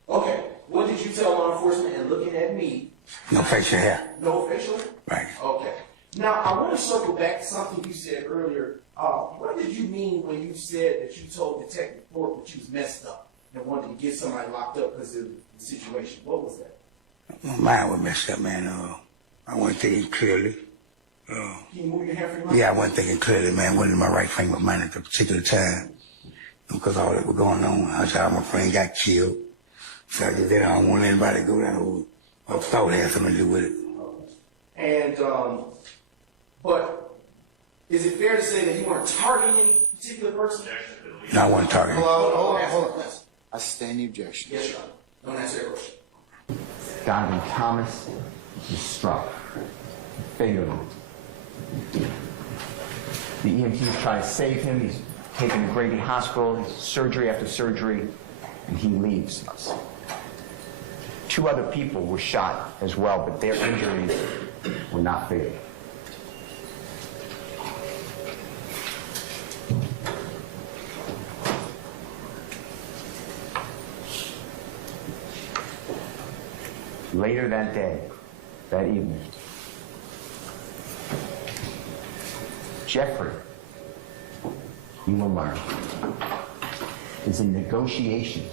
Okay. What did you tell law enforcement and looking at me? No facial hair. No facial hair? Right. Okay. Now, I want to circle back to something you said earlier. What did you mean when you said that you told Detective Thorpe that you was messed up and wanted to get somebody locked up because of the situation? What was that? My mind was messed up, man. I wasn't thinking clearly. Can you move your hand for your mind? Yeah, I wasn't thinking clearly, man. Wasn't in my right frame of mind at the particular time. Because all that was going on. I said, my friend got killed. So I just said, I don't want anybody to go down who I thought had something to do with it. And, but is it fair to say that you weren't targeting any particular person? No, I wasn't targeting. Hold on. I sustain the objection. Yes, Your Honor. Don't answer that question. Donovan Thomas was struck. Fatally. The EMTs try to save him. He's taken to Grady Hospital, surgery after surgery, and he leaves us. 2 other people were shot as well, but their injuries were not fatal. Later that day, that evening, Jeffrey, you will learn, is in negotiations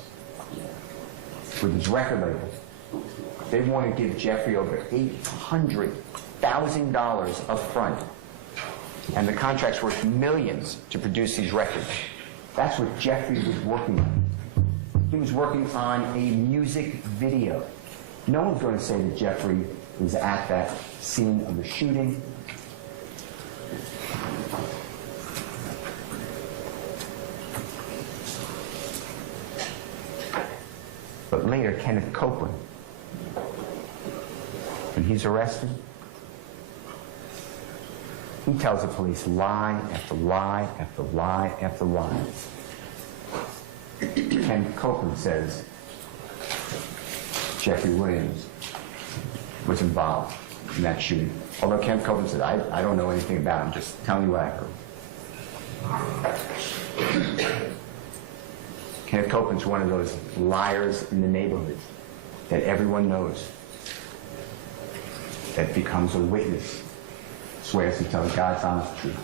with his record label. They want to give Jeffrey over $800,000 up front. And the contract's worth millions to produce these records. That's what Jeffrey was working on. He was working on a music video. No one's going to say that Jeffrey was at that scene of the shooting. But later, Kenneth Copeland, when he's arrested, he tells the police lie after lie after lie after lie. Kenneth Copeland says Jeffrey Williams was involved in that shooting. Although Kenneth Copeland said, I don't know anything about him, just telling you what I heard. Kenneth Copeland's one of those liars in the neighborhood that everyone knows, that becomes a witness, swears to tell God's honest truth.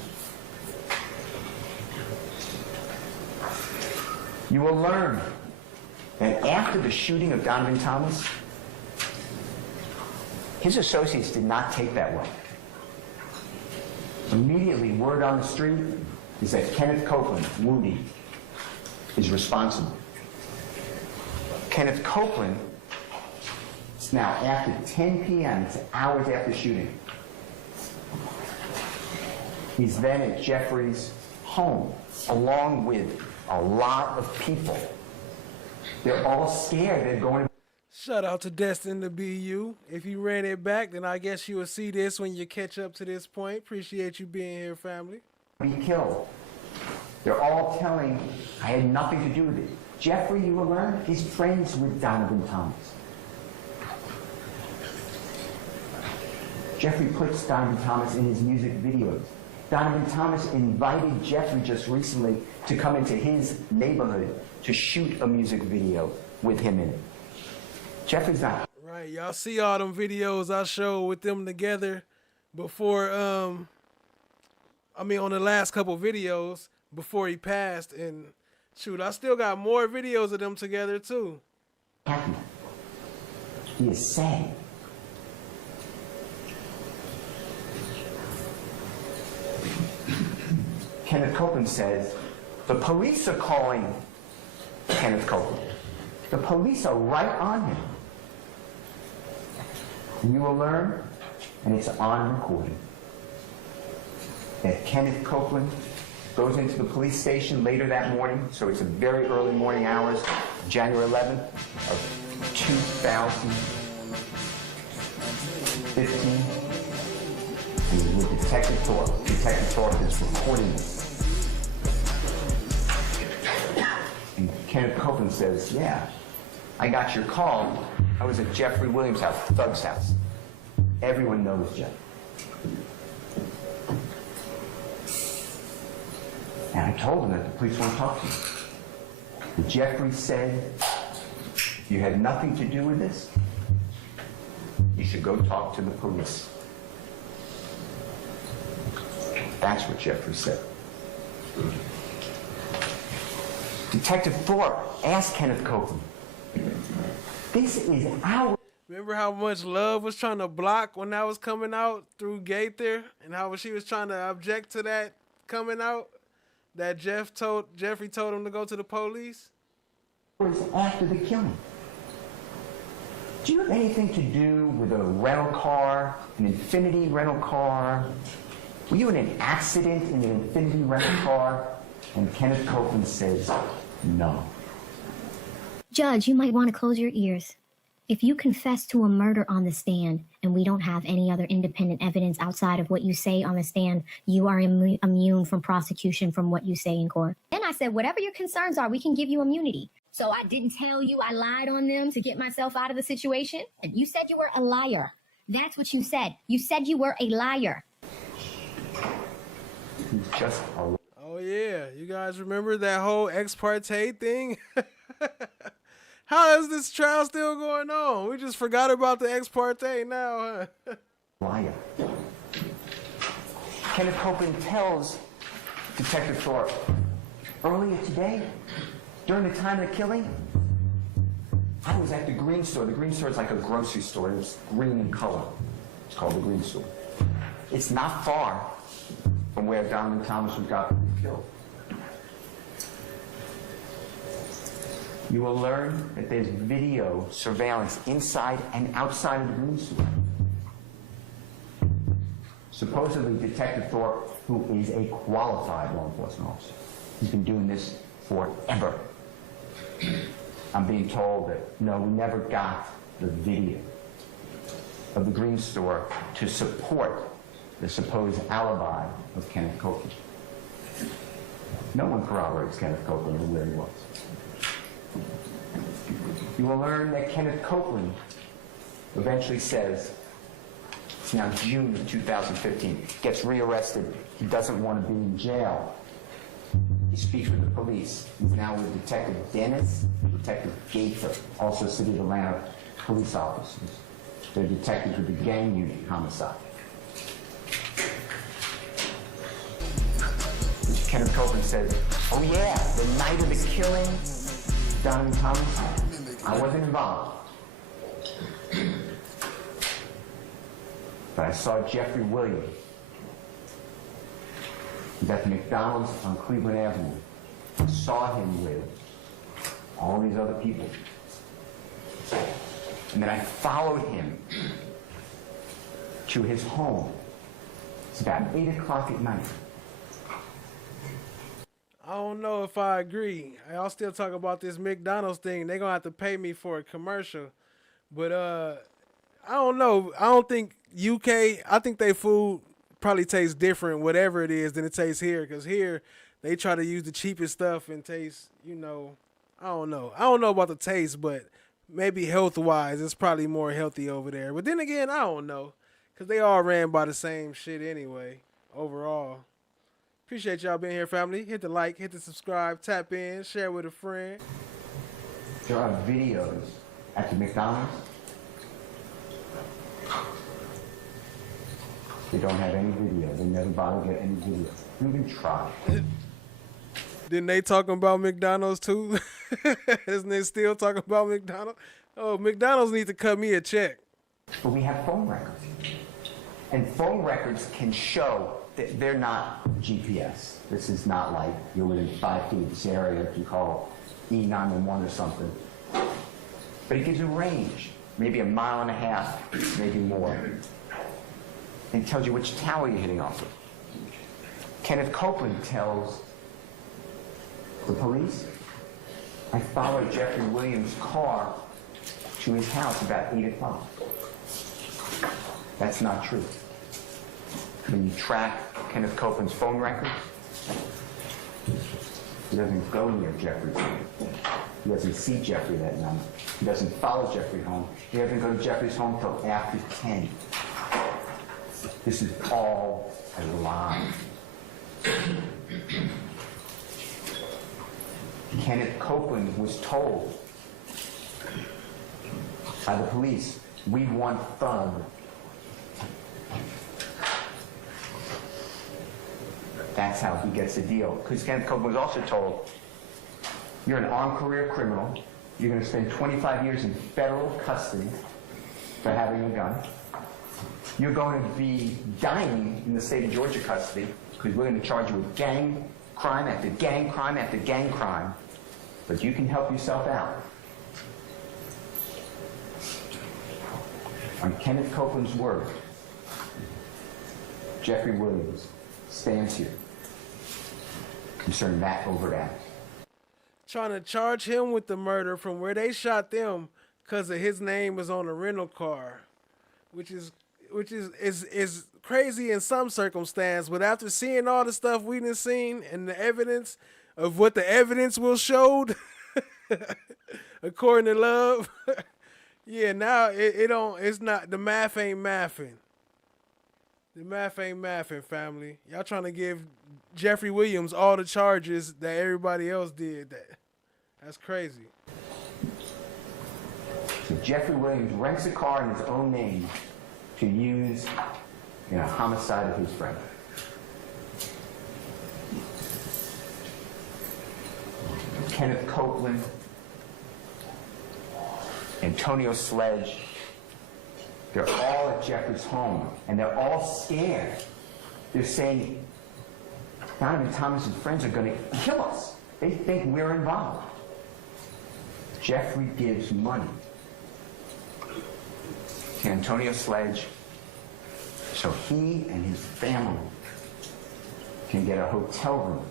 You will learn that after the shooting of Donovan Thomas, his associates did not take that way. Immediately, word on the street is that Kenneth Copeland, Woody, is responsible. Kenneth Copeland, it's now after 10 p.m., it's hours after shooting. He's then at Jeffrey's home, along with a lot of people. They're all scared. They're going to... Shout out to Destin to be you. If you ran it back, then I guess you will see this when you catch up to this point. Appreciate you being here, family. Be killed. They're all telling, I had nothing to do with it. Jeffrey, you will learn, is friends with Donovan Thomas. Jeffrey puts Donovan Thomas in his music videos. Donovan Thomas invited Jeffrey just recently to come into his neighborhood to shoot a music video with him in it. Jeffrey's not. Right, y'all see all them videos I showed with them together before, on the last couple videos before he passed, and shoot, I still got more videos of them together too. Happy. He is sad. Kenneth Copeland says, the police are calling Kenneth Copeland. The police are right on him. And you will learn, and it's on recording, that Kenneth Copeland goes into the police station later that morning, so it's a very early morning hours, January 11th of 2015. And with Detective Thorpe. Detective Thorpe is recording this. And Kenneth Copeland says, yeah, I got your call. I was at Jeffrey Williams' house, Thug's house. Everyone knows Jeff. And I told him that the police won't talk to you. And Jeffrey said, you had nothing to do with this. You should go talk to the police. That's what Jeffrey said. Detective Thorpe asked Kenneth Copeland, this is our... Remember how much Love was trying to block when that was coming out through Gaither, and how she was trying to object to that coming out? That Jeffrey told him to go to the police? Was after the killing. Do you have anything to do with a rental car, an Infinity rental car? Were you in an accident in an Infinity rental car? And Kenneth Copeland says, no. Judge, you might want to close your ears. If you confess to a murder on the stand and we don't have any other independent evidence outside of what you say on the stand, you are immune from prosecution from what you say in court. Then I said, whatever your concerns are, we can give you immunity. So I didn't tell you I lied on them to get myself out of the situation. And you said you were a liar. That's what you said. You said you were a liar. He's just a... Oh, yeah. You guys remember that whole ex parte thing? How is this trial still going on? We just forgot about the ex parte now, huh? Liar. Kenneth Copeland tells Detective Thorpe, earlier today, during the time of the killing, I was at the Green Store. The Green Store is like a grocery store. It's green in color. It's called the Green Store. It's not far from where Donovan Thomas got killed. You will learn that there's video surveillance inside and outside of the Green Store. Supposedly, Detective Thorpe, who is a qualified law enforcement officer, he's been doing this forever. I'm being told that, no, we never got the video of the Green Store to support the supposed alibi of Kenneth Copeland. No one corroborates Kenneth Copeland and where he was. You will learn that Kenneth Copeland eventually says, it's now June of 2015, gets rearrested. He doesn't want to be in jail. He speaks with the police. He's now with Detective Dennis, Detective Gaither, also City of Atlanta police officers. They're detectives with the gang unit homicide. Kenneth Copeland says, oh yeah, the night of the killing, Donovan Thomas, I wasn't involved. But I saw Jeffrey Williams. He's at the McDonald's on Cleveland Avenue. I saw him with all these other people. And then I followed him to his home. It's about 8 o'clock at night. I don't know if I agree. I'll still talk about this McDonald's thing. They're going to have to pay me for a commercial. But I don't know. I don't think I think their food probably tastes different, whatever it is, than it tastes here. Because here, they try to use the cheapest stuff and taste, I don't know. I don't know about the taste, but maybe health-wise, it's probably more healthy over there. But then again, I don't know. Because they all ran by the same shit anyway, overall. Appreciate y'all being here, family. Hit the like, hit the subscribe, tap in, share with a friend. There are videos at the McDonald's. They don't have any video. They never bother to get any video. You even try. Didn't they talking about McDonald's too? Isn't they still talking about McDonald's? Oh, McDonald's need to cut me a check. But we have phone records. And phone records can show that they're not GPS. This is not like you're within 5 feet of this area if you call E911 or something. But it gives a range, maybe 1.5 miles, maybe more. And it tells you which tower you're hitting off of. Kenneth Copeland tells the police, I followed Jeffrey Williams' car to his house about 8 o'clock. That's not true. When you track Kenneth Copeland's phone records, he doesn't go near Jeffrey's home. He doesn't see Jeffrey that night. He doesn't follow Jeffrey home. He doesn't go to Jeffrey's home till after 10. This is all a lie. Kenneth Copeland was told by the police, we want Thug. That's how he gets the deal. Because Kenneth Copeland was also told, you're an armed career criminal. You're going to spend 25 years in federal custody for having a gun. You're going to be dying in the state of Georgia custody because we're going to charge you with gang crime after gang crime after gang crime. But you can help yourself out. On Kenneth Copeland's word, Jeffrey Williams stands here concerning that overt act. Trying to charge him with the murder from where they shot them because of his name was on a rental car, which is crazy in some circumstance. But after seeing all the stuff we done seen and the evidence of what the evidence will showed, according to Love, yeah, now it's not, the math ain't mathing. The math ain't mathing, family. Y'all trying to give Jeffrey Williams all the charges that everybody else did. That's crazy. So Jeffrey Williams rents a car in his own name to use in a homicide of his friend. Kenneth Copeland, Antonio Sledge, they're all at Jeffrey's home, and they're all scared. They're saying, Donovan Thomas and friends are going to kill us. They think we're involved. Jeffrey gives money to Antonio Sledge so he and his family can get a hotel room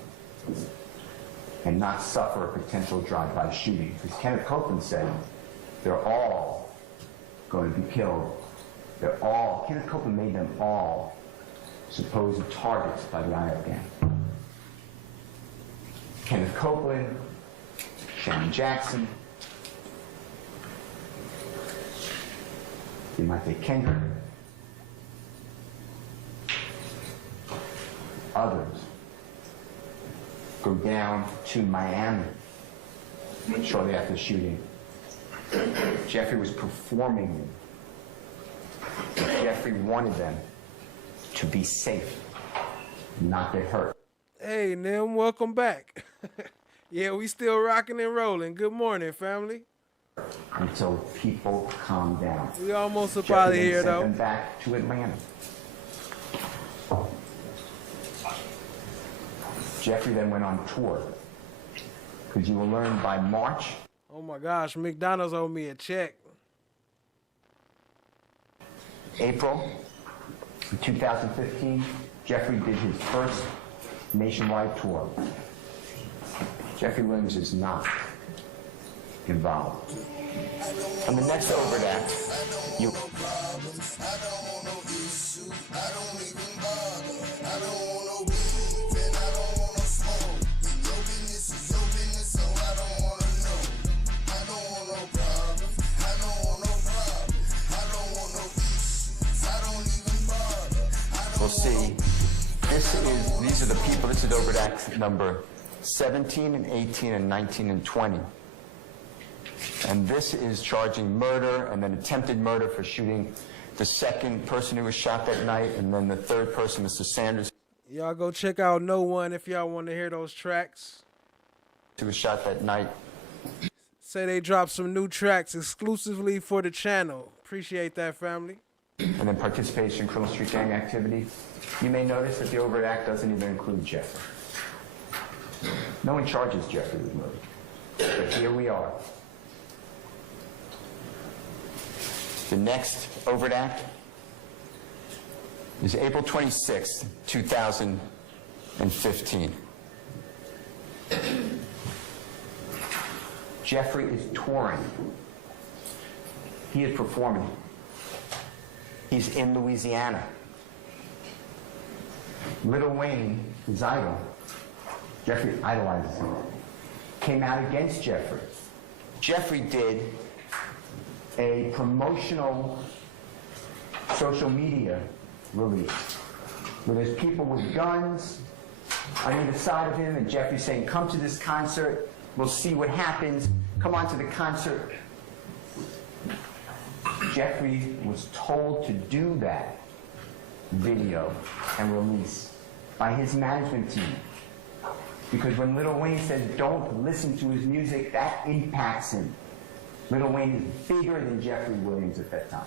and not suffer a potential drive-by shooting. Because Kenneth Copeland said they're all going to be killed. Kenneth Copeland made them all supposed targets by the IO gang. Kenneth Copeland, Shannon Jackson, Demonte Kendrick, others go down to Miami shortly after the shooting. Jeffrey was performing. Jeffrey wanted them to be safe, not get hurt. Hey, Nim, welcome back. Yeah, we still rocking and rolling. Good morning, family. Until people calm down. We almost up out of here, though. Sent them back to Atlanta. Jeffrey then went on tour, because you will learn by March. Oh my gosh, McDonald's owed me a check. April 2015, Jeffrey did his first nationwide tour. Jeffrey Williams is not involved. On the next overt act, you... We'll see. These are the people. This is overt act number 17 and 18 and 19 and 20. And this is charging murder and then attempted murder for shooting the second person who was shot that night, and then the third person, Mr. Sanders. Y'all go check out No One if y'all want to hear those tracks. Who was shot that night. Say they dropped some new tracks exclusively for the channel. Appreciate that, family. And then participation in criminal street gang activity. You may notice that the overt act doesn't even include Jeffrey. No one charges Jeffrey with murder. But here we are. The next overt act is April 26th, 2015. 2015. Jeffrey is touring. He is performing. He's in Louisiana. Lil Wayne, his idol, Jeffrey idolizes him, came out against Jeffrey. Jeffrey did a promotional social media release where there's people with guns on either side of him, and Jeffrey's saying, come to this concert, we'll see what happens, come on to the concert. Jeffrey was told to do that video and release by his management team. Because when Lil Wayne says don't listen to his music, that impacts him. Lil Wayne is bigger than Jeffrey Williams at that time.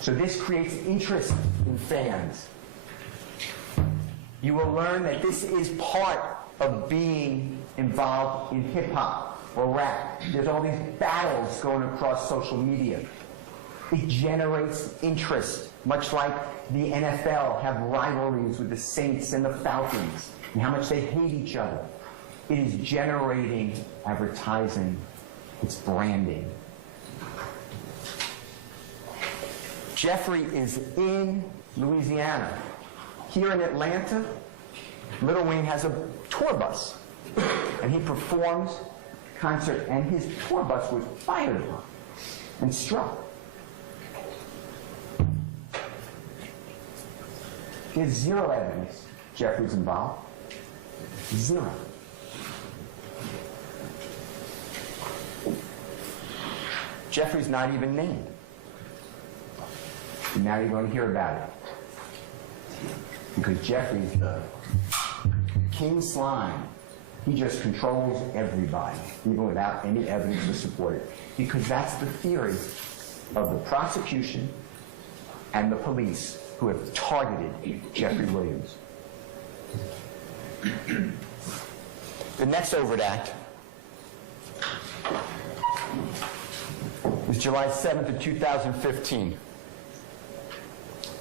So this creates interest in fans. You will learn that this is part of being involved in hip-hop or rap. There's all these battles going across social media. It generates interest, much like the NFL have rivalries with the Saints and the Falcons, and how much they hate each other. It is generating advertising. It's branding. Jeffrey is in Louisiana. Here in Atlanta, Lil Wayne has a tour bus, and he performs concert, and his tour bus was fired upon and struck. There's zero evidence Jeffrey's involved. Zero. Jeffrey's not even named. And now you're going to hear about it. Because Jeffrey's the king slime. He just controls everybody, even without any evidence to support it. Because that's the theory of the prosecution and the police who have targeted Jeffrey Williams. The next overt act is July 7th of 2015.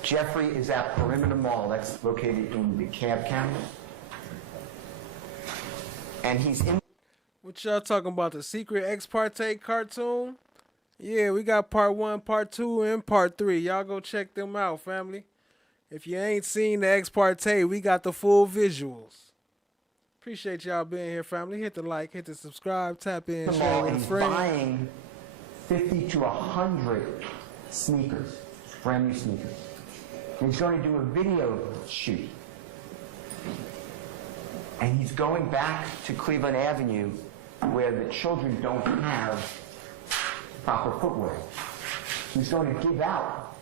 Jeffrey is at Perimeter Mall, that's located in DeKalb County. And he's in... What y'all talking about, the secret ex parte cartoon? Yeah, we got part 1, part 2, and part 3. Y'all go check them out, family. If you ain't seen the ex parte, we got the full visuals. Appreciate y'all being here, family. Hit the like, hit the subscribe, tap in, share with a friend. Buying 50 to 100 sneakers, brand new sneakers. And he's going to do a video shoot. And he's going back to Cleveland Avenue where the children don't have proper footwear. He's going to give out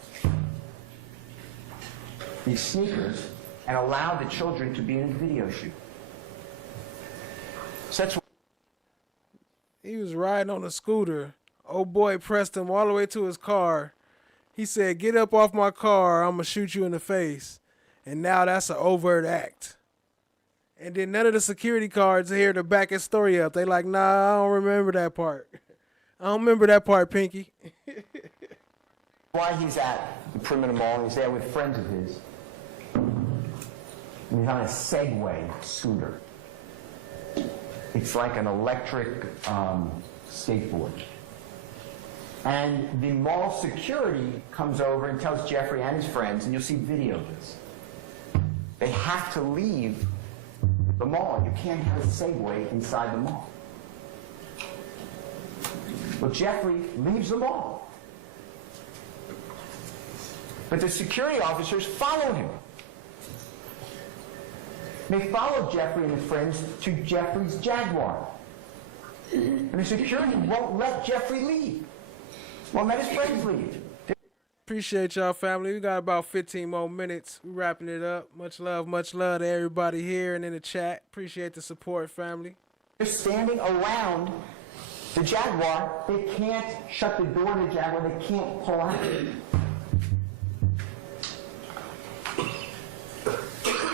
these sneakers and allow the children to be in a video shoot. So that's He was riding on a scooter. Old boy pressed him all the way to his car. He said, "Get up off my car, I'm going to shoot you in the face." And now that's an overt act. And then none of the security guards are here to back his story up. They like, nah, I don't remember that part. I don't remember that part, Pinky. why he's at the Perimeter Mall, and he's there with friends of his. And he's on a Segway scooter. It's like an electric skateboard. And the mall security comes over and tells Jeffrey and his friends, and you'll see video of this, they have to leave the mall. You can't have a Segway inside the mall. Well, Jeffrey leaves the mall. But the security officers follow him. They follow Jeffrey and his friends to Jeffrey's Jaguar. And the security won't let Jeffrey leave. Won't let his friends leave. Appreciate y'all, family. We got about 15 more minutes. We wrapping it up. Much love to everybody here and in the chat. Appreciate the support, family. They're standing around the Jaguar. They can't shut the door to the Jaguar. They can't pull out.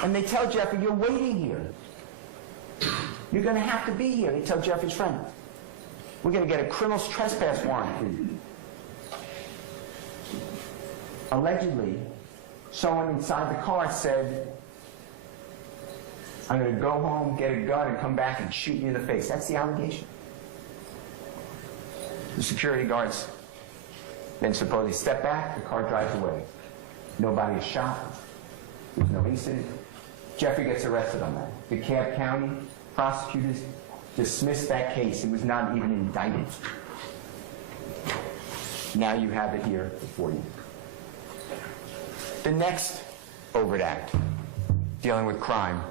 And they tell Jeffrey, "You're waiting here. You're going to have to be here." They tell Jeffrey's friend, "We're going to get a criminal trespass warrant for you." Allegedly, someone inside the car said, I'm going to go home, get a gun, and come back and shoot you in the face. That's the allegation. The security guards then supposedly step back, the car drives away. Nobody is shot. There's no incident. Jeffrey gets arrested on that. DeKalb County prosecutors dismissed that case. It was not even indicted. Now you have it here before you. The next overt act dealing with crime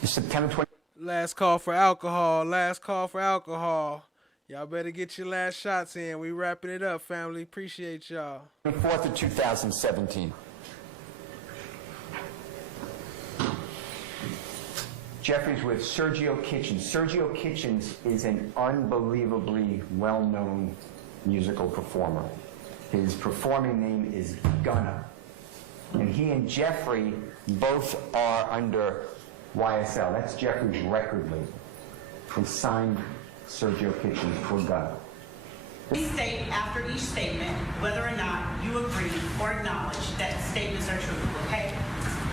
is September 20. Last call for alcohol. Last call for alcohol. Y'all better get your last shots in. We wrapping it up, family. Appreciate y'all. 24th of 2017. Jeffrey's with Sergio Kitchens. Sergio Kitchens is an unbelievably well-known musical performer. His performing name is Gunna. And he and Jeffrey both are under YSL. That's Jeffrey's record label. They signed Sergio Kitchens for Gunna. Please state after each statement whether or not you agree or acknowledge that statements are true, okay?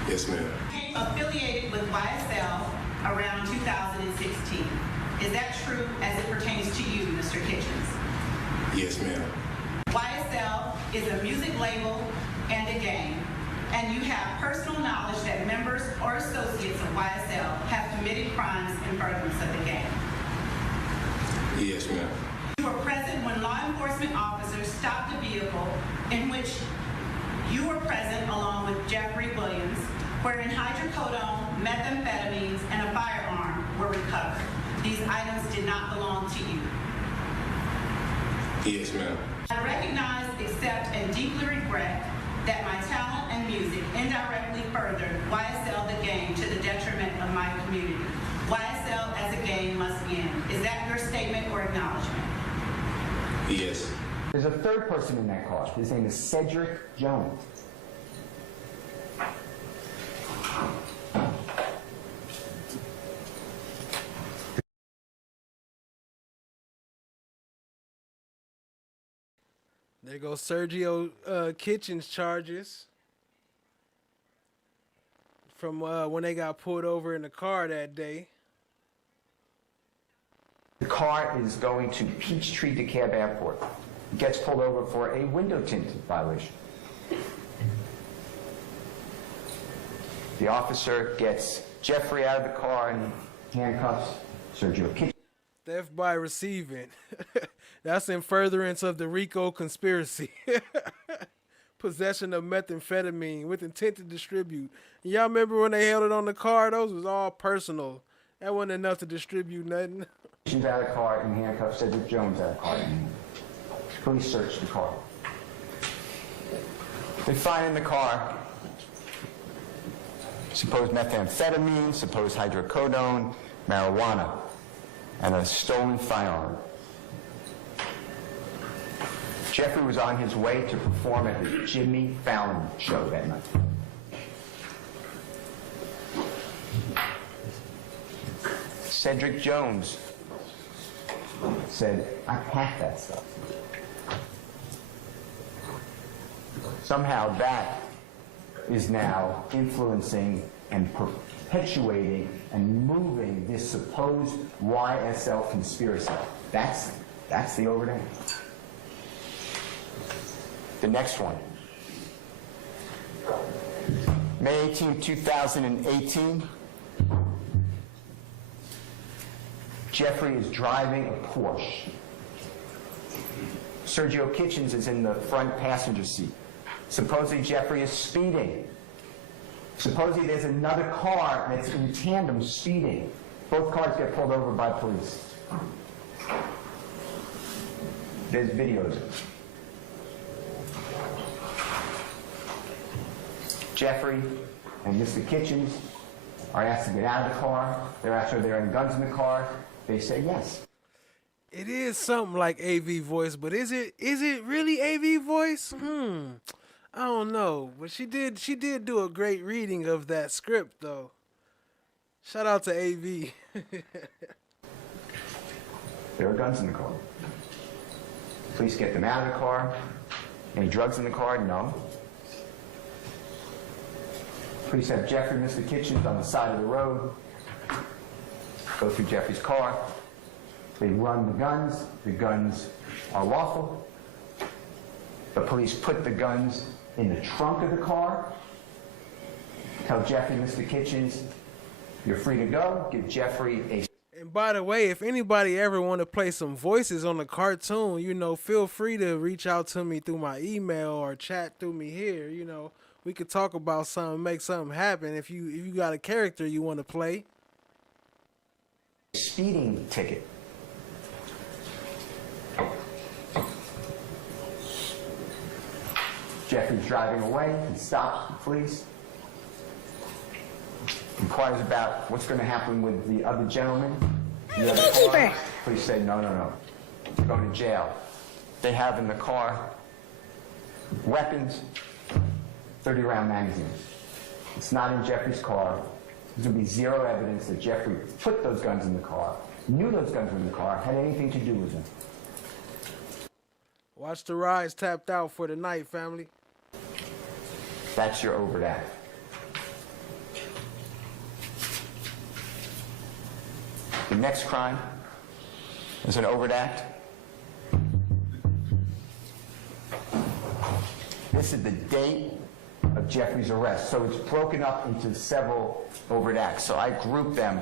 Yes, ma'am. Affiliated with YSL around 2016. Is that true as it pertains to you, Mr. Kitchens? Yes, ma'am. YSL is a music label and a gang, and you have personal knowledge that members or associates of YSL have committed crimes in furtherance of the gang. Yes, ma'am. You were present when law enforcement officers stopped a vehicle in which you were present along with Jeffrey Williams, wherein hydrocodone, methamphetamines, and a firearm were recovered. These items did not belong to you. Yes, ma'am. I recognize, accept, and deeply regret that my talent and music indirectly furthered YSL the gang to the detriment of my community. YSL as a gang must end. Is that your statement or acknowledgement? Yes. There's a third person in that car. His name is Cedric Jones. There goes Sergio Kitchens charges from when they got pulled over in the car that day. The car is going to Peachtree DeKalb Airport. It gets pulled over for a window tint violation. The officer gets Jeffrey out of the car and handcuffs Sergio Kitchens. Theft by receiving. That's in furtherance of the RICO conspiracy. Possession of methamphetamine with intent to distribute. Y'all remember when they held it on the car? Those was all personal. That wasn't enough to distribute nothing. She's out of the car and handcuffs Cedric Jones out of the car. Police search the car. They find in the car supposed methamphetamine, supposed hydrocodone, marijuana, and a stolen firearm. Jeffrey was on his way to perform at the Jimmy Fallon show that night. Cedric Jones said, I packed that stuff. Somehow that is now influencing and perpetuating and moving this supposed YSL conspiracy. That's the overdose. The next one. May 18, 2018. Jeffrey is driving a Porsche. Sergio Kitchens is in the front passenger seat. Supposedly Jeffrey is speeding. Supposedly there's another car that's in tandem speeding. Both cars get pulled over by police. There's videos. Jeffrey and Mr. Kitchens are asked to get out of the car. They're asked if there are any guns in the car. They say yes. It is something like AV voice, but is it really AV voice? I don't know. But she did do a great reading of that script though. Shout out to AV. There are guns in the car. Police get them out of the car. Any drugs in the car? No. Police have Jeffrey and Mr. Kitchens on the side of the road. Go through Jeffrey's car. They run the guns. The guns are lawful. The police put the guns in the trunk of the car. Tell Jeffrey and Mr. Kitchens, you're free to go. Give Jeffrey a... And by the way, if anybody ever want to play some voices on the cartoon, you know, feel free to reach out to me through my email or chat through me here. You know, we could talk about something, make something happen if you got a character you want to play. Speeding ticket. Jeffrey's driving away. He stops the police. Inquires about what's going to happen with the other gentleman. The other car. Police say, no. You're going to jail. They have in the car weapons, 30-round magazines. It's not in Jeffrey's car. There's going to be zero evidence that Jeffrey put those guns in the car, knew those guns were in the car, had anything to do with them. Watch the rides tapped out for the night, family. That's your overt act. The next crime is an overt act. This is the date of Jeffrey's arrest. So it's broken up into several overt acts. So I grouped them.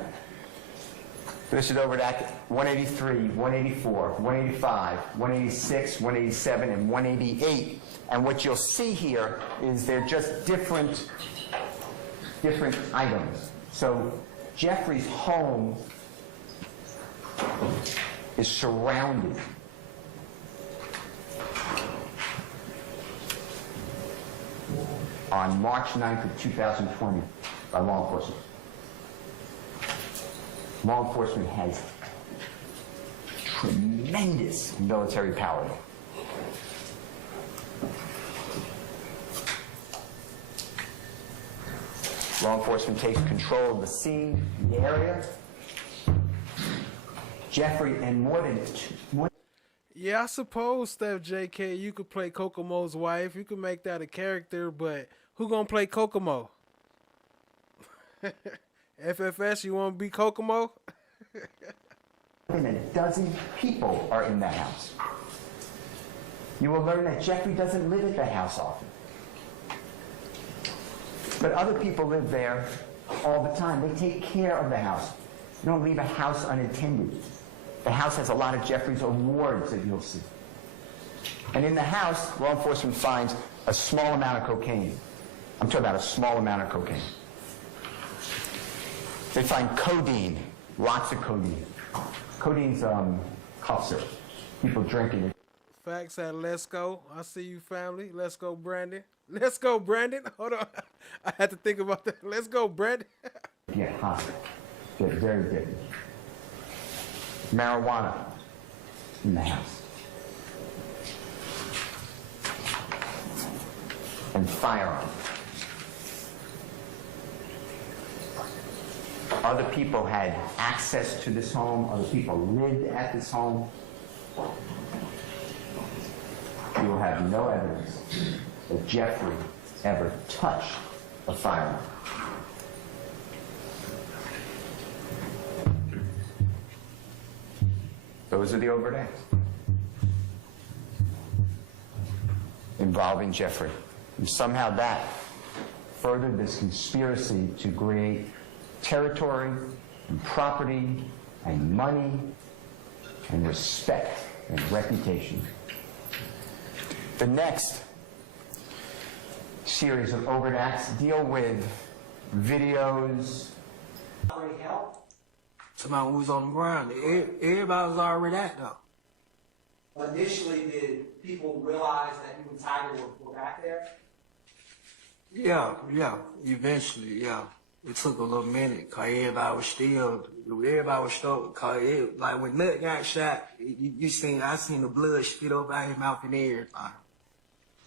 This is overt act 183, 184, 185, 186, 187, and 188. And what you'll see here is they're just different items. So Jeffrey's home is surrounded on March 9th of 2020 by law enforcement. Law enforcement has tremendous military power. Law enforcement takes control of the scene, the area. Jeffrey and more than Yeah, I suppose, Steph JK, you could play Kokomo's wife. You could make that a character, but who gonna play Kokomo? FFS, you want to be Kokomo? more than a dozen people are in that house. You will learn that Jeffrey doesn't live at the house often. But other people live there all the time. They take care of the house. You don't leave a house unattended. The house has a lot of Jeffrey's awards that you'll see. And in the house, law enforcement finds a small amount of cocaine. I'm talking about a small amount of cocaine. They find codeine, lots of codeine. Codeine's cough syrup. People drinking it. Facts at Let's Go. I see you, family. Let's go, Brandon. Let's go, Brandon. Hold on. I had to think about that. Let's go, Brandon. Get hot. Get very deadly. Marijuana in the house. And firearms. Other people had access to this home. Other people lived at this home. You will have no evidence that Jeffrey ever touched a firearm. Those are the overt acts involving Jeffrey. And somehow that furthered this conspiracy to create territory and property and money and respect and reputation. The next series of overt acts deal with videos. Somebody who was on the ground. Everybody was already at though. Initially, did people realize that you and Tiger were back there? Yeah. Eventually, yeah. It took a little minute, cause everybody was still, cause like when Nut got shot, I seen the blood spit up out his mouth and everything.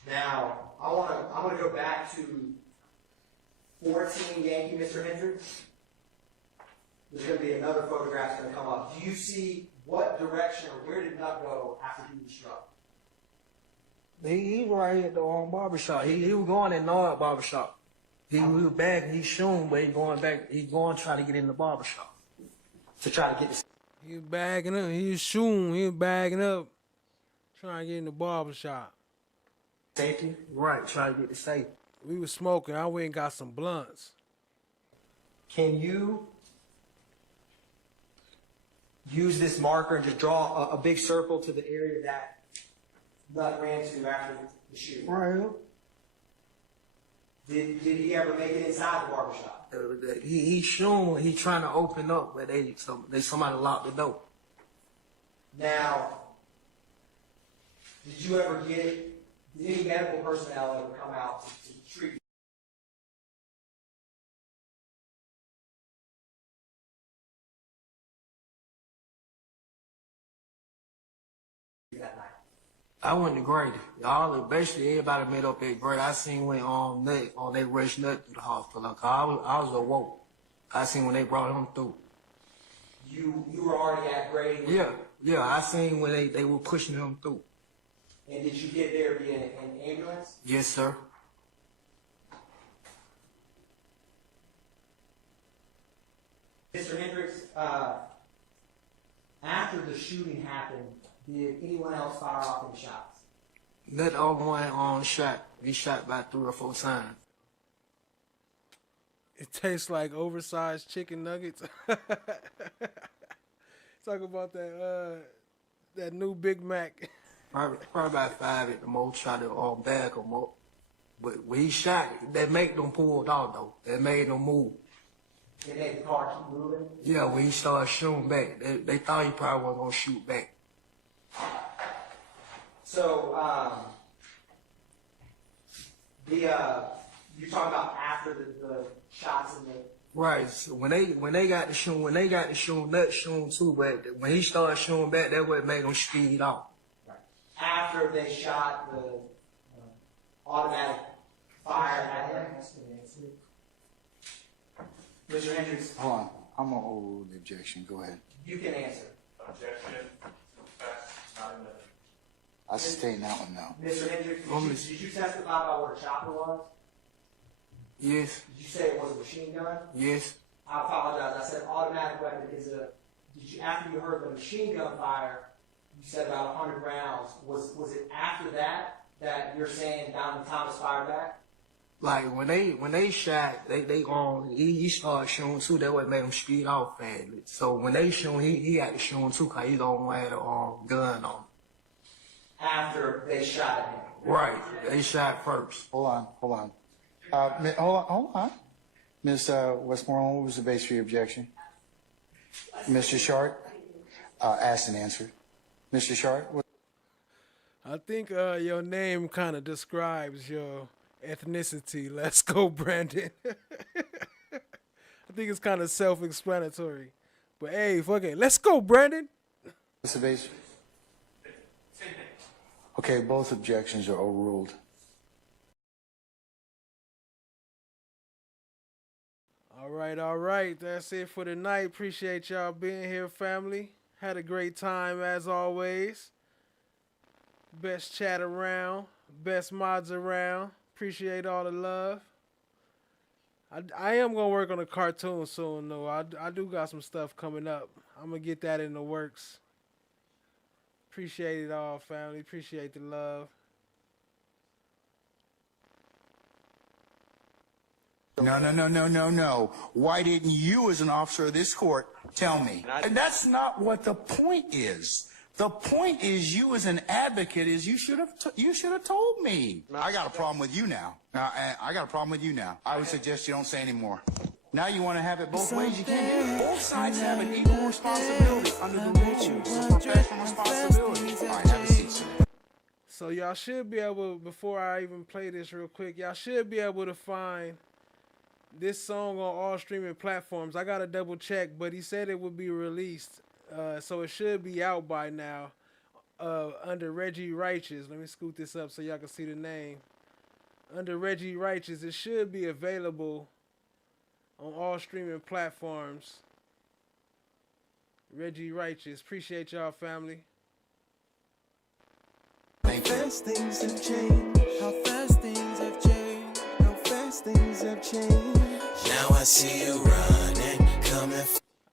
Now, I wanna go back to 14 Yankee Mr. Hendricks. There's gonna be another photograph gonna come up. Do you see what direction or where did Nut go after he was struck? He was right at the barbershop. He was going in Nard barbershop. He was back, he's shooting, but he going back, he going try to get in the barbershop. To try to get the He was bagging up. He was shooting. He was bagging up, trying to get in the barbershop. safety. Right, try to get the safety. We was smoking. I went and got some blunts. Can you use this marker and just draw a big circle to the area that Nut ran to after the shooting? Right. Did he ever make it inside the barbershop? He shooting, he trying to open up, but somebody locked the door. Now, did you ever did any medical personnel ever come out to treat you that night? I went to Grady. Basically everybody made up at Grady. I seen when they rushed Nut through the hospital. Like, I was awoke. I seen when they brought him through. You were already at Grady? Yeah, I seen when they were pushing him through. And did you get there via an ambulance? Yes, sir. Mr. Hendricks, after the shooting happened, did anyone else fire off any shots? That other one shot. He shot about 3 or 4 times. It tastes like oversized chicken nuggets. Talk about that new Big Mac. Probably about 5 at the most. Try to bag him up. But when he shot, that made them pull out though. That made them move. It made the car keep moving? Yeah, when he started shooting back, they thought he probably wasn't gonna shoot back. So, you're talking about after the shots in the... Right. So when they got the shooting, Nut shooting too, but when he started shooting back, that what made him speed off. Right. After they shot the automatic fire at him. Mr. Hendricks. Hold on. I'm going to overrule the objection. Go ahead. You can answer. Objection. Not enough. I sustain that one now. Mr. Hendricks, did you testify about what a chopper was? Yes. Did you say it was a machine gun? Yes. I apologize. I said automatic weapon is a. Did you after you heard the machine gun fire? You said about 100 rounds. Was it after that you're saying Donald Thomas fired back? Like when they shot, he started shooting too. That what made him speed off fast. So when they shoot, he had to shoot too, cause he don't have a gun on. After they shot at him. Right. They shot first. Hold on. Hold on. Ms. Westmoreland, what was the base for your objection? Mr. Short, asked and answered. Mr. Short? I think your name kind of describes your ethnicity. Let's go, Brandon. I think it's kind of self-explanatory. But hey, fuck it. Let's go, Brandon. What's the base? Okay, both objections are overruled. All right. That's it for tonight. Appreciate y'all being here, family. Had a great time as always. Best chat around. Best mods around. Appreciate all the love. I am going to work on a cartoon soon, though. I do got some stuff coming up. I'm going to get that in the works. Appreciate it all, family. Appreciate the love. No. Why didn't you, as an officer of this court, tell me? And that's not what the point is. The point is, you as an advocate, is you should have told me. I got a problem with you now. I would suggest you don't say anymore. Now you want to have it both ways. You can't do it. Both sides have an equal responsibility under the rules of professional responsibility. All right, have a seat, sir. So y'all should be able, before I even play this real quick, y'all should be able to find this song on all streaming platforms. I got to double check, but he said it would be released. So it should be out by now under Reggie Righteous. Let me scoot this up so y'all can see the name. Under Reggie Righteous, it should be available on all streaming platforms. Reggie Righteous. Appreciate y'all, family. Thank you. How fast things have changed. How fast things have changed. How fast confess things have changed. Now I see you running, coming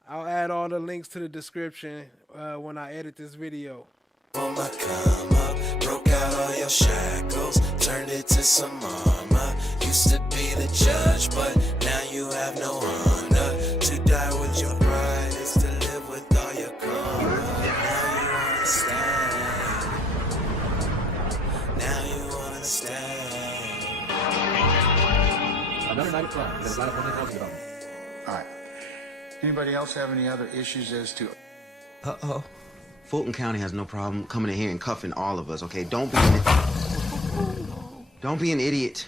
I'll add all the links to the description when I edit this video. for my come up. Broke out all your shackles, turned it to some armor. Used to be the judge, but now you have no honor. To die with your pride is to live with all your karma. Now you understand. Now you understand. Another night of fun. There's a lot of fun talking about. All right. Anybody else have any other issues as to? Uh-oh. Fulton County has no problem coming in here and cuffing all of us, okay? Don't be an idiot.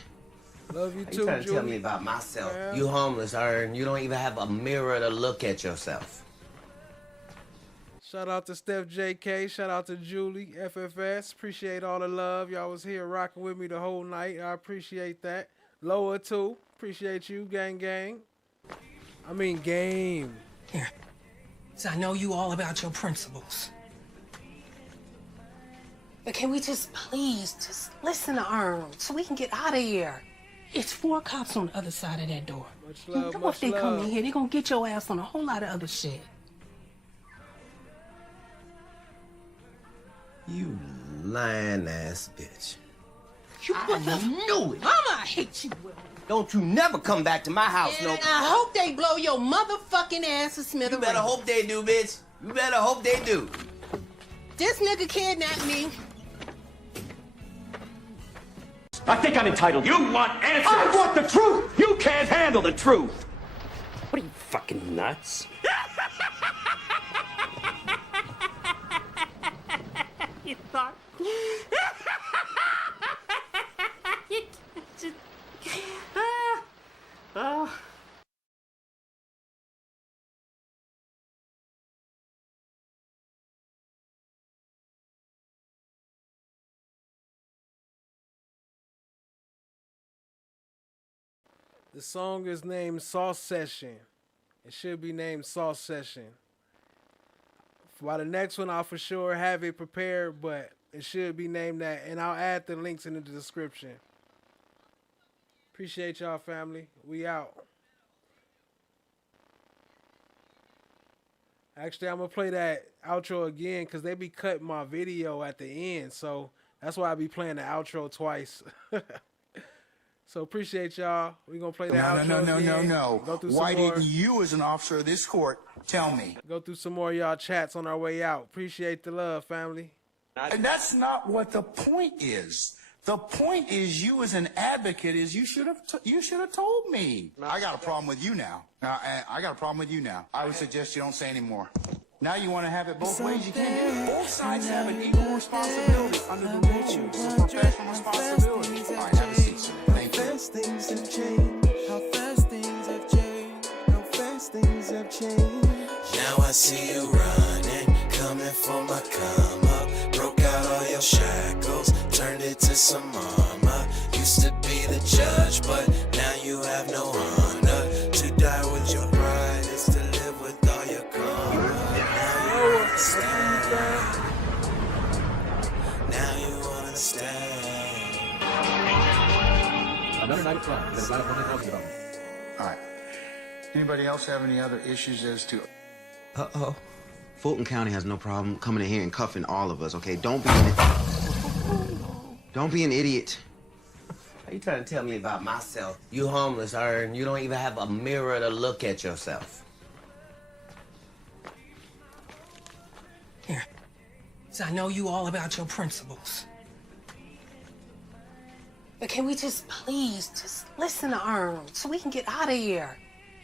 Love you too, You trying to tell Julie. me about myself? Yeah. You homeless, and you don't even have a mirror to look at yourself. Shout out to Steph JK. Shout out to Julie FFS. Appreciate all the love. Y'all was here rocking with me the whole night. I appreciate that. Lower too. Appreciate you, gang gang. I mean game. Here. So I know you all about your principles. But can we just please just listen to Arnold so we can get out of here? It's 4 cops on the other side of that door. Much You love, know much if they come in love. here, they're gonna get your ass on a whole lot of other shit. You lying ass bitch. I knew it. Mama, I hate you, Will. Don't you never come back to my house, And no. I hope they blow your motherfucking ass to You smithereens. better hope they do, bitch. You better hope they do. This nigga kidnapped me. I think I'm entitled. You want answers? I want the truth! You can't handle the truth! What are you, fucking nuts? You thought? Oh. The song is named Sauce Session. It should be named Sauce Session. By the next one, I'll for sure have it prepared, but it should be named that, and I'll add the links in the description. Appreciate y'all, family. We out. Actually, I'm going to play that outro again because they be cutting my video at the end, so that's why I be playing the outro twice. So appreciate y'all. We're going to play the outro again. Go through Why some more. didn't you, as an officer of this court, tell me? Go through some more of y'all chats on our way out. Appreciate the love, family. And that's not what the point is. The point is, you as an advocate, is you should have told me. I got a problem with you now. I got a problem with you now. I would suggest you don't say any more. Now you want to have it both ways. You can't do it. Both sides have an equal responsibility under the rules. Professional responsibility. All right, have a seat, sir. Thank you. How fast things have changed. How fast things have changed. How fast things have changed. Now I see you running, coming for my come up. Broke out all your shackles, turned it to some armor. Used to be the judge, but now you have no honor. To die with your pride is to live with all your karma. Now you understand. Now you understand. Another night of fun. There's a lot of fun talking about. All right. Anybody else have any other issues as to? Uh-oh. Fulton County has no problem coming in here and cuffing all of us, okay? Don't be an idiot. Are you trying to tell me about myself? You homeless, and you don't even have a mirror to look at yourself. Here. So I know you all about your principles. But can we just please just listen to Arnold so we can get out of here?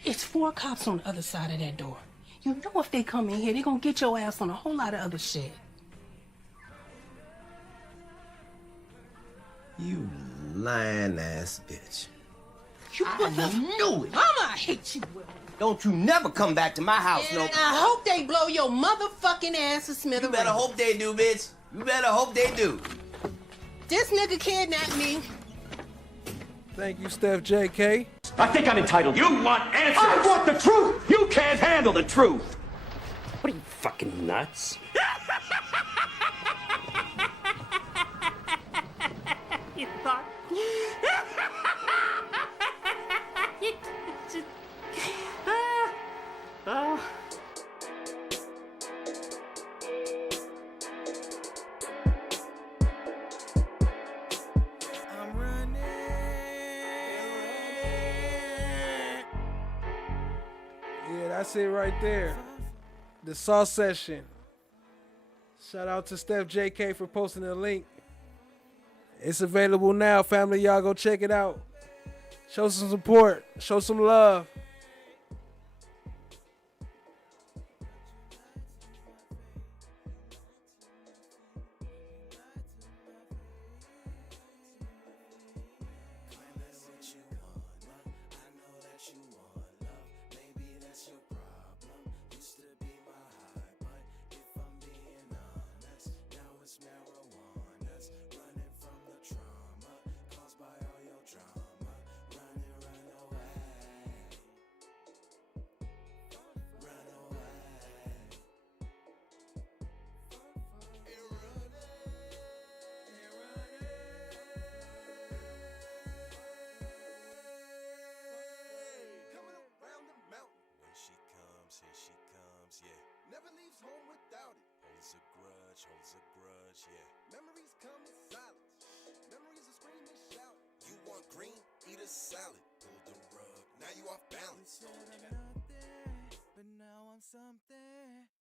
It's 4 cops on the other side of that door. You know if they come in here, they're gonna get your ass on a whole lot of other shit. You lying ass bitch. I knew it. Mama, I hate you, Will. Don't you never come back to my house, no. And I hope they blow your motherfucking ass to smithereens. You better hope they do, bitch. You better hope they do. This nigga kidnapped me. Thank you, Steph JK. I think I'm entitled. You want answers? I want the truth! You can't handle the truth! What are you, fucking nuts? You thought? That's it right there. The Sauce Session. Shout out to Steph JK for posting the link. It's available now, family. Y'all go check it out. Show some support. Show some love. Holds a grudge, yeah. Memories come in silence. Memories are screaming, shout. You want green? Eat a salad. Pull the rug. Now you off balance. You said I'm nothing, but now I'm something.